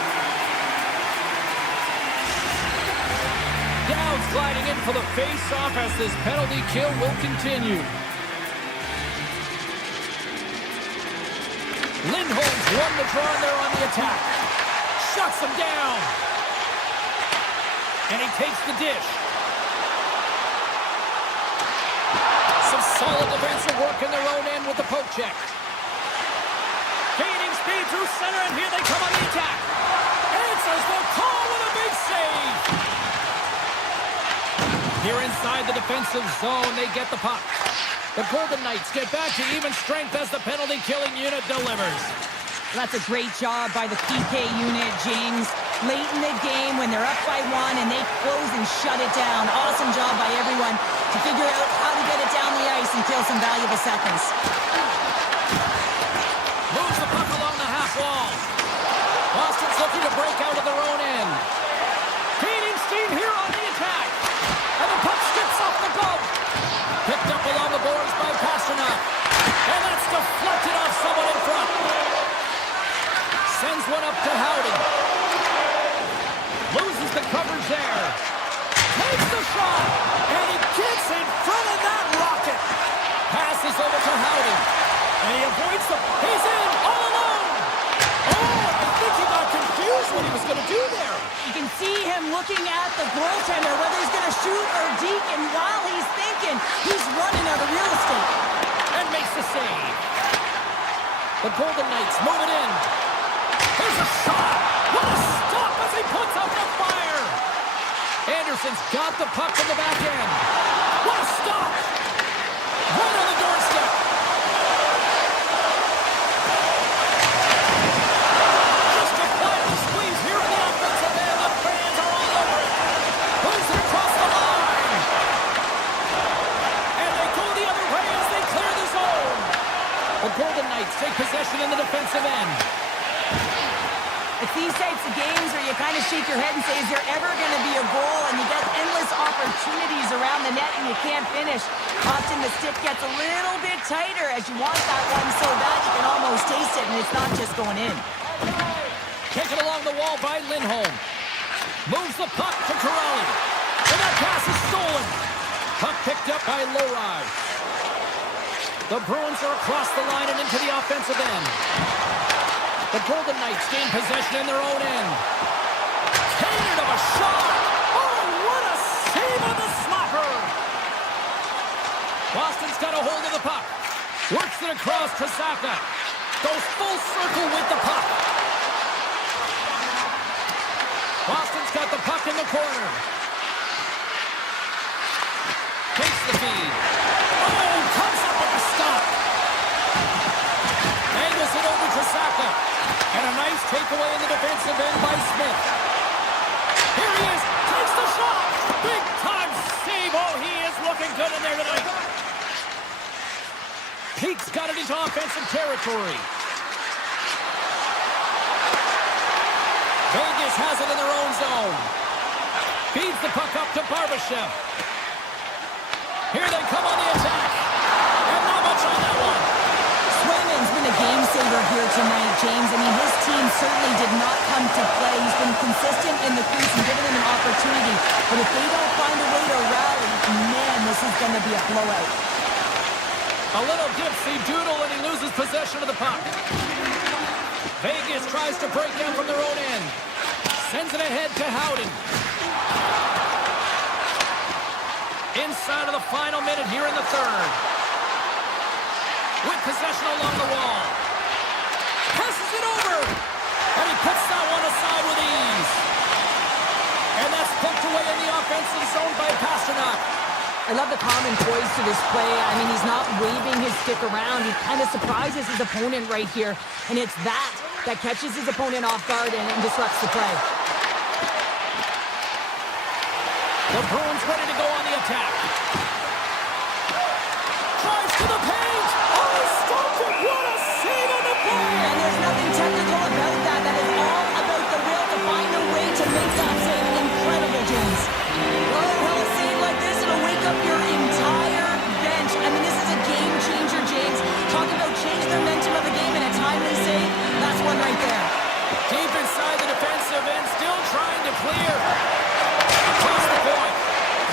Dowd's gliding in for the face-off as this penalty kill will continue. Lindholm's won the draw there on the attack. Shuts him down. And he takes the dish. Some solid defensive work in their own end with the poke check. Gaining speed through center, and here they come on the attack. Answers the call with a big save. Here inside the defensive zone, they get the puck. The Golden Knights get back to even strength as the penalty-killing unit delivers. That's a great job by the PK unit, James. Late in the game when they're up by 1 and they close and shut it down. Awesome job by everyone to figure out how to get it down the ice and kill some valuable seconds. Moves the puck along the half wall. Boston's looking to break out of their own end. Gaining steam here on the attack. And the puck skips off the glove. Picked up along the boards by Pasternak. And that's deflected off someone in front. Sends one up to Howden. Loses the coverage there. Takes the shot. And he gets in front of that rocket. Passes over to Howden. And he avoids the... He's in all alone. Oh, I think he got confused what he was going to do there. You can see him looking at the goaltender, whether he's going to shoot or deke, and while he's thinking, he's running out of real estate. And makes the save. The Golden Knights move it in. There's a shot. What a stop as he puts up the fire. Anderson's got the puck from the back end. What a stop. Right on the doorstep. Just a quiet squeeze here in the offensive end. The fans are all over it. Moves it across the line. And they go the other way as they clear the zone. The Golden Knights take possession in the defensive end. It's these types of games where you kind of shake your head and say, is there ever going to be a goal? And you get endless opportunities around the net and you can't finish. Often the stick gets a little bit tighter as you want that one so bad you can almost taste it, and it's not just going in. Taken along the wall by Lindholm. Moves the puck to Corrali. And that pass is stolen. Puck picked up by Lowry. The Bruins are across the line and into the offensive end. The Golden Knights gain possession in their own end. Cannon of a shot. Oh, what a save on the slapper. Boston's got a hold of the puck. Works it across to Saka. Goes full circle with the puck. Boston's got the puck in the corner. Takes the feed. Oh, comes up with a stop. Angles it over to Saka. And a nice takeaway in the defensive end by Smith. Here he is. Takes the shot. Big time save. Oh, he is looking good in there tonight. Peake's got it in into offensive territory. Vegas has it in their own zone. Feeds the puck up to Barbashev. Here they come on the attack. And not much on that one. Swayman's been a game saver here tonight, James. I mean, his team certainly did not come to play. He's been consistent in the crease and given them an opportunity. But if they don't find a way to rally, man, this is going to be a blowout. A little dipsy doodle and he loses possession of the puck. Vegas tries to break down from their own end. Sends it ahead to Howden. Inside of the final minute here in the third. With possession along the wall. Passes it over. And he puts that one aside with ease. And that's poked away in the offensive zone by Pasternak. I love the common poise to this play. I mean, he's not waving his stick around. He kind of surprises his opponent right here. And it's that catches his opponent off guard and disrupts the play. The Bruins ready to go on the attack. Drives to the paint. Oh, stopped it. What a save on the play. And there's nothing technical about that. That is all about the will to find a way to make that save. Incredible, James. Oh, well, a save like this, it'll wake up your entire bench. I mean, this is a game changer, James. Talk about change the momentum of the game and a timely save. That's one right there. Deep inside the defensive end, still trying to clear. Across the point.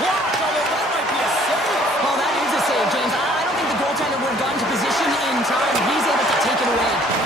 Blocked, although that might be a save. Well, that is a save, James. I don't think the goaltender would have gotten to position in time. He's able to take it away.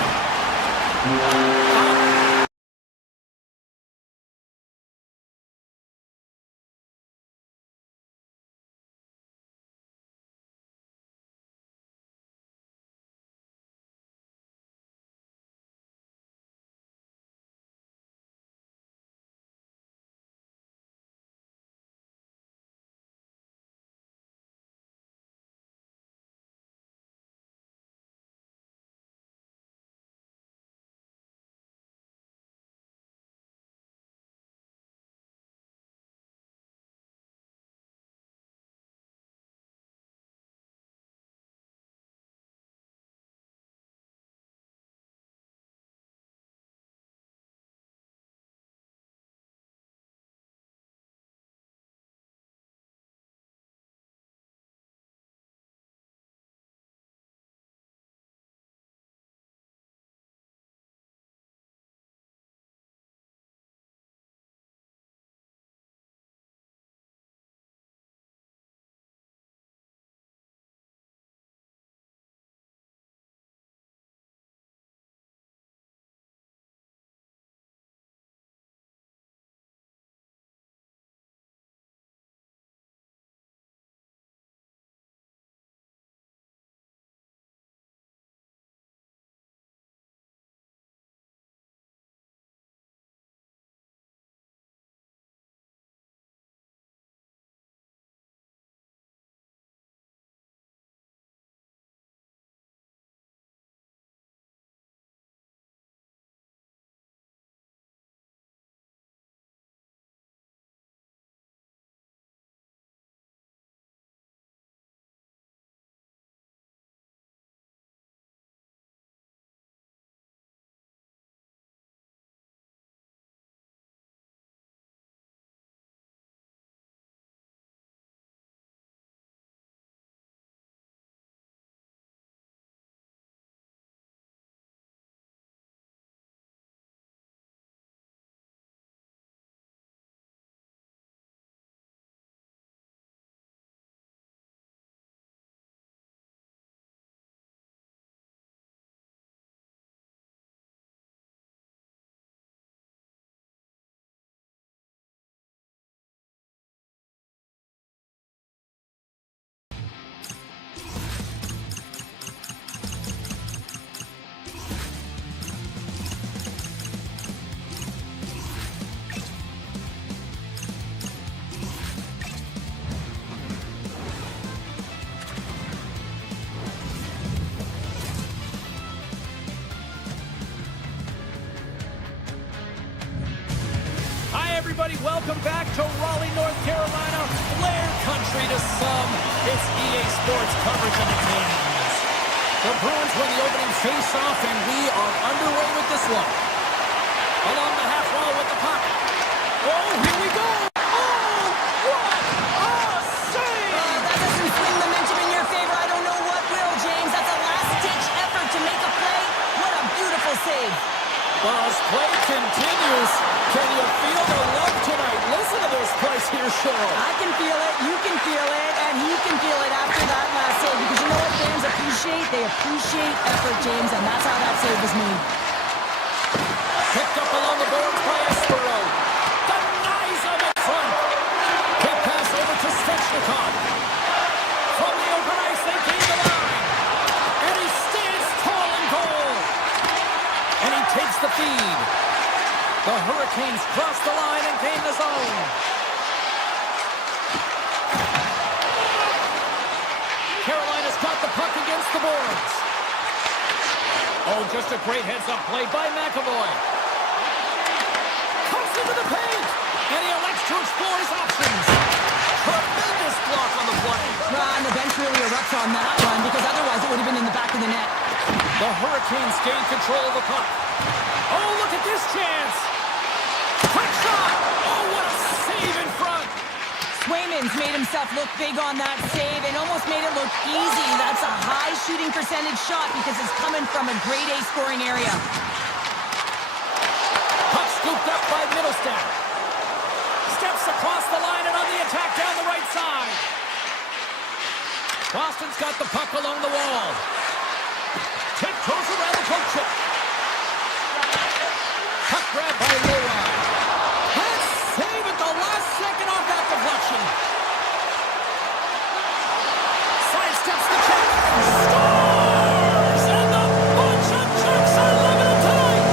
everybody. Welcome back to Raleigh, North Carolina. Flair country to some. It's EA Sports coverage of the Canadiens. The Bruins win the opening face-off, and we are underway with this one. Along the half wall with the puck. Oh, here we go! Oh, what a save! That doesn't swing the momentum in your favor. I don't know what will, James. That's a last-ditch effort to make a play. What a beautiful save. Well, as play continues, can you feel the love tonight? Listen to this place here, Cheryl. I can feel it, you can feel it, and he can feel it after that last save. Because you know what fans appreciate? They appreciate effort, James, and that's how that save was made. Picked up along the boards by Espero. Denies him in front. Quick pass over to Svechnikov. From the open ice, they gain the line. And he stands tall in goal. And he takes the feed. The Hurricanes cross the line and gain the zone. Carolina's got the puck against the boards. Oh, just a great heads-up play by McAvoy. Comes into the paint, and he elects to explore his options. Tremendous block on the play. And the bench really erupts on that one, because otherwise it would have been in the back of the net. The Hurricanes gain control of the puck. Oh, look at this chance. Quick shot. Oh, what a save in front. Swayman's made himself look big on that save and almost made it look easy. That's a high shooting percentage shot because it's coming from a grade A scoring area. Puck scooped up by Middlestat. Steps across the line and on the attack down the right side. Boston's got the puck along the wall. Tiptoes around the poke check. Puck grab by Leroy. And save at the last second off that deflection. Sidesteps the check. Scores! And the bunch of checks are loving it tonight.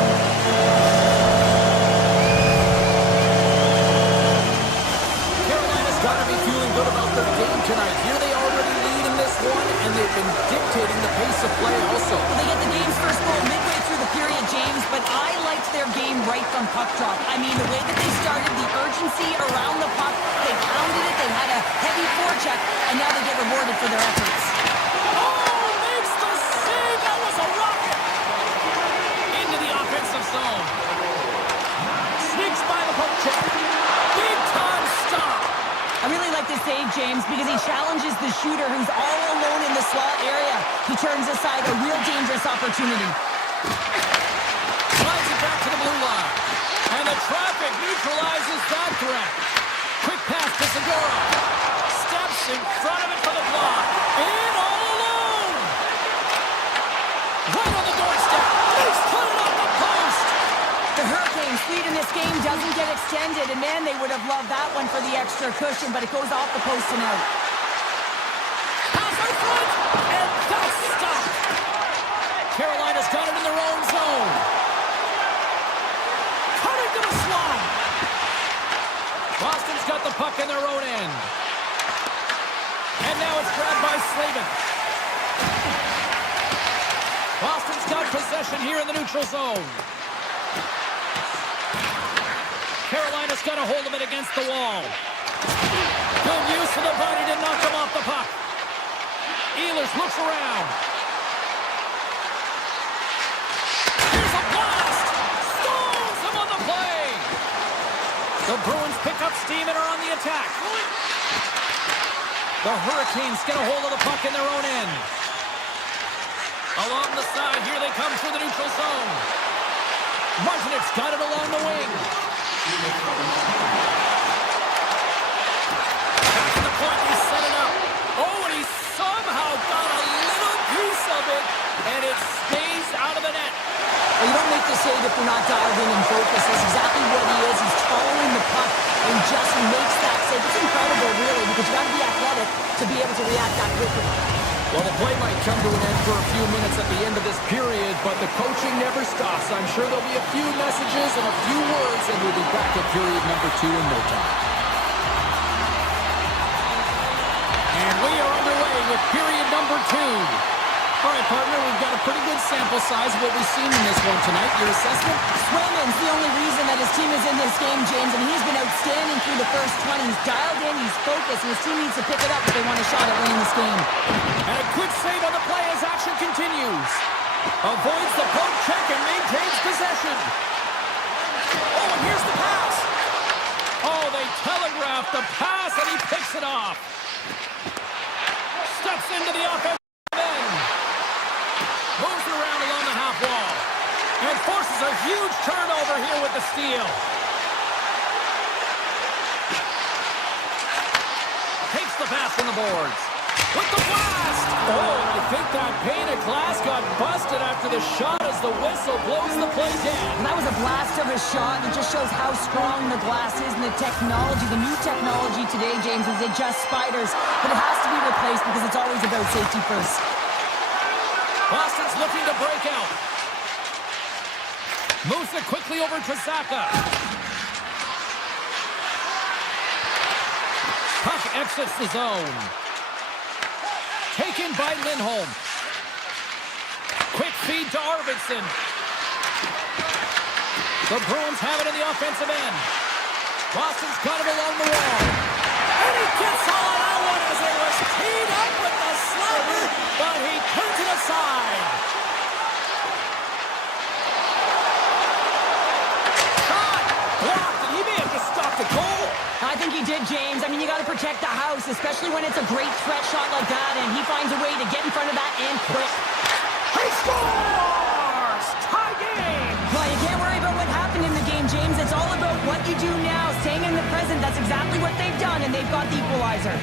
Carolina's got to be feeling good about their game tonight. Here they already lead in this one, and they've been dictating the pace of play also. Well, they get the game's first goal midway through the period, James, but I liked their game right from puck drop. I mean, the way that they started, the urgency around the puck, they pounded it, they had a heavy forecheck, and now they get rewarded for their efforts. Oh, makes the save! That was a rocket! Into the offensive zone. Sneaks by the poke check. Big time stop. I really like this save, James, because he challenges the shooter who's all alone in the slot area. He turns aside a real dangerous opportunity. Slides it back to the blue line. And the traffic neutralizes that threat. Quick pass to Segura. Steps in front of it for the block. In all alone. Right on the doorstep. He's put it on the post. The Hurricanes' lead in this game doesn't get extended, and man, they would have loved that one for the extra cushion, but it goes off the post and out. Pass in front. And that's stopped. Carolina's got it in their own zone. Cutting to the slot. Boston's got the puck in their own end. And now it's grabbed by Slavin. Boston's got possession here in the neutral zone. Carolina's got a hold of it against the wall. Good use of the body to knock him off the puck. Ehlers looks around. Here's a blast! Stones him on the play! The Bruins pick up steam and are on the attack. The Hurricanes get a hold of the puck in their own end. Along the side, here they come through the neutral zone. Martinek's got it along the wing. Back to the point, he set it up. Oh, and he somehow got a little piece of it, and it stays out of the net. Well, you don't make the save if you're not dialed in and focused. That's exactly what he is. He's following the puck and just makes that save. It's incredible, really, because you got to be athletic to be able to react that quickly. Well, the play might come to an end for a few minutes at the end of this period, but the coaching never stops. I'm sure there'll be a few messages and a few words, and we'll be back at period number 2 in no time. And we are underway with period number 2. All right, partner, we've got a pretty good sample size of what we've seen in this one tonight. Your assessment? Swayman's the only reason that his team is in this game, James, and he's been outstanding through the first 20. He's dialed in, he's focused, and his team needs to pick it up if they want a shot at winning this game. And a quick save on the play as action continues. Avoids the poke check and maintains possession. Oh, and here's the pass. Oh, they telegraphed the pass, and he picks it off. Steps into the offensive end. Moves it around along the half wall. And forces a huge turnover here with the steal. Takes the pass from the boards. With the blast! Oh, I think that pane of glass got busted after the shot as the whistle blows the play dead. And that was a blast of a shot. It just shows how strong the glass is and the technology. The new technology today, James, is it just spiders. But it has to be replaced because it's always about safety first. Boston's looking to break out. Moves it quickly over to Zaka. Puck exits the zone. Taken by Lindholm. Quick feed to Arvidsson. The Bruins have it in the offensive end. Boston's got him along the wall. And he gets all of that one as it was teed up with the slapper, but he turns it aside. Shot! Blocked, and he may have just stopped the goal. I think he did, James. I mean, you got to protect the house, especially when it's a great threat shot like that, and he finds a way to get in front of that and quick. He scores! Tie game! Well, you can't worry about what happened in the game, James. It's all about what you do now, staying in the present. That's exactly what they've done, and they've got the equalizer.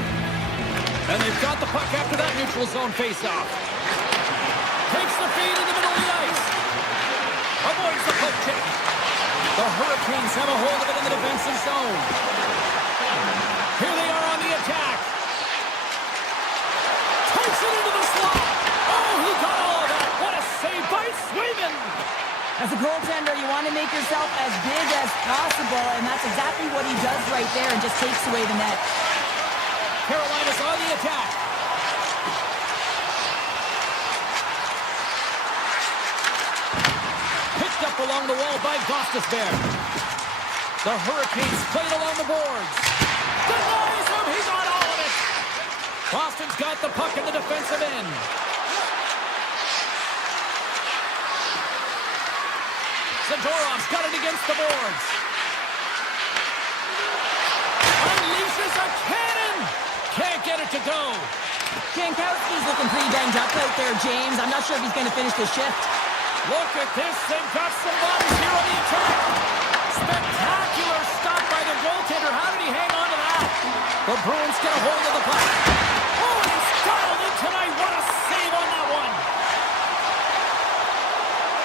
And they've got the puck after that neutral zone faceoff. Takes the feed in the middle of the ice. Avoids the poke check. The Hurricanes have a hold of it in the defensive zone. Here they are on the attack. Takes it into the slot. Oh, he got all of that. What a save by Swayman. As a goaltender, you want to make yourself as big as possible, and that's exactly what he does right there and just takes away the net. Carolina's on the attack. Picked up along the wall by Gostisbehere. The Hurricanes played along the boards. Denies him. He got all of it. Boston's got the puck in the defensive end. Zadorov's got it against the boards. Unleashes a cannon. Can't get it to go. Jankowski's looking pretty banged up out there, James. I'm not sure if he's going to finish the shift. Look at this. They've got some bodies here on the attack. Spectacular stop by the goaltender. How did he hang on to that? The Bruins get a hold of the puck. Oh, he's dialed in tonight. What a save on that one.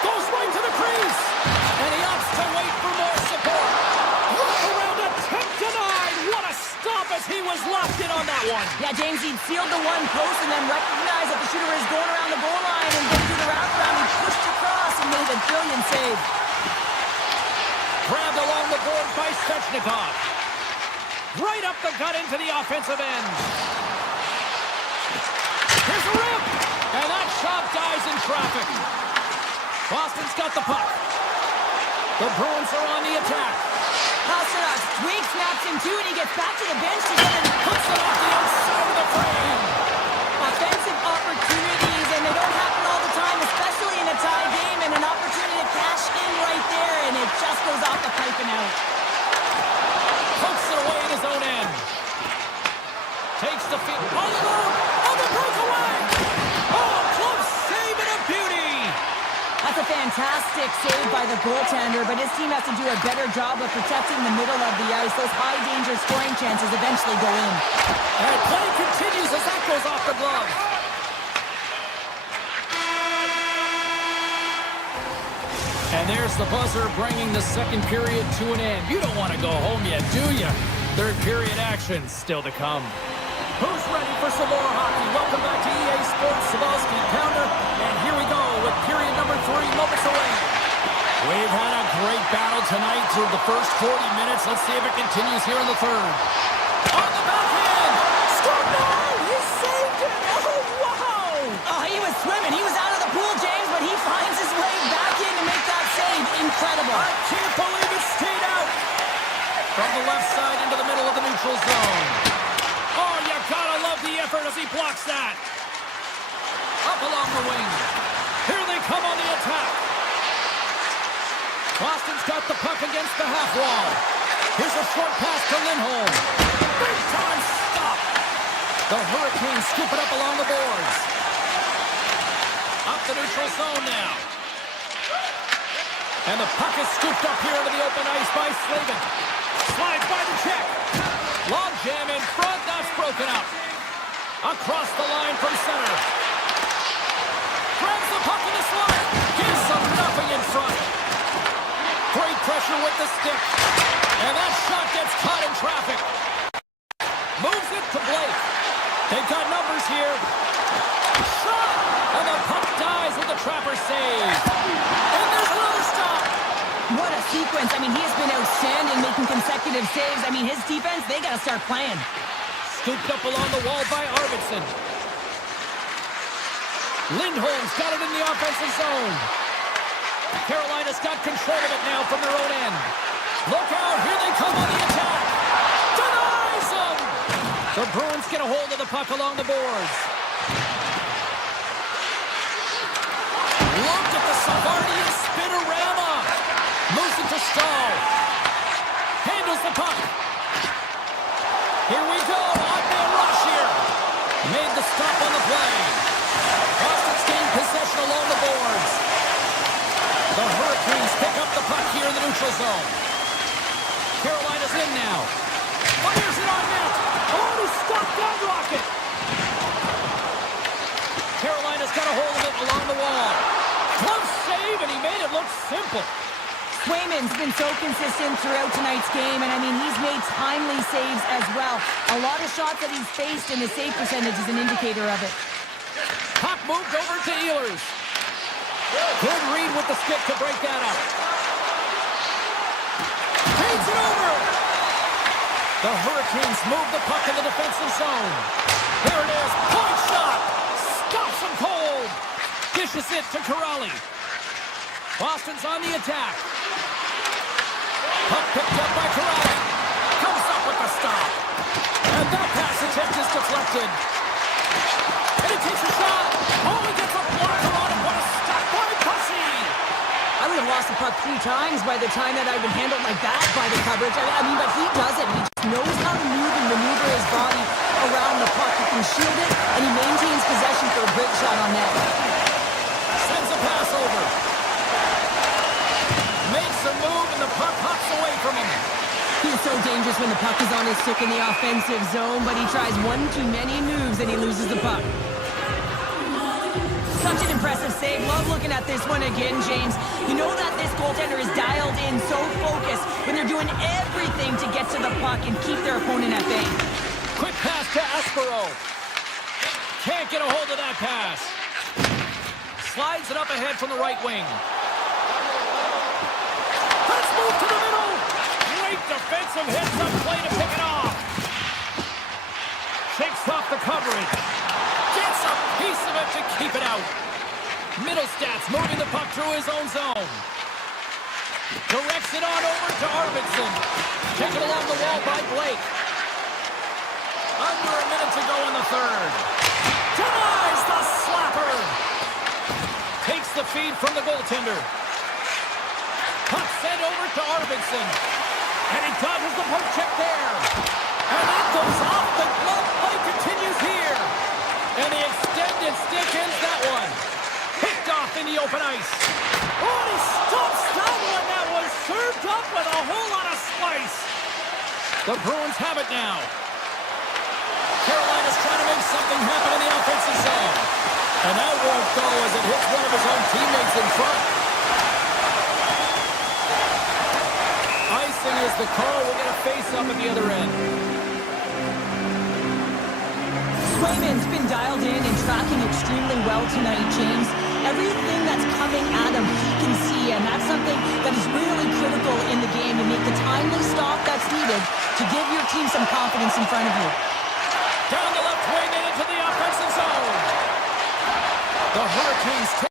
Goes right to the crease. And he opts to wait for more support. Look around, attempt denied. What a stop as he was locked in on that one. Yeah, James, he sealed the one post and then recognized that the shooter is going around the goal line and going to do the wraparound. He pushed across and made a brilliant save. Grabbed along the board by Svechnikov. Right up the gut into the offensive end. Here's a rip. And that shot dies in traffic. Boston's got the puck. The Bruins are on the attack. Pasternak, Twig snaps him too, and he gets back to the bench to get him. Puts it off the outside of the frame. Offensive opportunities, and they don't happen all the time, especially in a tie game, and an opportunity to cash in right there, and it just goes off the pipe and out. Pokes it away in his own end. Takes the feet. On the move. On the breakaway. Oh, close save and a beauty. That's a fantastic save by the goaltender, but his team has to do a better job of protecting the middle of the ice. Those high-danger scoring chances eventually go in. And play continues as that goes off the glove. And there's the buzzer bringing the second period to an end. You don't want to go home yet, do you? Third period action still to come. Who's ready for some more hockey? Welcome back to EA Sports Sabalski Pounder. And here we go with period number 3 moments away. We've had a great battle tonight through the first 40 minutes. Let's see if it continues here in the third. On the backhand! Scored! No! He saved it! Oh, wow! Oh, he was swimming. He was effort as he blocks that. Up along the wing. Here they come on the attack. Boston's got the puck against the half wall. Here's a short pass to Lindholm. Big time stop. The Hurricanes scoop it up along the boards. Up the neutral zone now. And the puck is scooped up here into the open ice by Slavin. Slides by the check. Long jam in front. That's broken up. Across the line from center. Grabs the puck in the slot. Gives them nothing in front. Great pressure with the stick. And that shot gets caught in traffic. Moves it to Blake. They've got numbers here. Shot! And the puck dies with the trapper save. And there's another stop. What a sequence. I mean, he has been outstanding making consecutive saves. I mean, his defense, they got to start playing. Scooped up along the wall by Arvidsson. Lindholm's got it in the offensive zone. Carolina's got control of it now from their own end. Look out, here they come on the attack. Denies them! The Bruins get a hold of the puck along the boards. Look at the Savardian spinorama. Moves it to Stahl. Handles the puck. Here we go, on-man rush here. Made the stop on the play. Boston's gained possession along the boards. The Hurricanes pick up the puck here in the neutral zone. Carolina's in now. Fires it on net. Oh, he stopped that rocket. Carolina's got a hold of it along the wall. Close save, and he made it look simple. Swayman's been so consistent throughout tonight's game, and I mean, he's made timely saves as well. A lot of shots that he's faced, and the save percentage is an indicator of it. Puck moved over to Ehlers. Good read with the stick to break that up. Takes it over. The Hurricanes move the puck in the defensive zone. Here it is. Point shot. Stops him cold. Dishes it to Corrali. Boston's on the attack. Puck picked up by Corrali. Comes up with the stop. And that pass attempt is deflected. And he takes a shot. Oh, he gets a blocker on it. What a stop by Bussy. I would have lost the puck 3 times by the time that I would handle it like that by the coverage. I mean, but he does it. He just knows how to move and maneuver his body around the puck. He can shield it, and he maintains possession for a great shot on net. Sends a pass over. Makes a move, and the puck hops away from him. He's so dangerous when the puck is on his stick in the offensive zone, but he tries one too many moves and he loses the puck. Such an impressive save. Love looking at this one again, James. You know that this goaltender is dialed in, so focused when they're doing everything to get to the puck and keep their opponent at bay. Quick pass to Aspero. Can't get a hold of that pass. Slides it up ahead from the right wing. Let's move to the middle. Great defensive heads-up play to pick it off. Shakes off the coverage. Gets a piece of it to keep it out. Middlestats moving the puck through his own zone. Directs it on over to Arvidsson. Taken along the wall by Blake. Under a minute to go in the third. Denies the slapper. Takes the feed from the goaltender. Puck sent over to Arvidsson. And he dodges the poke check there. And that goes off. The glove play continues here. And the extended stick ends that one. Picked off in the open ice. Oh, he stops that one. That was served up with a whole lot of spice. The Bruins have it now. Carolina's trying to make something happen in the offensive zone. And that won't go as it hits one of his own teammates in front. Icing is the call. We'll get a face-up at the other end. Swayman's been dialed in and tracking extremely well tonight, James. Everything that's coming at him, he can see, and that's something that is really critical in the game to make the timely stop that's needed to give your team some confidence in front of you. Down the left wing and into the offensive zone. The Hurricanes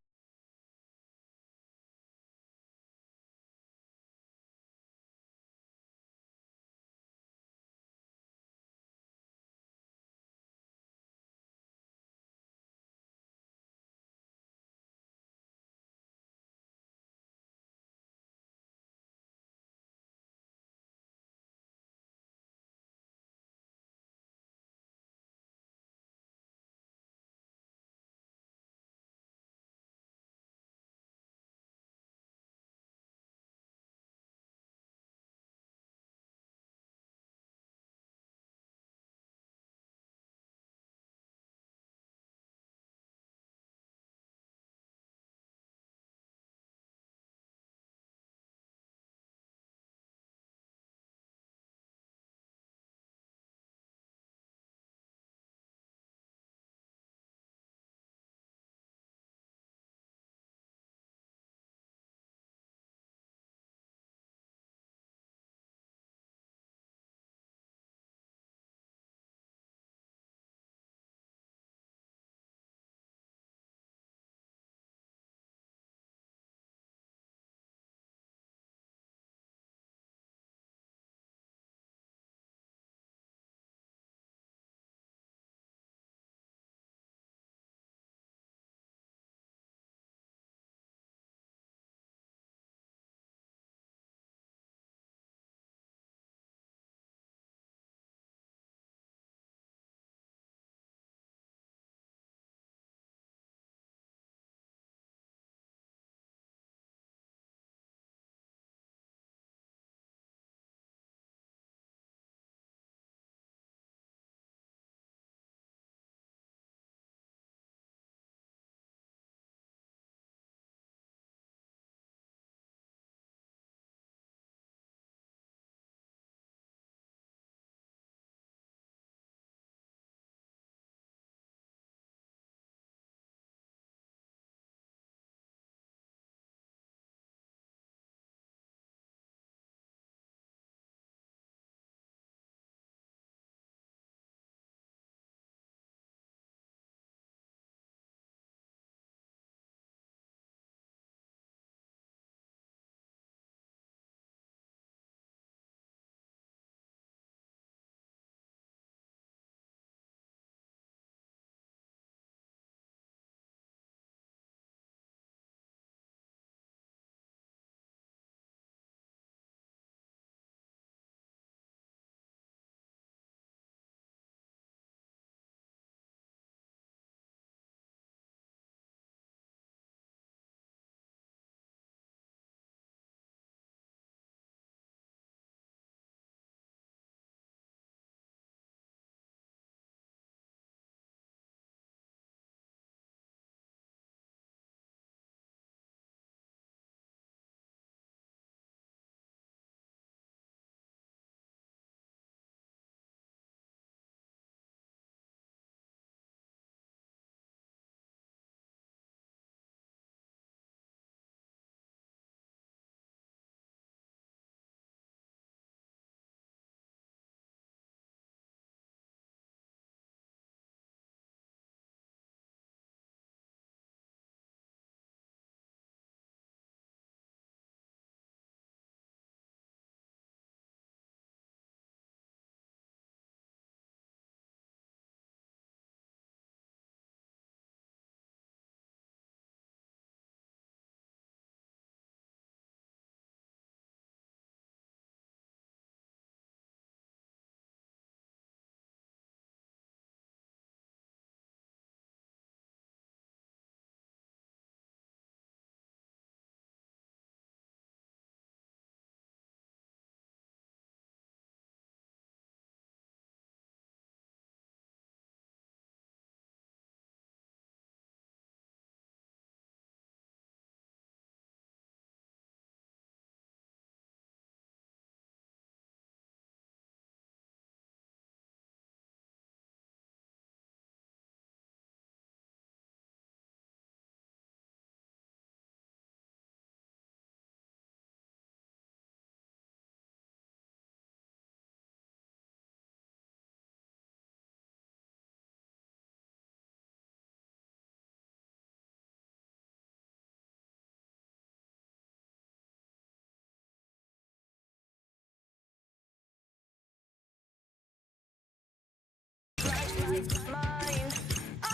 I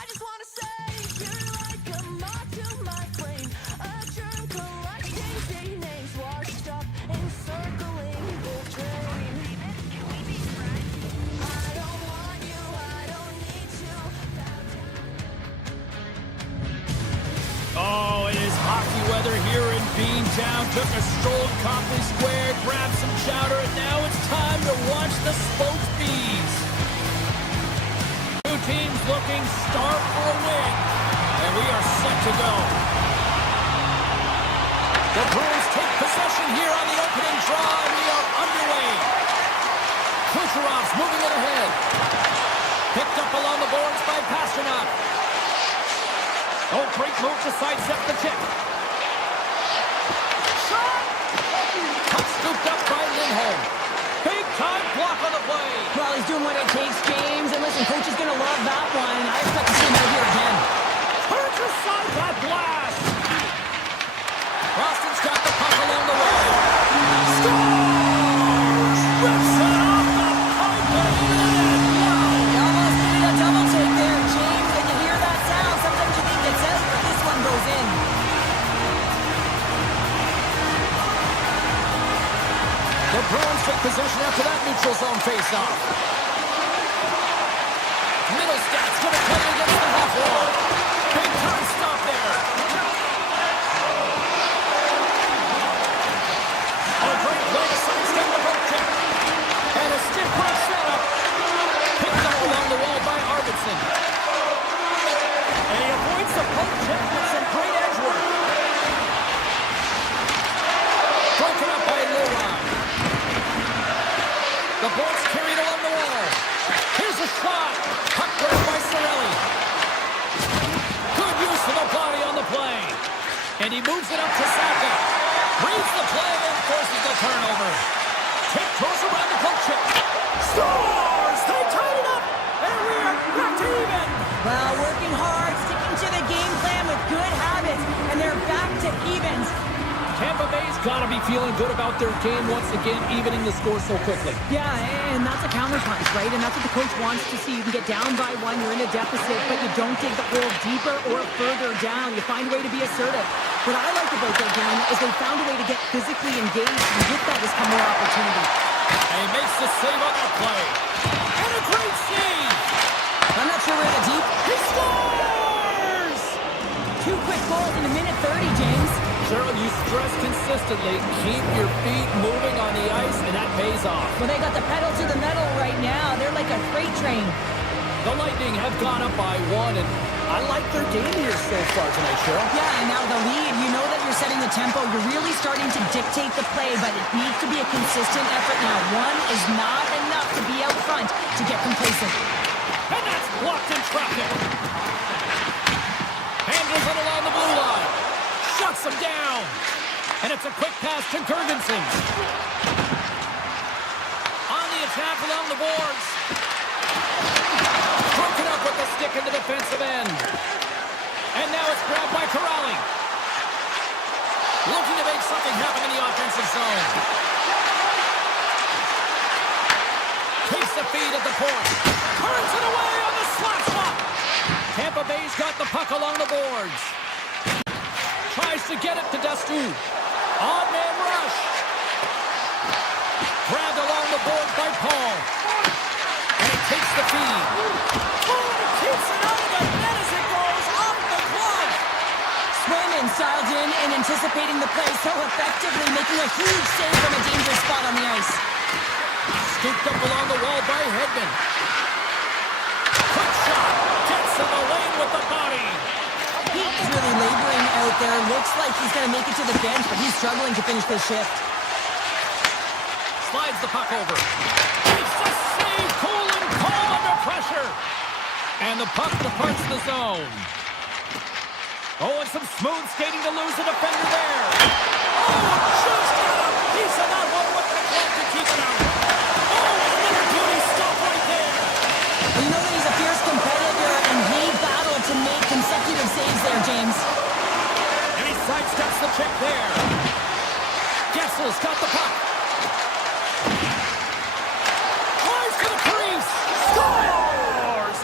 just wanna say you're like a moth to my flame, a germ collecting DNA washed up, encircling the train. I don't want you, I don't need to. Oh, it is hockey weather here in Beantown. Took a stroll to Copley Square, grabbed some chowder, and now it's time to watch the Spokes Bees. Two teams looking starved for a win, and we are set to go. The Bruins take possession here on the opening draw, and we are underway. Kucherov's moving it ahead. Picked up along the boards by Pasternak. Oh, great move to sidestep the check. Shot! Puck scooped up by Lindholm. Big time block on the play. Well, he's doing what it takes, James. And listen, coach is going to love that one. I expect to see him out here again. Turns aside that blast. Boston's got the puck along the way. Scores! Rips it off the pipe and in. Wow! You almost did a double take there, James. When you hear that sound, sometimes you think it's out, but this one goes in. The Bruins take possession after that neutral zone face-off. Middlestats going to play against the half wall. Big time stop there. A great play to sidestep the poke check. And a stiff puck setup. Picked up along the wall by Arvidsson. And he avoids the poke check with some great edge work. Broken up by Leroy. The boards carried along the wall. Here's a shot. Puck grabbed by Cirelli. Good use of the body on the play. And he moves it up to Saka. Reads the play and forces the turnover. Tiptoes around the poke check. Scores! They tied it up. And we are back to even. Well, working hard, sticking to the game plan with good habits, and they're back to evens. Tampa Bay's got to be feeling good about their game once again, evening the score so quickly. Yeah, and that's a counterpunch, right? And that's what the coach wants to see. You can get down by one, you're in a deficit, but you don't dig the hole deeper or further down. You find a way to be assertive. What I like about their game is they found a way to get physically engaged, and with that has come more opportunity. And he makes the save on that play. And a great save! I'm not sure where the deep. He scores! 2 quick goals in a minute 30, James. Cheryl, you stress consistently, keep your feet moving on the ice, and that pays off. Well, they got the pedal to the metal right now. They're like a freight train. The Lightning have gone up by 1, and I like their game here so far tonight, Cheryl. Yeah, and now the lead, you know that you're setting the tempo. You're really starting to dictate the play, but it needs to be a consistent effort now. One is not enough to be out front to get complacent. And that's blocked in traffic. Handles it along the blue line. Shuts him down. And it's a quick pass to Gergensen. On the attack along the boards. Broken up with the stick in the defensive end. And now it's grabbed by Corrali. Looking to make something happen in the offensive zone. Takes the feed at the point. Turns it away on the slap shot. Tampa Bay's got the puck along the boards. Tries to get it to Dastu. Odd man rush. Grabbed along the board by Paul. And he takes the feed. Oh, he keeps it out of the net as it goes off the glove. Swayman styled in and anticipating the play so effectively, making a huge save from a dangerous spot on the ice. Scooped up along the wall by Hedman. Quick shot. Gets in the lane with the body. He's really laboring out there. Looks like he's going to make it to the bench, but he's struggling to finish this shift. Slides the puck over. Makes the save. Cool and calm under pressure. And the puck departs the zone. Oh, and some smooth skating to lose the defender there. Oh, just got a piece of that one with the glove to keep it out. Oh, another beauty stop right there. Well, you know that he's a fierce competitor, and he battled to make consecutive saves there, James. And he sidesteps the check there. Gessel's got the puck. Flies to the crease. Scores!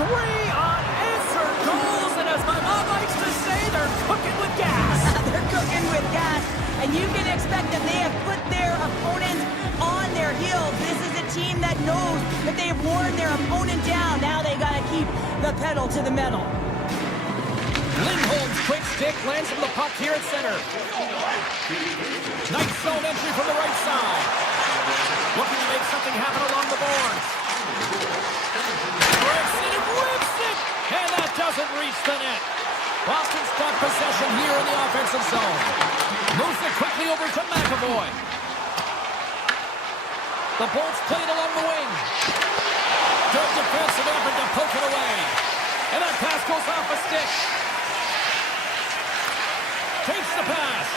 Three unanswered goals, and as my mom likes to say, they're cooking with gas. They're cooking with gas, and you can expect that they have put their opponents on their heels. This is a team that knows that they have worn their opponent down. Now they got to keep the pedal to the metal. Lindholm's quick stick lands from the puck here at center. Nice zone entry from the right side. Looking to make something happen along the boards. Rips it and rips it! And that doesn't reach the net. Boston's got possession here in the offensive zone. Moves it quickly over to McAvoy. The Bolts played along the wing. Good defensive effort to poke it away. And that pass goes off a stick. Takes the pass.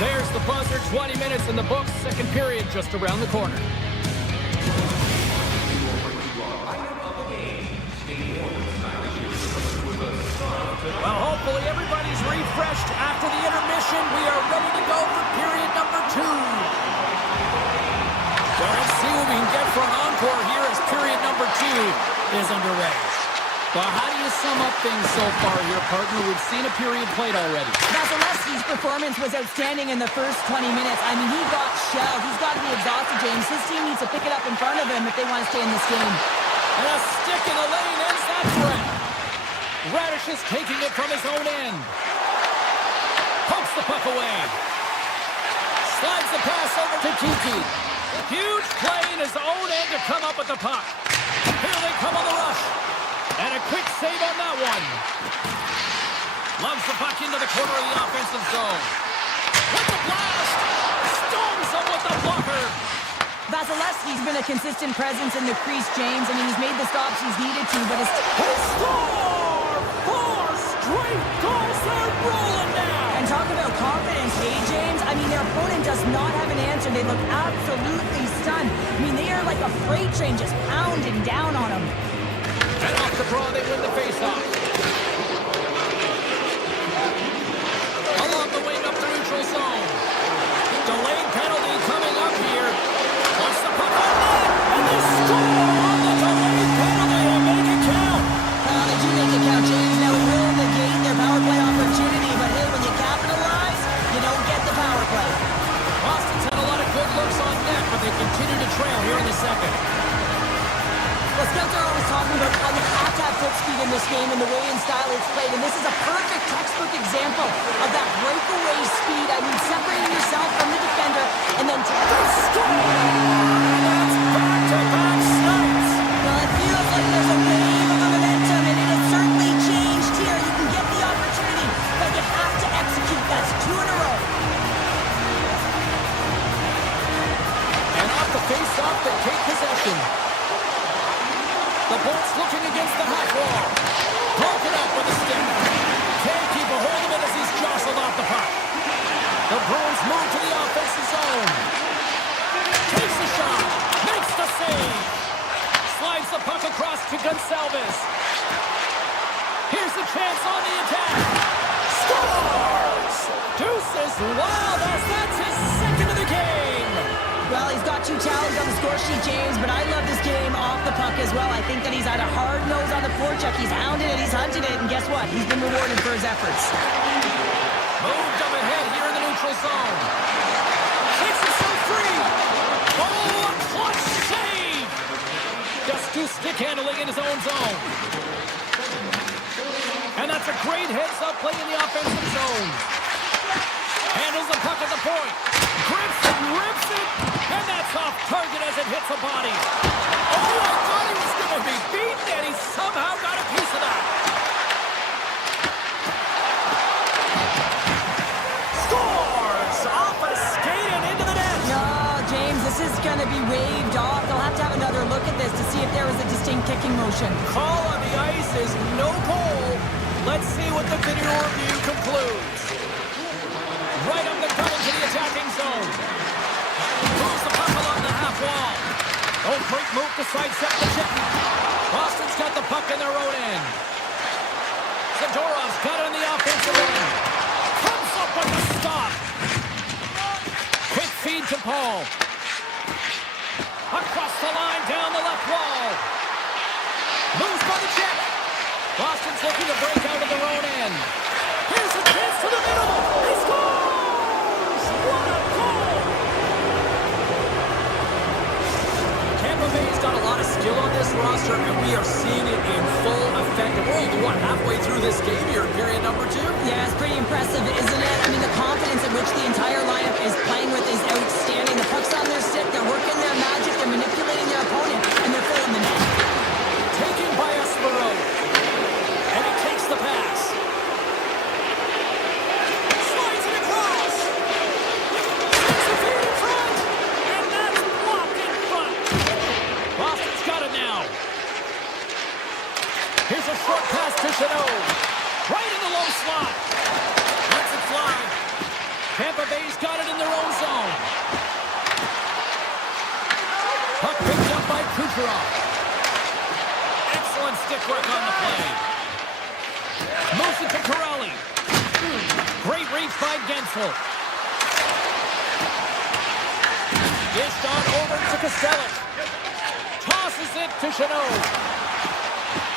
There's the buzzer. 20 minutes in the books. Second period just around the corner. Well, hopefully everybody's refreshed after the intermission. We are ready to go for period number 2. So let's see what we can get for an encore here as period number 2 is underway. Well, how do you sum up things so far here, partner? We've seen a period played already. Vasilevsky's performance was outstanding in the first 20 minutes. I mean, he got shelled. He's got to be exhausted, James. His team needs to pick it up in front of him if they want to stay in this game. And a stick in the lane ends that threat. Radish is taking it from his own end. Pumps the puck away. Slides the pass over to Kiki. Huge play in his own end to come up with the puck. Here they come on the rush. And a quick save on that one. Loves the puck into the corner of the offensive zone. With the blast. Stones him with the blocker. Vasilevsky's been a consistent presence in the crease, James. I mean, he's made the stops he's needed to, but his... Score! 4 straight goals. They're rolling now. And talk about confidence, hey, James? I mean, their opponent does not have an answer. They look absolutely stunned. I mean, they are like a freight train just pounding down on them. And off the draw, they win the faceoff. Along the wing up the neutral zone. Delayed penalty coming up here. Wants the puck on net, and they score on the delayed penalty to make it count. They do make it count, James. Now, it will negate their power play opportunity, but hey, when you capitalize, you don't get the power play. Boston's had a lot of good looks on net, but they continue to trail here in the second. Well, scouts are always talking about how you have to have foot speed in this game and the way and style it's played, and this is a perfect textbook example of that breakaway speed. I mean, separating yourself from the defender and then That's back-to-back snipes. Well, it feels like there's a wave of momentum, and it has certainly changed here. You can get the opportunity, but you have to execute. That's 2 in a row. And off the face-off, they take possession. The Bolts looking against the half wall. Broken up with a stick. Can't keep a hold of it as he's jostled off the puck. The Bruins move to the offensive zone. Takes a shot. Makes the save. Slides the puck across to Gonçalves. Here's a chance on the attack. Scores! Deuces wild as that's his second of the game. Well, he's got 2 tallies on the score sheet, James, but I love this game off the puck as well. I think that he's had a hard nose on the forecheck. He's hounded it, he's hunted it, and guess what? He's been rewarded for his efforts. Moved up ahead here in the neutral zone. Takes himself free. Oh, a clutch save. Just 2 stick handling in his own zone. And that's a great heads-up play in the offensive zone. Handles the puck at the point. Grips it, rips it, and that's off target as it hits the body. Oh, I thought he was going to be beaten, and he somehow got a piece of that. Scores! Off a skate and into the net. No, James, this is going to be waved off. They'll have to have another look at this to see if there was a distinct kicking motion. Call on the ice is no goal. Let's see what the video review concludes. Right up the gun into the attacking zone. Moves the puck along the half wall. Oh, great move to sidestep the check. Boston's got the puck in their own end. Zadorov's got it on the offensive end. Comes up with the stop. Quick feed to Paul. Across the line, down the left wall. Moves by the check. Boston's looking to break out of their own end. Here's a chance to the middle. He scores! What a goal! Tampa Bay's got a lot of skill on this roster, and we are seeing it in full effect. And we're only, halfway through this game here, period number 2? Yeah, it's pretty impressive, isn't it? I mean, the confidence at which the entire lineup is playing with is outstanding. The puck's on their stick, they're working their magic, they're manipulating their opponent, and they're filling the net. Taken by Espero. And he takes the pass. Slides it across. Sends it in front. And that's blocked in front. Boston's got it now. Here's a short pass to Chanot. Right in the low slot. Lets it fly. Tampa Bay's got it in their own zone. Puck picked up by Kucherov. Excellent stick work on the play. Moves it to Corelli. Great reach by Gensel. Dished on over to Costello. Tosses it to Chanot.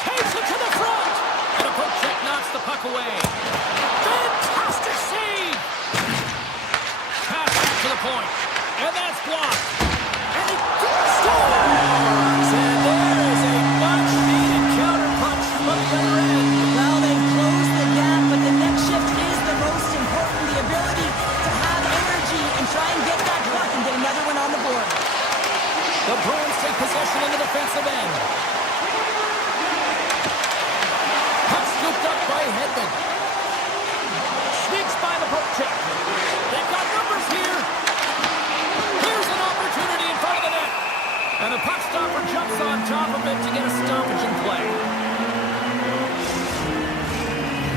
Takes it to the front. And a poke check knocks the puck away. Fantastic save. Pass back to the point. And that's blocked. And he scores! And there's a much-needed counter-punch from the other end. Well, they've closed the gap, but the next shift is the most important. The ability to have energy and try and get that puck and get another one on the board. The Bruins take possession in the defensive end. Puck scooped up by Hedman. Sneaks by the poke check. They've got numbers here. Here's an opportunity in front of the net. And the puck stopper jumps on top of it to get a stoppage in play.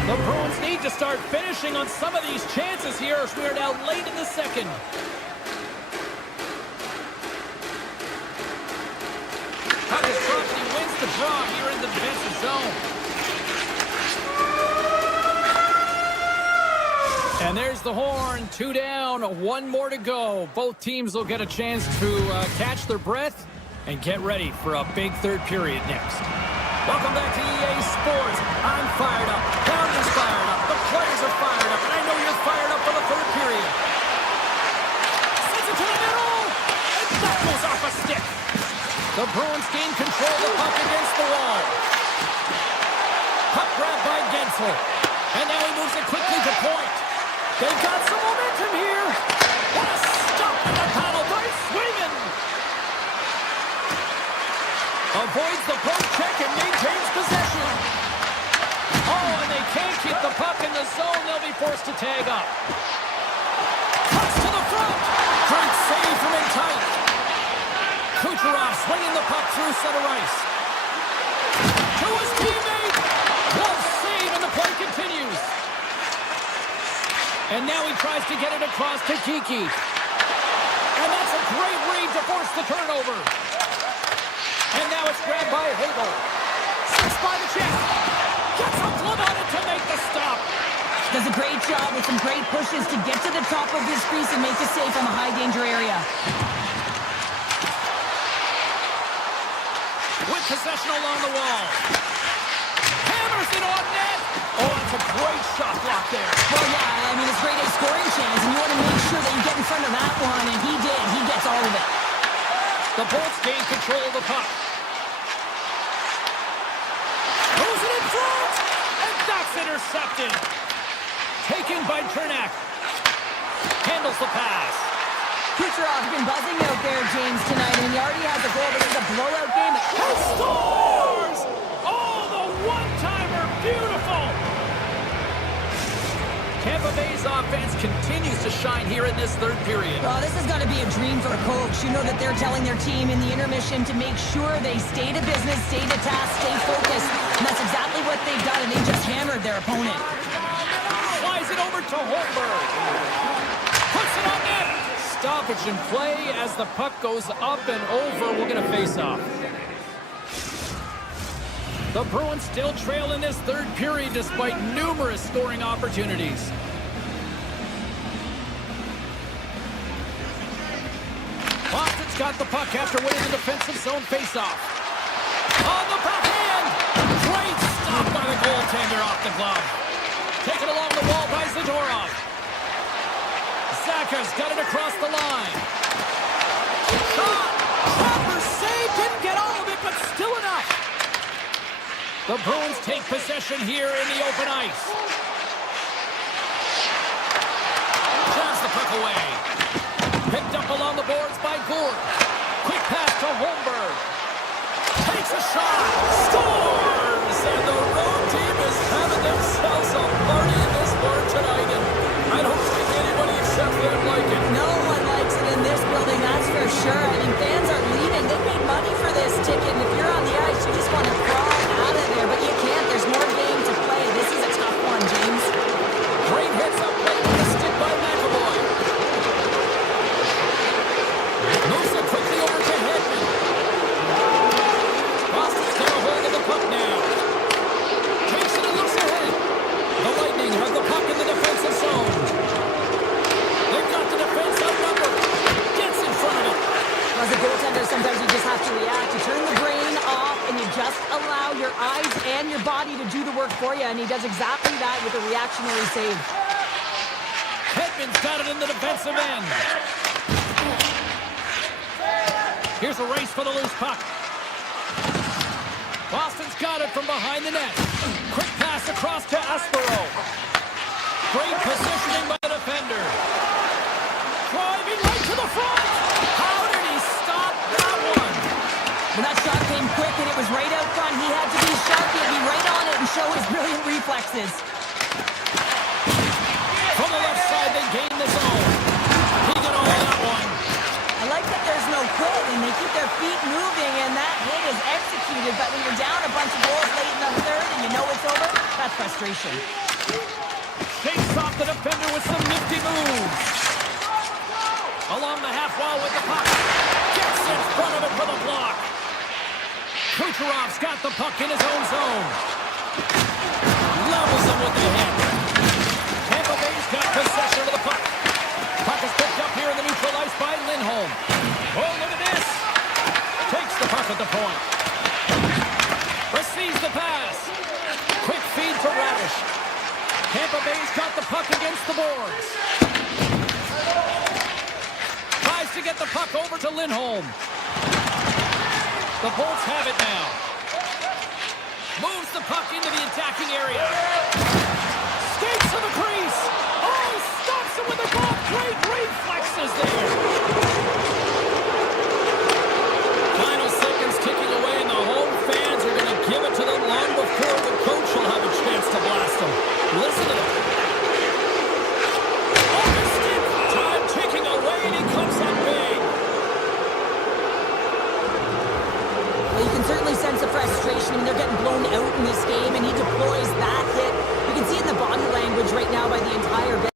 The Bruins need to start finishing on some of these chances here as we are now late in the second. Puck is dropped and he wins the draw here in the defensive zone. And there's the horn. 2 down, 1 more to go. Both teams will get a chance to catch their breath and get ready for a big third period next. Welcome back to EA Sports. I'm fired up. Downey's fired up. The players are fired up. And I know you're fired up for the third period. Sends it to the middle. And that goes off a stick. The Bruins gain control of the puck against the wall. Puck grabbed by Gensel. And now he moves it quickly to point. They've got some momentum here. What a stop in the panel by Swayman. Avoids the poke check and maintains possession. Oh, and they can't keep the puck in the zone. They'll be forced to tag up. Cuts to the front. Great save from in tight. Kucherov swinging the puck through center ice. To his teammate. Close save, and the play continues. And now he tries to get it across to Kiki. And that's a great read to force the turnover. And now it's grabbed by Hagel. Sits by the chest. Gets a glove on it to make the stop. Does a great job with some great pushes to get to the top of his crease and make a save from a high-danger area. With possession along the wall. Hammers it on net. Oh, it's a great shot block there. Well, yeah, I mean, it's great a scoring chance, and you want to make sure that you get in front of that one, and he did. He gets all of it. The Bolts gain control of the puck. Throws it in front, and that's intercepted. Taken by Chernak. Handles the pass. Kucherov's been buzzing out there, James, tonight. I mean, he already has a goal, but it's a blowout game. He scores! Oh, the one-timer, beautiful! Tampa Bay's offense continues to shine here in this third period. Well, this has got to be a dream for a coach. You know that they're telling their team in the intermission to make sure they stay to business, stay to task, stay focused. And that's exactly what they've done, and they just hammered their opponent. Flies it over to Holmberg. Puts it on net. Stoppage in play as the puck goes up and over. We'll get a face-off. The Bruins still trail in this third period despite numerous scoring opportunities. Boston's got the puck after winning the defensive zone faceoff. On the backhand! Great stop by the goaltender off the glove. Taken along the wall by Zadorov. Zaka's got it across the line. Shot! Proper save! Didn't get all of it, but still enough. The Bruins take possession here in the open ice. Jabs the puck away. Picked up along the boards by Gourde. Quick pass to Holmberg. Takes a shot. Scores! And the road team is having themselves a party in this bar tonight. And I don't think anybody except them like it. No one likes it in this building, that's for sure. I mean, fans are leaving. They paid money for this ticket. And if you're on the ice, you just want to crawl out of there. But you can't. There's more game to play. This is a tough one, James. Great hits up late with a stick by McAvoy. Moves it quickly over to Hedman. Boston's got a hold of the puck now. Takes it and looks ahead. The Lightning have the puck in the defensive zone. They've got the defense outnumbered. Gets in front of it. As a goaltender, sometimes you just have to react. You turn the brain off and you just allow your eyes and your body to do the work for you. And he does exactly that with a reactionary save. Hedman's got it in the defensive end. Here's a race for the loose puck. Boston's got it from behind the net. Quick pass across to Aspero. Great positioning by the defender. Driving right to the front. How did he stop that one? When that shot came quick and it was right out front, he had to be sharp. He had to be right on it and show his brilliant reflexes. From the left side, they gain the zone. He got all that one. I like that there's no quitting. They keep their feet moving, and that hit is executed. But when you're down a bunch of goals late in the third and you know it's over, that's frustration. Shakes off the defender with some nifty moves. Along the half wall with the puck. Gets in front of it for the block. Kucherov's got the puck in his own zone. Levels him with the hit. Tampa Bay's got possession of the puck. Puck is picked up here in the neutral ice by Lindholm. Oh, look at this. Takes the puck at the point. Receives the pass. Quick feed to Radish. Tampa Bay's got the puck against the boards. Tries to get the puck over to Lindholm. The Bolts have it now. Moves the puck into the attacking area. Skates to the crease. Oh, he stops him with the glove. Great reflexes there. Final seconds ticking away, and the home fans are going to give it to them long before the coach will have a chance to blast them. Listen to them. Oh, the stick. Time ticking away, and he comes up big. Well, you can certainly sense the frustration. I mean, they're getting blown out in this game, and he deploys that hit. You can see it in the body language right now by the entire